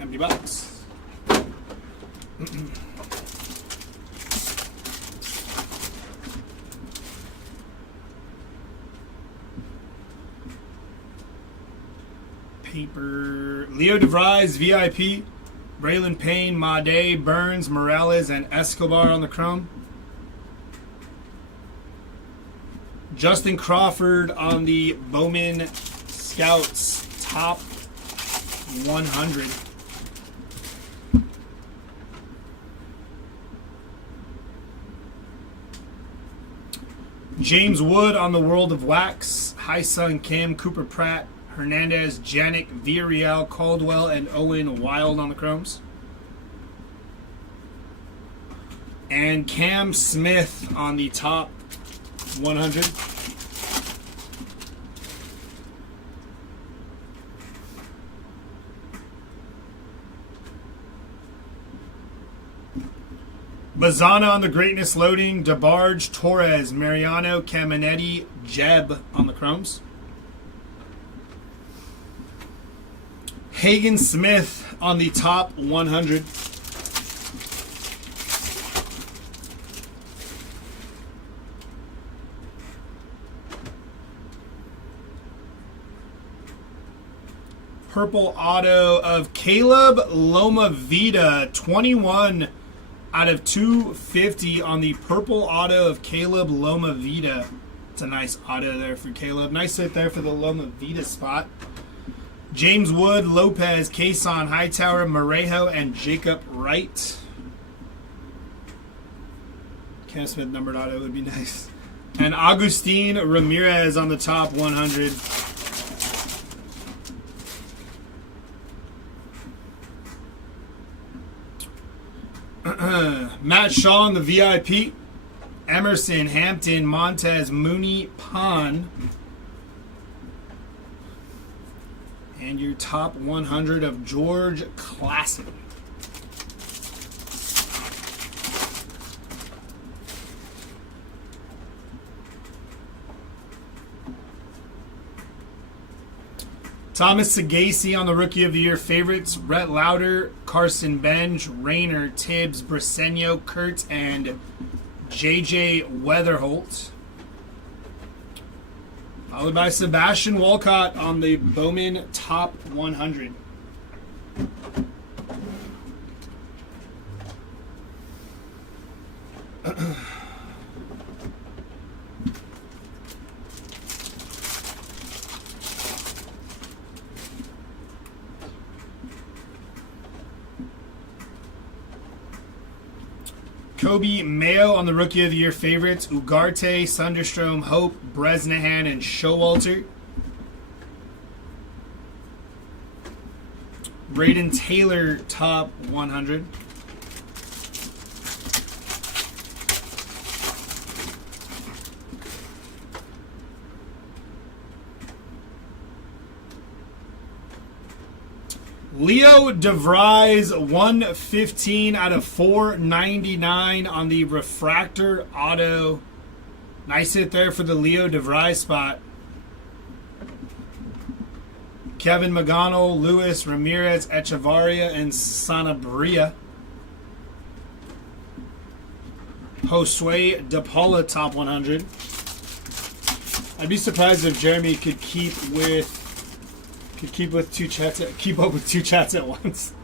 Empty box. Paper. Leo DeVries, VIP. Braylon Payne, Made, Burns, Morales, and Escobar on the chrome. Justin Crawford on the Bowman Scouts top 100. James Wood on the World of Wax. Hi-Sun Kim, Cooper Pratt, Hernandez, Janik, Villarreal, Caldwell, and Owen Wild on the chromes. And Cam Smith on the top 100. Bazana on the greatness loading. DeBarge, Torres, Mariano, Caminetti, Jeb on the chromes. Hagen Smith on the top 100. Purple auto of Caleb Loma Vida, 21 out of 250 on the purple auto of Caleb Loma Vida. It's a nice auto there for Caleb. Nice hit there for the Loma Vida spot. James Wood, Lopez, Kason, Hightower, Morejo, and Jacob Wright. Cam Smith numbered auto would be nice. And Agustin Ramirez on the top 100. Matt Shaw on the VIP. Emerson, Hampton, Montez, Mooney, Pond. And your top 100 of George Classic. Thomas Sagasi on the Rookie of the Year favorites. Rhett Lauder, Carson Benj, Rayner, Tibbs, Briseño, Kurtz, and J.J. Weatherholt. Followed by Sebastian Walcott on the Bowman top 100. Kobe Mayo on the Rookie of the Year favorites. Ugarte, Sunderstrom, Hope, Bresnahan, and Showalter. Braden Taylor, top 100. Leo DeVries, 115 out of 499 on the refractor auto. Nice hit there for the Leo DeVries spot. Kevin McGonnell, Lewis, Ramirez, Echevarria, and Sanabria. Josue De Paula, top 100. I'd be surprised if Jeremy could keep up with two chats at once.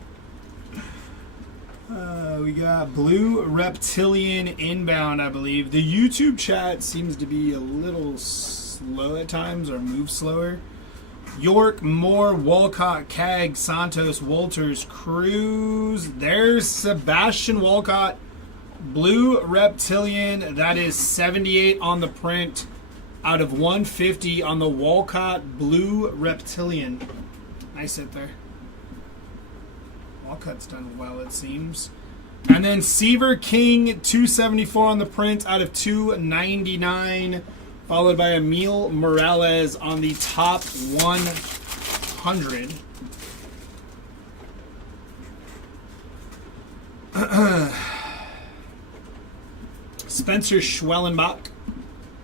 We got Blue Reptilian inbound, I believe. The YouTube chat seems to be a little slow at times, or moves slower. York, Moore, Walcott, Cagg, Santos, Walters, Cruz. There's Sebastian Walcott. Blue Reptilian. That is 78 on the print. Out of 150 on the Walcott Blue Reptilian. Nice hit there. Walcott's done well, it seems. And then Seaver King, 274 on the print out of 299. Followed by Emil Morales on the top 100. Spencer Schwellenbach.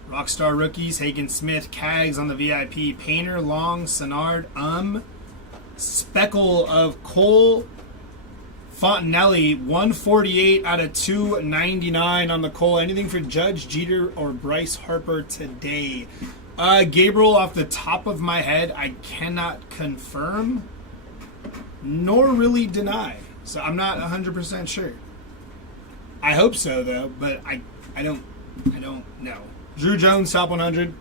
Rockstar rookies, Hagen Smith, Cags on the VIP, Painter, Long, Senard, Speckle of Cole, Fontanelli, 148 out of 299 on the Cole. Anything for Judge, Jeter, or Bryce Harper today? Gabriel, off the top of my head, I cannot confirm, nor really deny. So I'm not 100% sure. I hope so, though, but I don't know. Drew Jones, top 100.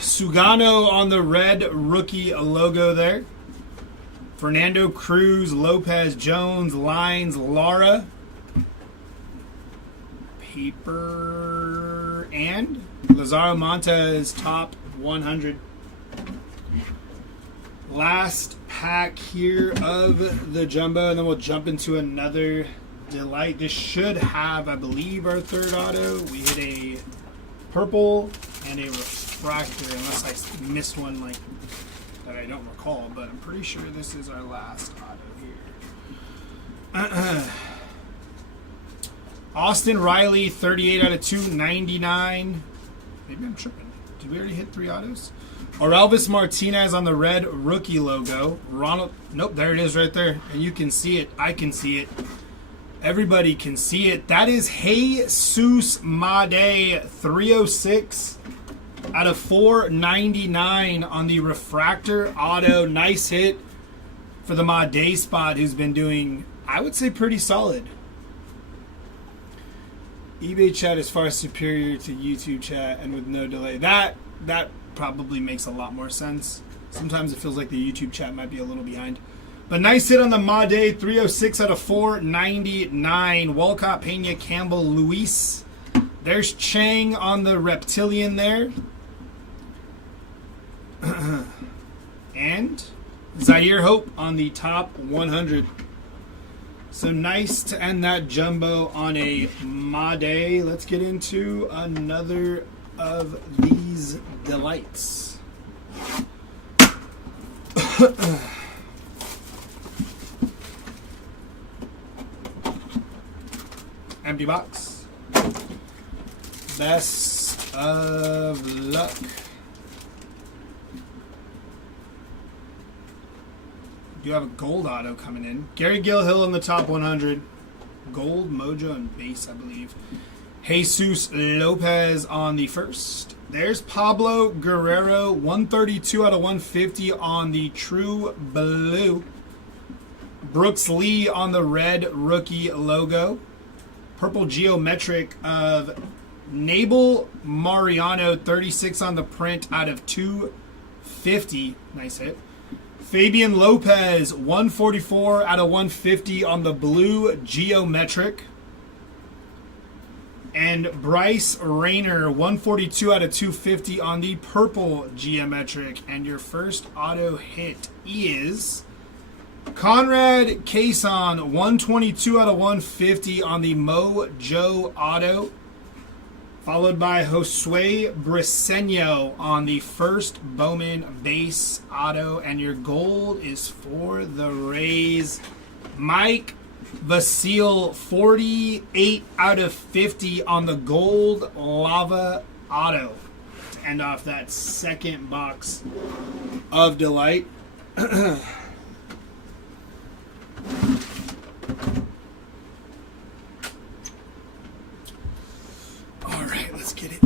Sugano on the red rookie logo there. Fernando Cruz, Lopez, Jones, Lines, Lara. Paper and Lazaro Montes, top 100. Last pack here of the jumbo, and then we'll jump into another Delight. This should have, I believe, our third auto. We hit a purple and a refractor, unless I missed one like that I don't recall, but I'm pretty sure this is our last auto here. Austin Riley, 38 out of 299. Maybe I'm tripping. Did we already hit 3 autos? Or Elvis Martinez on the red rookie logo. Ronald, nope, there it is right there. And you can see it. I can see it. Everybody can see it. That is Jesus Made, 306 out of 499 on the refractor auto. Nice hit for the Made spot, who's been doing, I would say, pretty solid. eBay chat is far superior to YouTube chat and with no delay. That probably makes a lot more sense. Sometimes it feels like the YouTube chat might be a little behind. But nice hit on the Made, 306 out of 499. Walcott, Pena, Campbell, Luis. There's Chang on the Reptilian there. And Zaire Hope on the top 100. So nice to end that jumbo on a Made. Let's get into another of these delights. Empty box. Best of luck. You have a gold auto coming in. Gary Gilhill in the top 100. Gold, Mojo, and base, I believe. Jesus Lopez on the first. There's Pablo Guerrero, 132 out of 150 on the true blue. Brooks Lee on the red rookie logo. Purple geometric of Nabel Mariano, 36 on the print out of 250. Nice hit. Fabian Lopez, 144 out of 150 on the blue geometric. And Bryce Rayner, 142 out of 250 on the purple geometric. And your first auto hit is Conrad Cason, 122 out of 150 on the Mojo auto. Followed by Josue Briseño on the first Bowman base auto. And your gold is for the Rays. Mike Vasil, 48 out of 50 on the gold lava auto. To end off that second box of Delight. All right, let's get it.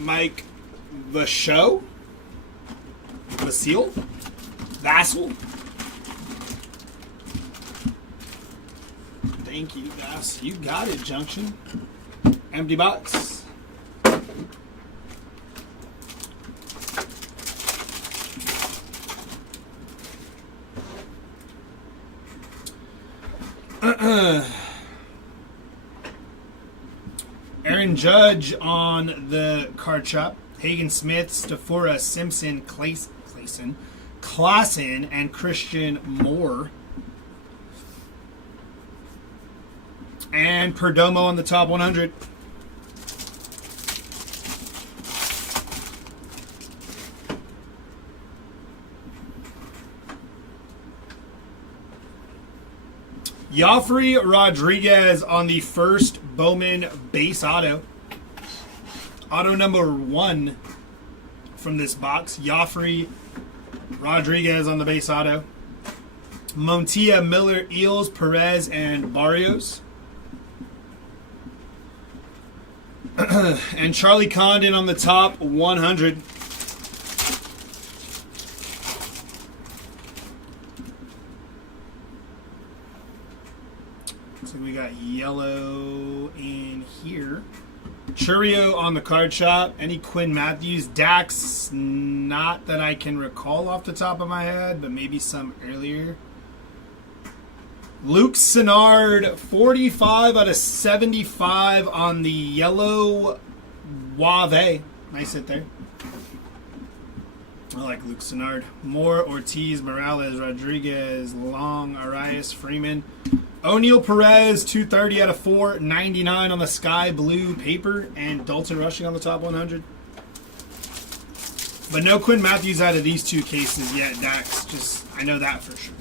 Mike Vasil? Vassal? Thank you, Vass. You got it, Junction. Empty box. Aaron Judge on the card shop. Hagen Smith, Stafora, Simpson, Klassen, and Christian Moore. And Perdomo on the top 100. Joffrey Rodriguez on the first Bowman base auto. Auto number 1 from this box. Joffrey Rodriguez on the base auto. Montilla, Miller, Eels, Perez, and Barrios. And Charlie Condon on the top 100. So we got yellow in here. Churio on the card shop. Any Quinn Matthews? Dax, not that I can recall off the top of my head, but maybe some earlier. Luke Sennard, 45 out of 75 on the yellow Wave. Nice hit there. I like Luke Sennard. Moore, Ortiz, Morales, Rodriguez, Long, Arias, Freeman. O'Neal Perez, 230 out of 499 on the sky blue paper. And Dalton Rushing on the top 100. But no Quinn Matthews out of these two cases yet, Dax. Just, I know that for sure.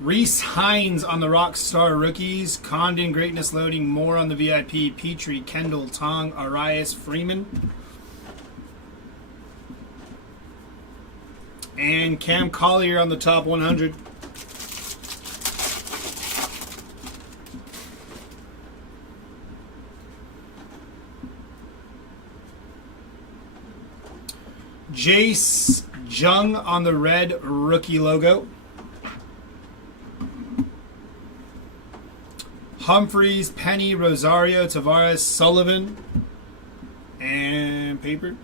Reese Hines on the Rockstar rookies. Condon, Greatness Loading. Moore on the VIP. Petrie, Kendall, Tong, Arias, Freeman. And Cam Collier on the top 100. Jace Jung on the red rookie logo. Humphreys, Penny, Rosario, Tavares, Sullivan, and paper.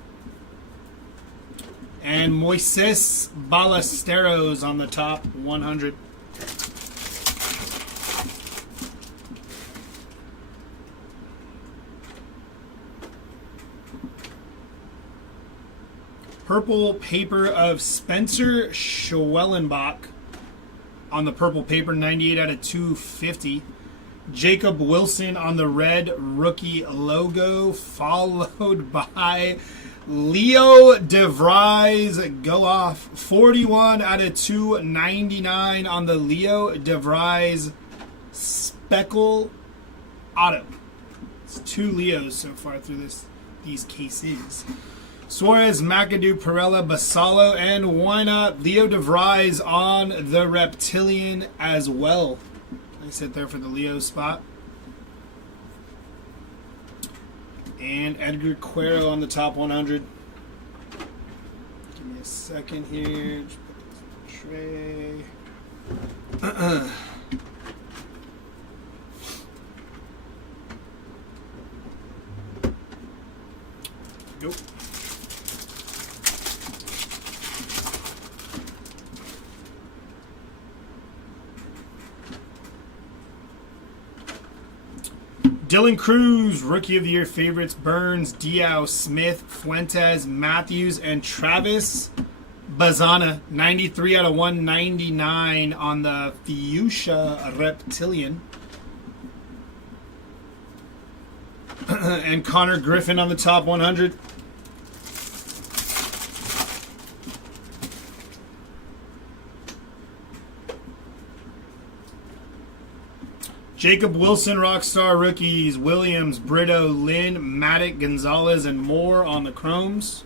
And Moises Ballesteros on the top 100. Purple paper of Spencer Schwellenbach on the purple paper, 98 out of 250. Jacob Wilson on the red rookie logo, followed by Leo DeVries. Go off, 41 out of 299 on the Leo DeVries Speckle auto. It's 2 Leos so far through these cases. Suarez, McAdoo, Perella, Basalo, and why not Leo DeVries on the Reptilian as well. Nice hit there for the Leo spot. And Edgar Cuero on the top 100. Give me a second here. Just put this in the tray. Nope. Dylan Cruz, Rookie of the Year favorites, Burns, Diao, Smith, Fuentes, Matthews, and Travis Bazana, 93 out of 199 on the Fuchsia Reptilian. And Connor Griffin on the top 100. Jacob Wilson, Rockstar rookies, Williams, Brito, Lynn, Maddock, Gonzalez, and Moore on the Chromes.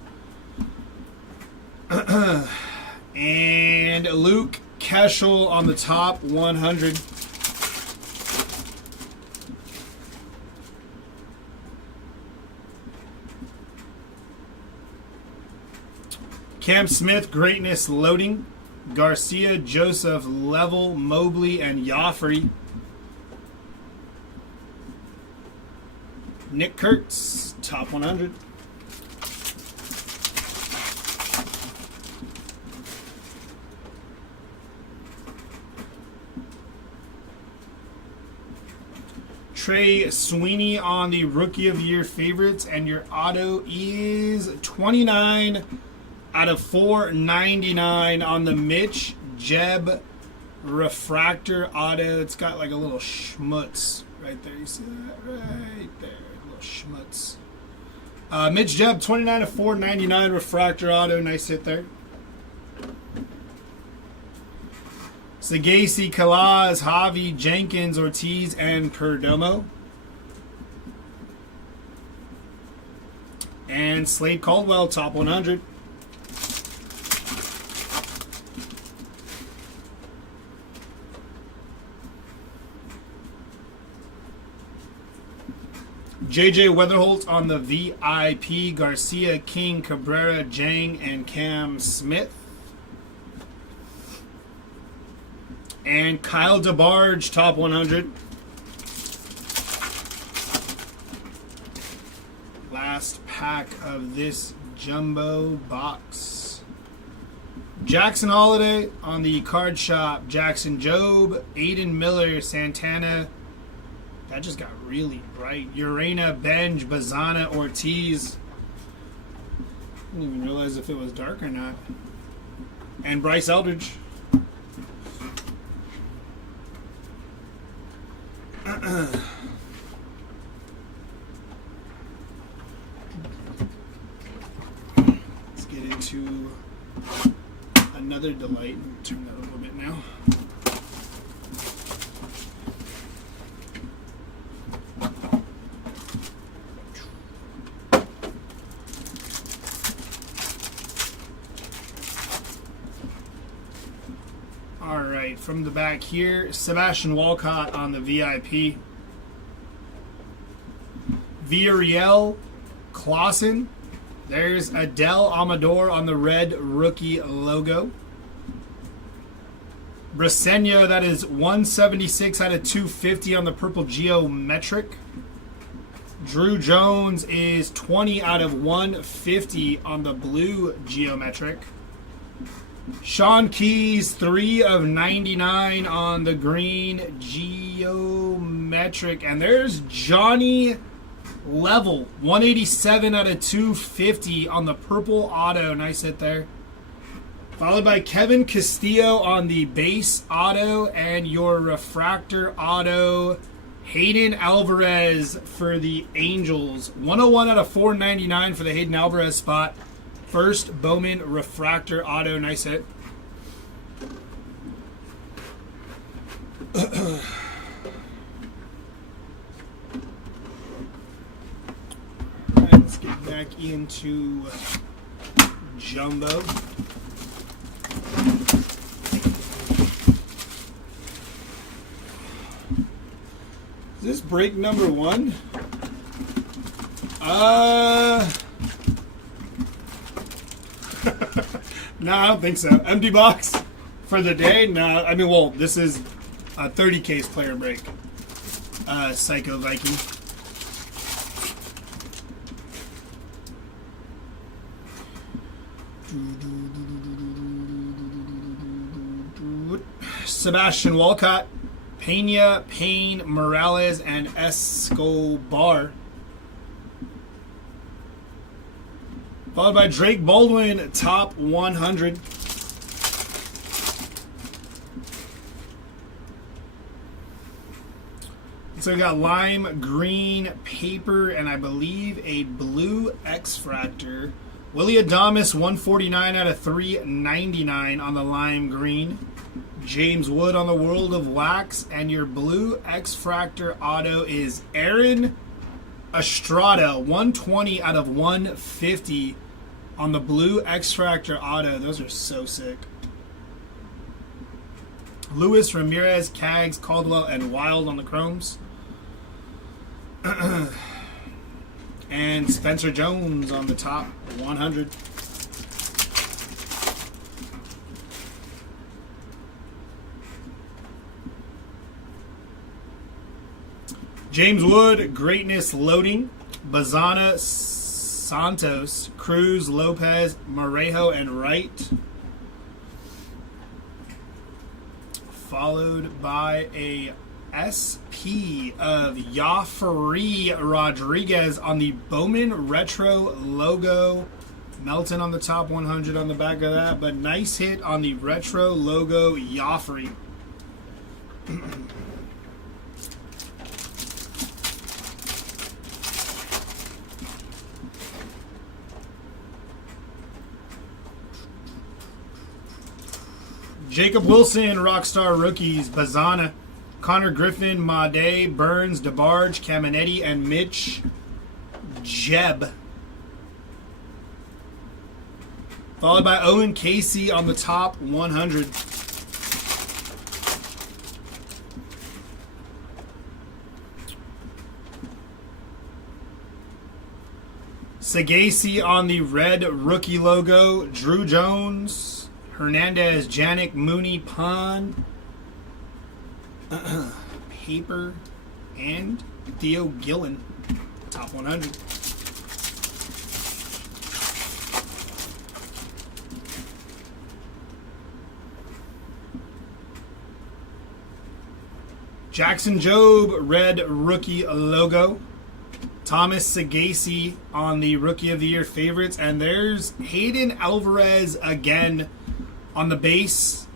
And Luke Keschel on the top 100. Cam Smith, Greatness Loading, Garcia, Joseph, Level, Mobley, and Joffrey. Nick Kurtz, top 100. Trey Sweeney on the Rookie of the Year favorites, and your auto is 29 out of 499 on the Mitch Jeb refractor auto. It's got like a little schmutz right there. You see that right there? Schmutz. Mitch Jeb, 29 of 499 refractor auto. Nice hit there. Sagasi, Kalaz, Javi, Jenkins, Ortiz, and Perdomo. And Slade Caldwell, top 100. JJ Weatherholt on the VIP, Garcia, King, Cabrera, Jang, and Cam Smith. And Kyle DeBarge, top 100. Last pack of this jumbo box. Jackson Holiday on the card shop, Jackson Jobe, Aiden Miller, Santana, That just got really bright. Urena, Benj, Bazana, Ortiz. I didn't even realize if it was dark or not. And Bryce Eldridge. Let's get into another delight. Turn that a little bit now. All right, from the back here, Sebastian Walcott on the VIP. Villarreal, Clausen. There's Adele Amador on the red rookie logo. Briseño, that is 176 out of 250 on the purple geometric. Drew Jones is 20 out of 150 on the blue geometric. Sean Keys, 3 of 99 on the green geometric. And there's Johnny Level, 187 out of 250 on the purple auto. Nice hit there. Followed by Kevin Castillo on the base auto, and your refractor auto, Hayden Alvarez for the Angels. 101 out of 499 for the Hayden Alvarez spot. First Bowman refractor auto. Nice hit. Alright, let's get back into Jumbo. Is this break number 1? No, I don't think so. Empty box for the day? No, I mean, well, this is a 30 case player break. Psycho Viking. Sebastian Walcott, Pena, Payne, Morales, and Escobar. Followed by Drake Baldwin, top 100. So we got lime green paper and I believe a blue X-Fractor. Willie Adames, 149 out of 399 on the lime green. James Wood on the World of Wax. And your blue X-Fractor auto is Aaron Estrada, 120 out of 150 on the blue X-Fractor auto. Those are so sick. Luis Ramirez, Cags, Caldwell, and Wild on the chromes. And Spencer Jones on the top 100. James Wood, Greatness Loading. Bazana, Santos, Cruz, Lopez, Morejo, and Wright. Followed by a SP of Yafari Rodriguez on the Bowman Retro logo. Melton on the top 100 on the back of that, but nice hit on the Retro logo Yafari. Jacob Wilson, Rockstar Rookies, Bazana, Connor Griffin, Made, Burns, DeBarge, Caminetti, and Mitch Jeb. Followed by Owen Casey on the top 100. Sagasi on the red rookie logo, Drew Jones, Hernandez, Janik, Mooney, Pond, Paper, and Theo Gillen, top 100. Jackson Jobe, red rookie logo. Thomas Sagasi on the Rookie of the Year favorites. And there's Hayden Alvarez again on the base.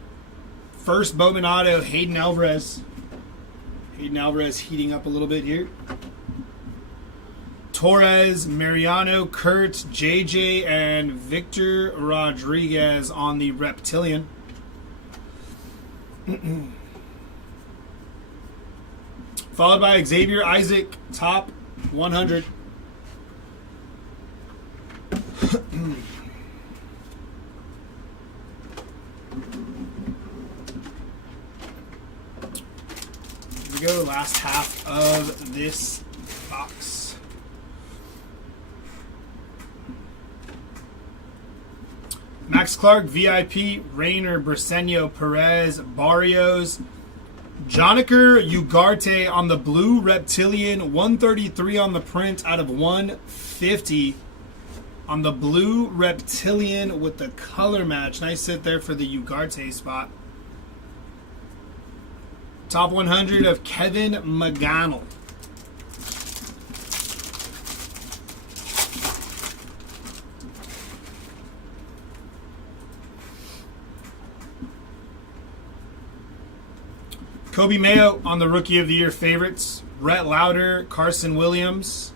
First Bowman auto, Hayden Alvarez. Hayden Alvarez heating up a little bit here. Torres, Mariano, Kurt, JJ, and Victor Rodriguez on the Reptilian. Followed by Xavier Isaac, top 100. Here we go, last half of this box. Max Clark, VIP, Rayner, Briseño, Perez, Barrios, Joniker Ugarte on the blue Reptilian, 133 on the print out of 150 on the blue Reptilian with the color match. Nice sit there for the Ugarte spot. Top 100 of Kevin McGonnell. Kobe Mayo on the Rookie of the Year favorites. Rhett Lauder, Carson Williams.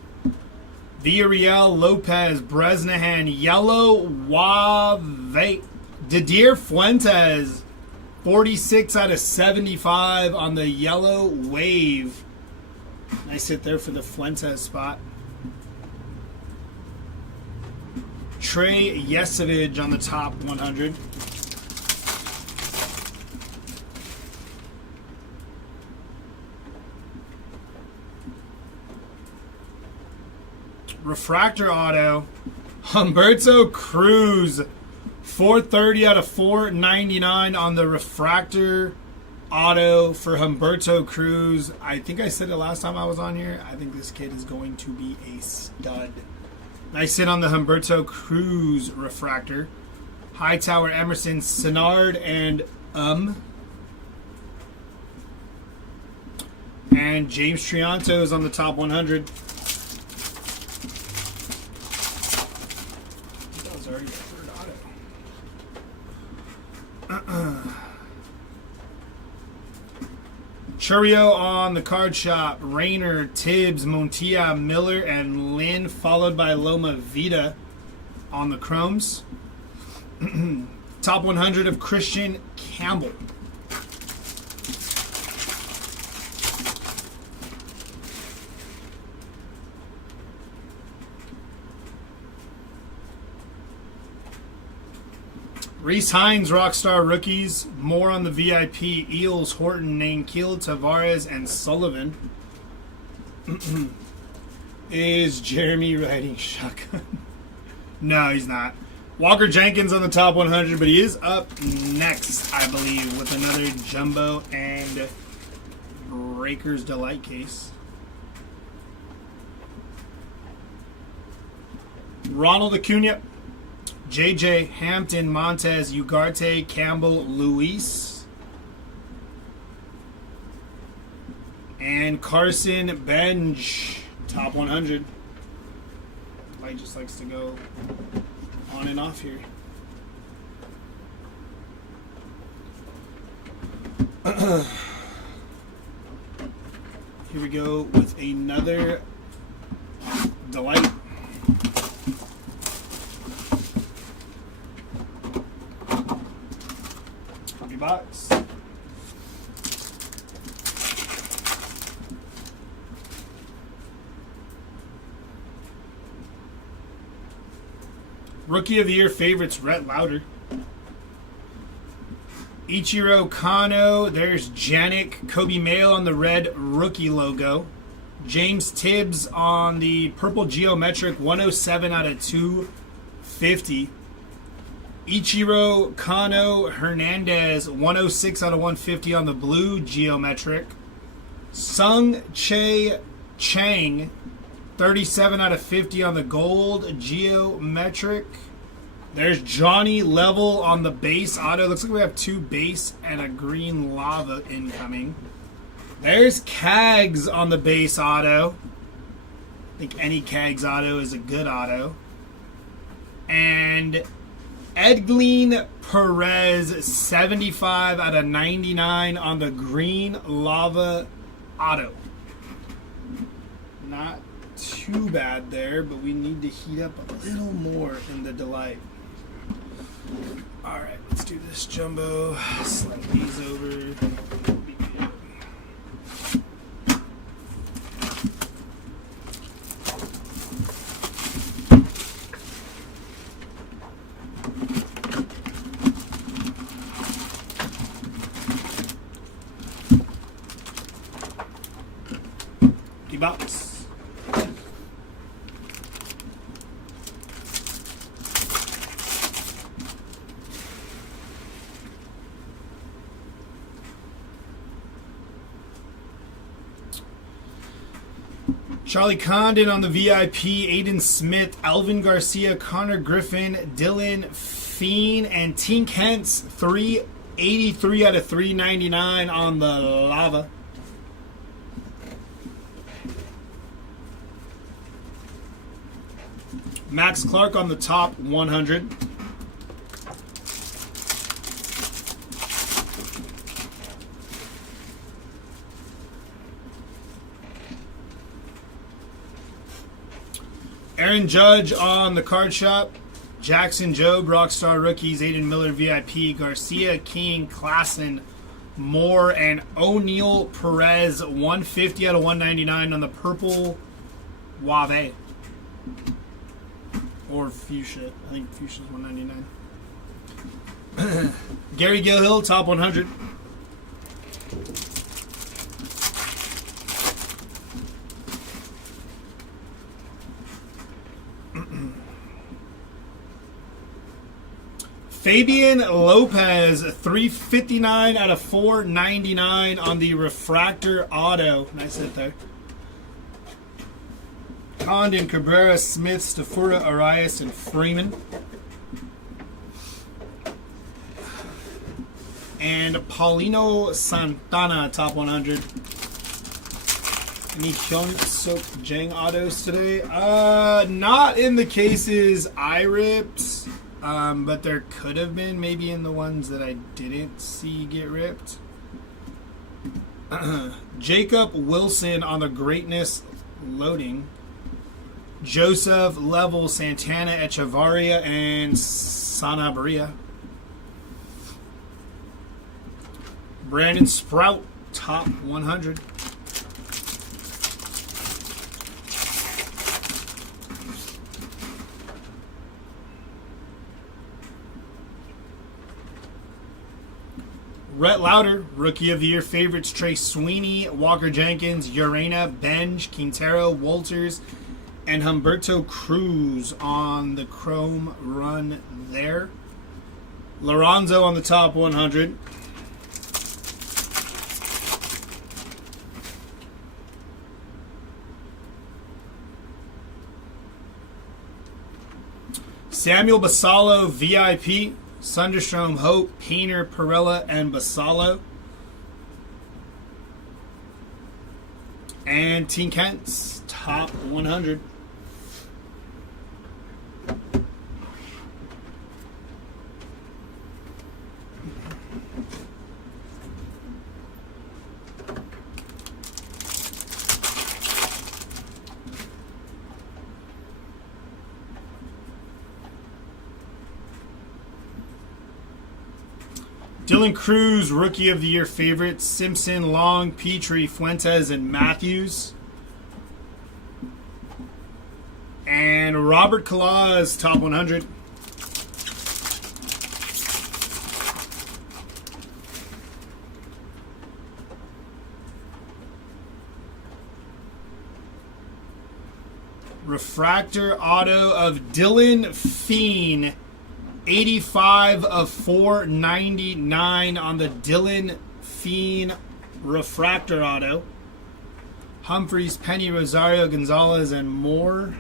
Villarreal, Lopez, Bresnahan, Yellow, Wave. Didier Fuentes, 46 out of 75 on the Yellow Wave. Nice hit there for the Fuentes spot. Trey Yesevich on the top 100. Refractor auto, Humberto Cruz, 430 out of 499 on the refractor auto for Humberto Cruz. I think I said it last time I was on here. I think this kid is going to be a stud. Nice hit on the Humberto Cruz refractor. Hightower, Emerson, Senard, and And James Trianto is on the top 100. Already the third auto. Churio on the card shop. Rayner, Tibbs, Montilla, Miller, and Lynn, followed by Loma Vida on the chromes. Top 100 of Christian Campbell. Reese Hines, Rockstar rookies. More on the VIP. Eels, Horton, Nankiel, Tavares, and Sullivan. Is Jeremy riding shotgun? No, he's not. Walker Jenkins on the top 100, but he is up next, I believe, with another Jumbo and Breaker's Delight case. Ronald Acuna. JJ, Hampton, Montez, Ugarte, Campbell, Luis. And Carson Bench, top 100. Light just likes to go on and off here. Here we go with another Delight. Box. Rookie of the Year favorites, Rhett Lauder. Ichiro Kano, there's Janik. Kobe Mayo on the red rookie logo. James Tibbs on the purple geometric, 107 out of 250. Ichiro Kano Hernandez, 106 out of 150 on the blue geometric. Sung Chae Chang, 37 out of 50 on the gold geometric. There's Johnny Level on the base auto. Looks like we have two base and a green lava incoming. There's Cags on the base auto. I think any Cags auto is a good auto. And Edglin Perez, 75 out of 99 on the green lava auto. Not too bad there, but we need to heat up a little more in the delight. Alright, let's do this jumbo. Slide these over. Be good. Box. Charlie Condon on the VIP, Aiden Smith, Alvin Garcia, Connor Griffin, Dylan Fiend, and Tink Hentz, 383 out of 399 on the lava. Max Clark on the top 100. Aaron Judge on the card shop. Jackson Jobe, Rockstar Rookies, Aiden Miller VIP, Garcia, King, Klassen, Moore, and O'Neal Perez, 150 out of 199 on the purple Wave. Or Fuchsia. I think Fuchsia's 199. Gary Gilhill, top 100. Fabian Lopez, 359 out of 499 on the refractor auto. Nice hit there. Condon, Cabrera, Smith, Stafura, Arias, and Freeman. And Paulino Santana, top 100. Any Hyun Suk Jang autos today? Not in the cases I ripped, but there could have been, maybe in the ones that I didn't see get ripped. Jacob Wilson on the Greatness loading. Joseph Level, Santana, Echevarria, and Sanabria. Brandon Sprout, top 100. Rhett Lauder, Rookie of the Year favorites, Trey Sweeney, Walker Jenkins, Urena, Benj, Quintero, Walters, and Humberto Cruz on the chrome run there. Lorenzo on the top 100. Samuel Basallo, VIP. Sunderstrom, Hope, Painter, Perella, and Basallo. And Team Kent's top 100. Dylan Cruz, Rookie of the Year favorites, Simpson, Long, Petrie, Fuentes, and Matthews. And Robert Kalaz, top 100. Refractor auto of Dylan Fiend. 85 of 499 on the Dylan Fiend refractor auto. Humphreys, Penny, Rosario, Gonzalez, and Moore.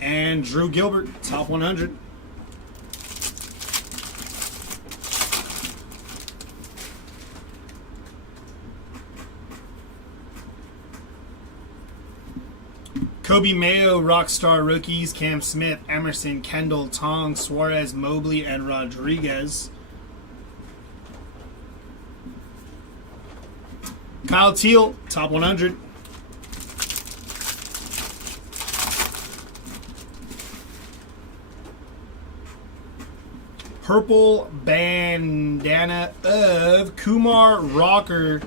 And Drew Gilbert, top 100. Kobe Mayo, Rockstar rookies, Cam Smith, Emerson, Kendall, Tong, Suarez, Mobley, and Rodriguez. Kyle Teal, top 100. Purple bandana of Kumar Rocker.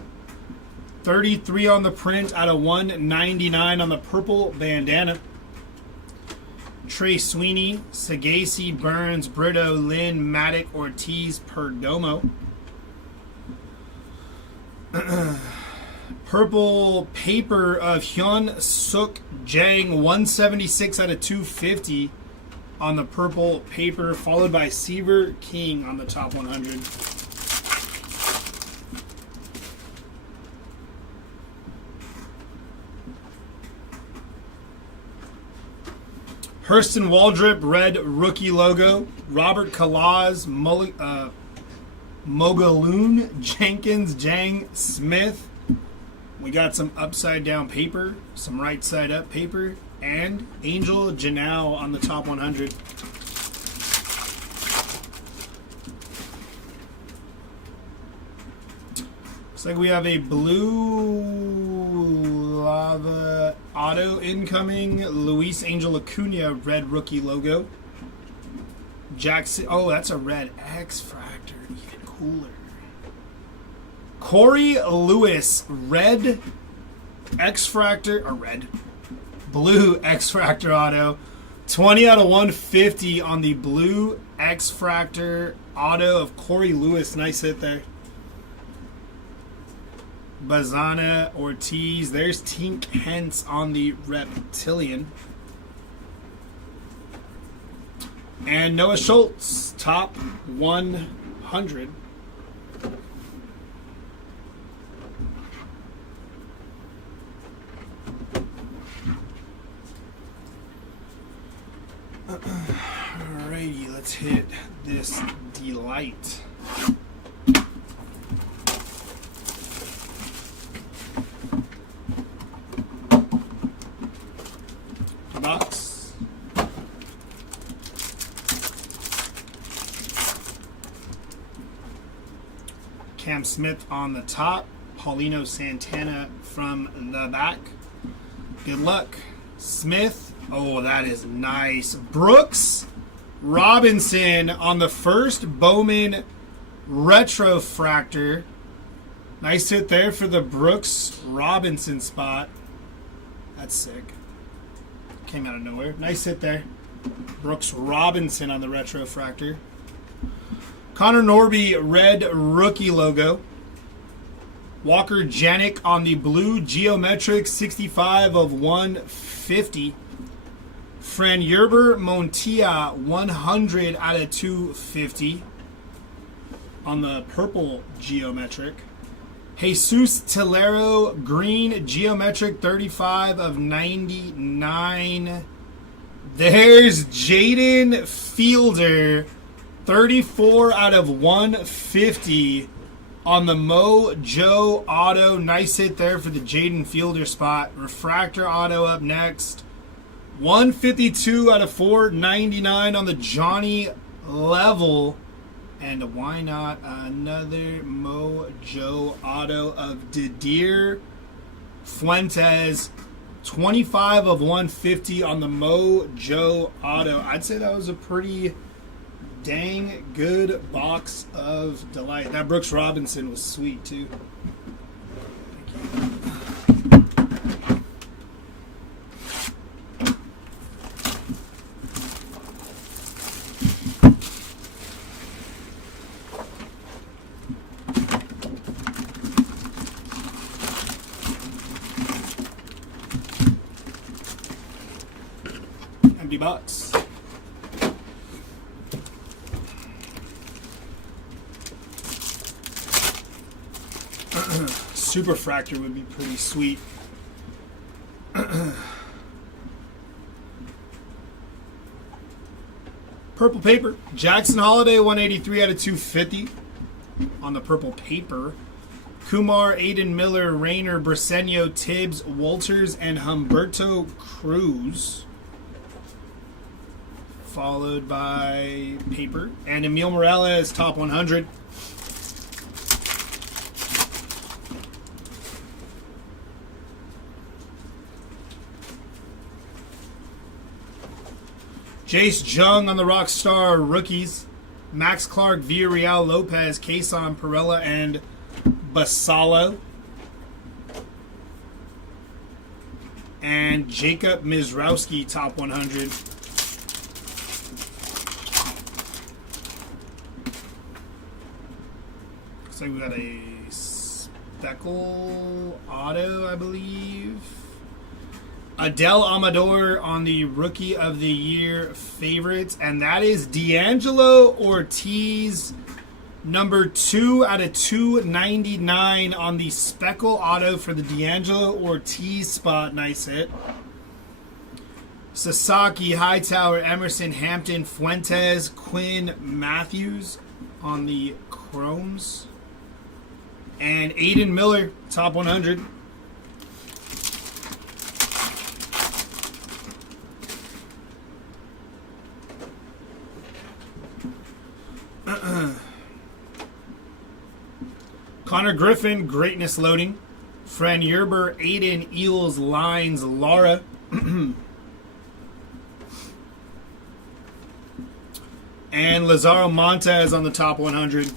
33 on the print out of 199 on the purple bandana. Trey Sweeney, Sagasi, Burns, Brito, Lynn, Maddock, Ortiz, Perdomo. Purple paper of Hyun Suk Jang, 176 out of 250 on the purple paper, followed by Seaver King on the top 100. Hurston Waldrip, red rookie logo. Robert Kalaz, Mogaloon, Jenkins, Jang, Smith. We got some upside down paper, some right side up paper, and Angel Janelle on the top 100. Looks like we have a blue lava auto incoming. Luis Angel Acuna, red rookie logo. Jackson, oh, that's a red X-Fractor, even cooler. Corey Lewis, red X-Fractor, or red, blue X-Fractor auto. 20 out of 150 on the blue X-Fractor auto of Corey Lewis. Nice hit there. Bazana, Ortiz. There's Tink Hence on the Reptilian. And Noah Schultz, top 100. Alrighty, let's hit this delight. Box. Cam Smith on the top. Paulino Santana from the back. Good luck. Smith. Oh, that is nice. Brooks Robinson on the first Bowman Retrofractor. Nice hit there for the Brooks Robinson spot. That's sick. Came out of nowhere. Nice hit there. Brooks Robinson on the Retrofractor. Connor Norby, red rookie logo. Walker Janik on the blue geometric, 65 of 150. Fran Yerber Montia, 100 out of 250 on the purple geometric. Jesus Tillero, green geometric, 35 of 99. There's Jaden Fielder, 34 out of 150 on the Mojo auto. Nice hit there for the Jaden Fielder spot. Refractor auto up next. 152 out of 499 on the Johnny Level. And why not another Mojo auto of Didier Fuentes. 25 of 150 on the Mojo auto. I'd say that was a pretty dang good box of delight. That Brooks Robinson was sweet too. Thank you. Empty box. Superfractor would be pretty sweet. Purple paper. Jackson Holiday, 183 out of 250 on the purple paper. Kumar, Aiden Miller, Rayner, Briseño, Tibbs, Walters, and Humberto Cruz. Followed by paper. And Emil Morales, top 100. Jace Jung on the Rockstar rookies. Max Clark, Villarreal, Lopez, Quezon, Perella, and Basalo. And Jacob Mizrowski, top 100. Looks like we got a Speckle auto, I believe. Adele Amador on the Rookie of the Year favorites, and that is D'Angelo Ortiz, number 2 out of 299 on the Speckle auto for the D'Angelo Ortiz spot. Nice hit. Sasaki, Hightower, Emerson, Hampton, Fuentes, Quinn, Matthews on the Chromes. And Aiden Miller, top 100. Connor Griffin, Greatness Loading. Fran Yerber, Aiden, Eels, Lines, Lara. And Lazaro Montez on the top 100.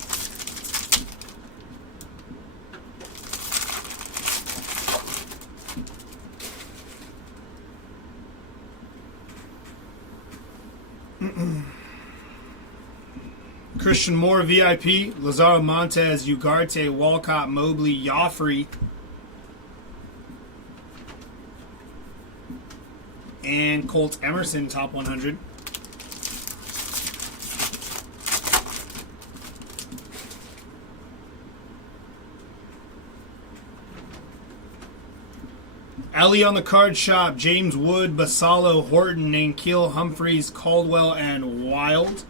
Christian Moore, VIP. Lazaro Montez, Ugarte, Walcott, Mobley, Joffrey. And Colt Emerson, top 100. Ellie on the card shop. James Wood, Basalo, Horton, Nankeel, Humphreys, Caldwell, and Wild.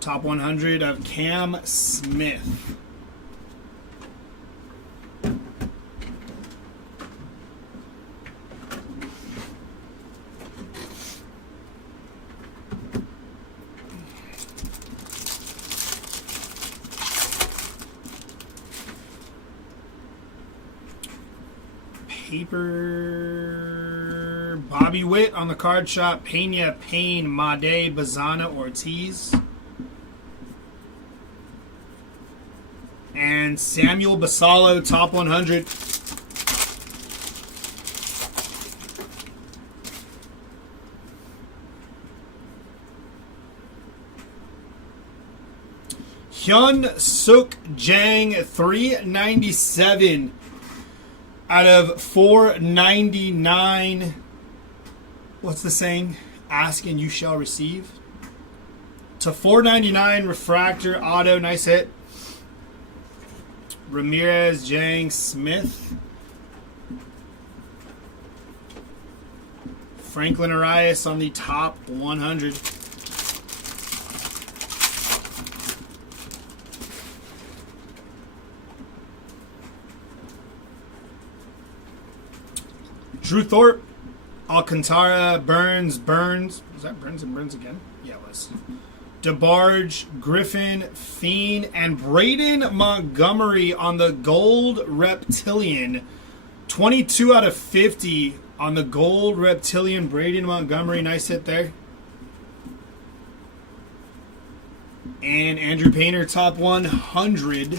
Top 100 of Cam Smith. Paper. Bobby Witt on the card shop. Pena, Payne, Made, Bazana, Ortiz. And Samuel Basalo, top 100. Hyun Suk Jang, 397 out of 499. What's the saying? Ask and you shall receive. To 499 refractor auto, nice hit. Ramirez, Jang, Smith. Franklin Arias on the top 100. Drew Thorpe, Alcantara, Burns. Was that Burns and Burns again? Yeah, it was. DeBarge, Griffin, Fiend, and Braden Montgomery on the Gold Reptilian. 22 out of 50 on the Gold Reptilian. Braden Montgomery, nice hit there. And Andrew Painter, top 100.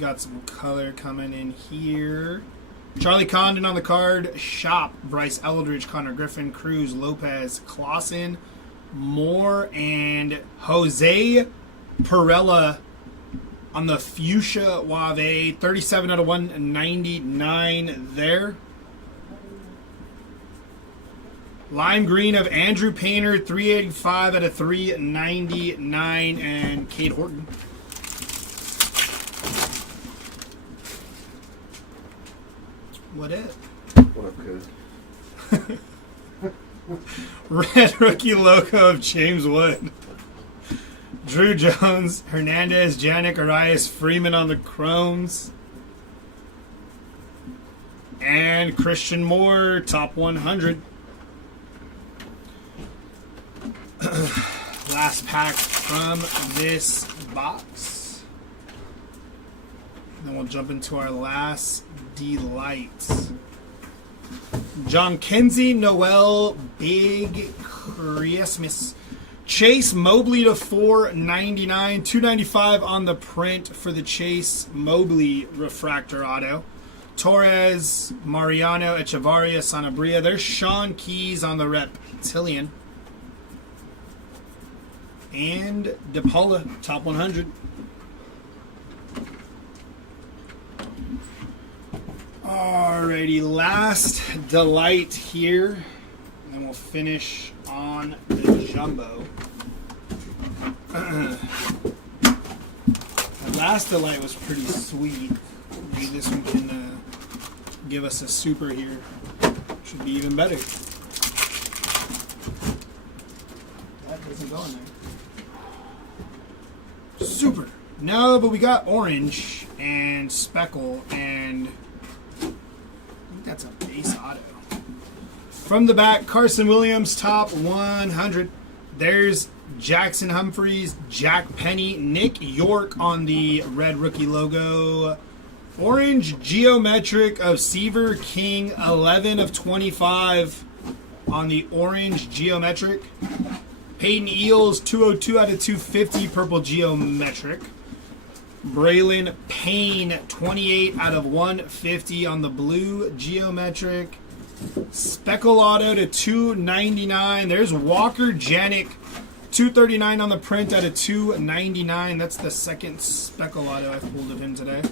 Got some color coming in here. Charlie Condon on the card. Shop. Bryce Eldridge, Connor Griffin, Cruz, Lopez, Clausen, Moore, and Jose Perella on the Fuchsia Wave. 37 out of 199 there. Lime green of Andrew Painter, 385 out of 399, and Cade Horton. What it? What up, kid? Red rookie logo of James Wood. Drew Jones, Hernandez, Janik, Arias, Freeman on the Chromes. And Christian Moore, top 100. Last pack from this box. Then we'll jump into our last delights. John Kenzie, Noel, Big Christmas. Chase Mobley to 499, 295 on the print for the Chase Mobley refractor auto. Torres, Mariano, Echevarria, Sanabria. There's Sean Keys on the reptilian. And DePaula, top 100. Alrighty, last delight here. And we'll finish on the jumbo. The last delight was pretty sweet. Maybe this one can give us a super here. Should be even better. That doesn't go in there. Super. No, but we got orange and speckle, and I think that's a base auto. From the back, Carson Williams, top 100. There's Jackson Humphreys, Jack Penny, Nick York on the red rookie logo. Orange geometric of Seaver King, 11 of 25 on the orange geometric. Peyton Eels, 202 out of 250, purple geometric. Braylon Payne, 28 out of 150 on the blue geometric. Speckle auto to 299. There's Walker Janik, 239 on the print out of 299. That's the second Speckle auto I've pulled of him today.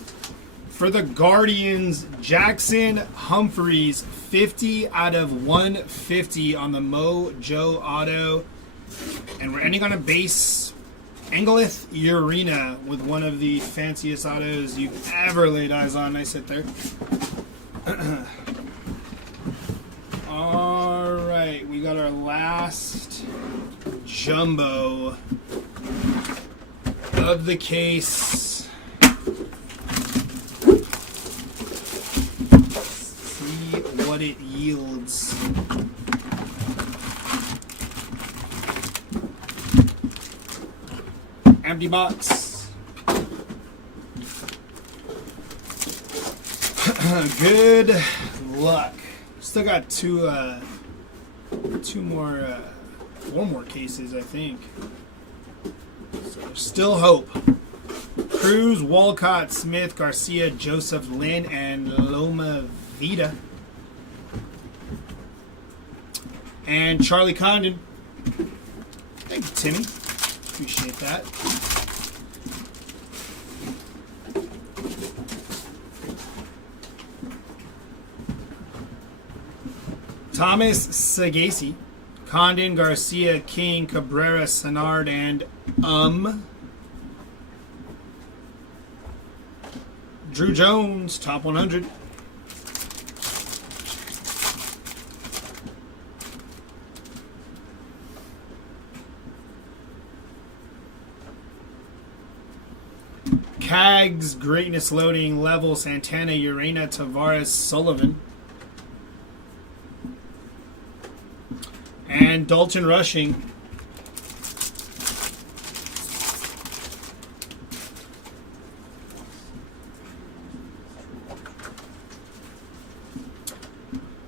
For the Guardians, Jackson Humphreys, 50 out of 150 on the Mojo auto. And we're ending on a base Engelith Urena with one of the fanciest autos you've ever laid eyes on. Nice hit there. Alright, we got our last jumbo of the case. See what it yields. Empty box. Good luck. Still got four more cases, I think. So there's still hope. Cruz, Walcott, Smith, Garcia, Joseph, Lynn, and Loma Vida. And Charlie Condon. Thank you, Timmy. Appreciate that. Thomas Sagasi, Condon, Garcia, King, Cabrera, Senard, and Drew Jones, top 100. Cags, Greatness Loading, Level, Santana, Urena, Tavares, Sullivan. And Dalton Rushing.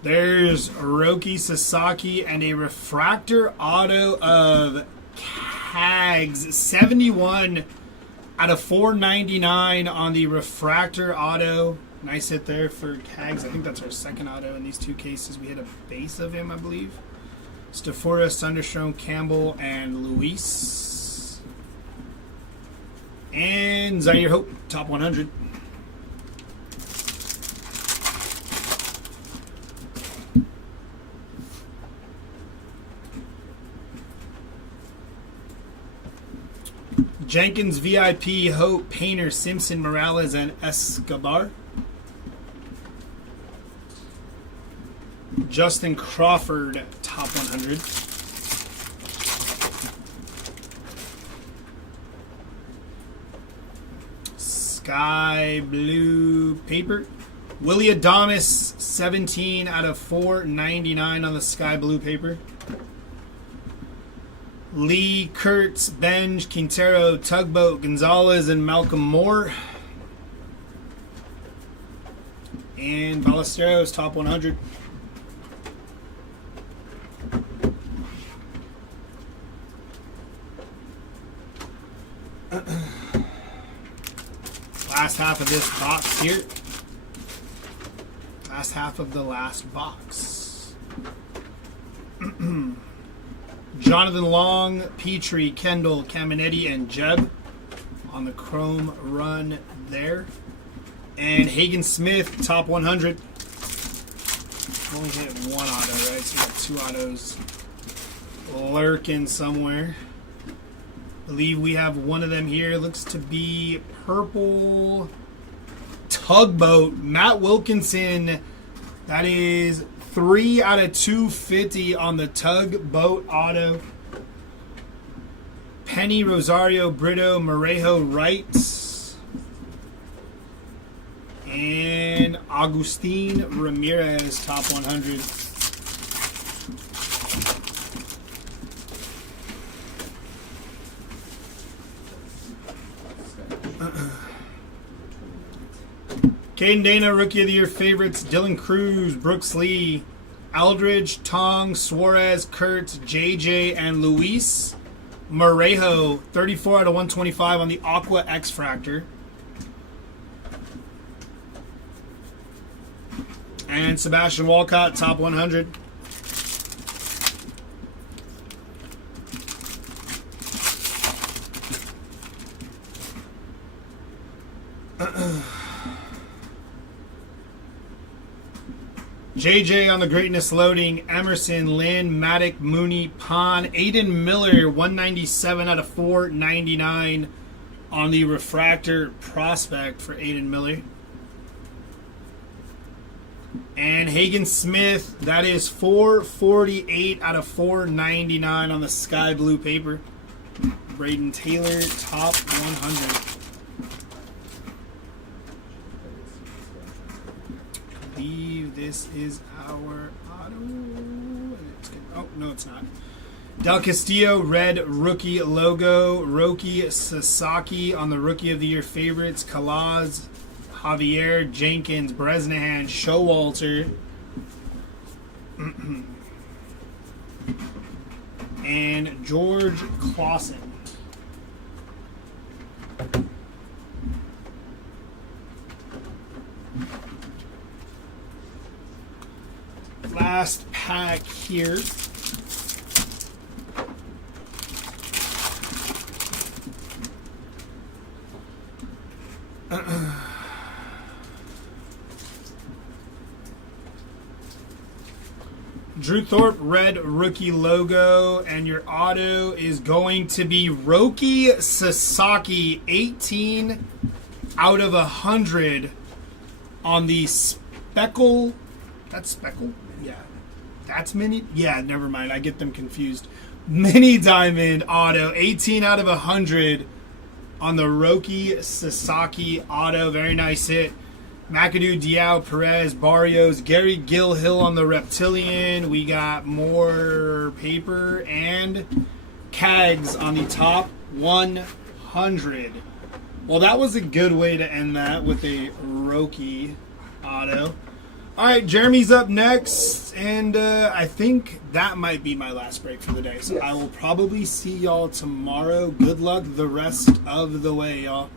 There's Roki Sasaki and a refractor auto of Cags, 71 out of 499 on the refractor auto. Nice hit there for Cags. I think that's our second auto in these two cases. We hit a base of him, I believe. Stafora, Sunderstrom, Campbell, and Luis. And Zaire Hope, top 100. Jenkins, VIP, Hope, Painter, Simpson, Morales, and Escobar. Justin Crawford, top 100. Sky blue paper. Willie Adames, 17 out of 499 on the sky blue paper. Lee, Kurtz, Benj, Quintero, Tugboat, Gonzalez, and Malcolm Moore. And Ballesteros, top 100. Last half of this box here. Last half of the last box. Jonathan Long, Petrie, Kendall, Caminetti, and Jeb on the chrome run there. And Hagen Smith, top 100. Only hit one auto, right? So we got two autos lurking somewhere. Believe we have one of them here. Looks to be purple Tugboat. Matt Wilkinson. That is 3 out of 250 on the Tugboat auto. Penny, Rosario, Brito, Morejo, Wright. And Agustin Ramirez, top 100. Caden Dana, Rookie of the Year favorites. Dylan Cruz, Brooks Lee, Aldridge, Tong, Suarez, Kurtz, JJ, and Luis. Morejo, 34 out of 125 on the Aqua X-Fractor. And Sebastian Walcott, top 100. JJ on the Greatness Loading, Emerson, Lynn, Maddock, Mooney, Pond, Aiden Miller, 197 out of 499 on the Refractor Prospect for Aiden Miller. And Hagen Smith, that is 448 out of 499 on the Sky Blue paper. Braden Taylor, top 100. I believe this is our auto. Oh, no, it's not. Del Castillo, red rookie logo. Roki Sasaki on the Rookie of the Year favorites. Kalaz, Javier, Jenkins, Bresnahan, Showalter. And George Clausen. Last pack here. Drew Thorpe, red rookie logo, and your auto is going to be Roki Sasaki, 18 out of 100 on the Speckle. That's Speckle? Yeah. That's mini? Yeah, never mind. I get them confused. Mini Diamond auto, 18 out of 100 on the Roki Sasaki auto. Very nice hit. McAdoo, Diao, Perez, Barrios, Gary Gilhill on the Reptilian. We got more paper and Cags on the top 100. Well, that was a good way to end that with a Roki auto. All right, Jeremy's up next, and I think that might be my last break for the day. So I will probably see y'all tomorrow. Good luck the rest of the way, y'all.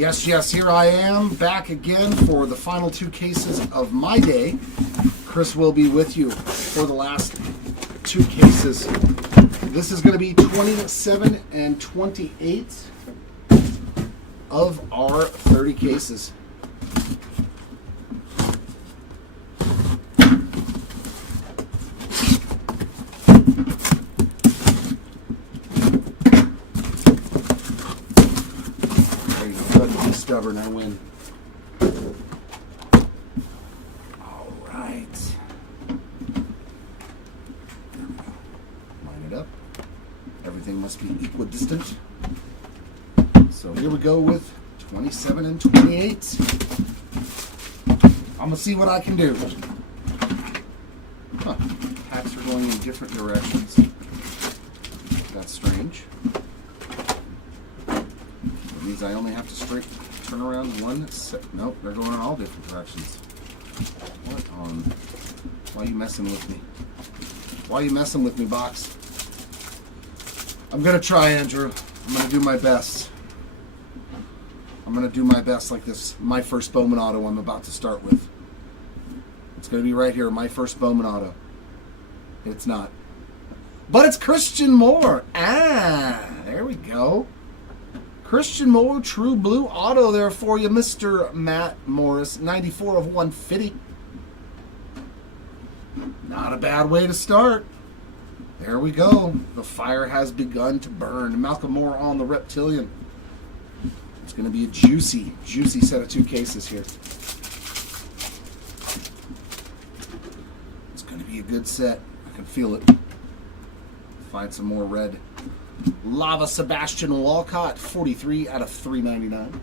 Yes, yes, here I am, back again for the final 2 cases of my day. Chris will be with you for the last 2 cases. This is going to be 27 and 28 of our 30 cases. Stubborn, I win. All right. Line it up. Everything must be equidistant. So here we go with 27 and 28. I'm gonna see what I can do. Huh. Packs are going in different directions. That's strange. That means I only have to turn around one set. Nope, they're going in all different directions. What on? Why are you messing with me? Why are you messing with me, box? I'm gonna try, Andrew. I'm gonna do my best. I'm gonna do my best like this. My first Bowman auto I'm about to start with. It's gonna be right here, my first Bowman auto. It's not. But it's Christian Moore. There we go. Christian Moore, True Blue auto there for you, Mr. Matt Morris, 94 of 150. Not a bad way to start. There we go. The fire has begun to burn. Malcolm Moore on the Reptilian. It's going to be a juicy, juicy set of 2 cases here. It's going to be a good set. I can feel it. Find some more red. Lava Sebastian Walcott, 43 out of 399.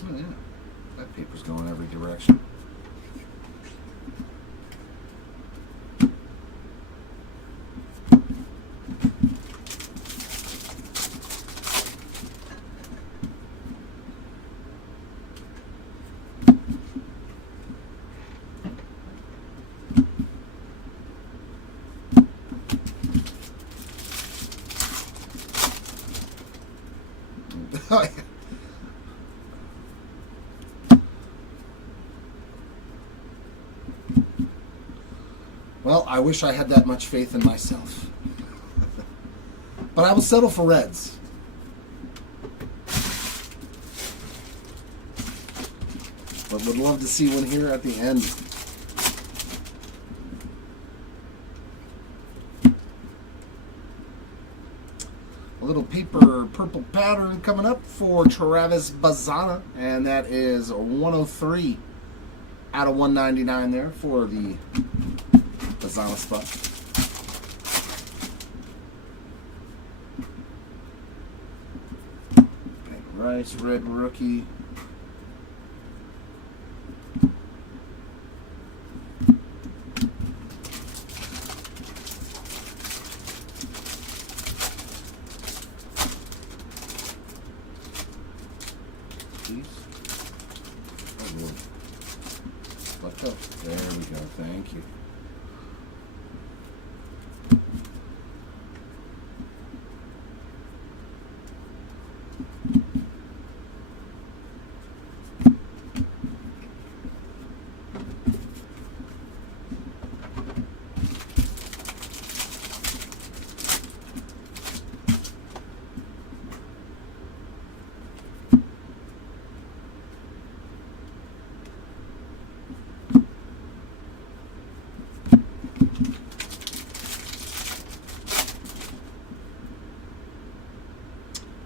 Oh yeah, that paper's going every direction. Oh, yeah. Well, I wish I had that much faith in myself. But I will settle for reds. But would love to see one here at the end. A little paper purple pattern coming up for Travis Bazana, and that is 103 out of 199 there for the Bazana spot. Rice, red rookie. Oh, Lord. Let go. There we go. Thank you.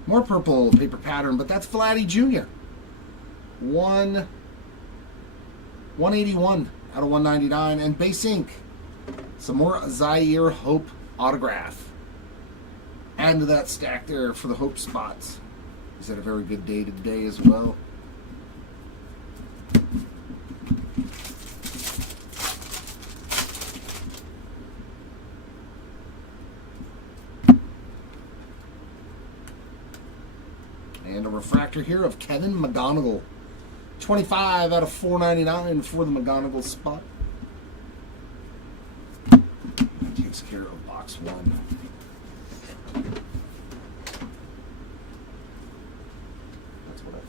More purple paper pattern, but that's Vladdy Jr. 181 out of 199. And base ink. Some more Zaire Hope autograph. Add to that stack there for the Hope spots. He's had a very good day today as well. And a refractor here of Kevin McGonigal. 25 out of 499 for the McGonigal spot. Takes care of box 1. That's what I thought.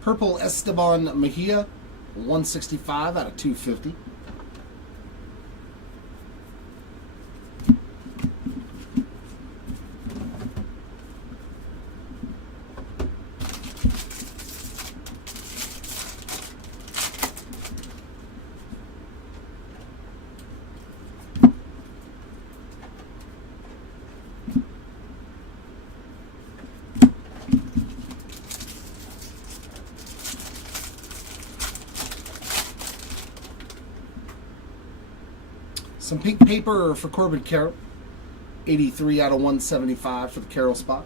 Purple Esteban Mejia, 165 out of 250. Some pink paper for Corbin Carroll. 83 out of 175 for the Carroll spot.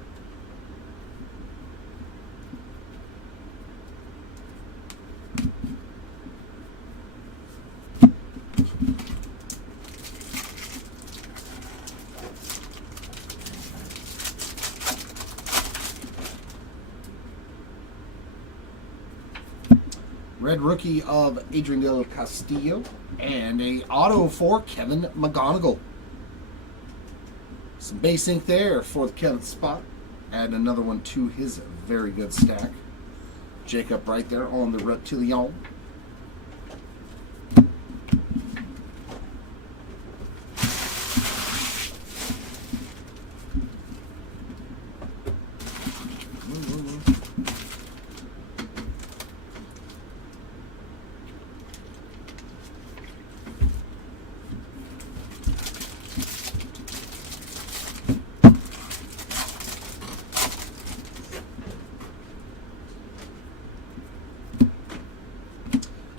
Red rookie of Adrian Del Castillo. And a auto for Kevin McGonigal. Some base ink there for the Kevin spot. Add another one to his very good stack. Jacob right there on the Reptilion.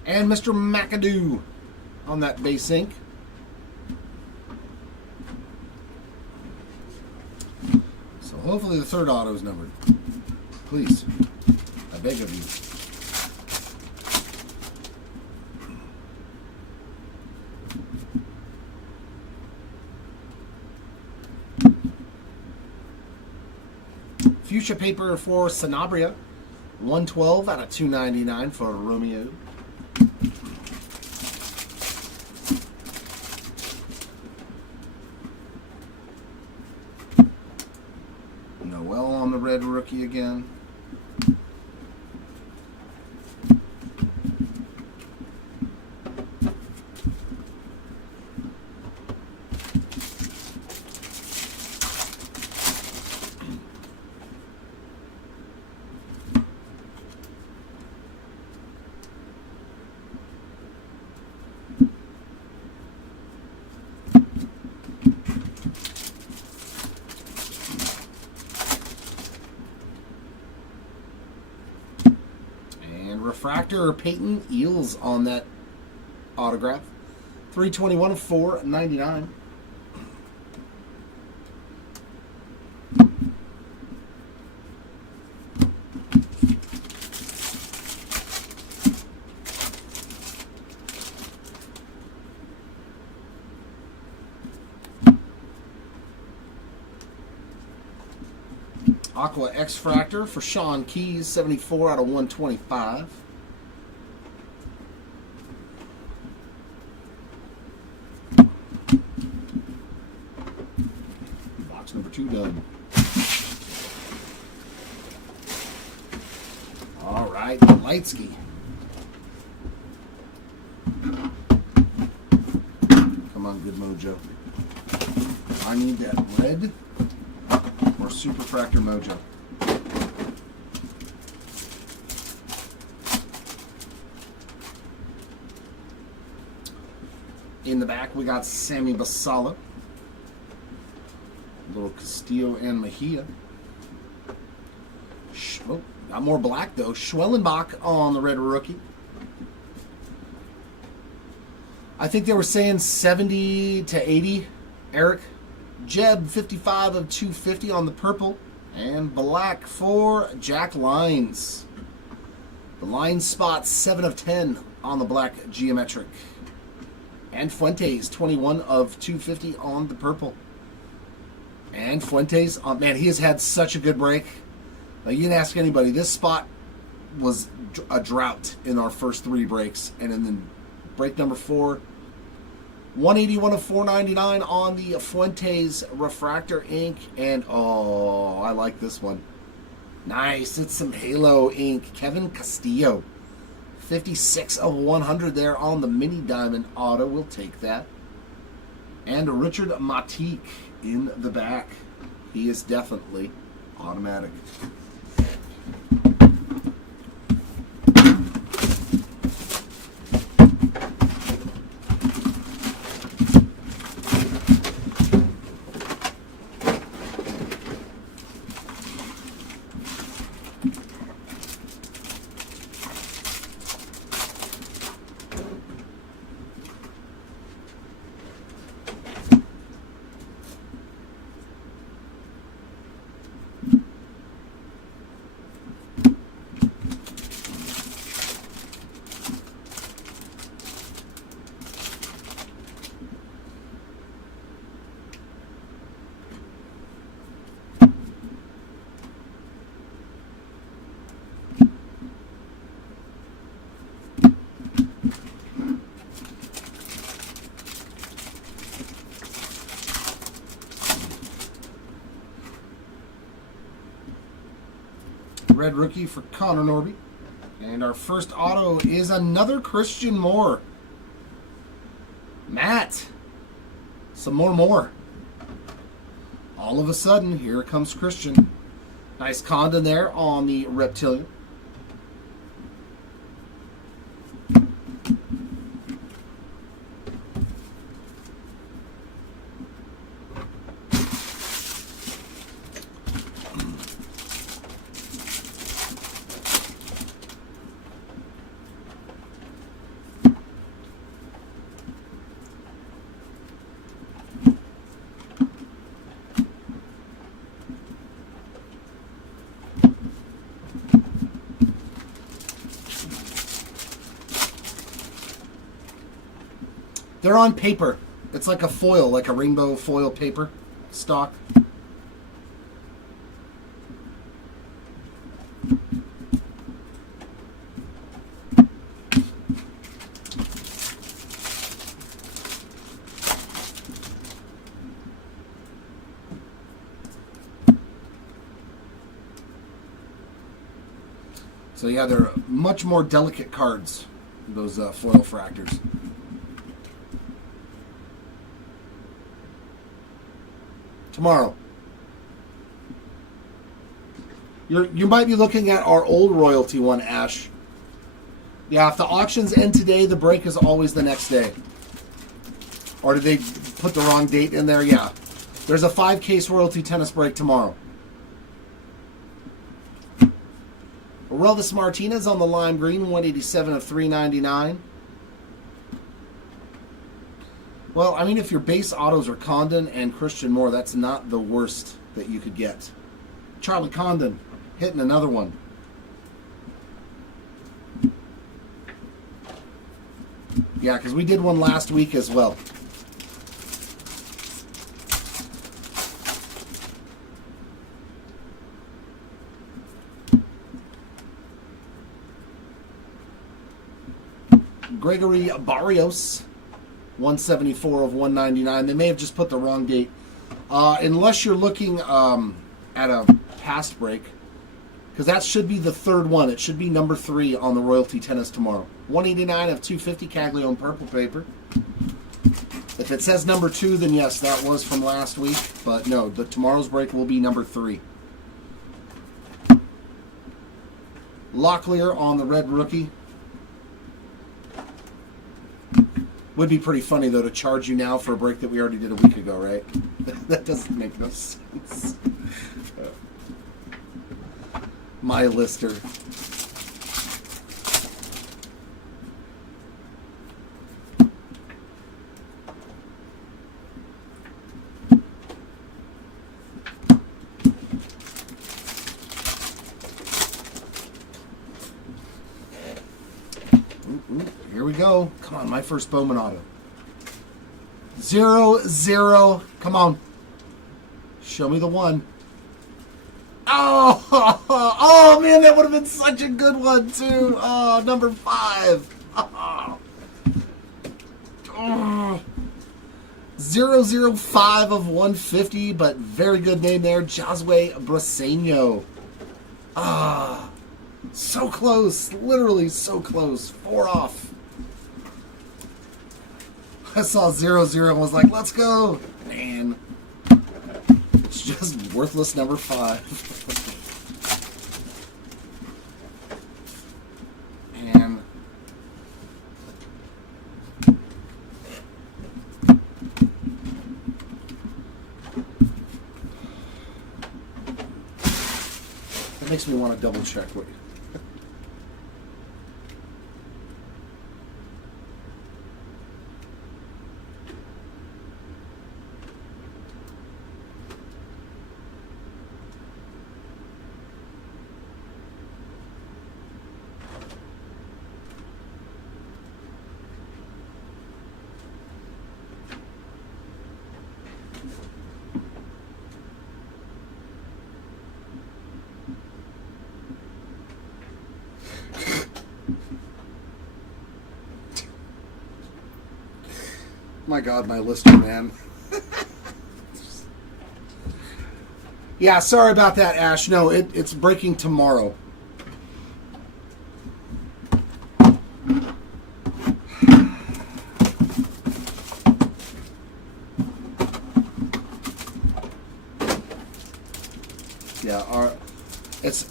And Mr. McAdoo on that base ink. So hopefully the third auto is numbered. Please. I beg of you. Fuchsia paper for Sanabria. 112 out of 299 for Romeo. Noel on the red rookie again. Refractor or Peyton Eels on that autograph. 321 of 499. Aqua X-Fractor for Sean Keys, 74 out of 125. Box number 2 done. All right, Lightsky. Come on, good mojo. I need that red or Superfractor mojo. In the back, we got Sammy Basala. Little Castillo and Mejia. Oh, got more black though. Schwellenbach on the red rookie. I think they were saying 70 to 80. Eric. Jeb, 55 of 250 on the purple. And black for Jack Lines. The line spot, 7 of 10 on the black geometric. And Fuentes, 21 of 250 on the purple. And Fuentes, man, he has had such a good break. Like, you can ask anybody, this spot was a drought in our first 3 breaks. And then break number 4, 181 of 499 on the Fuentes refractor ink. And, oh, I like this one. Nice. It's some Halo ink. Kevin Castillo. 56 of 100 there on the mini diamond auto. We'll take that. And Richard Matique in the back. He is definitely automatic. Red rookie for Connor Norby. And our first auto is another Christian Moore. Matt. Some more. All of a sudden, here comes Christian. Nice Condon there on the Reptilian. They're on paper. It's like a foil, like a rainbow foil paper stock. So yeah, they're much more delicate cards, those foil fractors. Tomorrow. You might be looking at our old royalty one, Ash. Yeah, if the auctions end today, the break is always the next day. Or did they put the wrong date in there? Yeah. There's a 5-case royalty tennis break tomorrow. Aurelvis Martinez on the lime green, 187 of 399. Well, I mean, if your base autos are Condon and Christian Moore, that's not the worst that you could get. Charlie Condon hitting another one. Yeah, because we did one last week as well. Gregory Barrios, 174 of 199. They may have just put the wrong date. Unless you're looking at a past break, because that should be the third one. It should be number 3 on the Royalty Tennis tomorrow. 189 of 250, Caglione purple paper. If it says number 2, then yes, that was from last week. But no, tomorrow's break will be number 3. Locklear on the red rookie. Would be pretty funny, though, to charge you now for a break that we already did a week ago, right? That doesn't make no sense. My lister. Here we go. Come on, my first Bowman auto. 0-0. Come on. Show me the 1. Oh, man, that would have been such a good one, too. Oh, number 5. Oh. 005 of 150, but very good name there. Josue Braseño. So close. Literally so close. 4 off. I saw 0-0 and was like, let's go. Man. It's just worthless number 5. And that makes me want to double check what you. My God, my lister, man. Yeah, sorry about that, Ash. No, it's breaking tomorrow.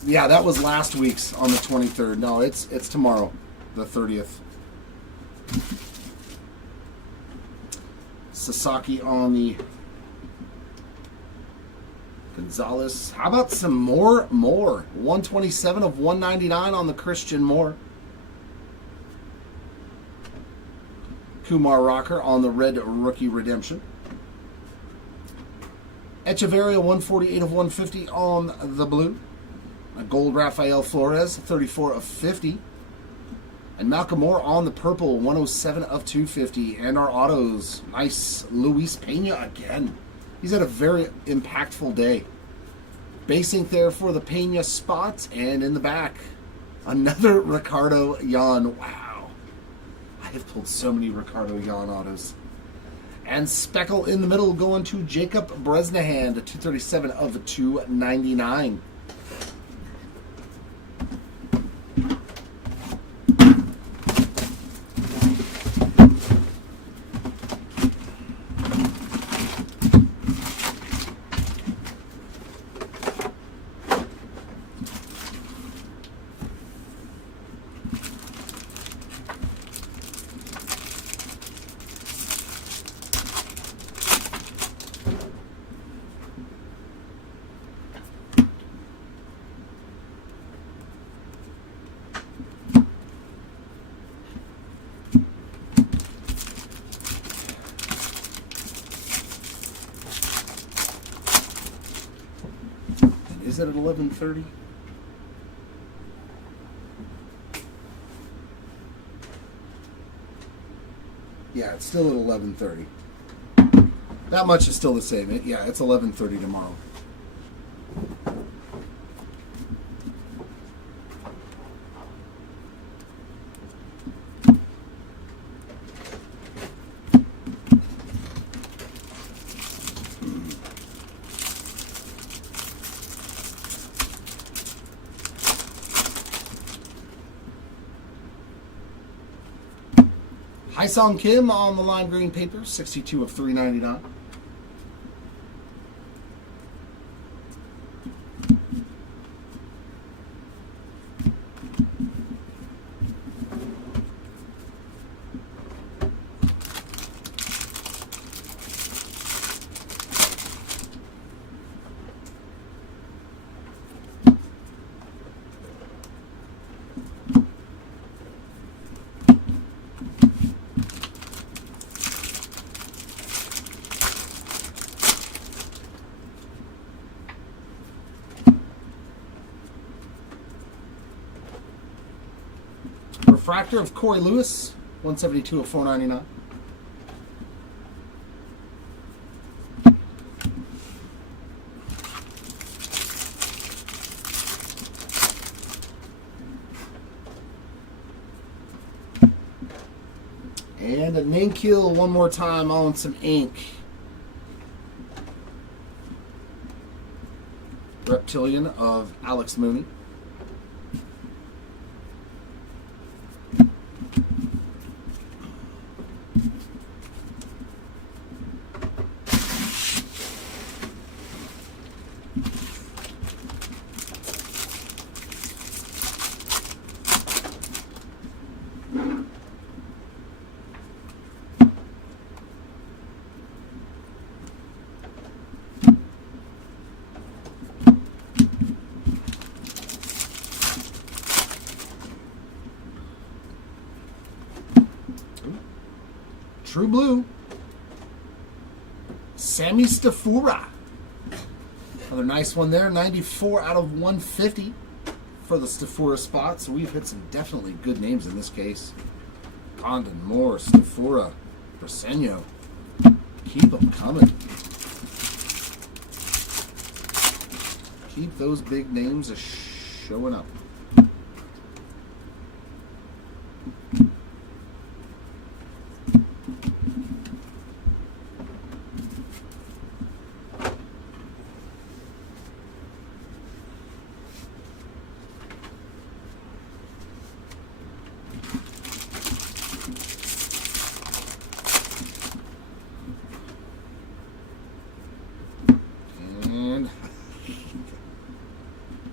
Yeah, that was last week's on the 23rd. No, it's tomorrow, the 30th. Sasaki on the Gonzalez. How about some more? 127 of 199 on the Christian Moore. Kumar Rocker on the red rookie redemption. Echeverria 148 of 150 on the blue. A gold Rafael Flores 34 of 50. And Malcolm Moore on the purple, 107 of 250. And our autos, nice Luis Pena again. He's had a very impactful day. Base ink there for the Pena spot. And in the back, another Ricardo Yan. Wow. I have pulled so many Ricardo Yan autos. And Speckle in the middle going to Jacob Bresnahan, 237 of 299. Is it at 11:30? Yeah, it's still at 11:30. That much is still the same. Yeah, it's 11:30 tomorrow. Hyesung Kim on the lime green paper, 62 of 399. Refractor of Corey Lewis, 172 of 499. And a Nankill one more time on some ink. Reptilian of Alex Mooney. True Blue. Sammy Stafura. Another nice one there. 94 out of 150 for the Stafura spot. So we've hit some definitely good names in this case. Condon, Moore, Stafura, Briseño. Keep them coming. Keep those big names showing up.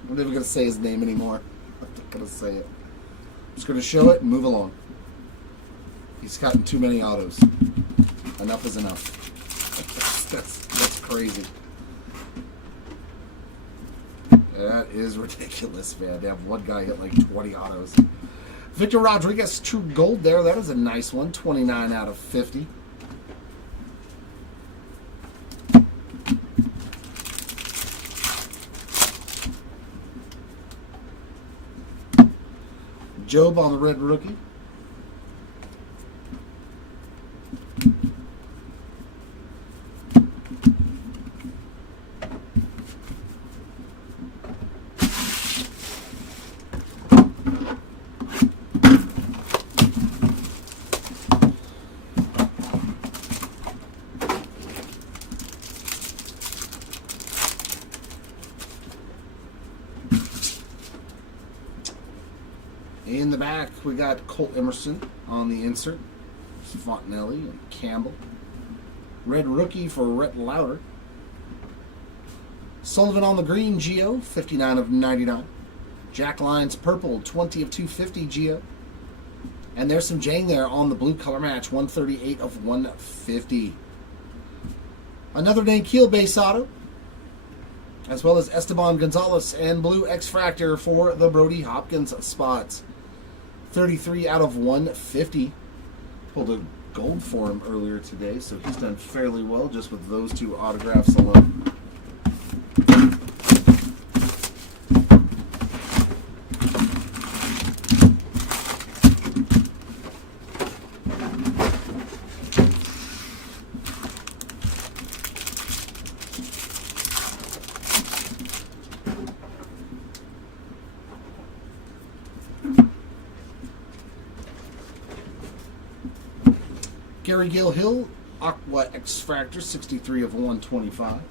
I'm not even going to say his name anymore. I'm not going to say it. I'm just going to show it and move along. He's gotten too many autos. Enough is enough. That's crazy. That is ridiculous, man. They have one guy hit like 20 autos. Victor Rodriguez, True Gold there. That is a nice one. 29 out of 50. Job on the red rookie. In the back, we got Colt Emerson on the insert. Fontenelli and Campbell. Red rookie for Rhett Lauder. Sullivan on the green, Gio, 59 of 99. Jack Lyons purple, 20 of 250, Gio. And there's some Jang there on the blue color match, 138 of 150. Another Nankill base auto, as well as Esteban Gonzalez and blue X-Fractor for the Brody Hopkins spots. 33 out of 150. Pulled a gold for him earlier today, so he's done fairly well just with those two autographs alone. Gary Gill Hill, Aqua X-Fractor, 63 of 125.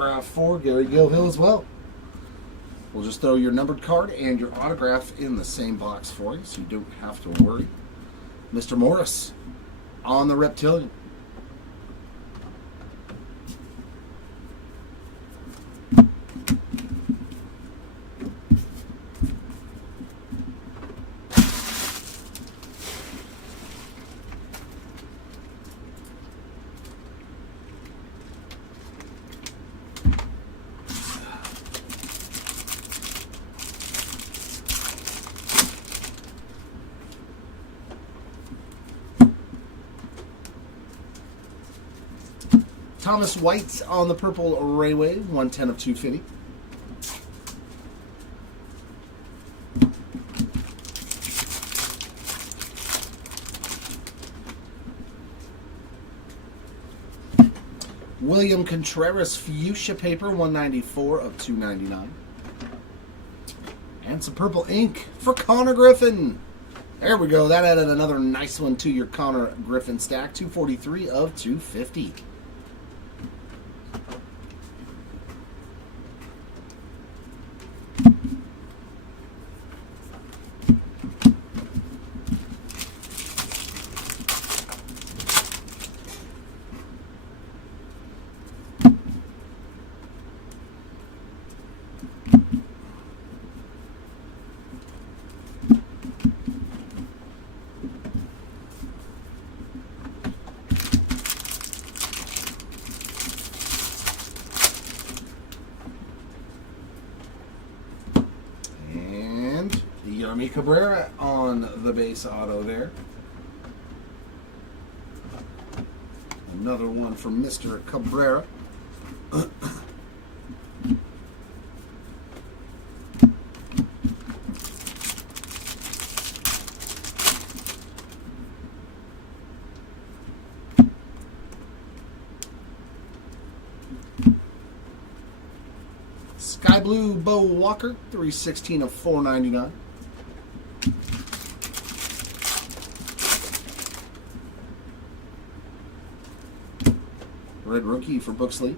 autograph for Gary Gilhill as well. We'll just throw your numbered card and your autograph in the same box for you, so you don't have to worry. Mr. Morris on the Reptilian. Thomas White on the Purple Railway, 110 of 250. William Contreras Fuchsia Paper, 194 of 299. And some purple ink for Connor Griffin. There we go. That added another nice one to your Connor Griffin stack, 243 of 250. Yami Cabrera on the base auto there. Another one from Mr. Cabrera. Sky Blue Bo Walker, 316 of 499. Red Rookie for Booksley.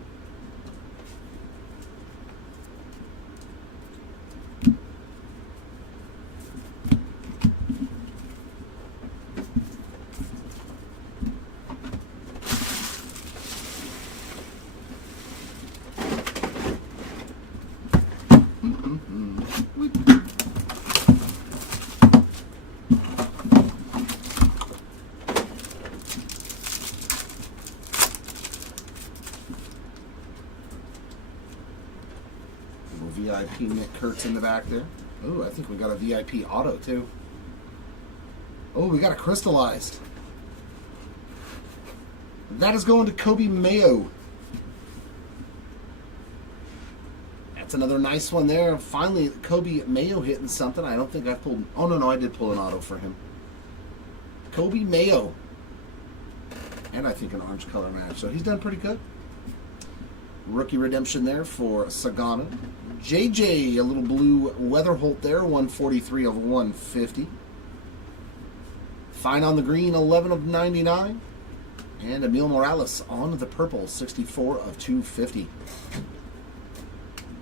VIP Nick Kurtz in the back there. Oh, I think we got a VIP auto too. Oh, we got a crystallized. That is going to Kobe Mayo. That's another nice one there. Finally, Kobe Mayo hitting something. I don't think I pulled. Oh, no, I did pull an auto for him. Kobe Mayo. And I think an orange color match. So he's done pretty good. Rookie redemption there for Sagana. JJ, a little blue Weatherholt there, 143 of 150. Fine on the green, 11 of 99. And Emil Morales on the purple, 64 of 250.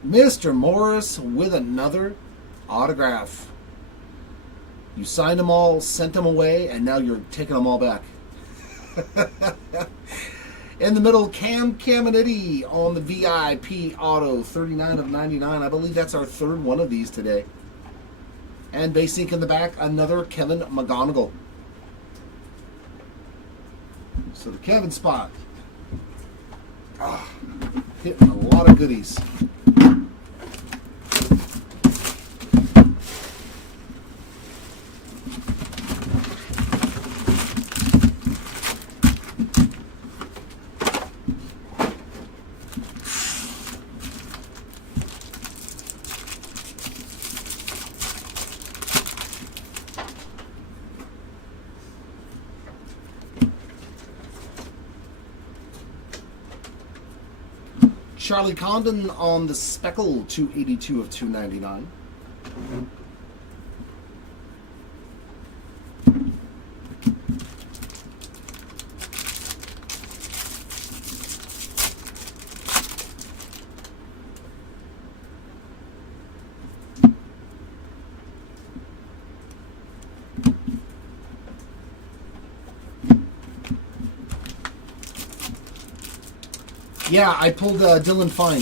Mr. Morris with another autograph. You signed them all, sent them away, and now you're taking them all back. In the middle, Cam Caminiti on the VIP auto, 39 of 99. I believe that's our third one of these today. And base ink in the back, another Kevin McGonigal. So the Kevin spot. Hitting a lot of goodies. Charlie Condon on the Speckle, 282 of 299. Yeah, I pulled Dylan Fine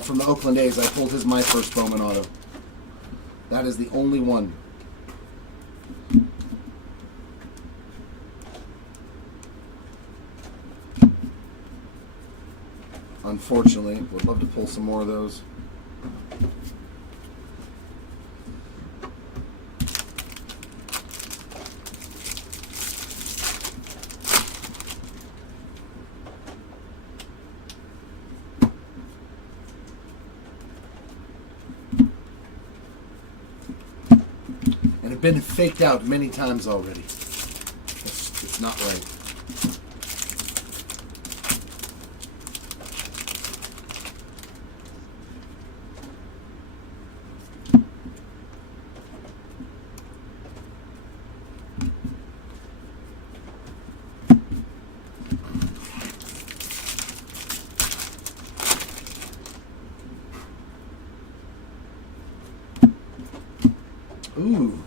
from the Oakland A's. I pulled his My First Bowman auto. That is the only one. Unfortunately, would love to pull some more of those. And have been faked out many times already. It's not right. Ooh.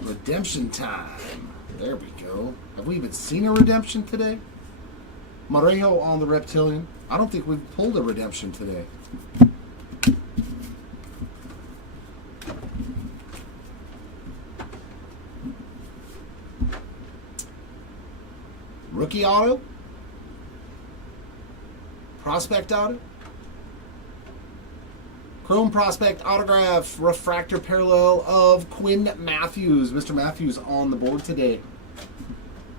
Redemption time. There we go. Have we even seen a redemption today? Marejo on the Reptilian. I don't think we've pulled a redemption today. Rookie auto? Prospect auto? Chrome Prospect Autograph Refractor Parallel of Quinn Matthews. Mr. Matthews on the board today.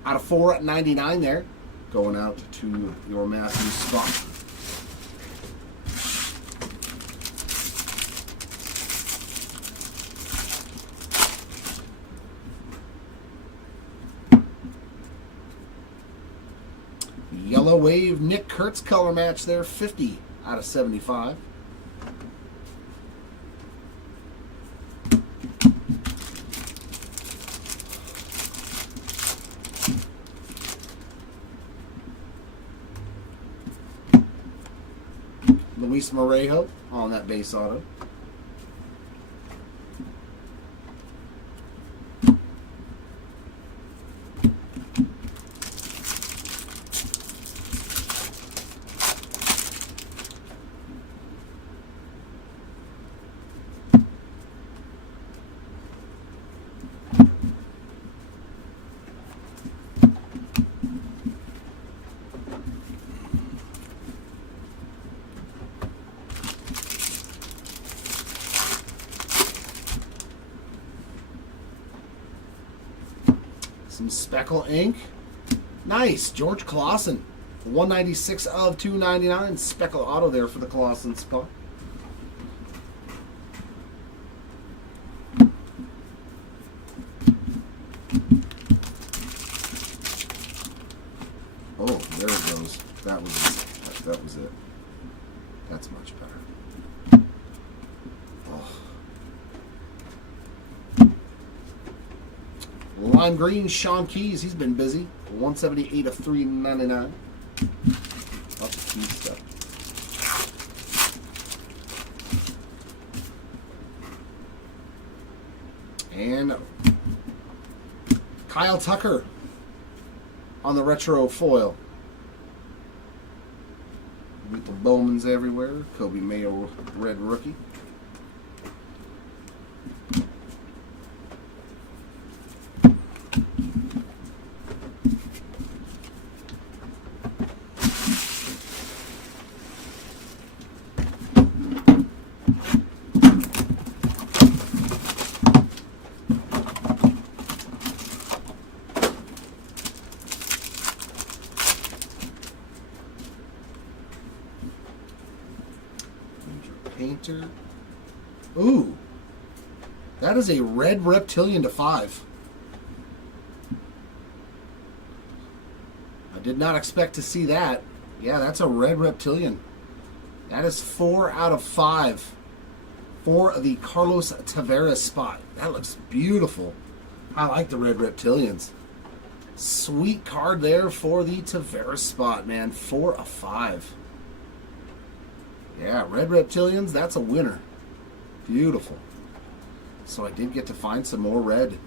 Out of 499 there. Going out to your Matthews spot. Yellow Wave Nick Kurtz color match there. 50 out of 75. Luis Marejo on that base auto. Some Speckle ink. Nice. George Clausen. 196 of 299. Speckle auto there for the Clausen spot. Oh, there it goes. That was it. That's much better. Oh. Lime green, Sean Keys. He's been busy. 178 of 399. Lots of Keys stuff. And Kyle Tucker on the retro foil. With the Bowmans everywhere. Kobe Mayo red rookie. Painter. Ooh. That is a red Reptilian to 5. I did not expect to see that. Yeah, that's a red Reptilian. That is 4 out of 5 for the Carlos Tavares spot. That looks beautiful. I like the red Reptilians. Sweet card there for the Tavares spot, man. 4 of 5. Yeah, red Reptilians, that's a winner. Beautiful. So I did get to find some more red.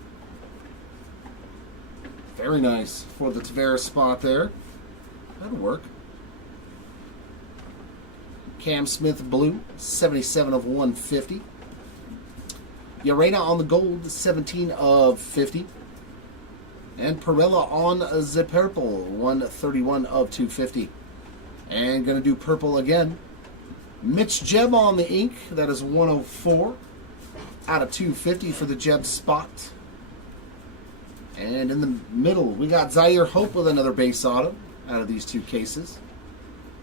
Very nice for the Tavares spot there. That'll work. Cam Smith blue, 77 of 150. Urena on the gold, 17 of 50. And Perella on the purple, 131 of 250. And going to do purple again. Mitch Jeb on the ink, that is 104 out of 250 for the Jeb spot. And in the middle, we got Zaire Hope with another base auto out of these two cases.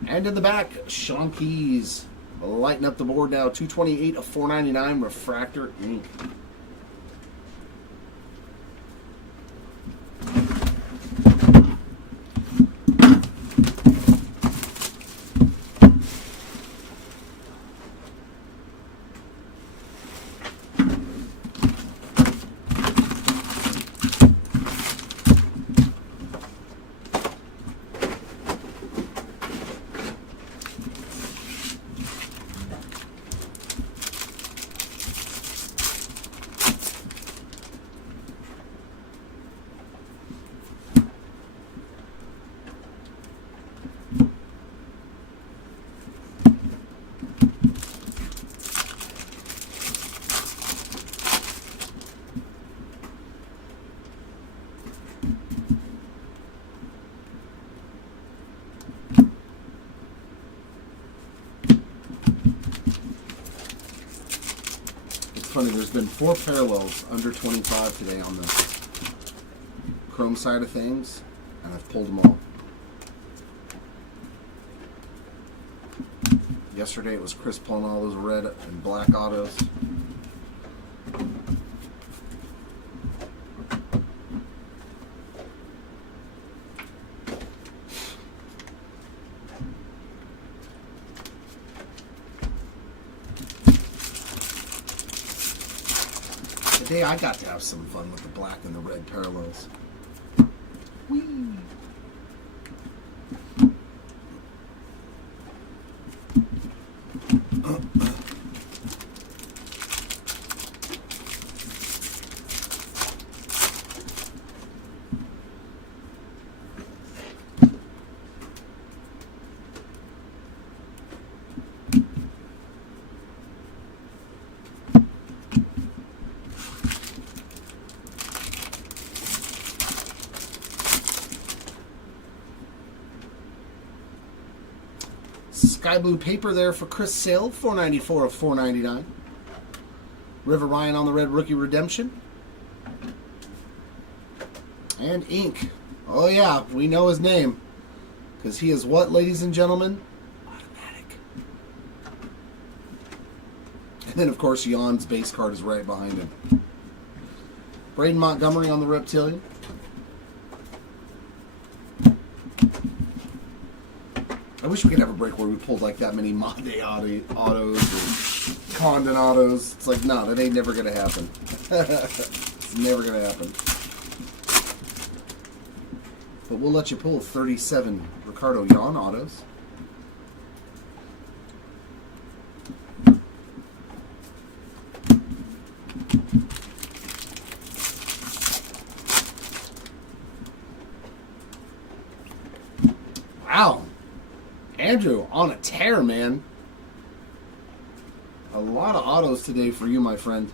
And in the back, Sean Keys lighting up the board now, 228 of 499 refractor ink. Funny, there's been 4 parallels under 25 today on the chrome side of things, and I've pulled them all. Yesterday it was Chris pulling all those red and black autos. Today I got to have some fun with the black and the red parallels. Whee! Sky blue paper there for Chris Sale, 494 of 499. River Ryan on the red rookie redemption. And ink. Oh yeah, we know his name. Because he is what, ladies and gentlemen? Automatic. And then of course Jan's base card is right behind him. Braden Montgomery on the Reptilian. I wish we could have a break where we pulled like that many Monday autos or Condon autos. It's like, no, that ain't never going to happen. It's never going to happen. But we'll let you pull 37 Ricardo Jan autos. Wow. Andrew, on a tear, man. A lot of autos today for you, my friend.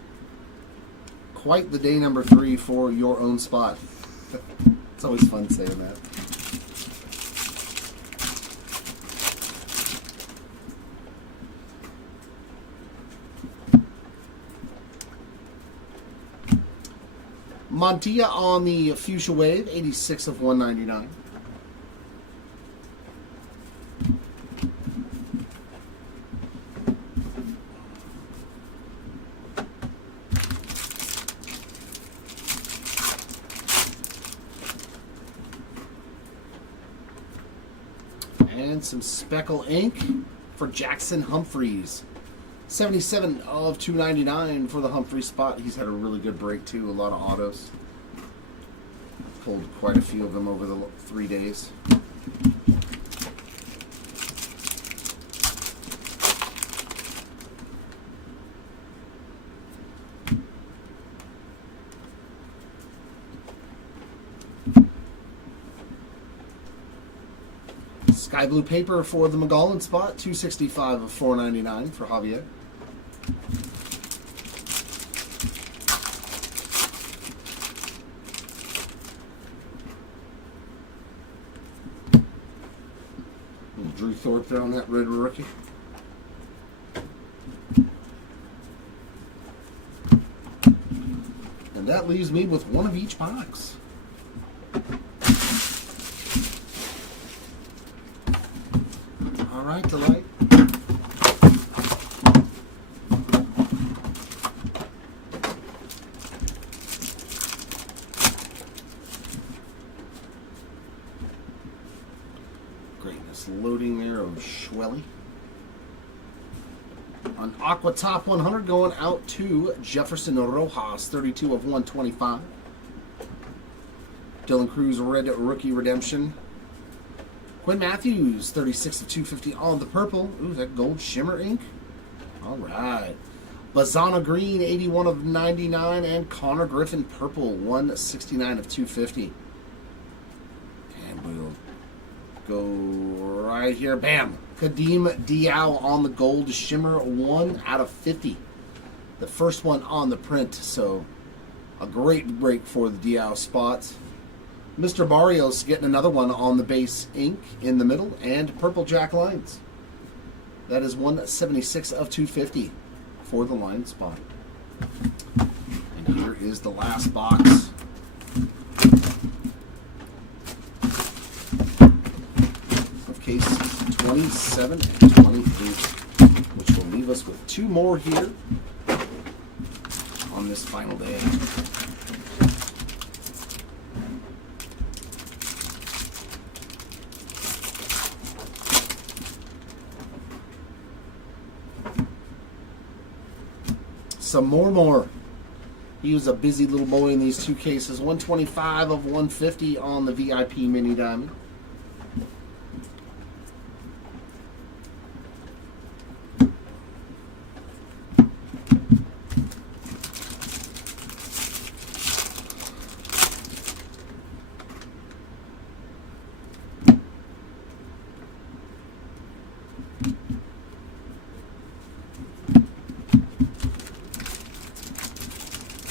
Quite the day number 3 for your own spot. It's always fun saying that. Montilla on the Fuchsia Wave, 86 of 199. And some Speckle ink for Jackson Humphreys. 77 of 299 for the Humphrey spot. He's had a really good break too. A lot of autos. Pulled quite a few of them over the 3 days. Sky blue paper for the McGollin spot, 265 of 499 for Javier. Drew Thorpe there on that red rookie. And that leaves me with one of each box. All right, Delight. Greatness loading there of Schwelly. On Aqua Top 100 going out to Jefferson Rojas, 32 of 125. Dylan Cruz red rookie redemption. Quinn Matthews, 36 of 250 on the purple. Ooh, that gold shimmer ink. All right. Bazana green, 81 of 99. And Connor Griffin purple, 169 of 250. And we'll go right here. Bam. Kadeem Diao on the gold shimmer, 1 out of 50. The first one on the print, so a great break for the Diao spot. Mr. Barrios getting another one on the base ink in the middle, and purple jack lines. That is 176 of 250 for the line spot. And here is the last box. Of cases 27 and 28, which will leave us with two more here on this final day. Some more. He was a busy little boy in these two cases. 125 of 150 on the VIP mini diamond.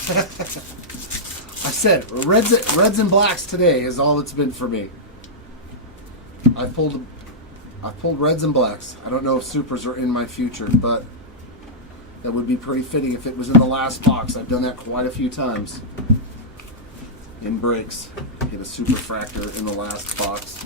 I said reds and blacks today is all it's been for me. I've pulled reds and blacks. I don't know if supers are in my future, but that would be pretty fitting if it was in the last box. I've done that quite a few times in breaks. Hit a super fractor in the last box.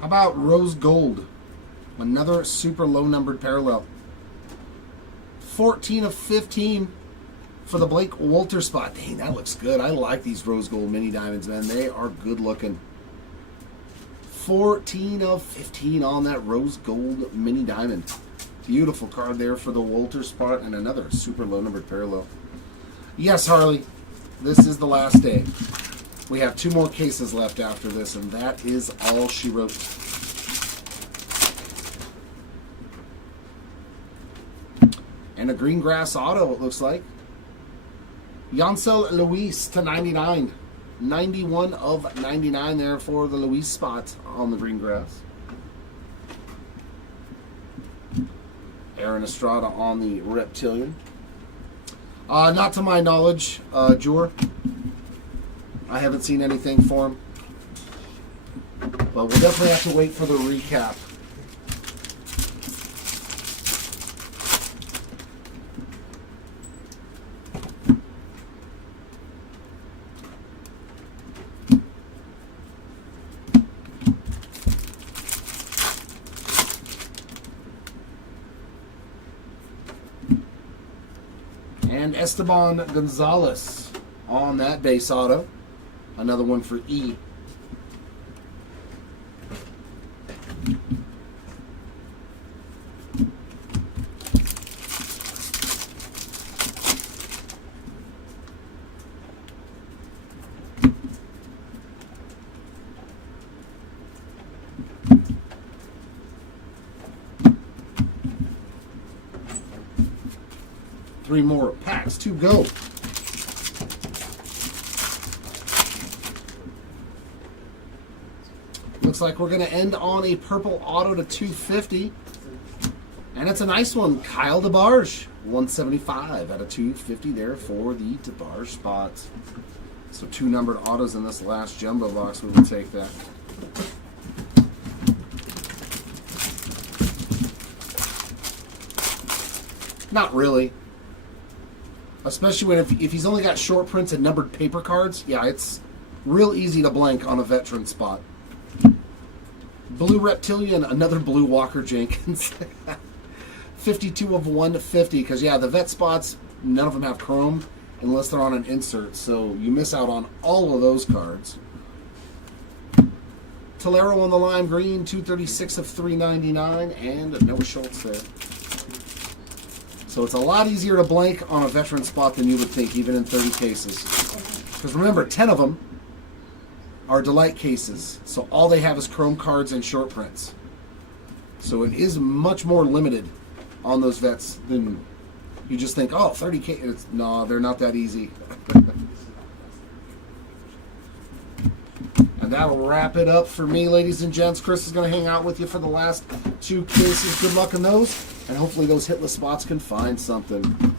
How about rose gold? Another super low numbered parallel. 14 of 15 for the Blake Walter spot. Dang, that looks good. I like these rose gold mini diamonds, man. They are good looking. 14 of 15 on that rose gold mini diamond. Beautiful card there for the Walter spot, and another super low numbered parallel. Yes, Harley, this is the last day. We have two more cases left after this, and that is all she wrote. And a green grass auto, it looks like. Yancel Luis to 99. 91 of 99 there for the Luis spot on the green grass. Aaron Estrada on the Reptilian. Not to my knowledge, Jor. I haven't seen anything for him. But we'll definitely have to wait for the recap. And Esteban Gonzalez on that base auto. Another one for E. 3 more packs to go. Looks like we're going to end on a purple auto to 250. And it's a nice one. Kyle DeBarge, 175 out of 250 there for the DeBarge spots. So 2 numbered autos in this last jumbo box. We will take that. Not really. Especially when if he's only got short prints and numbered paper cards, yeah, it's real easy to blank on a veteran spot. Blue Reptilian, another blue Walker Jenkins. 52 of 150, because yeah, the vet spots, none of them have chrome unless they're on an insert, so you miss out on all of those cards. Tolero on the lime green, 236 of 399, and no Schultz there. So it's a lot easier to blank on a veteran spot than you would think, even in 30 cases. Because remember, 10 of them are delight cases, so all they have is chrome cards and short prints. So it is much more limited on those vets than you just think, oh, 30 cases. No, they're not that easy. And that'll wrap it up for me, ladies and gents. Chris is going to hang out with you for the last 2 cases. Good luck in those, and hopefully those hitless spots can find something.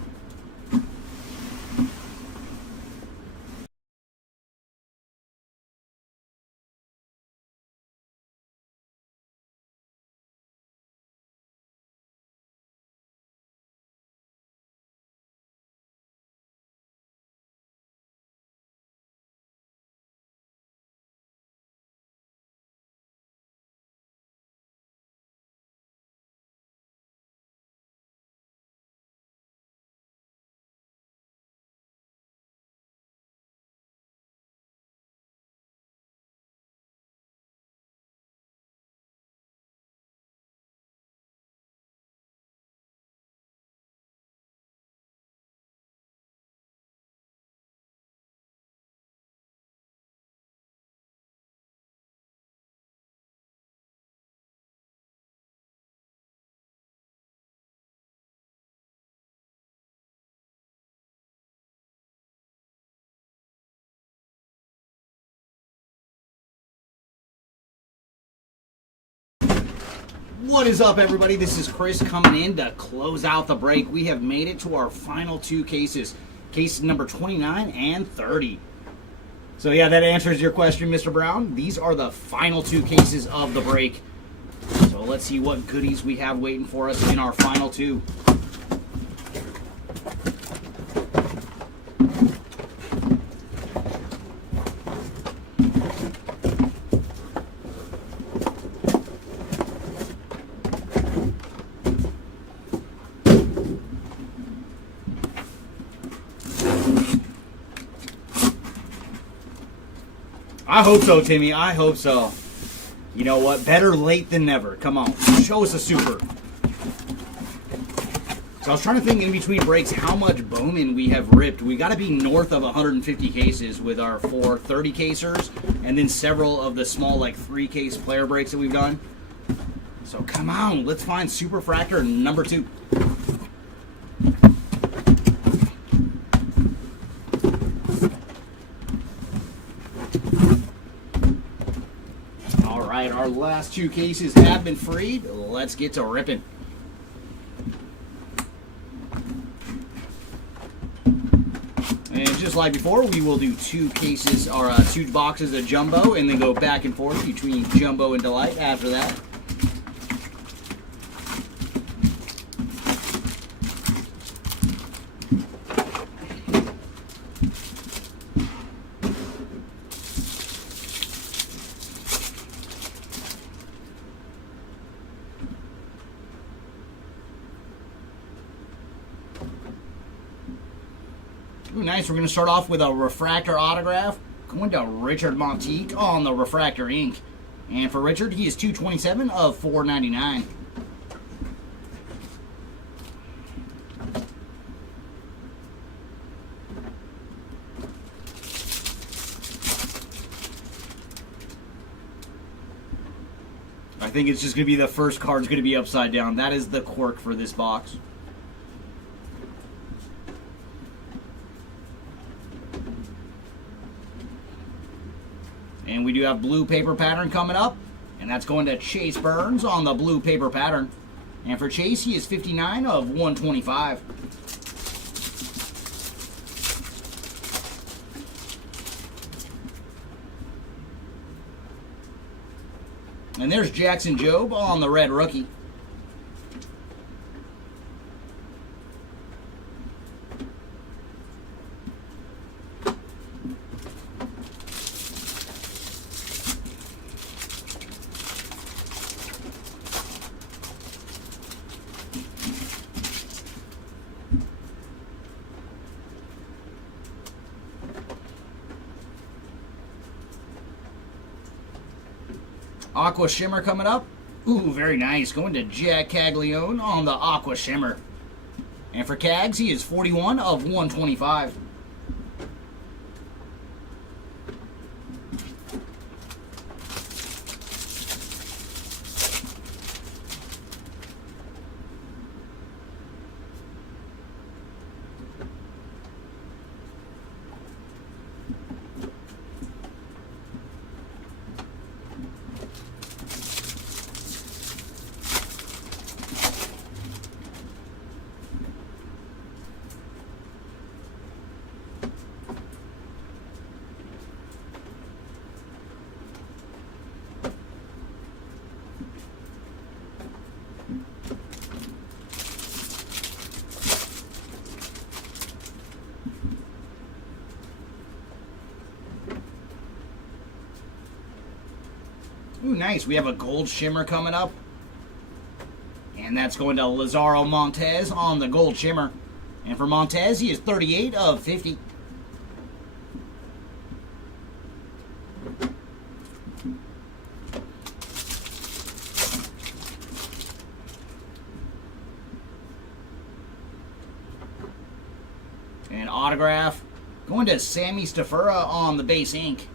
What is up, everybody? This is Chris coming in to close out the break. We have made it to our final 2 cases. Cases number 29 and 30. So yeah, that answers your question, Mr. Brown. These are the final 2 cases of the break. So let's see what goodies we have waiting for us in our final 2. I hope so, Timmy. I hope so. You know what? Better late than never. Come on. Show us a super. So I was trying to think in between breaks how much Bowman we have ripped. We got to be north of 150 cases with our 4 30 casers and then several of the small like 3 case player breaks that we've done. So come on. Let's find Super Fractor number 2. Our last 2 cases have been freed. Let's get to ripping. And just like before, we will do 2 cases or 2 boxes of jumbo and then go back and forth between jumbo and delight after that. Ooh, nice. We're going to start off with a refractor autograph. Going to Richard Montique on the refractor ink. And for Richard, he is 227 of 499. I think it's just going to be the first card's going to be upside down. That is the quirk for this box. And we do have blue paper pattern coming up. And that's going to Chase Burns on the blue paper pattern. And for Chase, he is 59 of 125. And there's Jackson Jobe on the red rookie. Aqua Shimmer coming up. Ooh, very nice. Going to Jack Caglione on the Aqua Shimmer. And for Cags, he is 41 of 125. Ooh, nice. We have a gold shimmer coming up. And that's going to Lazaro Montez on the gold shimmer. And for Montez, he is 38 of 50. And autograph going to Sammy Stafura on the base ink.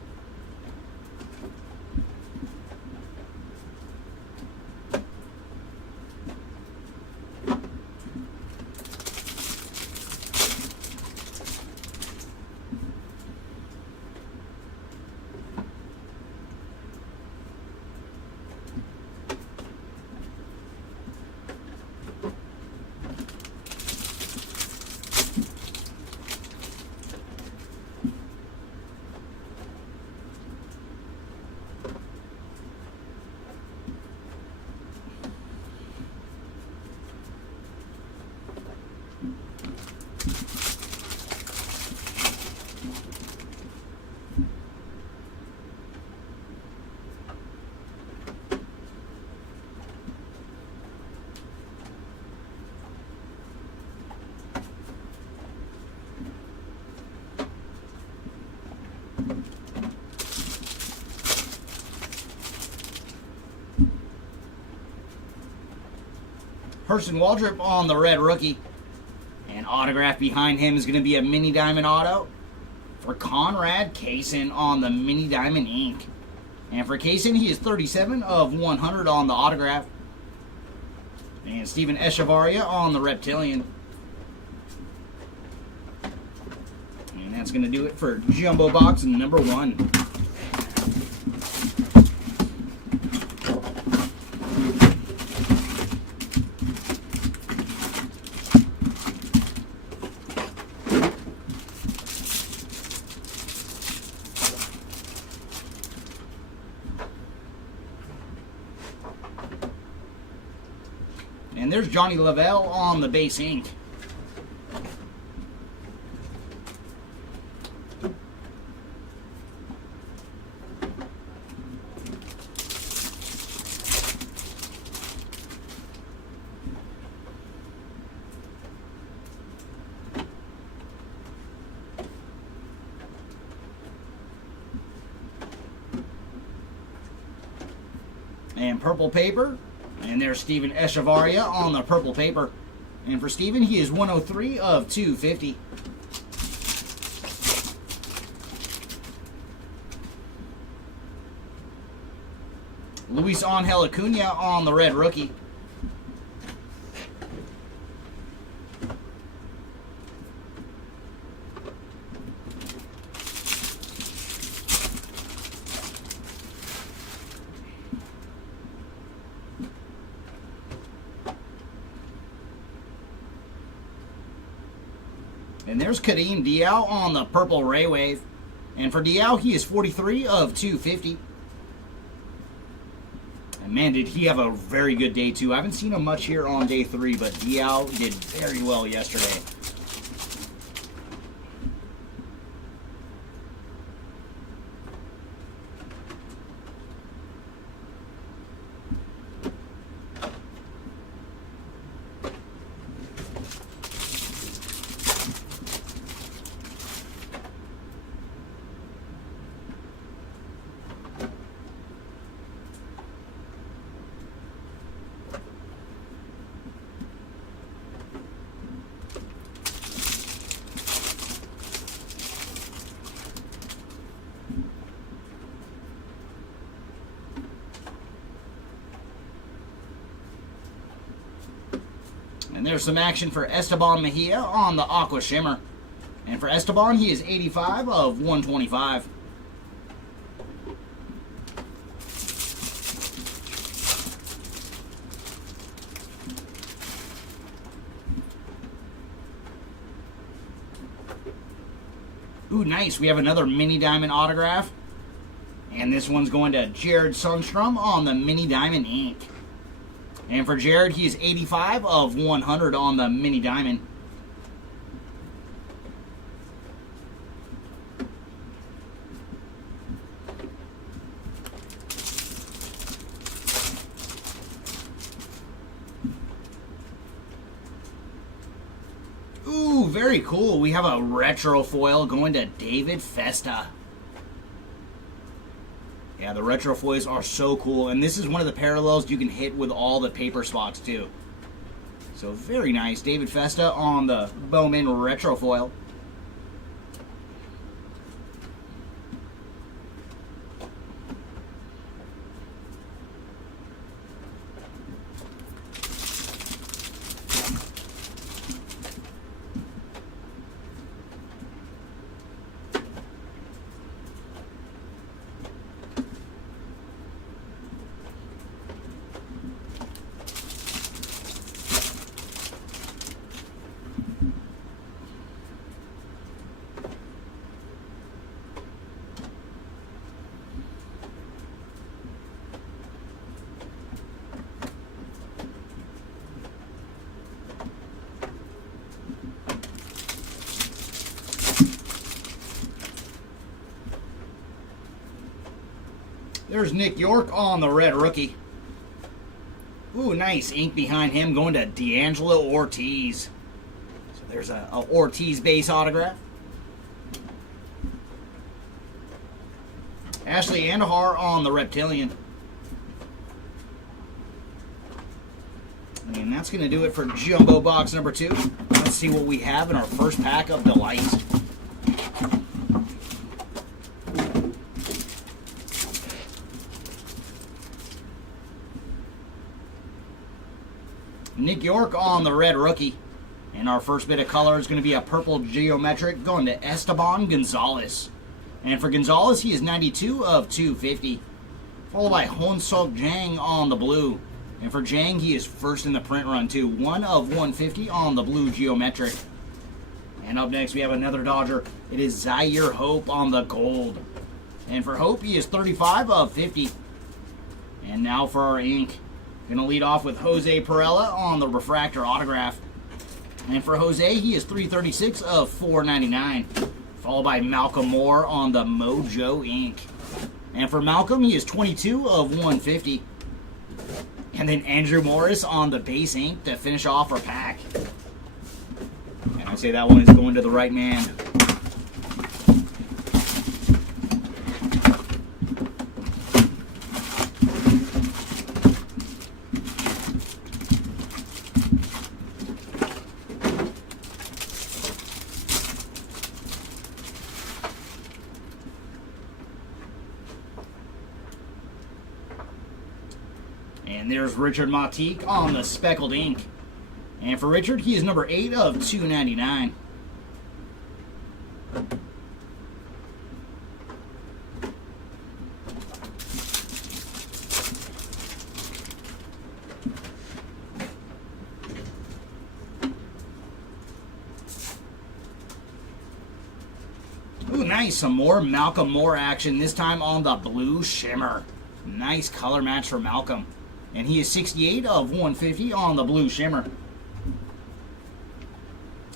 Hurston Waldrop on the red rookie. And autograph behind him is going to be a mini diamond auto for Conrad Kaysen on the mini diamond ink. And for Kaysen, he is 37 of 100 on the autograph. And Steven Echevarria on the reptilian. And that's going to do it for Jumbo Box number 1. And there's Johnny Lavelle on the base ink. And purple paper. And there's Steven Echevarria on the purple paper. And for Steven, he is 103 of 250. Luis Angel Acuna on the red rookie. And there's Kareem Diaw on the purple Ray Wave. And for Diaw, he is 43 of 250. And man, did he have a very good day too. I haven't seen him much here on day 3, but Diaw did very well yesterday. And there's some action for Esteban Mejia on the Aqua Shimmer. And for Esteban, he is 85 of 125. Ooh, nice. We have another mini diamond autograph. And this one's going to Jared Sundstrom on the mini diamond ink. And for Jared, he is 85 of 100 on the mini diamond. Ooh, very cool. We have a retro foil going to David Festa. Yeah, the retro foils are so cool, and this is one of the parallels you can hit with all the paper spots too. So very nice. David Festa on the Bowman retro foil. There's Nick York on the red rookie. Ooh, nice ink behind him going to D'Angelo Ortiz. So there's a Ortiz base autograph. Ashley Andahar on the Reptilian. And that's going to do it for Jumbo Box number 2. Let's see what we have in our first pack of Delights. Nick York on the red rookie. And our first bit of color is going to be a purple geometric going to Esteban Gonzalez. And for Gonzalez, he is 92 of 250. Followed by Honsuk Jang on the blue. And for Jang, he is first in the print run too. 1 of 150 on the blue geometric. And up next, we have another Dodger. It is Zaire Hope on the gold. And for Hope, he is 35 of 50. And now for our ink. Going to lead off with Jose Perella on the refractor autograph. And for Jose, he is 336 of 499. Followed by Malcolm Moore on the Mojo ink. And for Malcolm, he is 22 of 150. And then Andrew Morris on the base ink to finish off our pack. And I say that one is going to the right man. And there's Richard Matique on the speckled ink. And for Richard, he is number 8 of 299. Ooh, nice. Some more Malcolm Moore action, this time on the blue shimmer. Nice color match for Malcolm. And he is 68 of 150 on the blue shimmer.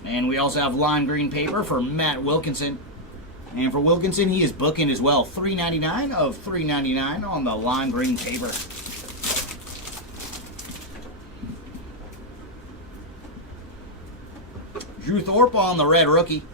And we also have lime green paper for Matt Wilkinson. And for Wilkinson, he is booking as well. $3.99 of $3.99 on the lime green paper. Drew Thorpe on the red rookie.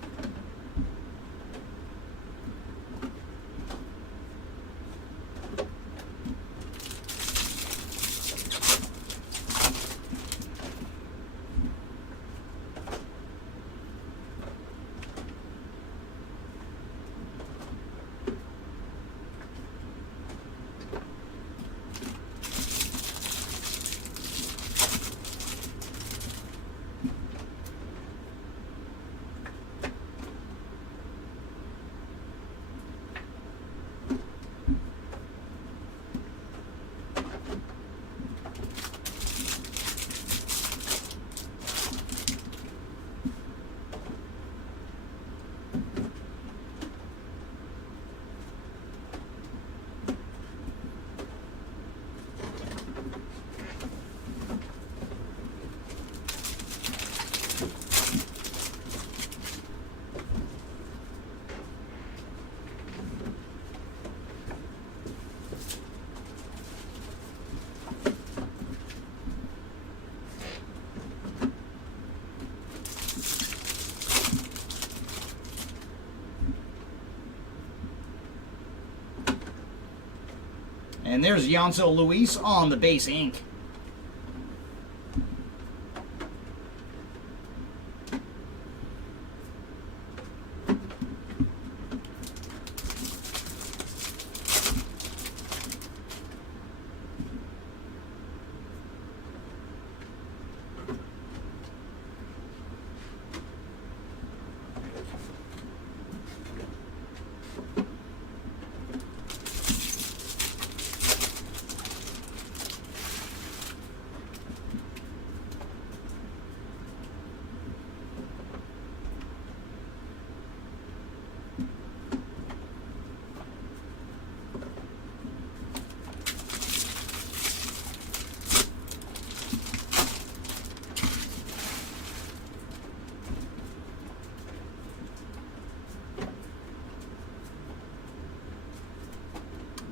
And there's Yancel Luis on the base ink.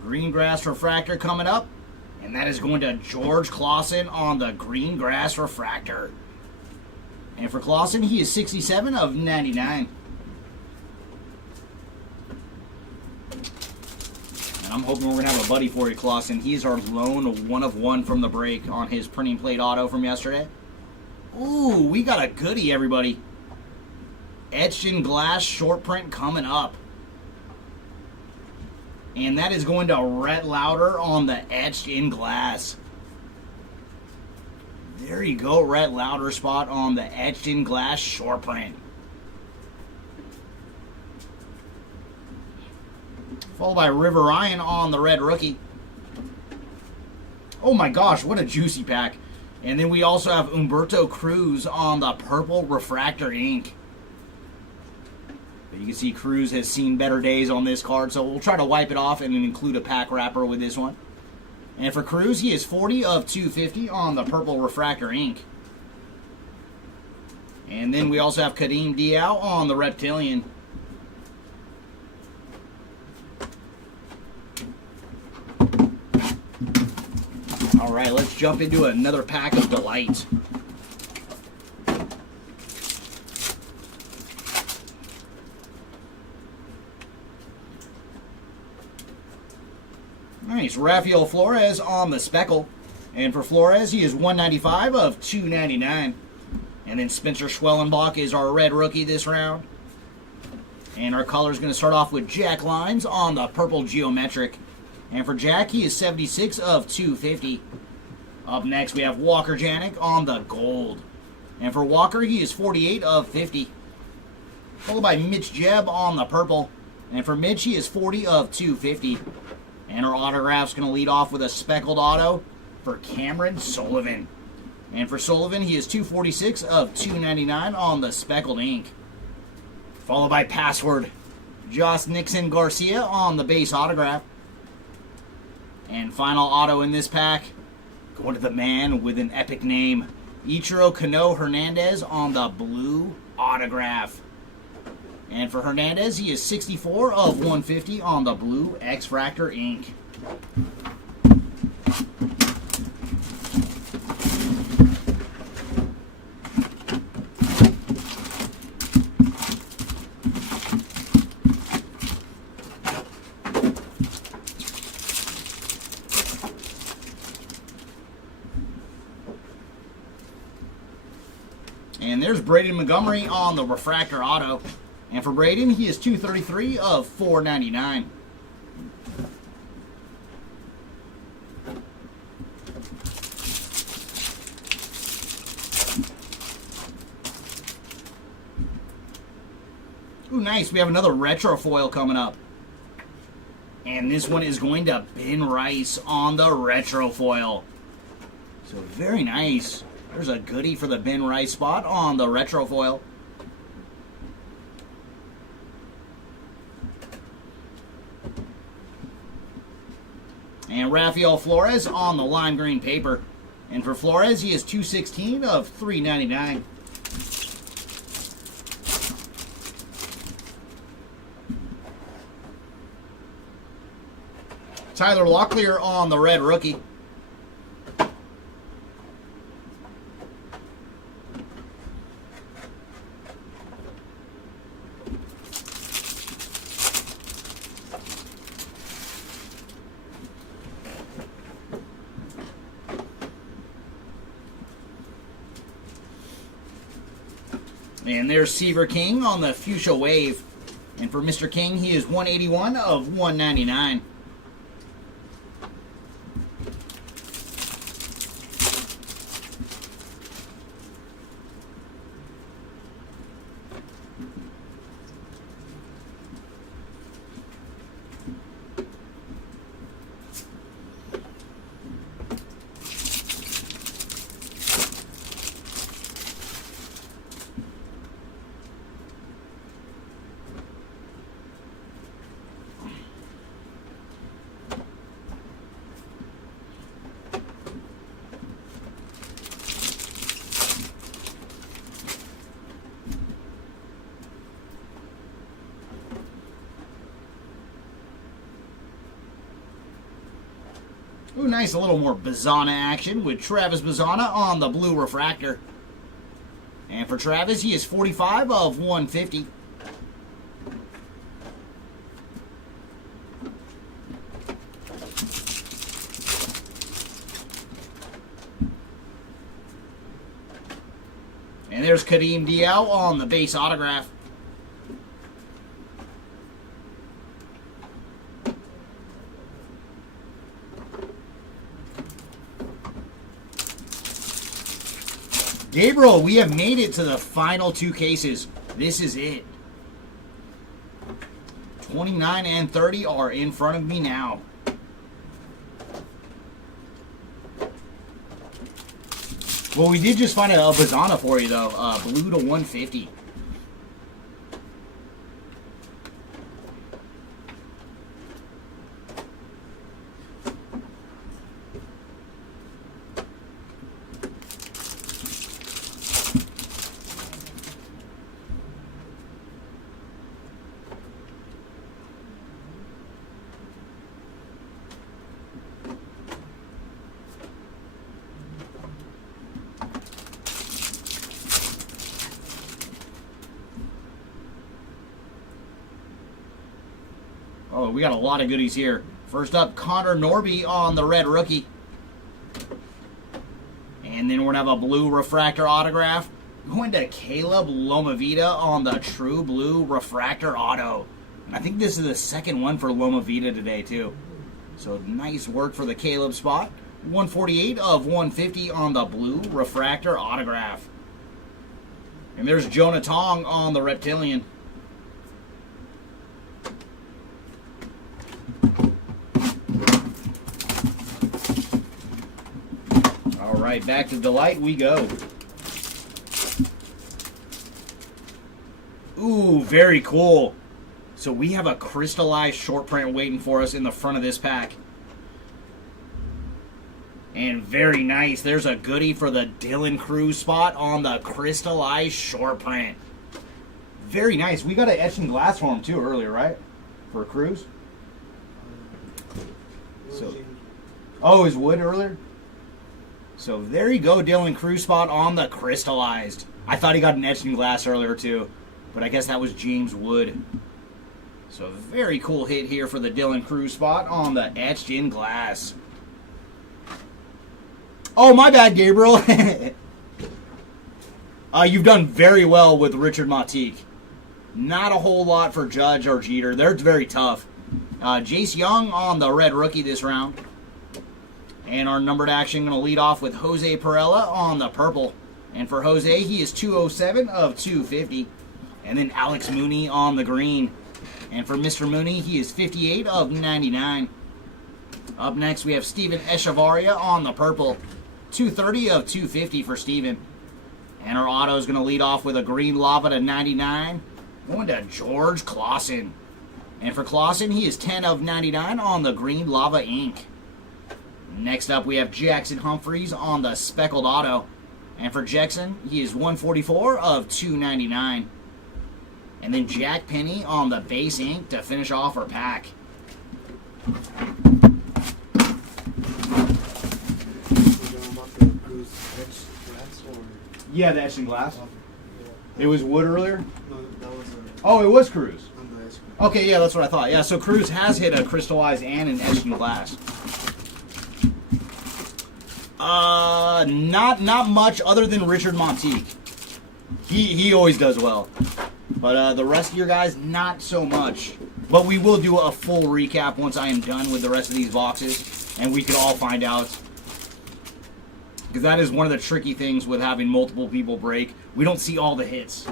Green grass refractor coming up, and that is going to George Clausen on the green grass refractor. And for Clausen, he is 67 of 99. And I'm hoping we're going to have a buddy for you, Clausen. He's our lone 1 of 1 from the break on his printing plate auto from yesterday. Ooh, we got a goodie, everybody. Etched in glass short print coming up. And that is going to Rhett Lauder on the etched in glass. There you go, Rhett Lauder spot on the etched in glass short print. Followed by River Ryan on the red rookie. Oh my gosh, what a juicy pack. And then we also have Humberto Cruz on the purple refractor ink. But you can see Cruz has seen better days on this card, so we'll try to wipe it off and include a pack wrapper with this one. And for Cruz, he is 40 of 250 on the purple refractor ink. And then we also have Kadeem Diao on the reptilian. All right, let's jump into another pack of delight. Nice. Rafael Flores on the Speckle. And for Flores, he is 195 of 299. And then Spencer Schwellenbach is our red rookie this round. And our color is going to start off with Jack Lines on the purple geometric. And for Jack, he is 76 of 250. Up next, we have Walker Janik on the gold. And for Walker, he is 48 of 50. Followed by Mitch Jebb on the purple. And for Mitch, he is 40 of 250. And our autograph's going to lead off with a speckled auto for Cameron Sullivan. And for Sullivan, he is 246 of 299 on the speckled ink. Followed by Password. Josh Nixon Garcia on the base autograph. And final auto in this pack, going to the man with an epic name, Ichiro Kano Hernandez on the blue autograph. And for Hernandez, he is 64 of 150 on the blue X-Fractor ink. And there's Braden Montgomery on the refractor auto. And for Braden, he is 233 of 499. Ooh, nice. We have another retro foil coming up. And this one is going to Ben Rice on the retro foil. So very nice. There's a goodie for the Ben Rice spot on the retro foil. And Rafael Flores on the lime green paper. And for Flores, he is 216 of 399. Tyler Locklear on the red rookie. And there's Seaver King on the Fuchsia Wave. And for Mr. King, he is 181 of 199. Ooh, nice, a little more Bazana action with Travis Bazana on the blue refractor. And for Travis, he is 45 of 150. And there's Kadeem Diao on the base autograph. Gabriel, we have made it to the final two cases. This is it. 29 and 30 are in front of me now. Well, we did just find a Bazana for you, though. Blue to 150. Oh, we got a lot of goodies here. First up, Connor Norby on the red rookie. And then we're going to have a blue refractor autograph. Going to Caleb Lomavita on the true blue refractor auto. And I think this is the second one for Lomavita today, too. So nice work for the Caleb spot. 148 of 150 on the blue refractor autograph. And there's Jonah Tong on the Reptilian. All right, back to Delight we go. Ooh, very cool. So we have a crystallized short print waiting for us in the front of this pack. And very nice. There's a goodie for the Dylan Cruz spot on the crystallized short print. Very nice. We got an etched in glass for him too earlier, right? For Cruz. So, oh, his wood earlier? So there you go, Dylan Cruz spot on the crystallized. I thought he got an etched in glass earlier too, but I guess that was James Wood. So very cool hit here for the Dylan Cruz spot on the etched in glass. Oh, my bad, Gabriel. You've done very well with Richard Matique. Not a whole lot for Judge or Jeter. They're very tough. Jace Young on the red rookie this round. And our numbered action going to lead off with Jose Perella on the purple. And for Jose, he is 207 of 250. And then Alex Mooney on the green. And for Mr. Mooney, he is 58 of 99. Up next, we have Steven Echevarria on the purple. 230 of 250 for Steven. And our auto is going to lead off with a green lava to 99. Going to George Clausen. And for Clausen, he is 10 of 99 on the green lava ink. Next up, we have Jackson Humphreys on the speckled auto. And for Jackson, he is 144 of 299. And then Jack Penny on the base ink to finish off our pack. Yeah, the etched in glass. It was wood earlier? No, that was Oh, it was Cruz. on the ice cream. Okay, yeah, that's what I thought. Yeah, so Cruz has hit a crystallized and an etched in glass. Not much other than Richard Montique. He always does well. But the rest of your guys, not so much. But we will do a full recap once I am done with the rest of these boxes, and we can all find out. Because that is one of the tricky things with having multiple people break. We don't see all the hits.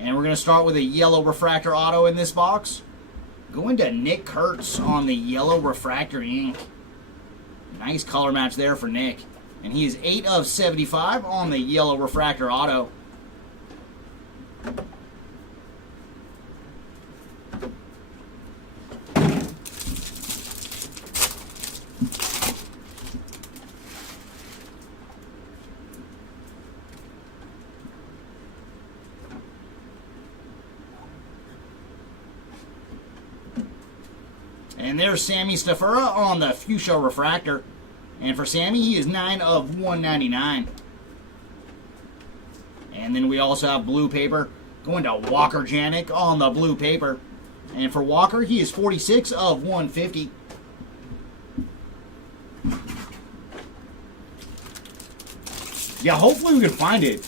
And we're going to start with a yellow refractor auto in this box. Going to Nick Kurtz on the yellow refractor ink. Nice color match there for Nick. And he is 8 of 75 on the yellow refractor auto. And there's Sammy Stafura on the fuchsia refractor. And for Sammy, he is 9 of 199. And then we also have blue paper going to Walker Janik on the blue paper. And for Walker, he is 46 of 150. Yeah, hopefully we can find it.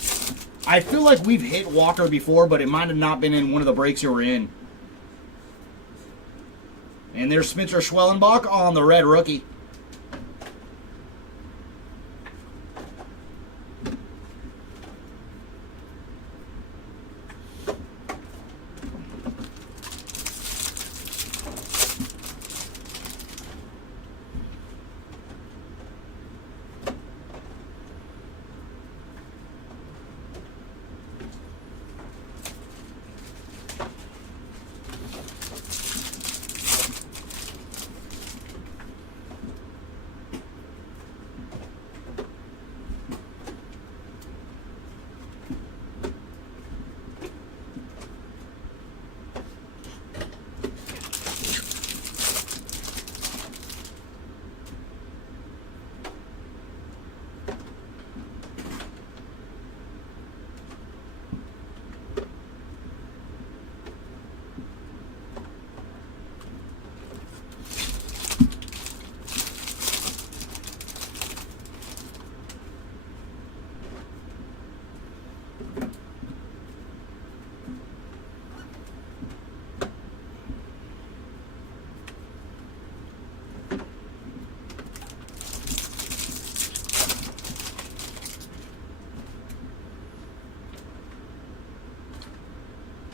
I feel like we've hit Walker before, but it might have not been in one of the breaks you were in. And there's Spencer Schwellenbach on the red rookie.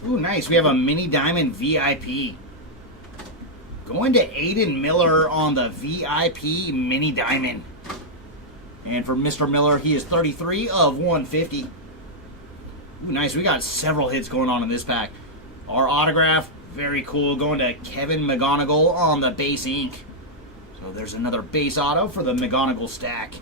Ooh, nice. We have a mini diamond VIP. Going to Aiden Miller on the VIP mini diamond. And for Mr. Miller, he is 33 of 150. Ooh, nice. We got several hits going on in this pack. Our autograph, Very cool. Going to Kevin McGonigal on the base ink. So there's another base auto for the McGonigal stack.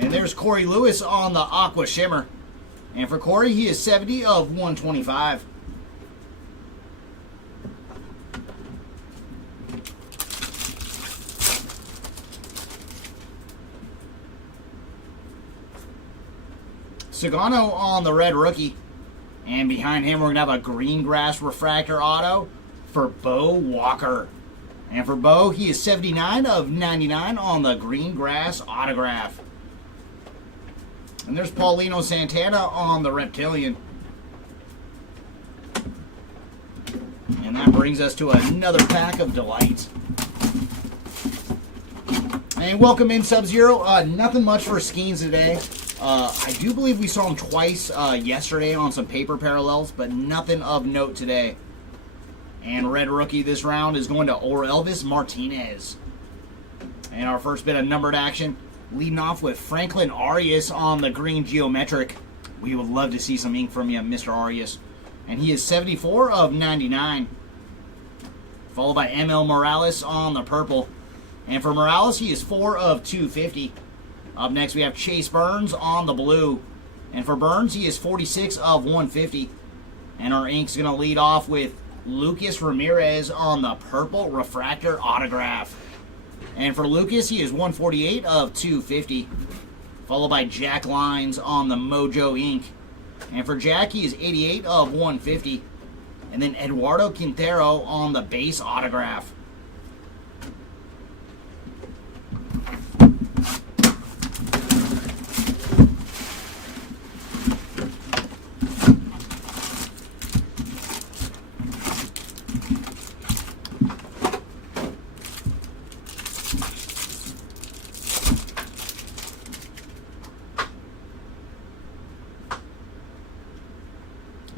And there's Corey Lewis on the Aqua Shimmer. And for Corey, he is 70 of 125. Sagano on the red rookie. And behind him, we're going to have a green grass refractor auto for Bo Walker. And for Bo, he is 79 of 99 on the green grass autograph. And there's Paulino Santana on the Reptilian. And that brings us to another pack of delights. And welcome in, Sub-Zero. Nothing much for Skeens today. I do believe we saw him twice yesterday on some paper parallels, but nothing of note today. And red rookie this round is going to Orelvis Martinez. And our first bit of numbered action, leading off with Franklin Arias on the green geometric. We would love to see some ink from you, Mr. Arias. And he is 74 of 99. Followed by ML Morales on the purple. And for Morales, he is 4 of 250. Up next, we have Chase Burns on the blue. And for Burns, he is 46 of 150. And our ink's going to lead off with Lucas Ramirez on the purple refractor autograph. And for Lucas, he is 148 of 250. Followed by Jack Lines on the Mojo ink. And for Jack, he is 88 of 150. And then Eduardo Quintero on the base autograph.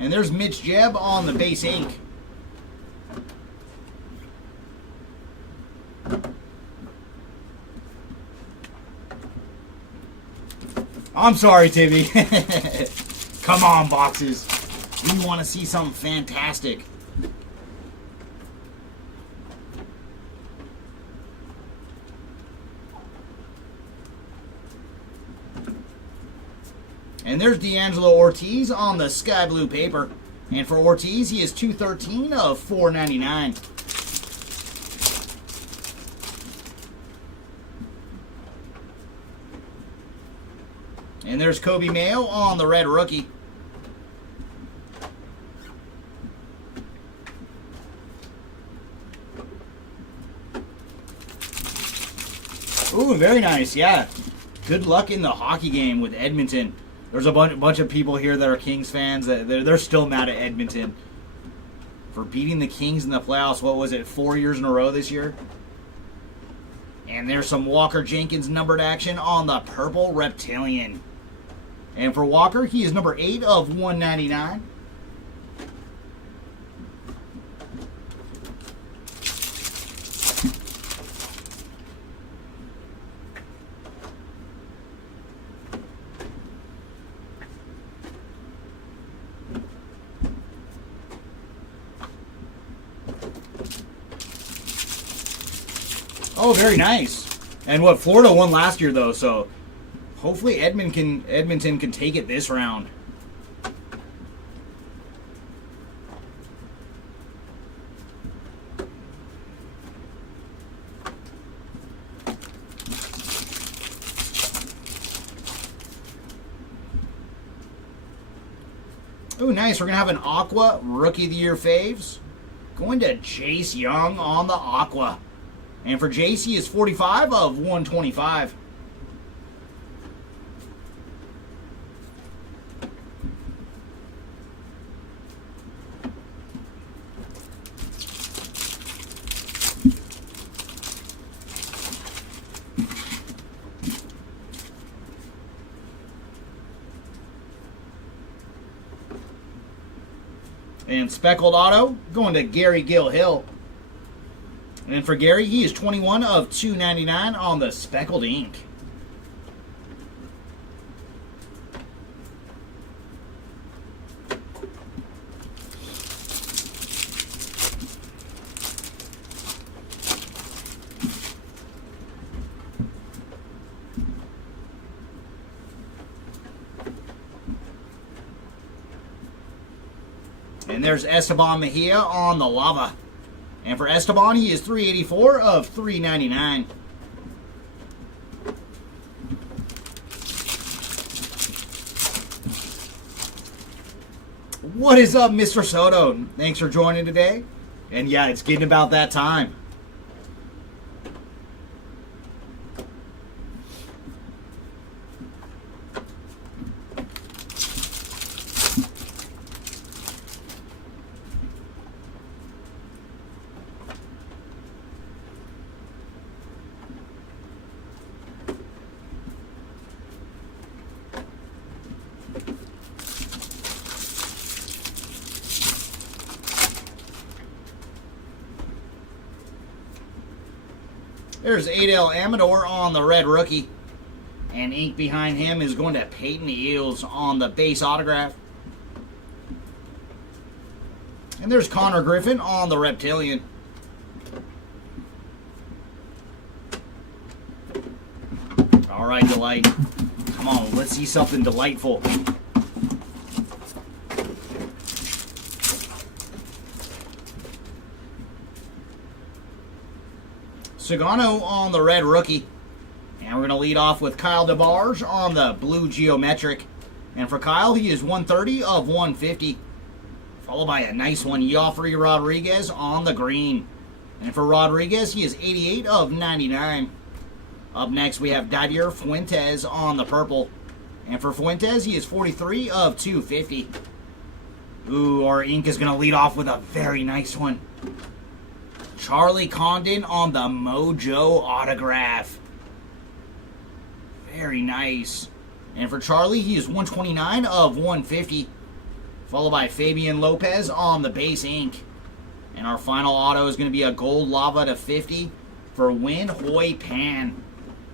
And there's Mitch Jebb on the base ink. I'm sorry, Timmy. Come on, boxes. We want to see something fantastic. And there's D'Angelo Ortiz on the sky blue paper. And for Ortiz, he is 213 of 499. And there's Kobe Mayo on the red rookie. Ooh, very nice, yeah. Good luck in the hockey game with Edmonton. There's a bunch of people here that are Kings fans that they're still mad at Edmonton for beating the Kings in the playoffs. What was it, 4 years in a row this year? And there's some Walker Jenkins numbered action on the purple Reptilian. And for Walker, he is number 8 of 199. Oh, very nice. And what, Florida won last year, though, so hopefully Edmonton can take it this round. Ooh, nice. We're going to have an Aqua Rookie of the Year faves. Going to Jace Young on the Aqua. And for Jace, he is 45 of 125. And Speckled Auto, going to Gary Gill-Hill. And for Gary, he is 21 of 299 on the Speckled ink. And there's Esteban Mejia on the Lava. And for Esteban, he is 384 of 399. What is up, Mr. Soto? Thanks for joining today. And yeah, it's getting about that time. There's Adel Amador on the red rookie. And ink behind him is going to Peyton Eels on the base autograph. And there's Connor Griffin on the Reptilian. All right, Delight. Come on, let's see something delightful. Sagano on the red rookie. And we're going to lead off with Kyle DeBarge on the blue geometric. And for Kyle, he is 130 of 150. Followed by a nice one, Joffrey Rodriguez on the green. And for Rodriguez, he is 88 of 99. Up next, we have Didier Fuentes on the purple. And for Fuentes, he is 43 of 250. Ooh, our ink is going to lead off with a very nice one. Charlie Condon on the Mojo autograph. Very nice. And for Charlie, he is 129 of 150. Followed by Fabian Lopez on the base ink. And our final auto is going to be a gold lava to 50 for Win Hoi Pan.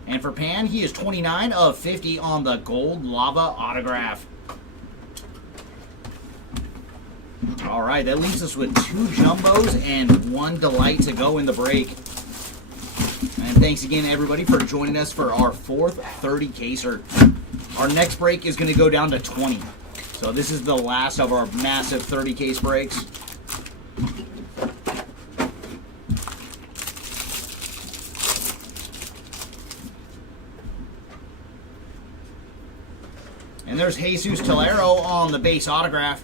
And for Pan, he is 29 of 50 on the gold lava autograph. All right, that leaves us with 2 jumbos and 1 delight to go in the break. And thanks again, everybody, for joining us for our 4th 30 caser. Our next break is going to go down to 20. So this is the last of our massive 30 case breaks. And there's Jesus Tolero on the base autograph.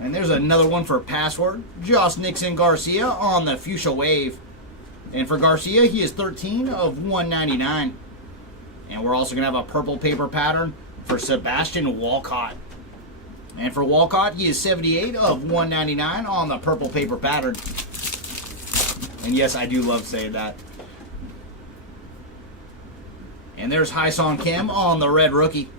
And there's another one for Password. Josh Nixon Garcia on the Fuchsia Wave. And for Garcia, he is 13 of 199. And we're also going to have a purple paper pattern for Sebastian Walcott. And for Walcott, he is 78 of 199 on the purple paper pattern. And yes, I do love saying that. And there's Hyson Kim on the red rookie.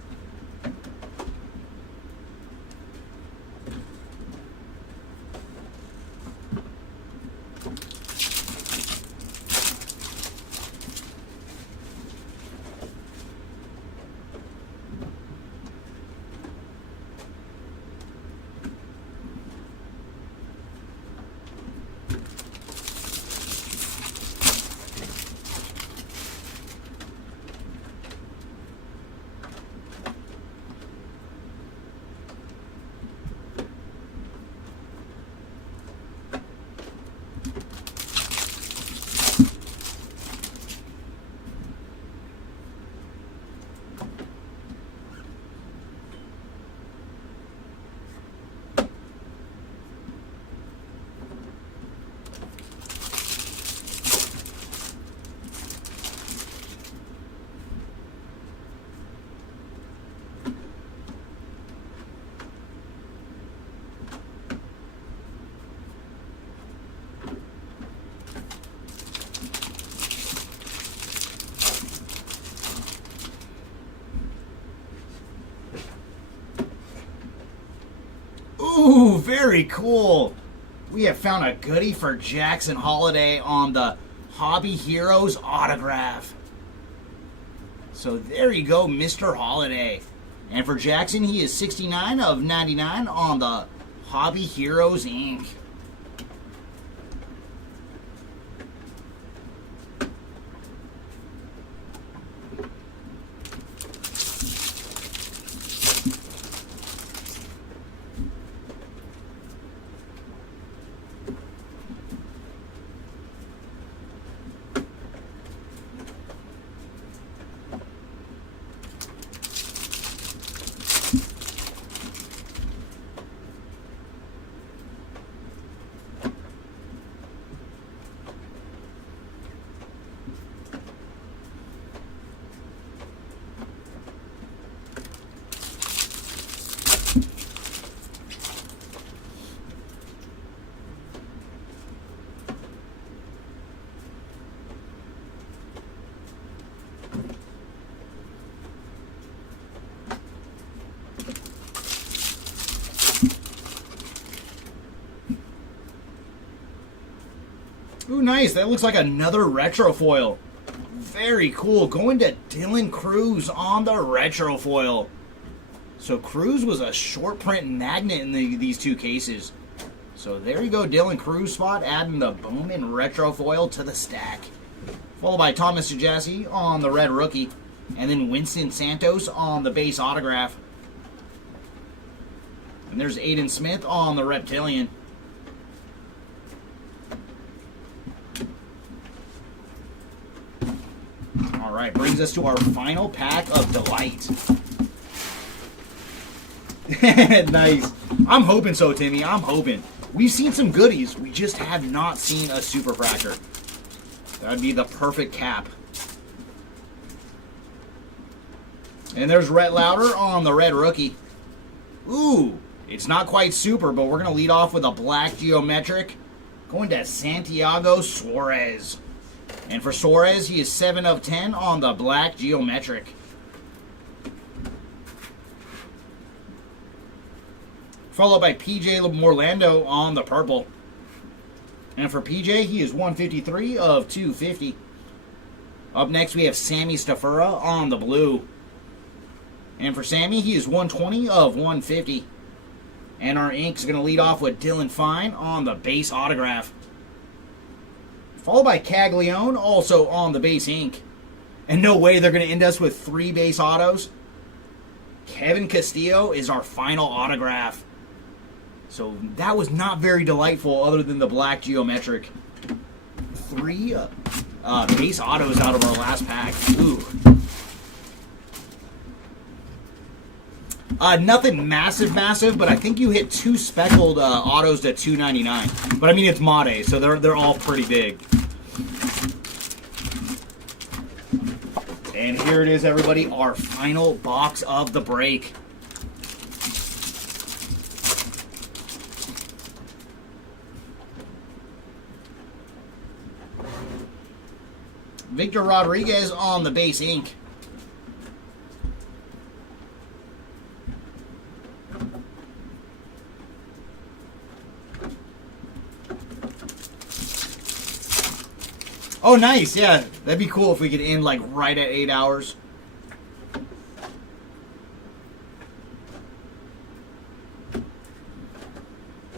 Ooh, very cool. We have found a goodie for Jackson Holiday on the Hobby Heroes autograph. So there you go, Mr. Holiday. And for Jackson, he is 69 of 99 on the Hobby Heroes Inc. Ooh, nice. That looks like another retro foil. Very cool. Going to Dylan Cruz on the retro foil. So Cruz was a short print magnet in these two cases. So there you go, Dylan Cruz spot, adding the Bowman retro foil to the stack. Followed by Thomas Sajasi on the red rookie. And then Winston Santos on the base autograph. And there's Aiden Smith on the Reptilian. Alright, brings us to our final pack of Delight. Nice. I'm hoping so, Timmy. I'm hoping. We've seen some goodies. We just have not seen a Super Fractor. That would be the perfect cap. And there's Rhett Lauder on the red rookie. Ooh, it's not quite super, but we're going to lead off with a black geometric. Going to Santiago Suarez. And for Suarez, he is 7 of 10 on the black geometric. Followed by PJ Morlando on the purple. And for PJ, he is 153 of 250. Up next, we have Sammy Stafura on the blue. And for Sammy, he is 120 of 150. And our ink is going to lead off with Dylan Fine on the base autograph. Followed by Caglione, also on the base ink. And no way they're going to end us with 3 base autos. Kevin Castillo is our final autograph. So that was not very delightful other than the black geometric. 3 base autos out of our last pack. Ooh. Nothing massive, but I think you hit 2 speckled autos to $2.99. But I mean, it's Made, so they're all pretty big. And here it is, everybody, our final box of the break. Victor Rodriguez on the base ink. Oh, nice. Yeah, that'd be cool if we could end like right at 8 hours.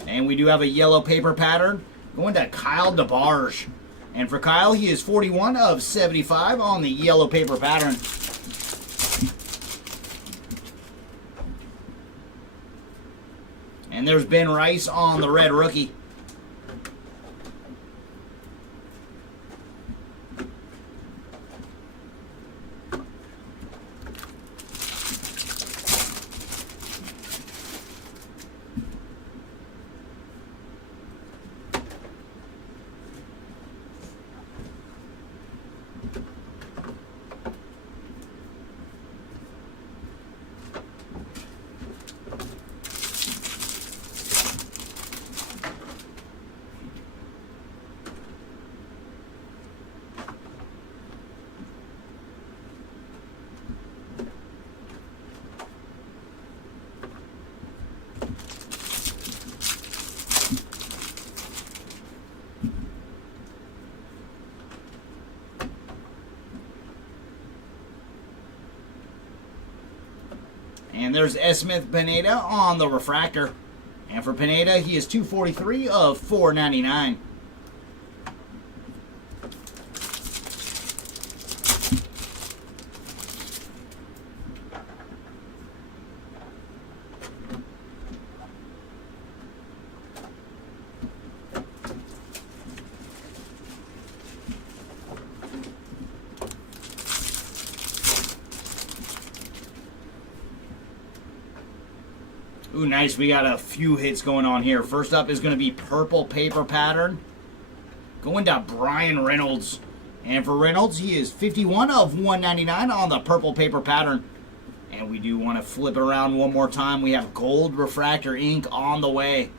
And we do have a yellow paper pattern going to Kyle DeBarge. And for Kyle, he is 41 of 75 on the yellow paper pattern. And there's Ben Rice on the red rookie. And there's Esmith Pineda on the refractor. And for Pineda, he is 243 of 499. Ooh, nice. We got a few hits going on here. First up is going to be purple paper pattern. Going to Brian Reynolds. And for Reynolds, he is 51 of 199 on the purple paper pattern. And we do want to flip it around one more time. We have gold refractor ink on the way.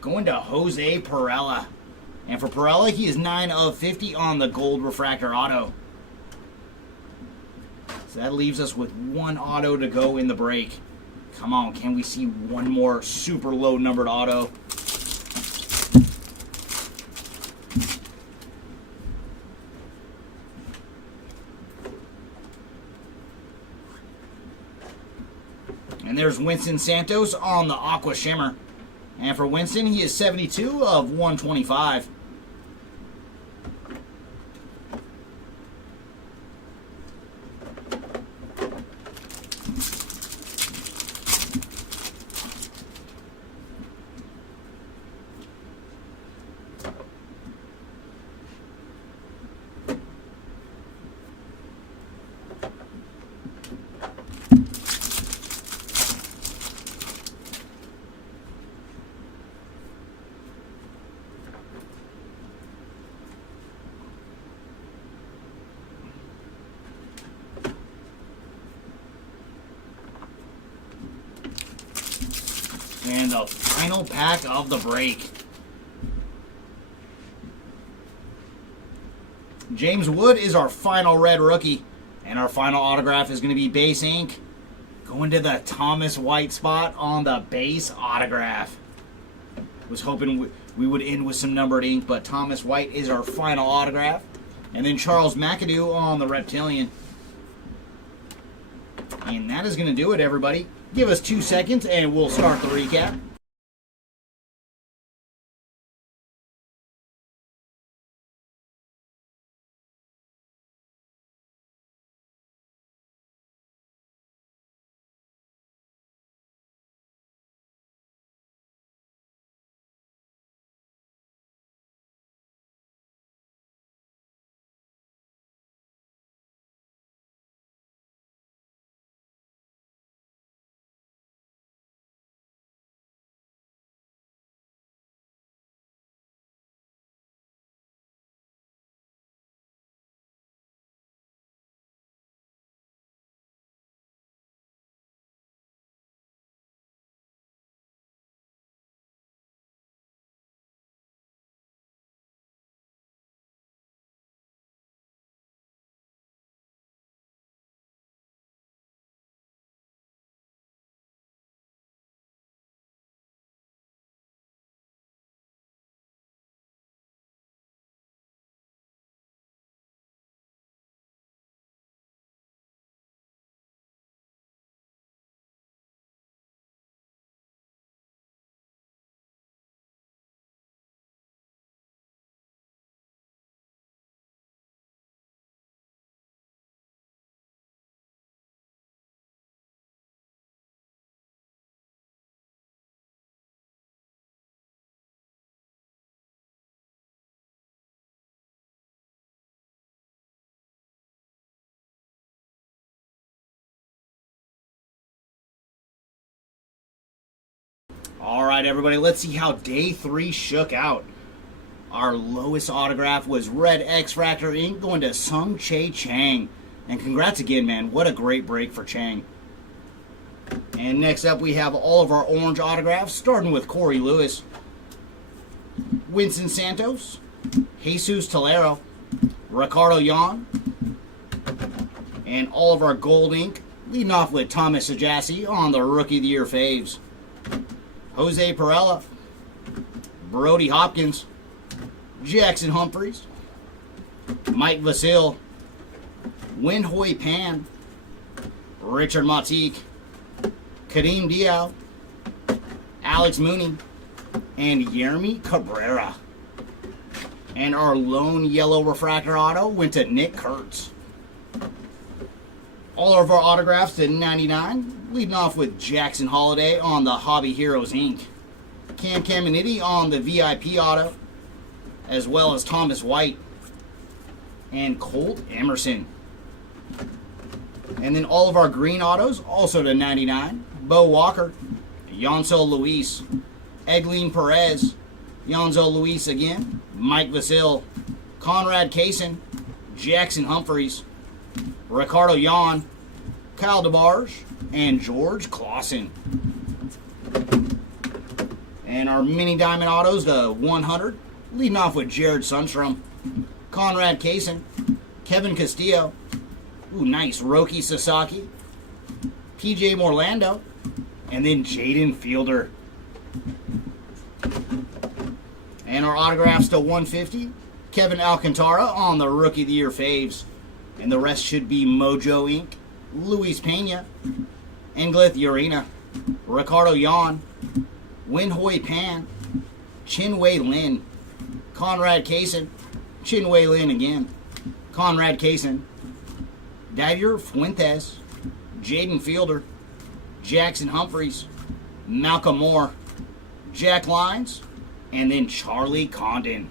Going to Jose Perella. And for Perella, he is 9 of 50 on the gold refractor auto. So that leaves us with one auto to go in the break. Come on, can we see one more super low numbered auto? And there's Winston Santos on the Aqua Shimmer. And for Winston, he is 72 of 125. And the final pack of the break. James Wood is our final red rookie. And our final autograph is going to be base ink. Going to the Thomas White spot on the base autograph. Was hoping we would end with some numbered ink, but Thomas White is our final autograph. And then Charles McAdoo on the Reptilian. And that is going to do it, everybody. Give us 2 seconds and we'll start the recap. All right, everybody, let's see how day 3 shook out. Our lowest autograph was red X-Fractor ink going to Sung Chae Chang. And congrats again, man. What a great break for Chang. And next up, we have all of our orange autographs, starting with Corey Lewis, Winston Santos, Jesus Tolero, Ricardo Yan, and all of our gold ink, leading off with Thomas Sajasi on the Rookie of the Year faves. Jose Perella, Brody Hopkins, Jackson Humphreys, Mike Vasil, Wen Hoi Pan, Richard Matique, Kadeem Diao, Alex Mooney, and Yermi Cabrera. And our lone yellow refractor auto went to Nick Kurtz. All of our autographs to 99, leading off with Jackson Holiday on the Hobby Heroes Inc. Cam Caminiti on the VIP auto, as well as Thomas White and Colt Emerson. And then all of our green autos, also to 99. Bo Walker, Yancel Luis, Egleen Perez, Yancel Luis again, Mike Vasil, Conrad Kaysen, Jackson Humphreys, Ricardo Yan, Kyle DeBarge, and George Clausen. And our mini diamond autos, the 100, leading off with Jared Sundstrom, Conrad Kaysen, Kevin Castillo, ooh, nice, Roki Sasaki, PJ Morlando, and then Jaden Fielder. And our autographs to 150, Kevin Alcantara on the Rookie of the Year faves. And the rest should be Mojo Inc., Luis Pena, Engleth Urena, Ricardo Yan, Winhoi Pan, Chinwei Lin, Conrad Kaysen, Chinwei Lin again, Conrad Kaysen, Davier Fuentes, Jaden Fielder, Jackson Humphreys, Malcolm Moore, Jack Lyons, and then Charlie Condon.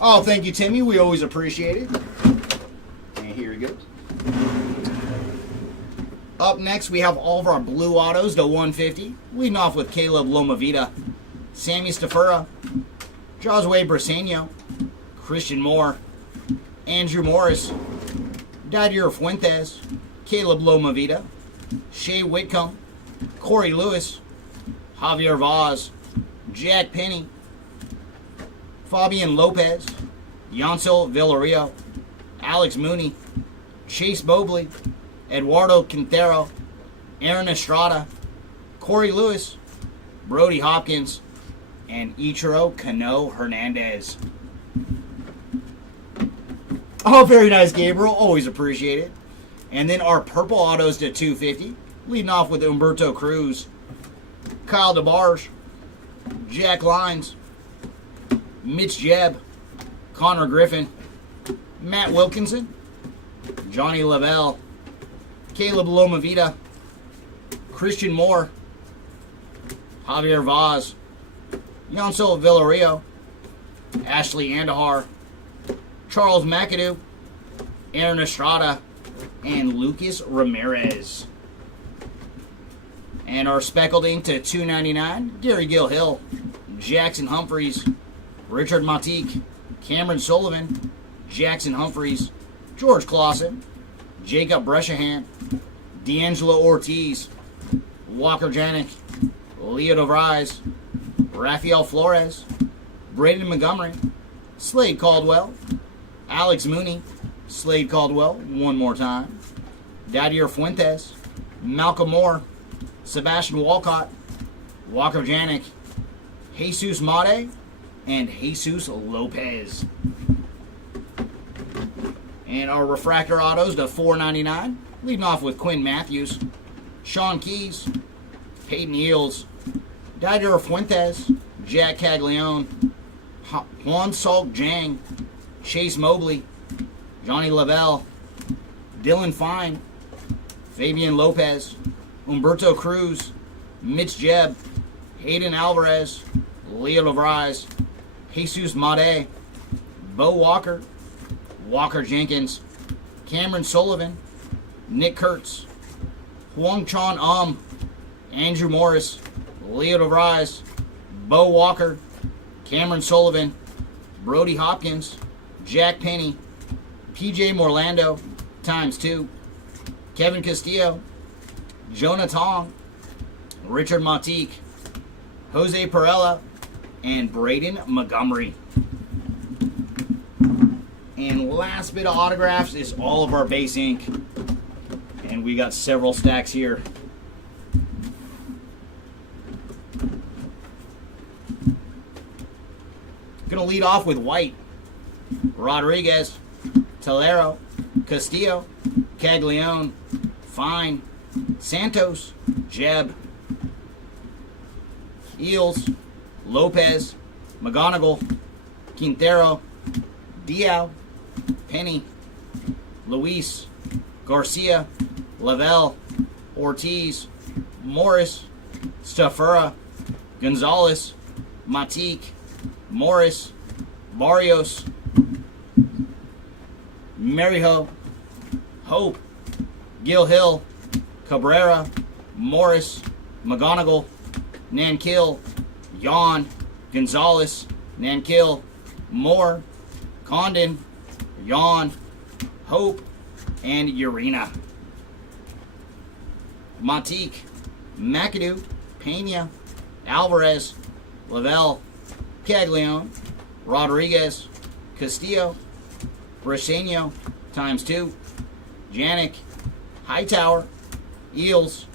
Oh, thank you, Timmy. We always appreciate it. And here he goes. Up next, we have all of our blue autos to 150. Leading off with Caleb Lomavita, Sammy Stafura, Josue Briseño, Christian Moore, Andrew Morris, Didier Fuentes, Caleb Lomavita, Shea Whitcomb, Corey Lewis, Javier Vaz, Jack Penny, Fabian Lopez, Yancel Villario, Alex Mooney, Chase Mobley, Eduardo Quintero, Aaron Estrada, Corey Lewis, Brody Hopkins, and Ichiro Cano Hernandez. Oh, very nice, Gabriel. Always appreciate it. And then our purple autos to 250, leading off with Humberto Cruz, Kyle DeBarge, Jack Lyons, Mitch Jebb, Connor Griffin, Matt Wilkinson, Johnny Lavelle, Caleb Lomavita, Christian Moore, Javier Vaz, Yancel Villario, Ashley Andahar, Charles McAdoo, Aaron Estrada, and Lucas Ramirez. And our speckled ink to $2.99, Gary Gill-Hill, Jackson Humphreys, Richard Matique, Cameron Sullivan, Jackson Humphreys, George Clausen, Jacob Breshahan, D'Angelo Ortiz, Walker Janik, Leo DeVries, Rafael Flores, Braden Montgomery, Slade Caldwell, Alex Mooney, Slade Caldwell, one more time, Didier Fuentes, Malcolm Moore, Sebastian Walcott, Walker Janik, Jesus Mate, and Jesus Lopez. And our refractor autos to $4.99, leading off with Quinn Matthews, Sean Keys, Peyton Eels, Didier Fuentes, Jack Caglione, Juan Salk Jang, Chase Mobley, Johnny Lavelle, Dylan Fine, Fabian Lopez, Humberto Cruz, Mitch Jebb, Hayden Alvarez, Leo DeVries, Jesus Mate, Bo Walker, Walker Jenkins, Cameron Sullivan, Nick Kurtz, Huang Chan Andrew Morris, Leo DeVries, Bo Walker, Cameron Sullivan, Brody Hopkins, Jack Penny, PJ Morlando, ×2, Kevin Castillo, Jonah Tong, Richard Matique, Jose Perella, and Braden Montgomery. And last bit of autographs is all of our base ink. And we got several stacks here. Gonna lead off with White, Rodriguez, Tolero, Castillo, Caglione, Fine, Santos, Jeb, Eels, Lopez, McGonigal, Quintero, Diao, Penny, Luis, Garcia, Lavelle, Ortiz, Morris, Stafura, Gonzalez, Matique, Morris, Barrios, Marijo, Hope, Gil Hill, Cabrera, Morris, McGonigal, Nankill, Yon, Gonzalez, Nankill, Moore, Condon, Yon, Hope, and Urena. Matique, McAdoo, Pena, Alvarez, Lavelle, Caglione, Rodriguez, Castillo, Briseño, ×2, Janik, Hightower, Eels,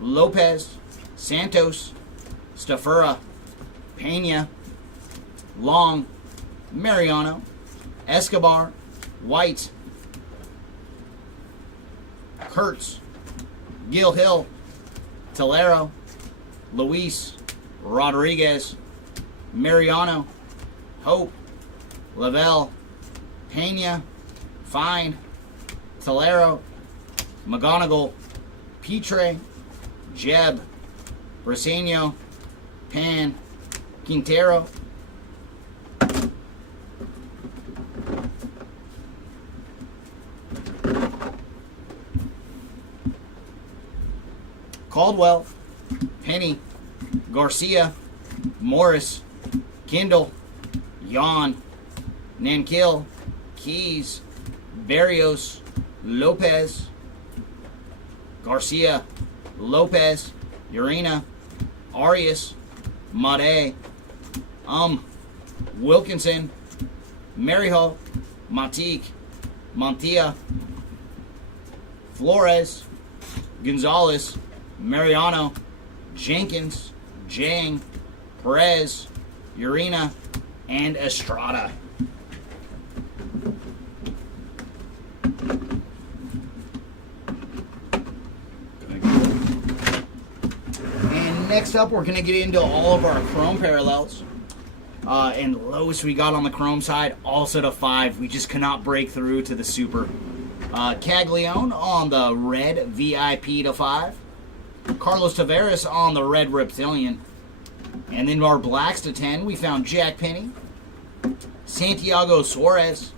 Lopez, Santos, Stafura, Pena, Long, Mariano, Escobar, White, Kurtz, Gil Hill, Tolero, Luis, Rodriguez, Mariano, Hope, Lavelle, Pena, Fine, Tolero, McGonigal, Petre, Jeb, Briseño, Pan, Quintero, Caldwell, Penny, Garcia, Morris, Kindle, Yon, Nankill, Keys, Barrios, Lopez, Garcia, Lopez, Urena, Arias, Made, Wilkinson, Marijo, Matique, Montilla, Flores, Gonzalez, Mariano, Jenkins, Jang, Perez, Urena, and Estrada. And next up, we're going to get into all of our chrome parallels. And lowest we got on the chrome side, also to 5. We just cannot break through to the super. Caglione on the red VIP to 5. Carlos Tavares on the red Reptilian. And then our blacks to 10, we found Jack Penny, Santiago Suarez,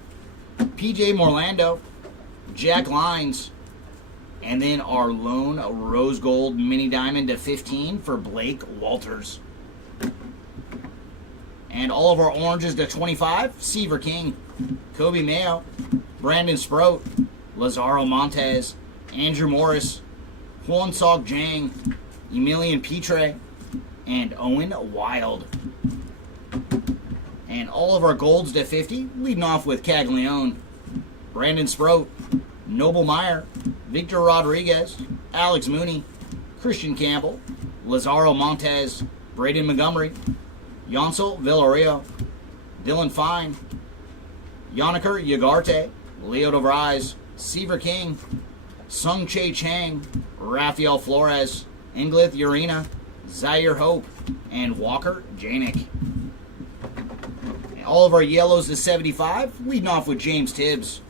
PJ Morlando, Jack Lines, and then our lone rose gold mini diamond to 15 for Blake Walters. And all of our oranges to 25, Seaver King, Kobe Mayo, Brandon Sproat, Lazaro Montez, Andrew Morris, Juan Sok Jang, Emilian Petre, and Owen Wild. And all of our golds to 50, leading off with Caglione, Brandon Sproat, Noble Meyer, Victor Rodriguez, Alex Mooney, Christian Campbell, Lazaro Montez, Braden Montgomery, Yancel Villarreal, Dylan Fine, Yanniker Yagarte, Leo DeVries, Seaver King, Sung Che Chang, Rafael Flores, Ingrid Urena, Zaire Hope, and Walker Janik. All of our yellows to 75, leading off with James Tibbs,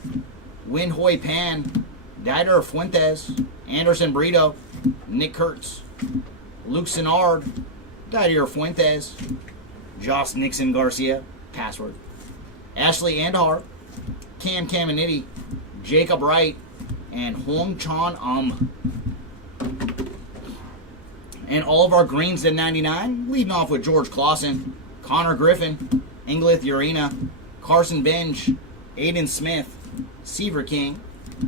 Win Hoi Pan, Dider Fuentes, Anderson Brito, Nick Kurtz, Luke Sinard, Dider Fuentes, Joss Nixon Garcia, password, Ashley Andhar, Cam Caminiti, Jacob Wright, and Hong Chan And all of our greens to 99, leading off with George Clausen, Connor Griffin, Ingrid Urena, Carson Benj, Aiden Smith, Seaver King,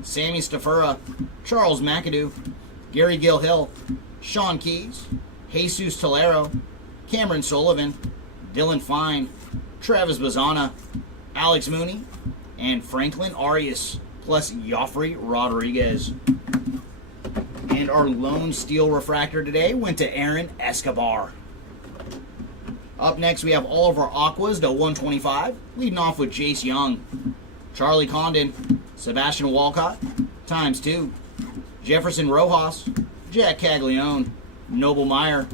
Sammy Stafura, Charles McAdoo, Gary Gilhill, Sean Keys, Jesus Tolero, Cameron Sullivan, Dylan Fine, Travis Bazana, Alex Mooney, and Franklin Arias, plus Joffrey Rodriguez. And our lone steel refractor today went to Aaron Escobar. Up next, we have all of our aquas to 125, leading off with Jace Young, Charlie Condon, Sebastian Walcott, ×2, Jefferson Rojas, Jack Caglione, Noble Meyer,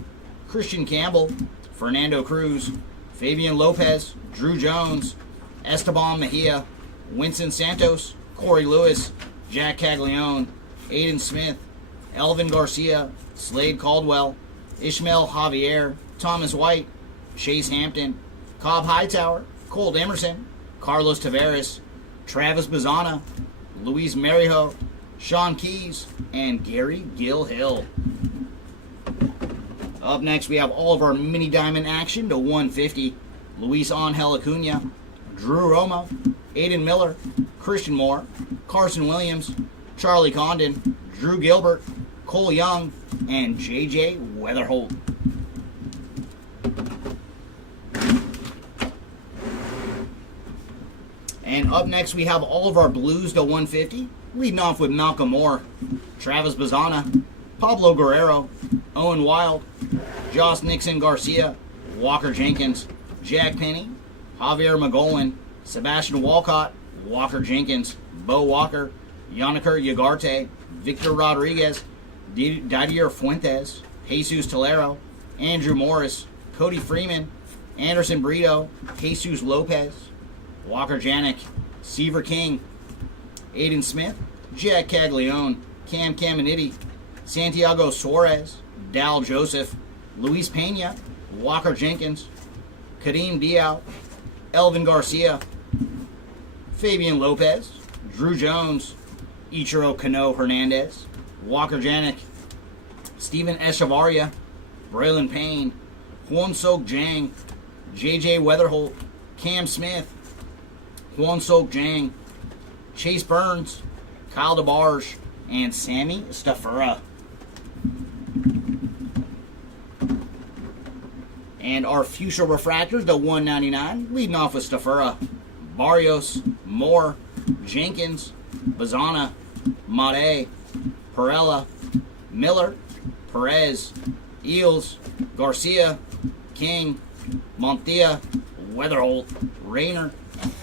Christian Campbell, Fernando Cruz, Fabian Lopez, Drew Jones, Esteban Mejia, Winston Santos, Corey Lewis, Jack Caglione, Aiden Smith, Elvin Garcia, Slade Caldwell, Ishmael Javier, Thomas White, Chase Hampton, Cobb Hightower, Colt Emerson, Carlos Tavares, Travis Bazana, Luis Marijo, Sean Keys, and Gary Gill-Hill. Up next, we have all of our mini diamond action to 150. Luis Angel Acuna, Drew Romo, Aiden Miller, Christian Moore, Carson Williams, Charlie Condon, Drew Gilbert, Cole Young, and J.J. Weatherholt. And up next, we have all of our blues to 150, leading off with Malcolm Moore, Travis Bazana, Pablo Guerrero, Owen Wild, Joss Nixon Garcia, Walker Jenkins, Jack Penny, Javier Magolan, Sebastian Walcott, Walker Jenkins, Bo Walker, Yanniker Ugarte, Victor Rodriguez, Didier Fuentes, Jesus Tolero, Andrew Morris, Cody Freeman, Anderson Brito, Jesus Lopez, Walker Janik, Seaver King, Aiden Smith, Jack Caglione, Cam Caminiti, Santiago Suarez, Dal Joseph, Luis Pena, Walker Jenkins, Kadeem Diao, Elvin Garcia, Fabian Lopez, Drew Jones, Ichiro Kano Hernandez, Walker Janik, Steven Echevarria, Braylon Payne, Juan Sok Jang, J.J. Weatherholt, Cam Smith, Juan Sok Jang, Chase Burns, Kyle DeBarge, and Sammy Stafura. And our fuchsia refractors to 199, leading off with Stafura, Barrios, Moore, Jenkins, Bazana, Mate, Perella, Miller, Perez, Eels, Garcia, King, Montia, Weatherholt, Rayner,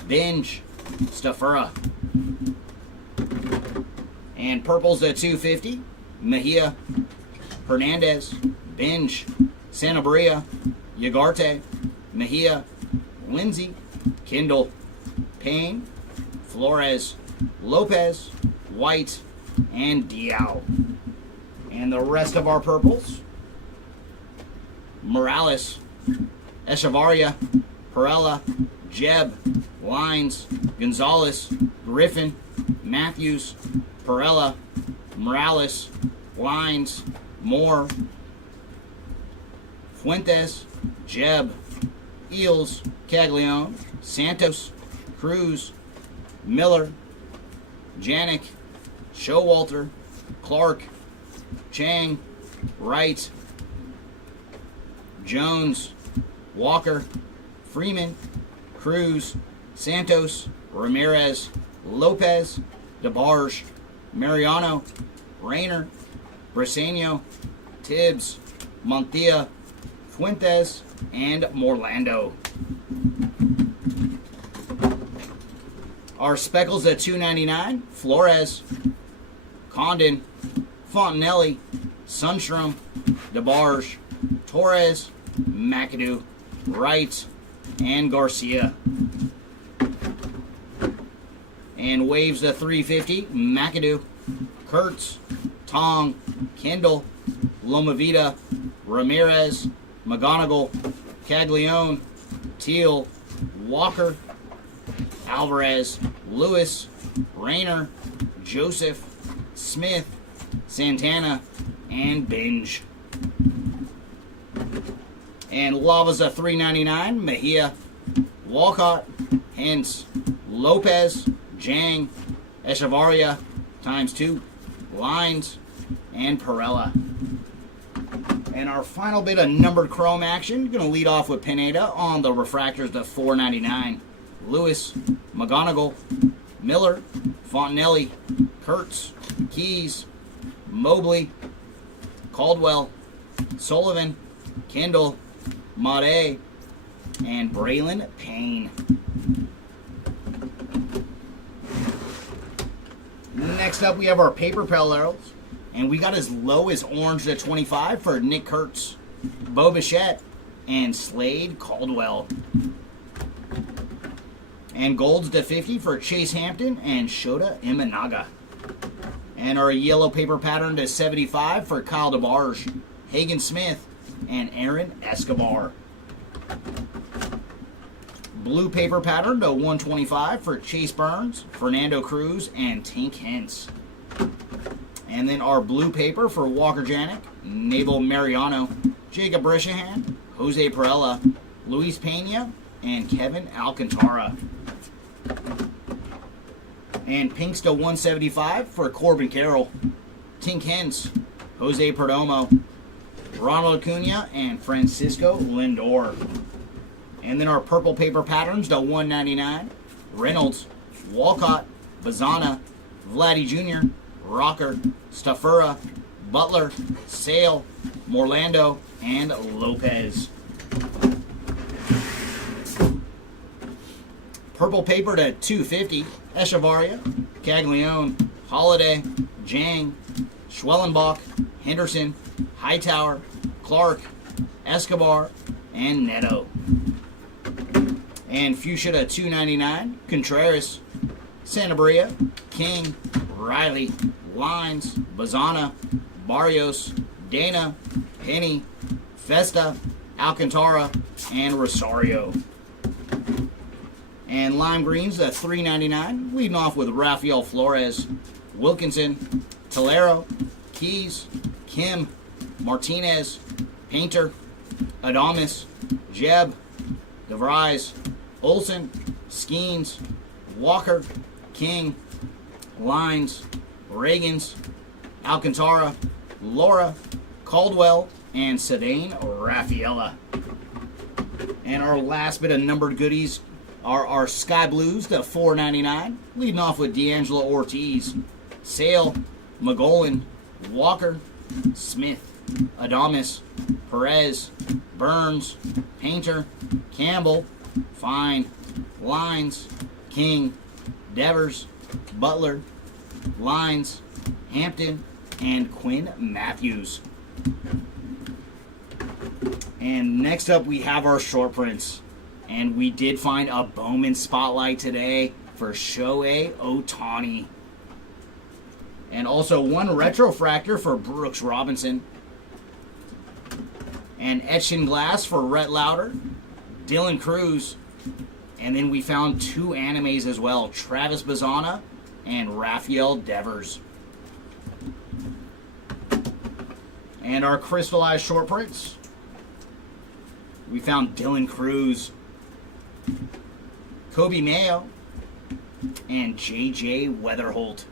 Binge, Stafura. And purples at 250, Mejia, Hernandez, Binge, Sanabria, Ugarte, Mejia, Lindsay, Kindle, Payne, Flores, Lopez, White, and Diao. And the rest of our purples, Morales, Echevarria, Perella, Jeb, Lines, Gonzalez, Griffin, Matthews, Perella, Morales, Lines, Moore, Fuentes, Jeb, Eels, Caglione, Santos, Cruz, Miller, Janik, Showalter, Clark, Chang, Wright, Jones, Walker, Freeman, Cruz, Santos, Ramirez, Lopez, DeBarge, Mariano, Rayner, Briseno, Tibbs, Montia, Fuentes, and Morlando. Our speckles at $2.99, Flores, Condon, Fontanelli, Sunstrom, DeBarge, Torres, McAdoo, Wright, and Garcia. And waves at $3.50, McAdoo, Kurtz, Tong, Kendall, Lomavita, Ramirez, McGonigal, Caglione, Teal, Walker, Alvarez, Lewis, Rayner, Joseph, Smith, Santana, and Binge. And Lava's at $3.99, Mejia, Walcott, Hens, Lopez, Jang, Echevarria, ×2, Lines, and Perella. And our final bit of numbered chrome action, going to lead off with Pineda on the refractors to $4.99. Lewis, McGonigal, Miller, Fontanelli, Kurtz, Keys, Mobley, Caldwell, Sullivan, Kendall, Made, and Braylon Payne. Next up, we have our paper parallels. And we got as low as orange to 25 for Nick Kurtz, Bo Bichette, and Slade Caldwell. And golds to 50 for Chase Hampton and Shota Imanaga. And our yellow paper pattern to 75 for Kyle DeBarge, Hagen Smith, and Aaron Escobar. Blue paper pattern to 125 for Chase Burns, Fernando Cruz, and Tank Hentz. And then our blue paper for Walker Janik, Nabel Mariano, Jacob Brishahan, Jose Perella, Luis Pena, and Kevin Alcantara. And pinks to 175 for Corbin Carroll, Tink Hentz, Jose Perdomo, Ronald Acuna, and Francisco Lindor. And then our purple paper patterns to 199, Reynolds, Walcott, Bazana, Vladdy Jr., Rocker, Staffura, Butler, Sale, Morlando, and Lopez. Purple paper to 250, Echevarria, Caglione, Holiday, Jang, Schwellenbach, Henderson, Hightower, Clark, Escobar, and Neto. And fuchsia to 299, Contreras, Santabria, King, Riley, Lines, Bazana, Barrios, Dana, Penny, Festa, Alcantara, and Rosario. And lime greens at $3.99, leading off with Rafael Flores, Wilkinson, Tolero, Keys, Kim, Martinez, Painter, Adames, Jeb, DeVries, Olson, Skeens, Walker, King, Lines, Reagans, Alcantara, Laura, Caldwell, and Sedane Rafaela. And our last bit of numbered goodies are our Sky Blues to $4.99, leading off with D'Angelo Ortiz, Sale, McGolan, Walker, Smith, Adames, Perez, Burns, Painter, Campbell, Fine, Lines, King, Devers, Butler, Lines, Hampton, and Quinn Matthews. And next up we have our short prints. And we did find a Bowman spotlight today for Shohei Ohtani. And also one retrofractor for Brooks Robinson. And etched in glass for Rhett Lauder, Dylan Cruz. And then we found two animes as well, Travis Bazana and Rafael Devers. And our crystallized short prints. We found Dylan Cruz, Kobe Mayo, and J.J. Weatherholt.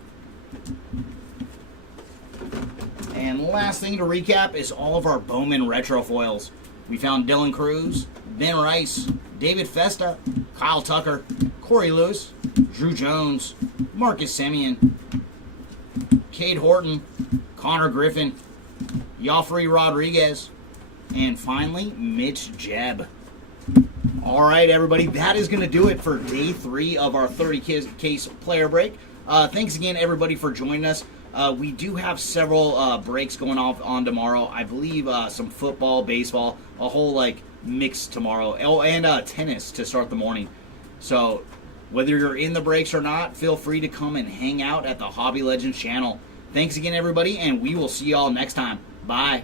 And last thing to recap is all of our Bowman retro foils. We found Dylan Cruz, Ben Rice, David Festa, Kyle Tucker, Corey Lewis, Drew Jones, Marcus Semien, Cade Horton, Connor Griffin, Joffrey Rodriguez, and finally Mitch Jebb. All right, everybody, that is going to do it for day 3 of our 30-case player break. Thanks again, everybody, for joining us. We do have several breaks going on tomorrow. I believe some football, baseball, a whole mix tomorrow. Oh, and tennis to start the morning. So whether you're in the breaks or not, feel free to come and hang out at the Hobby Legends channel. Thanks again, everybody, and we will see y'all next time. Bye.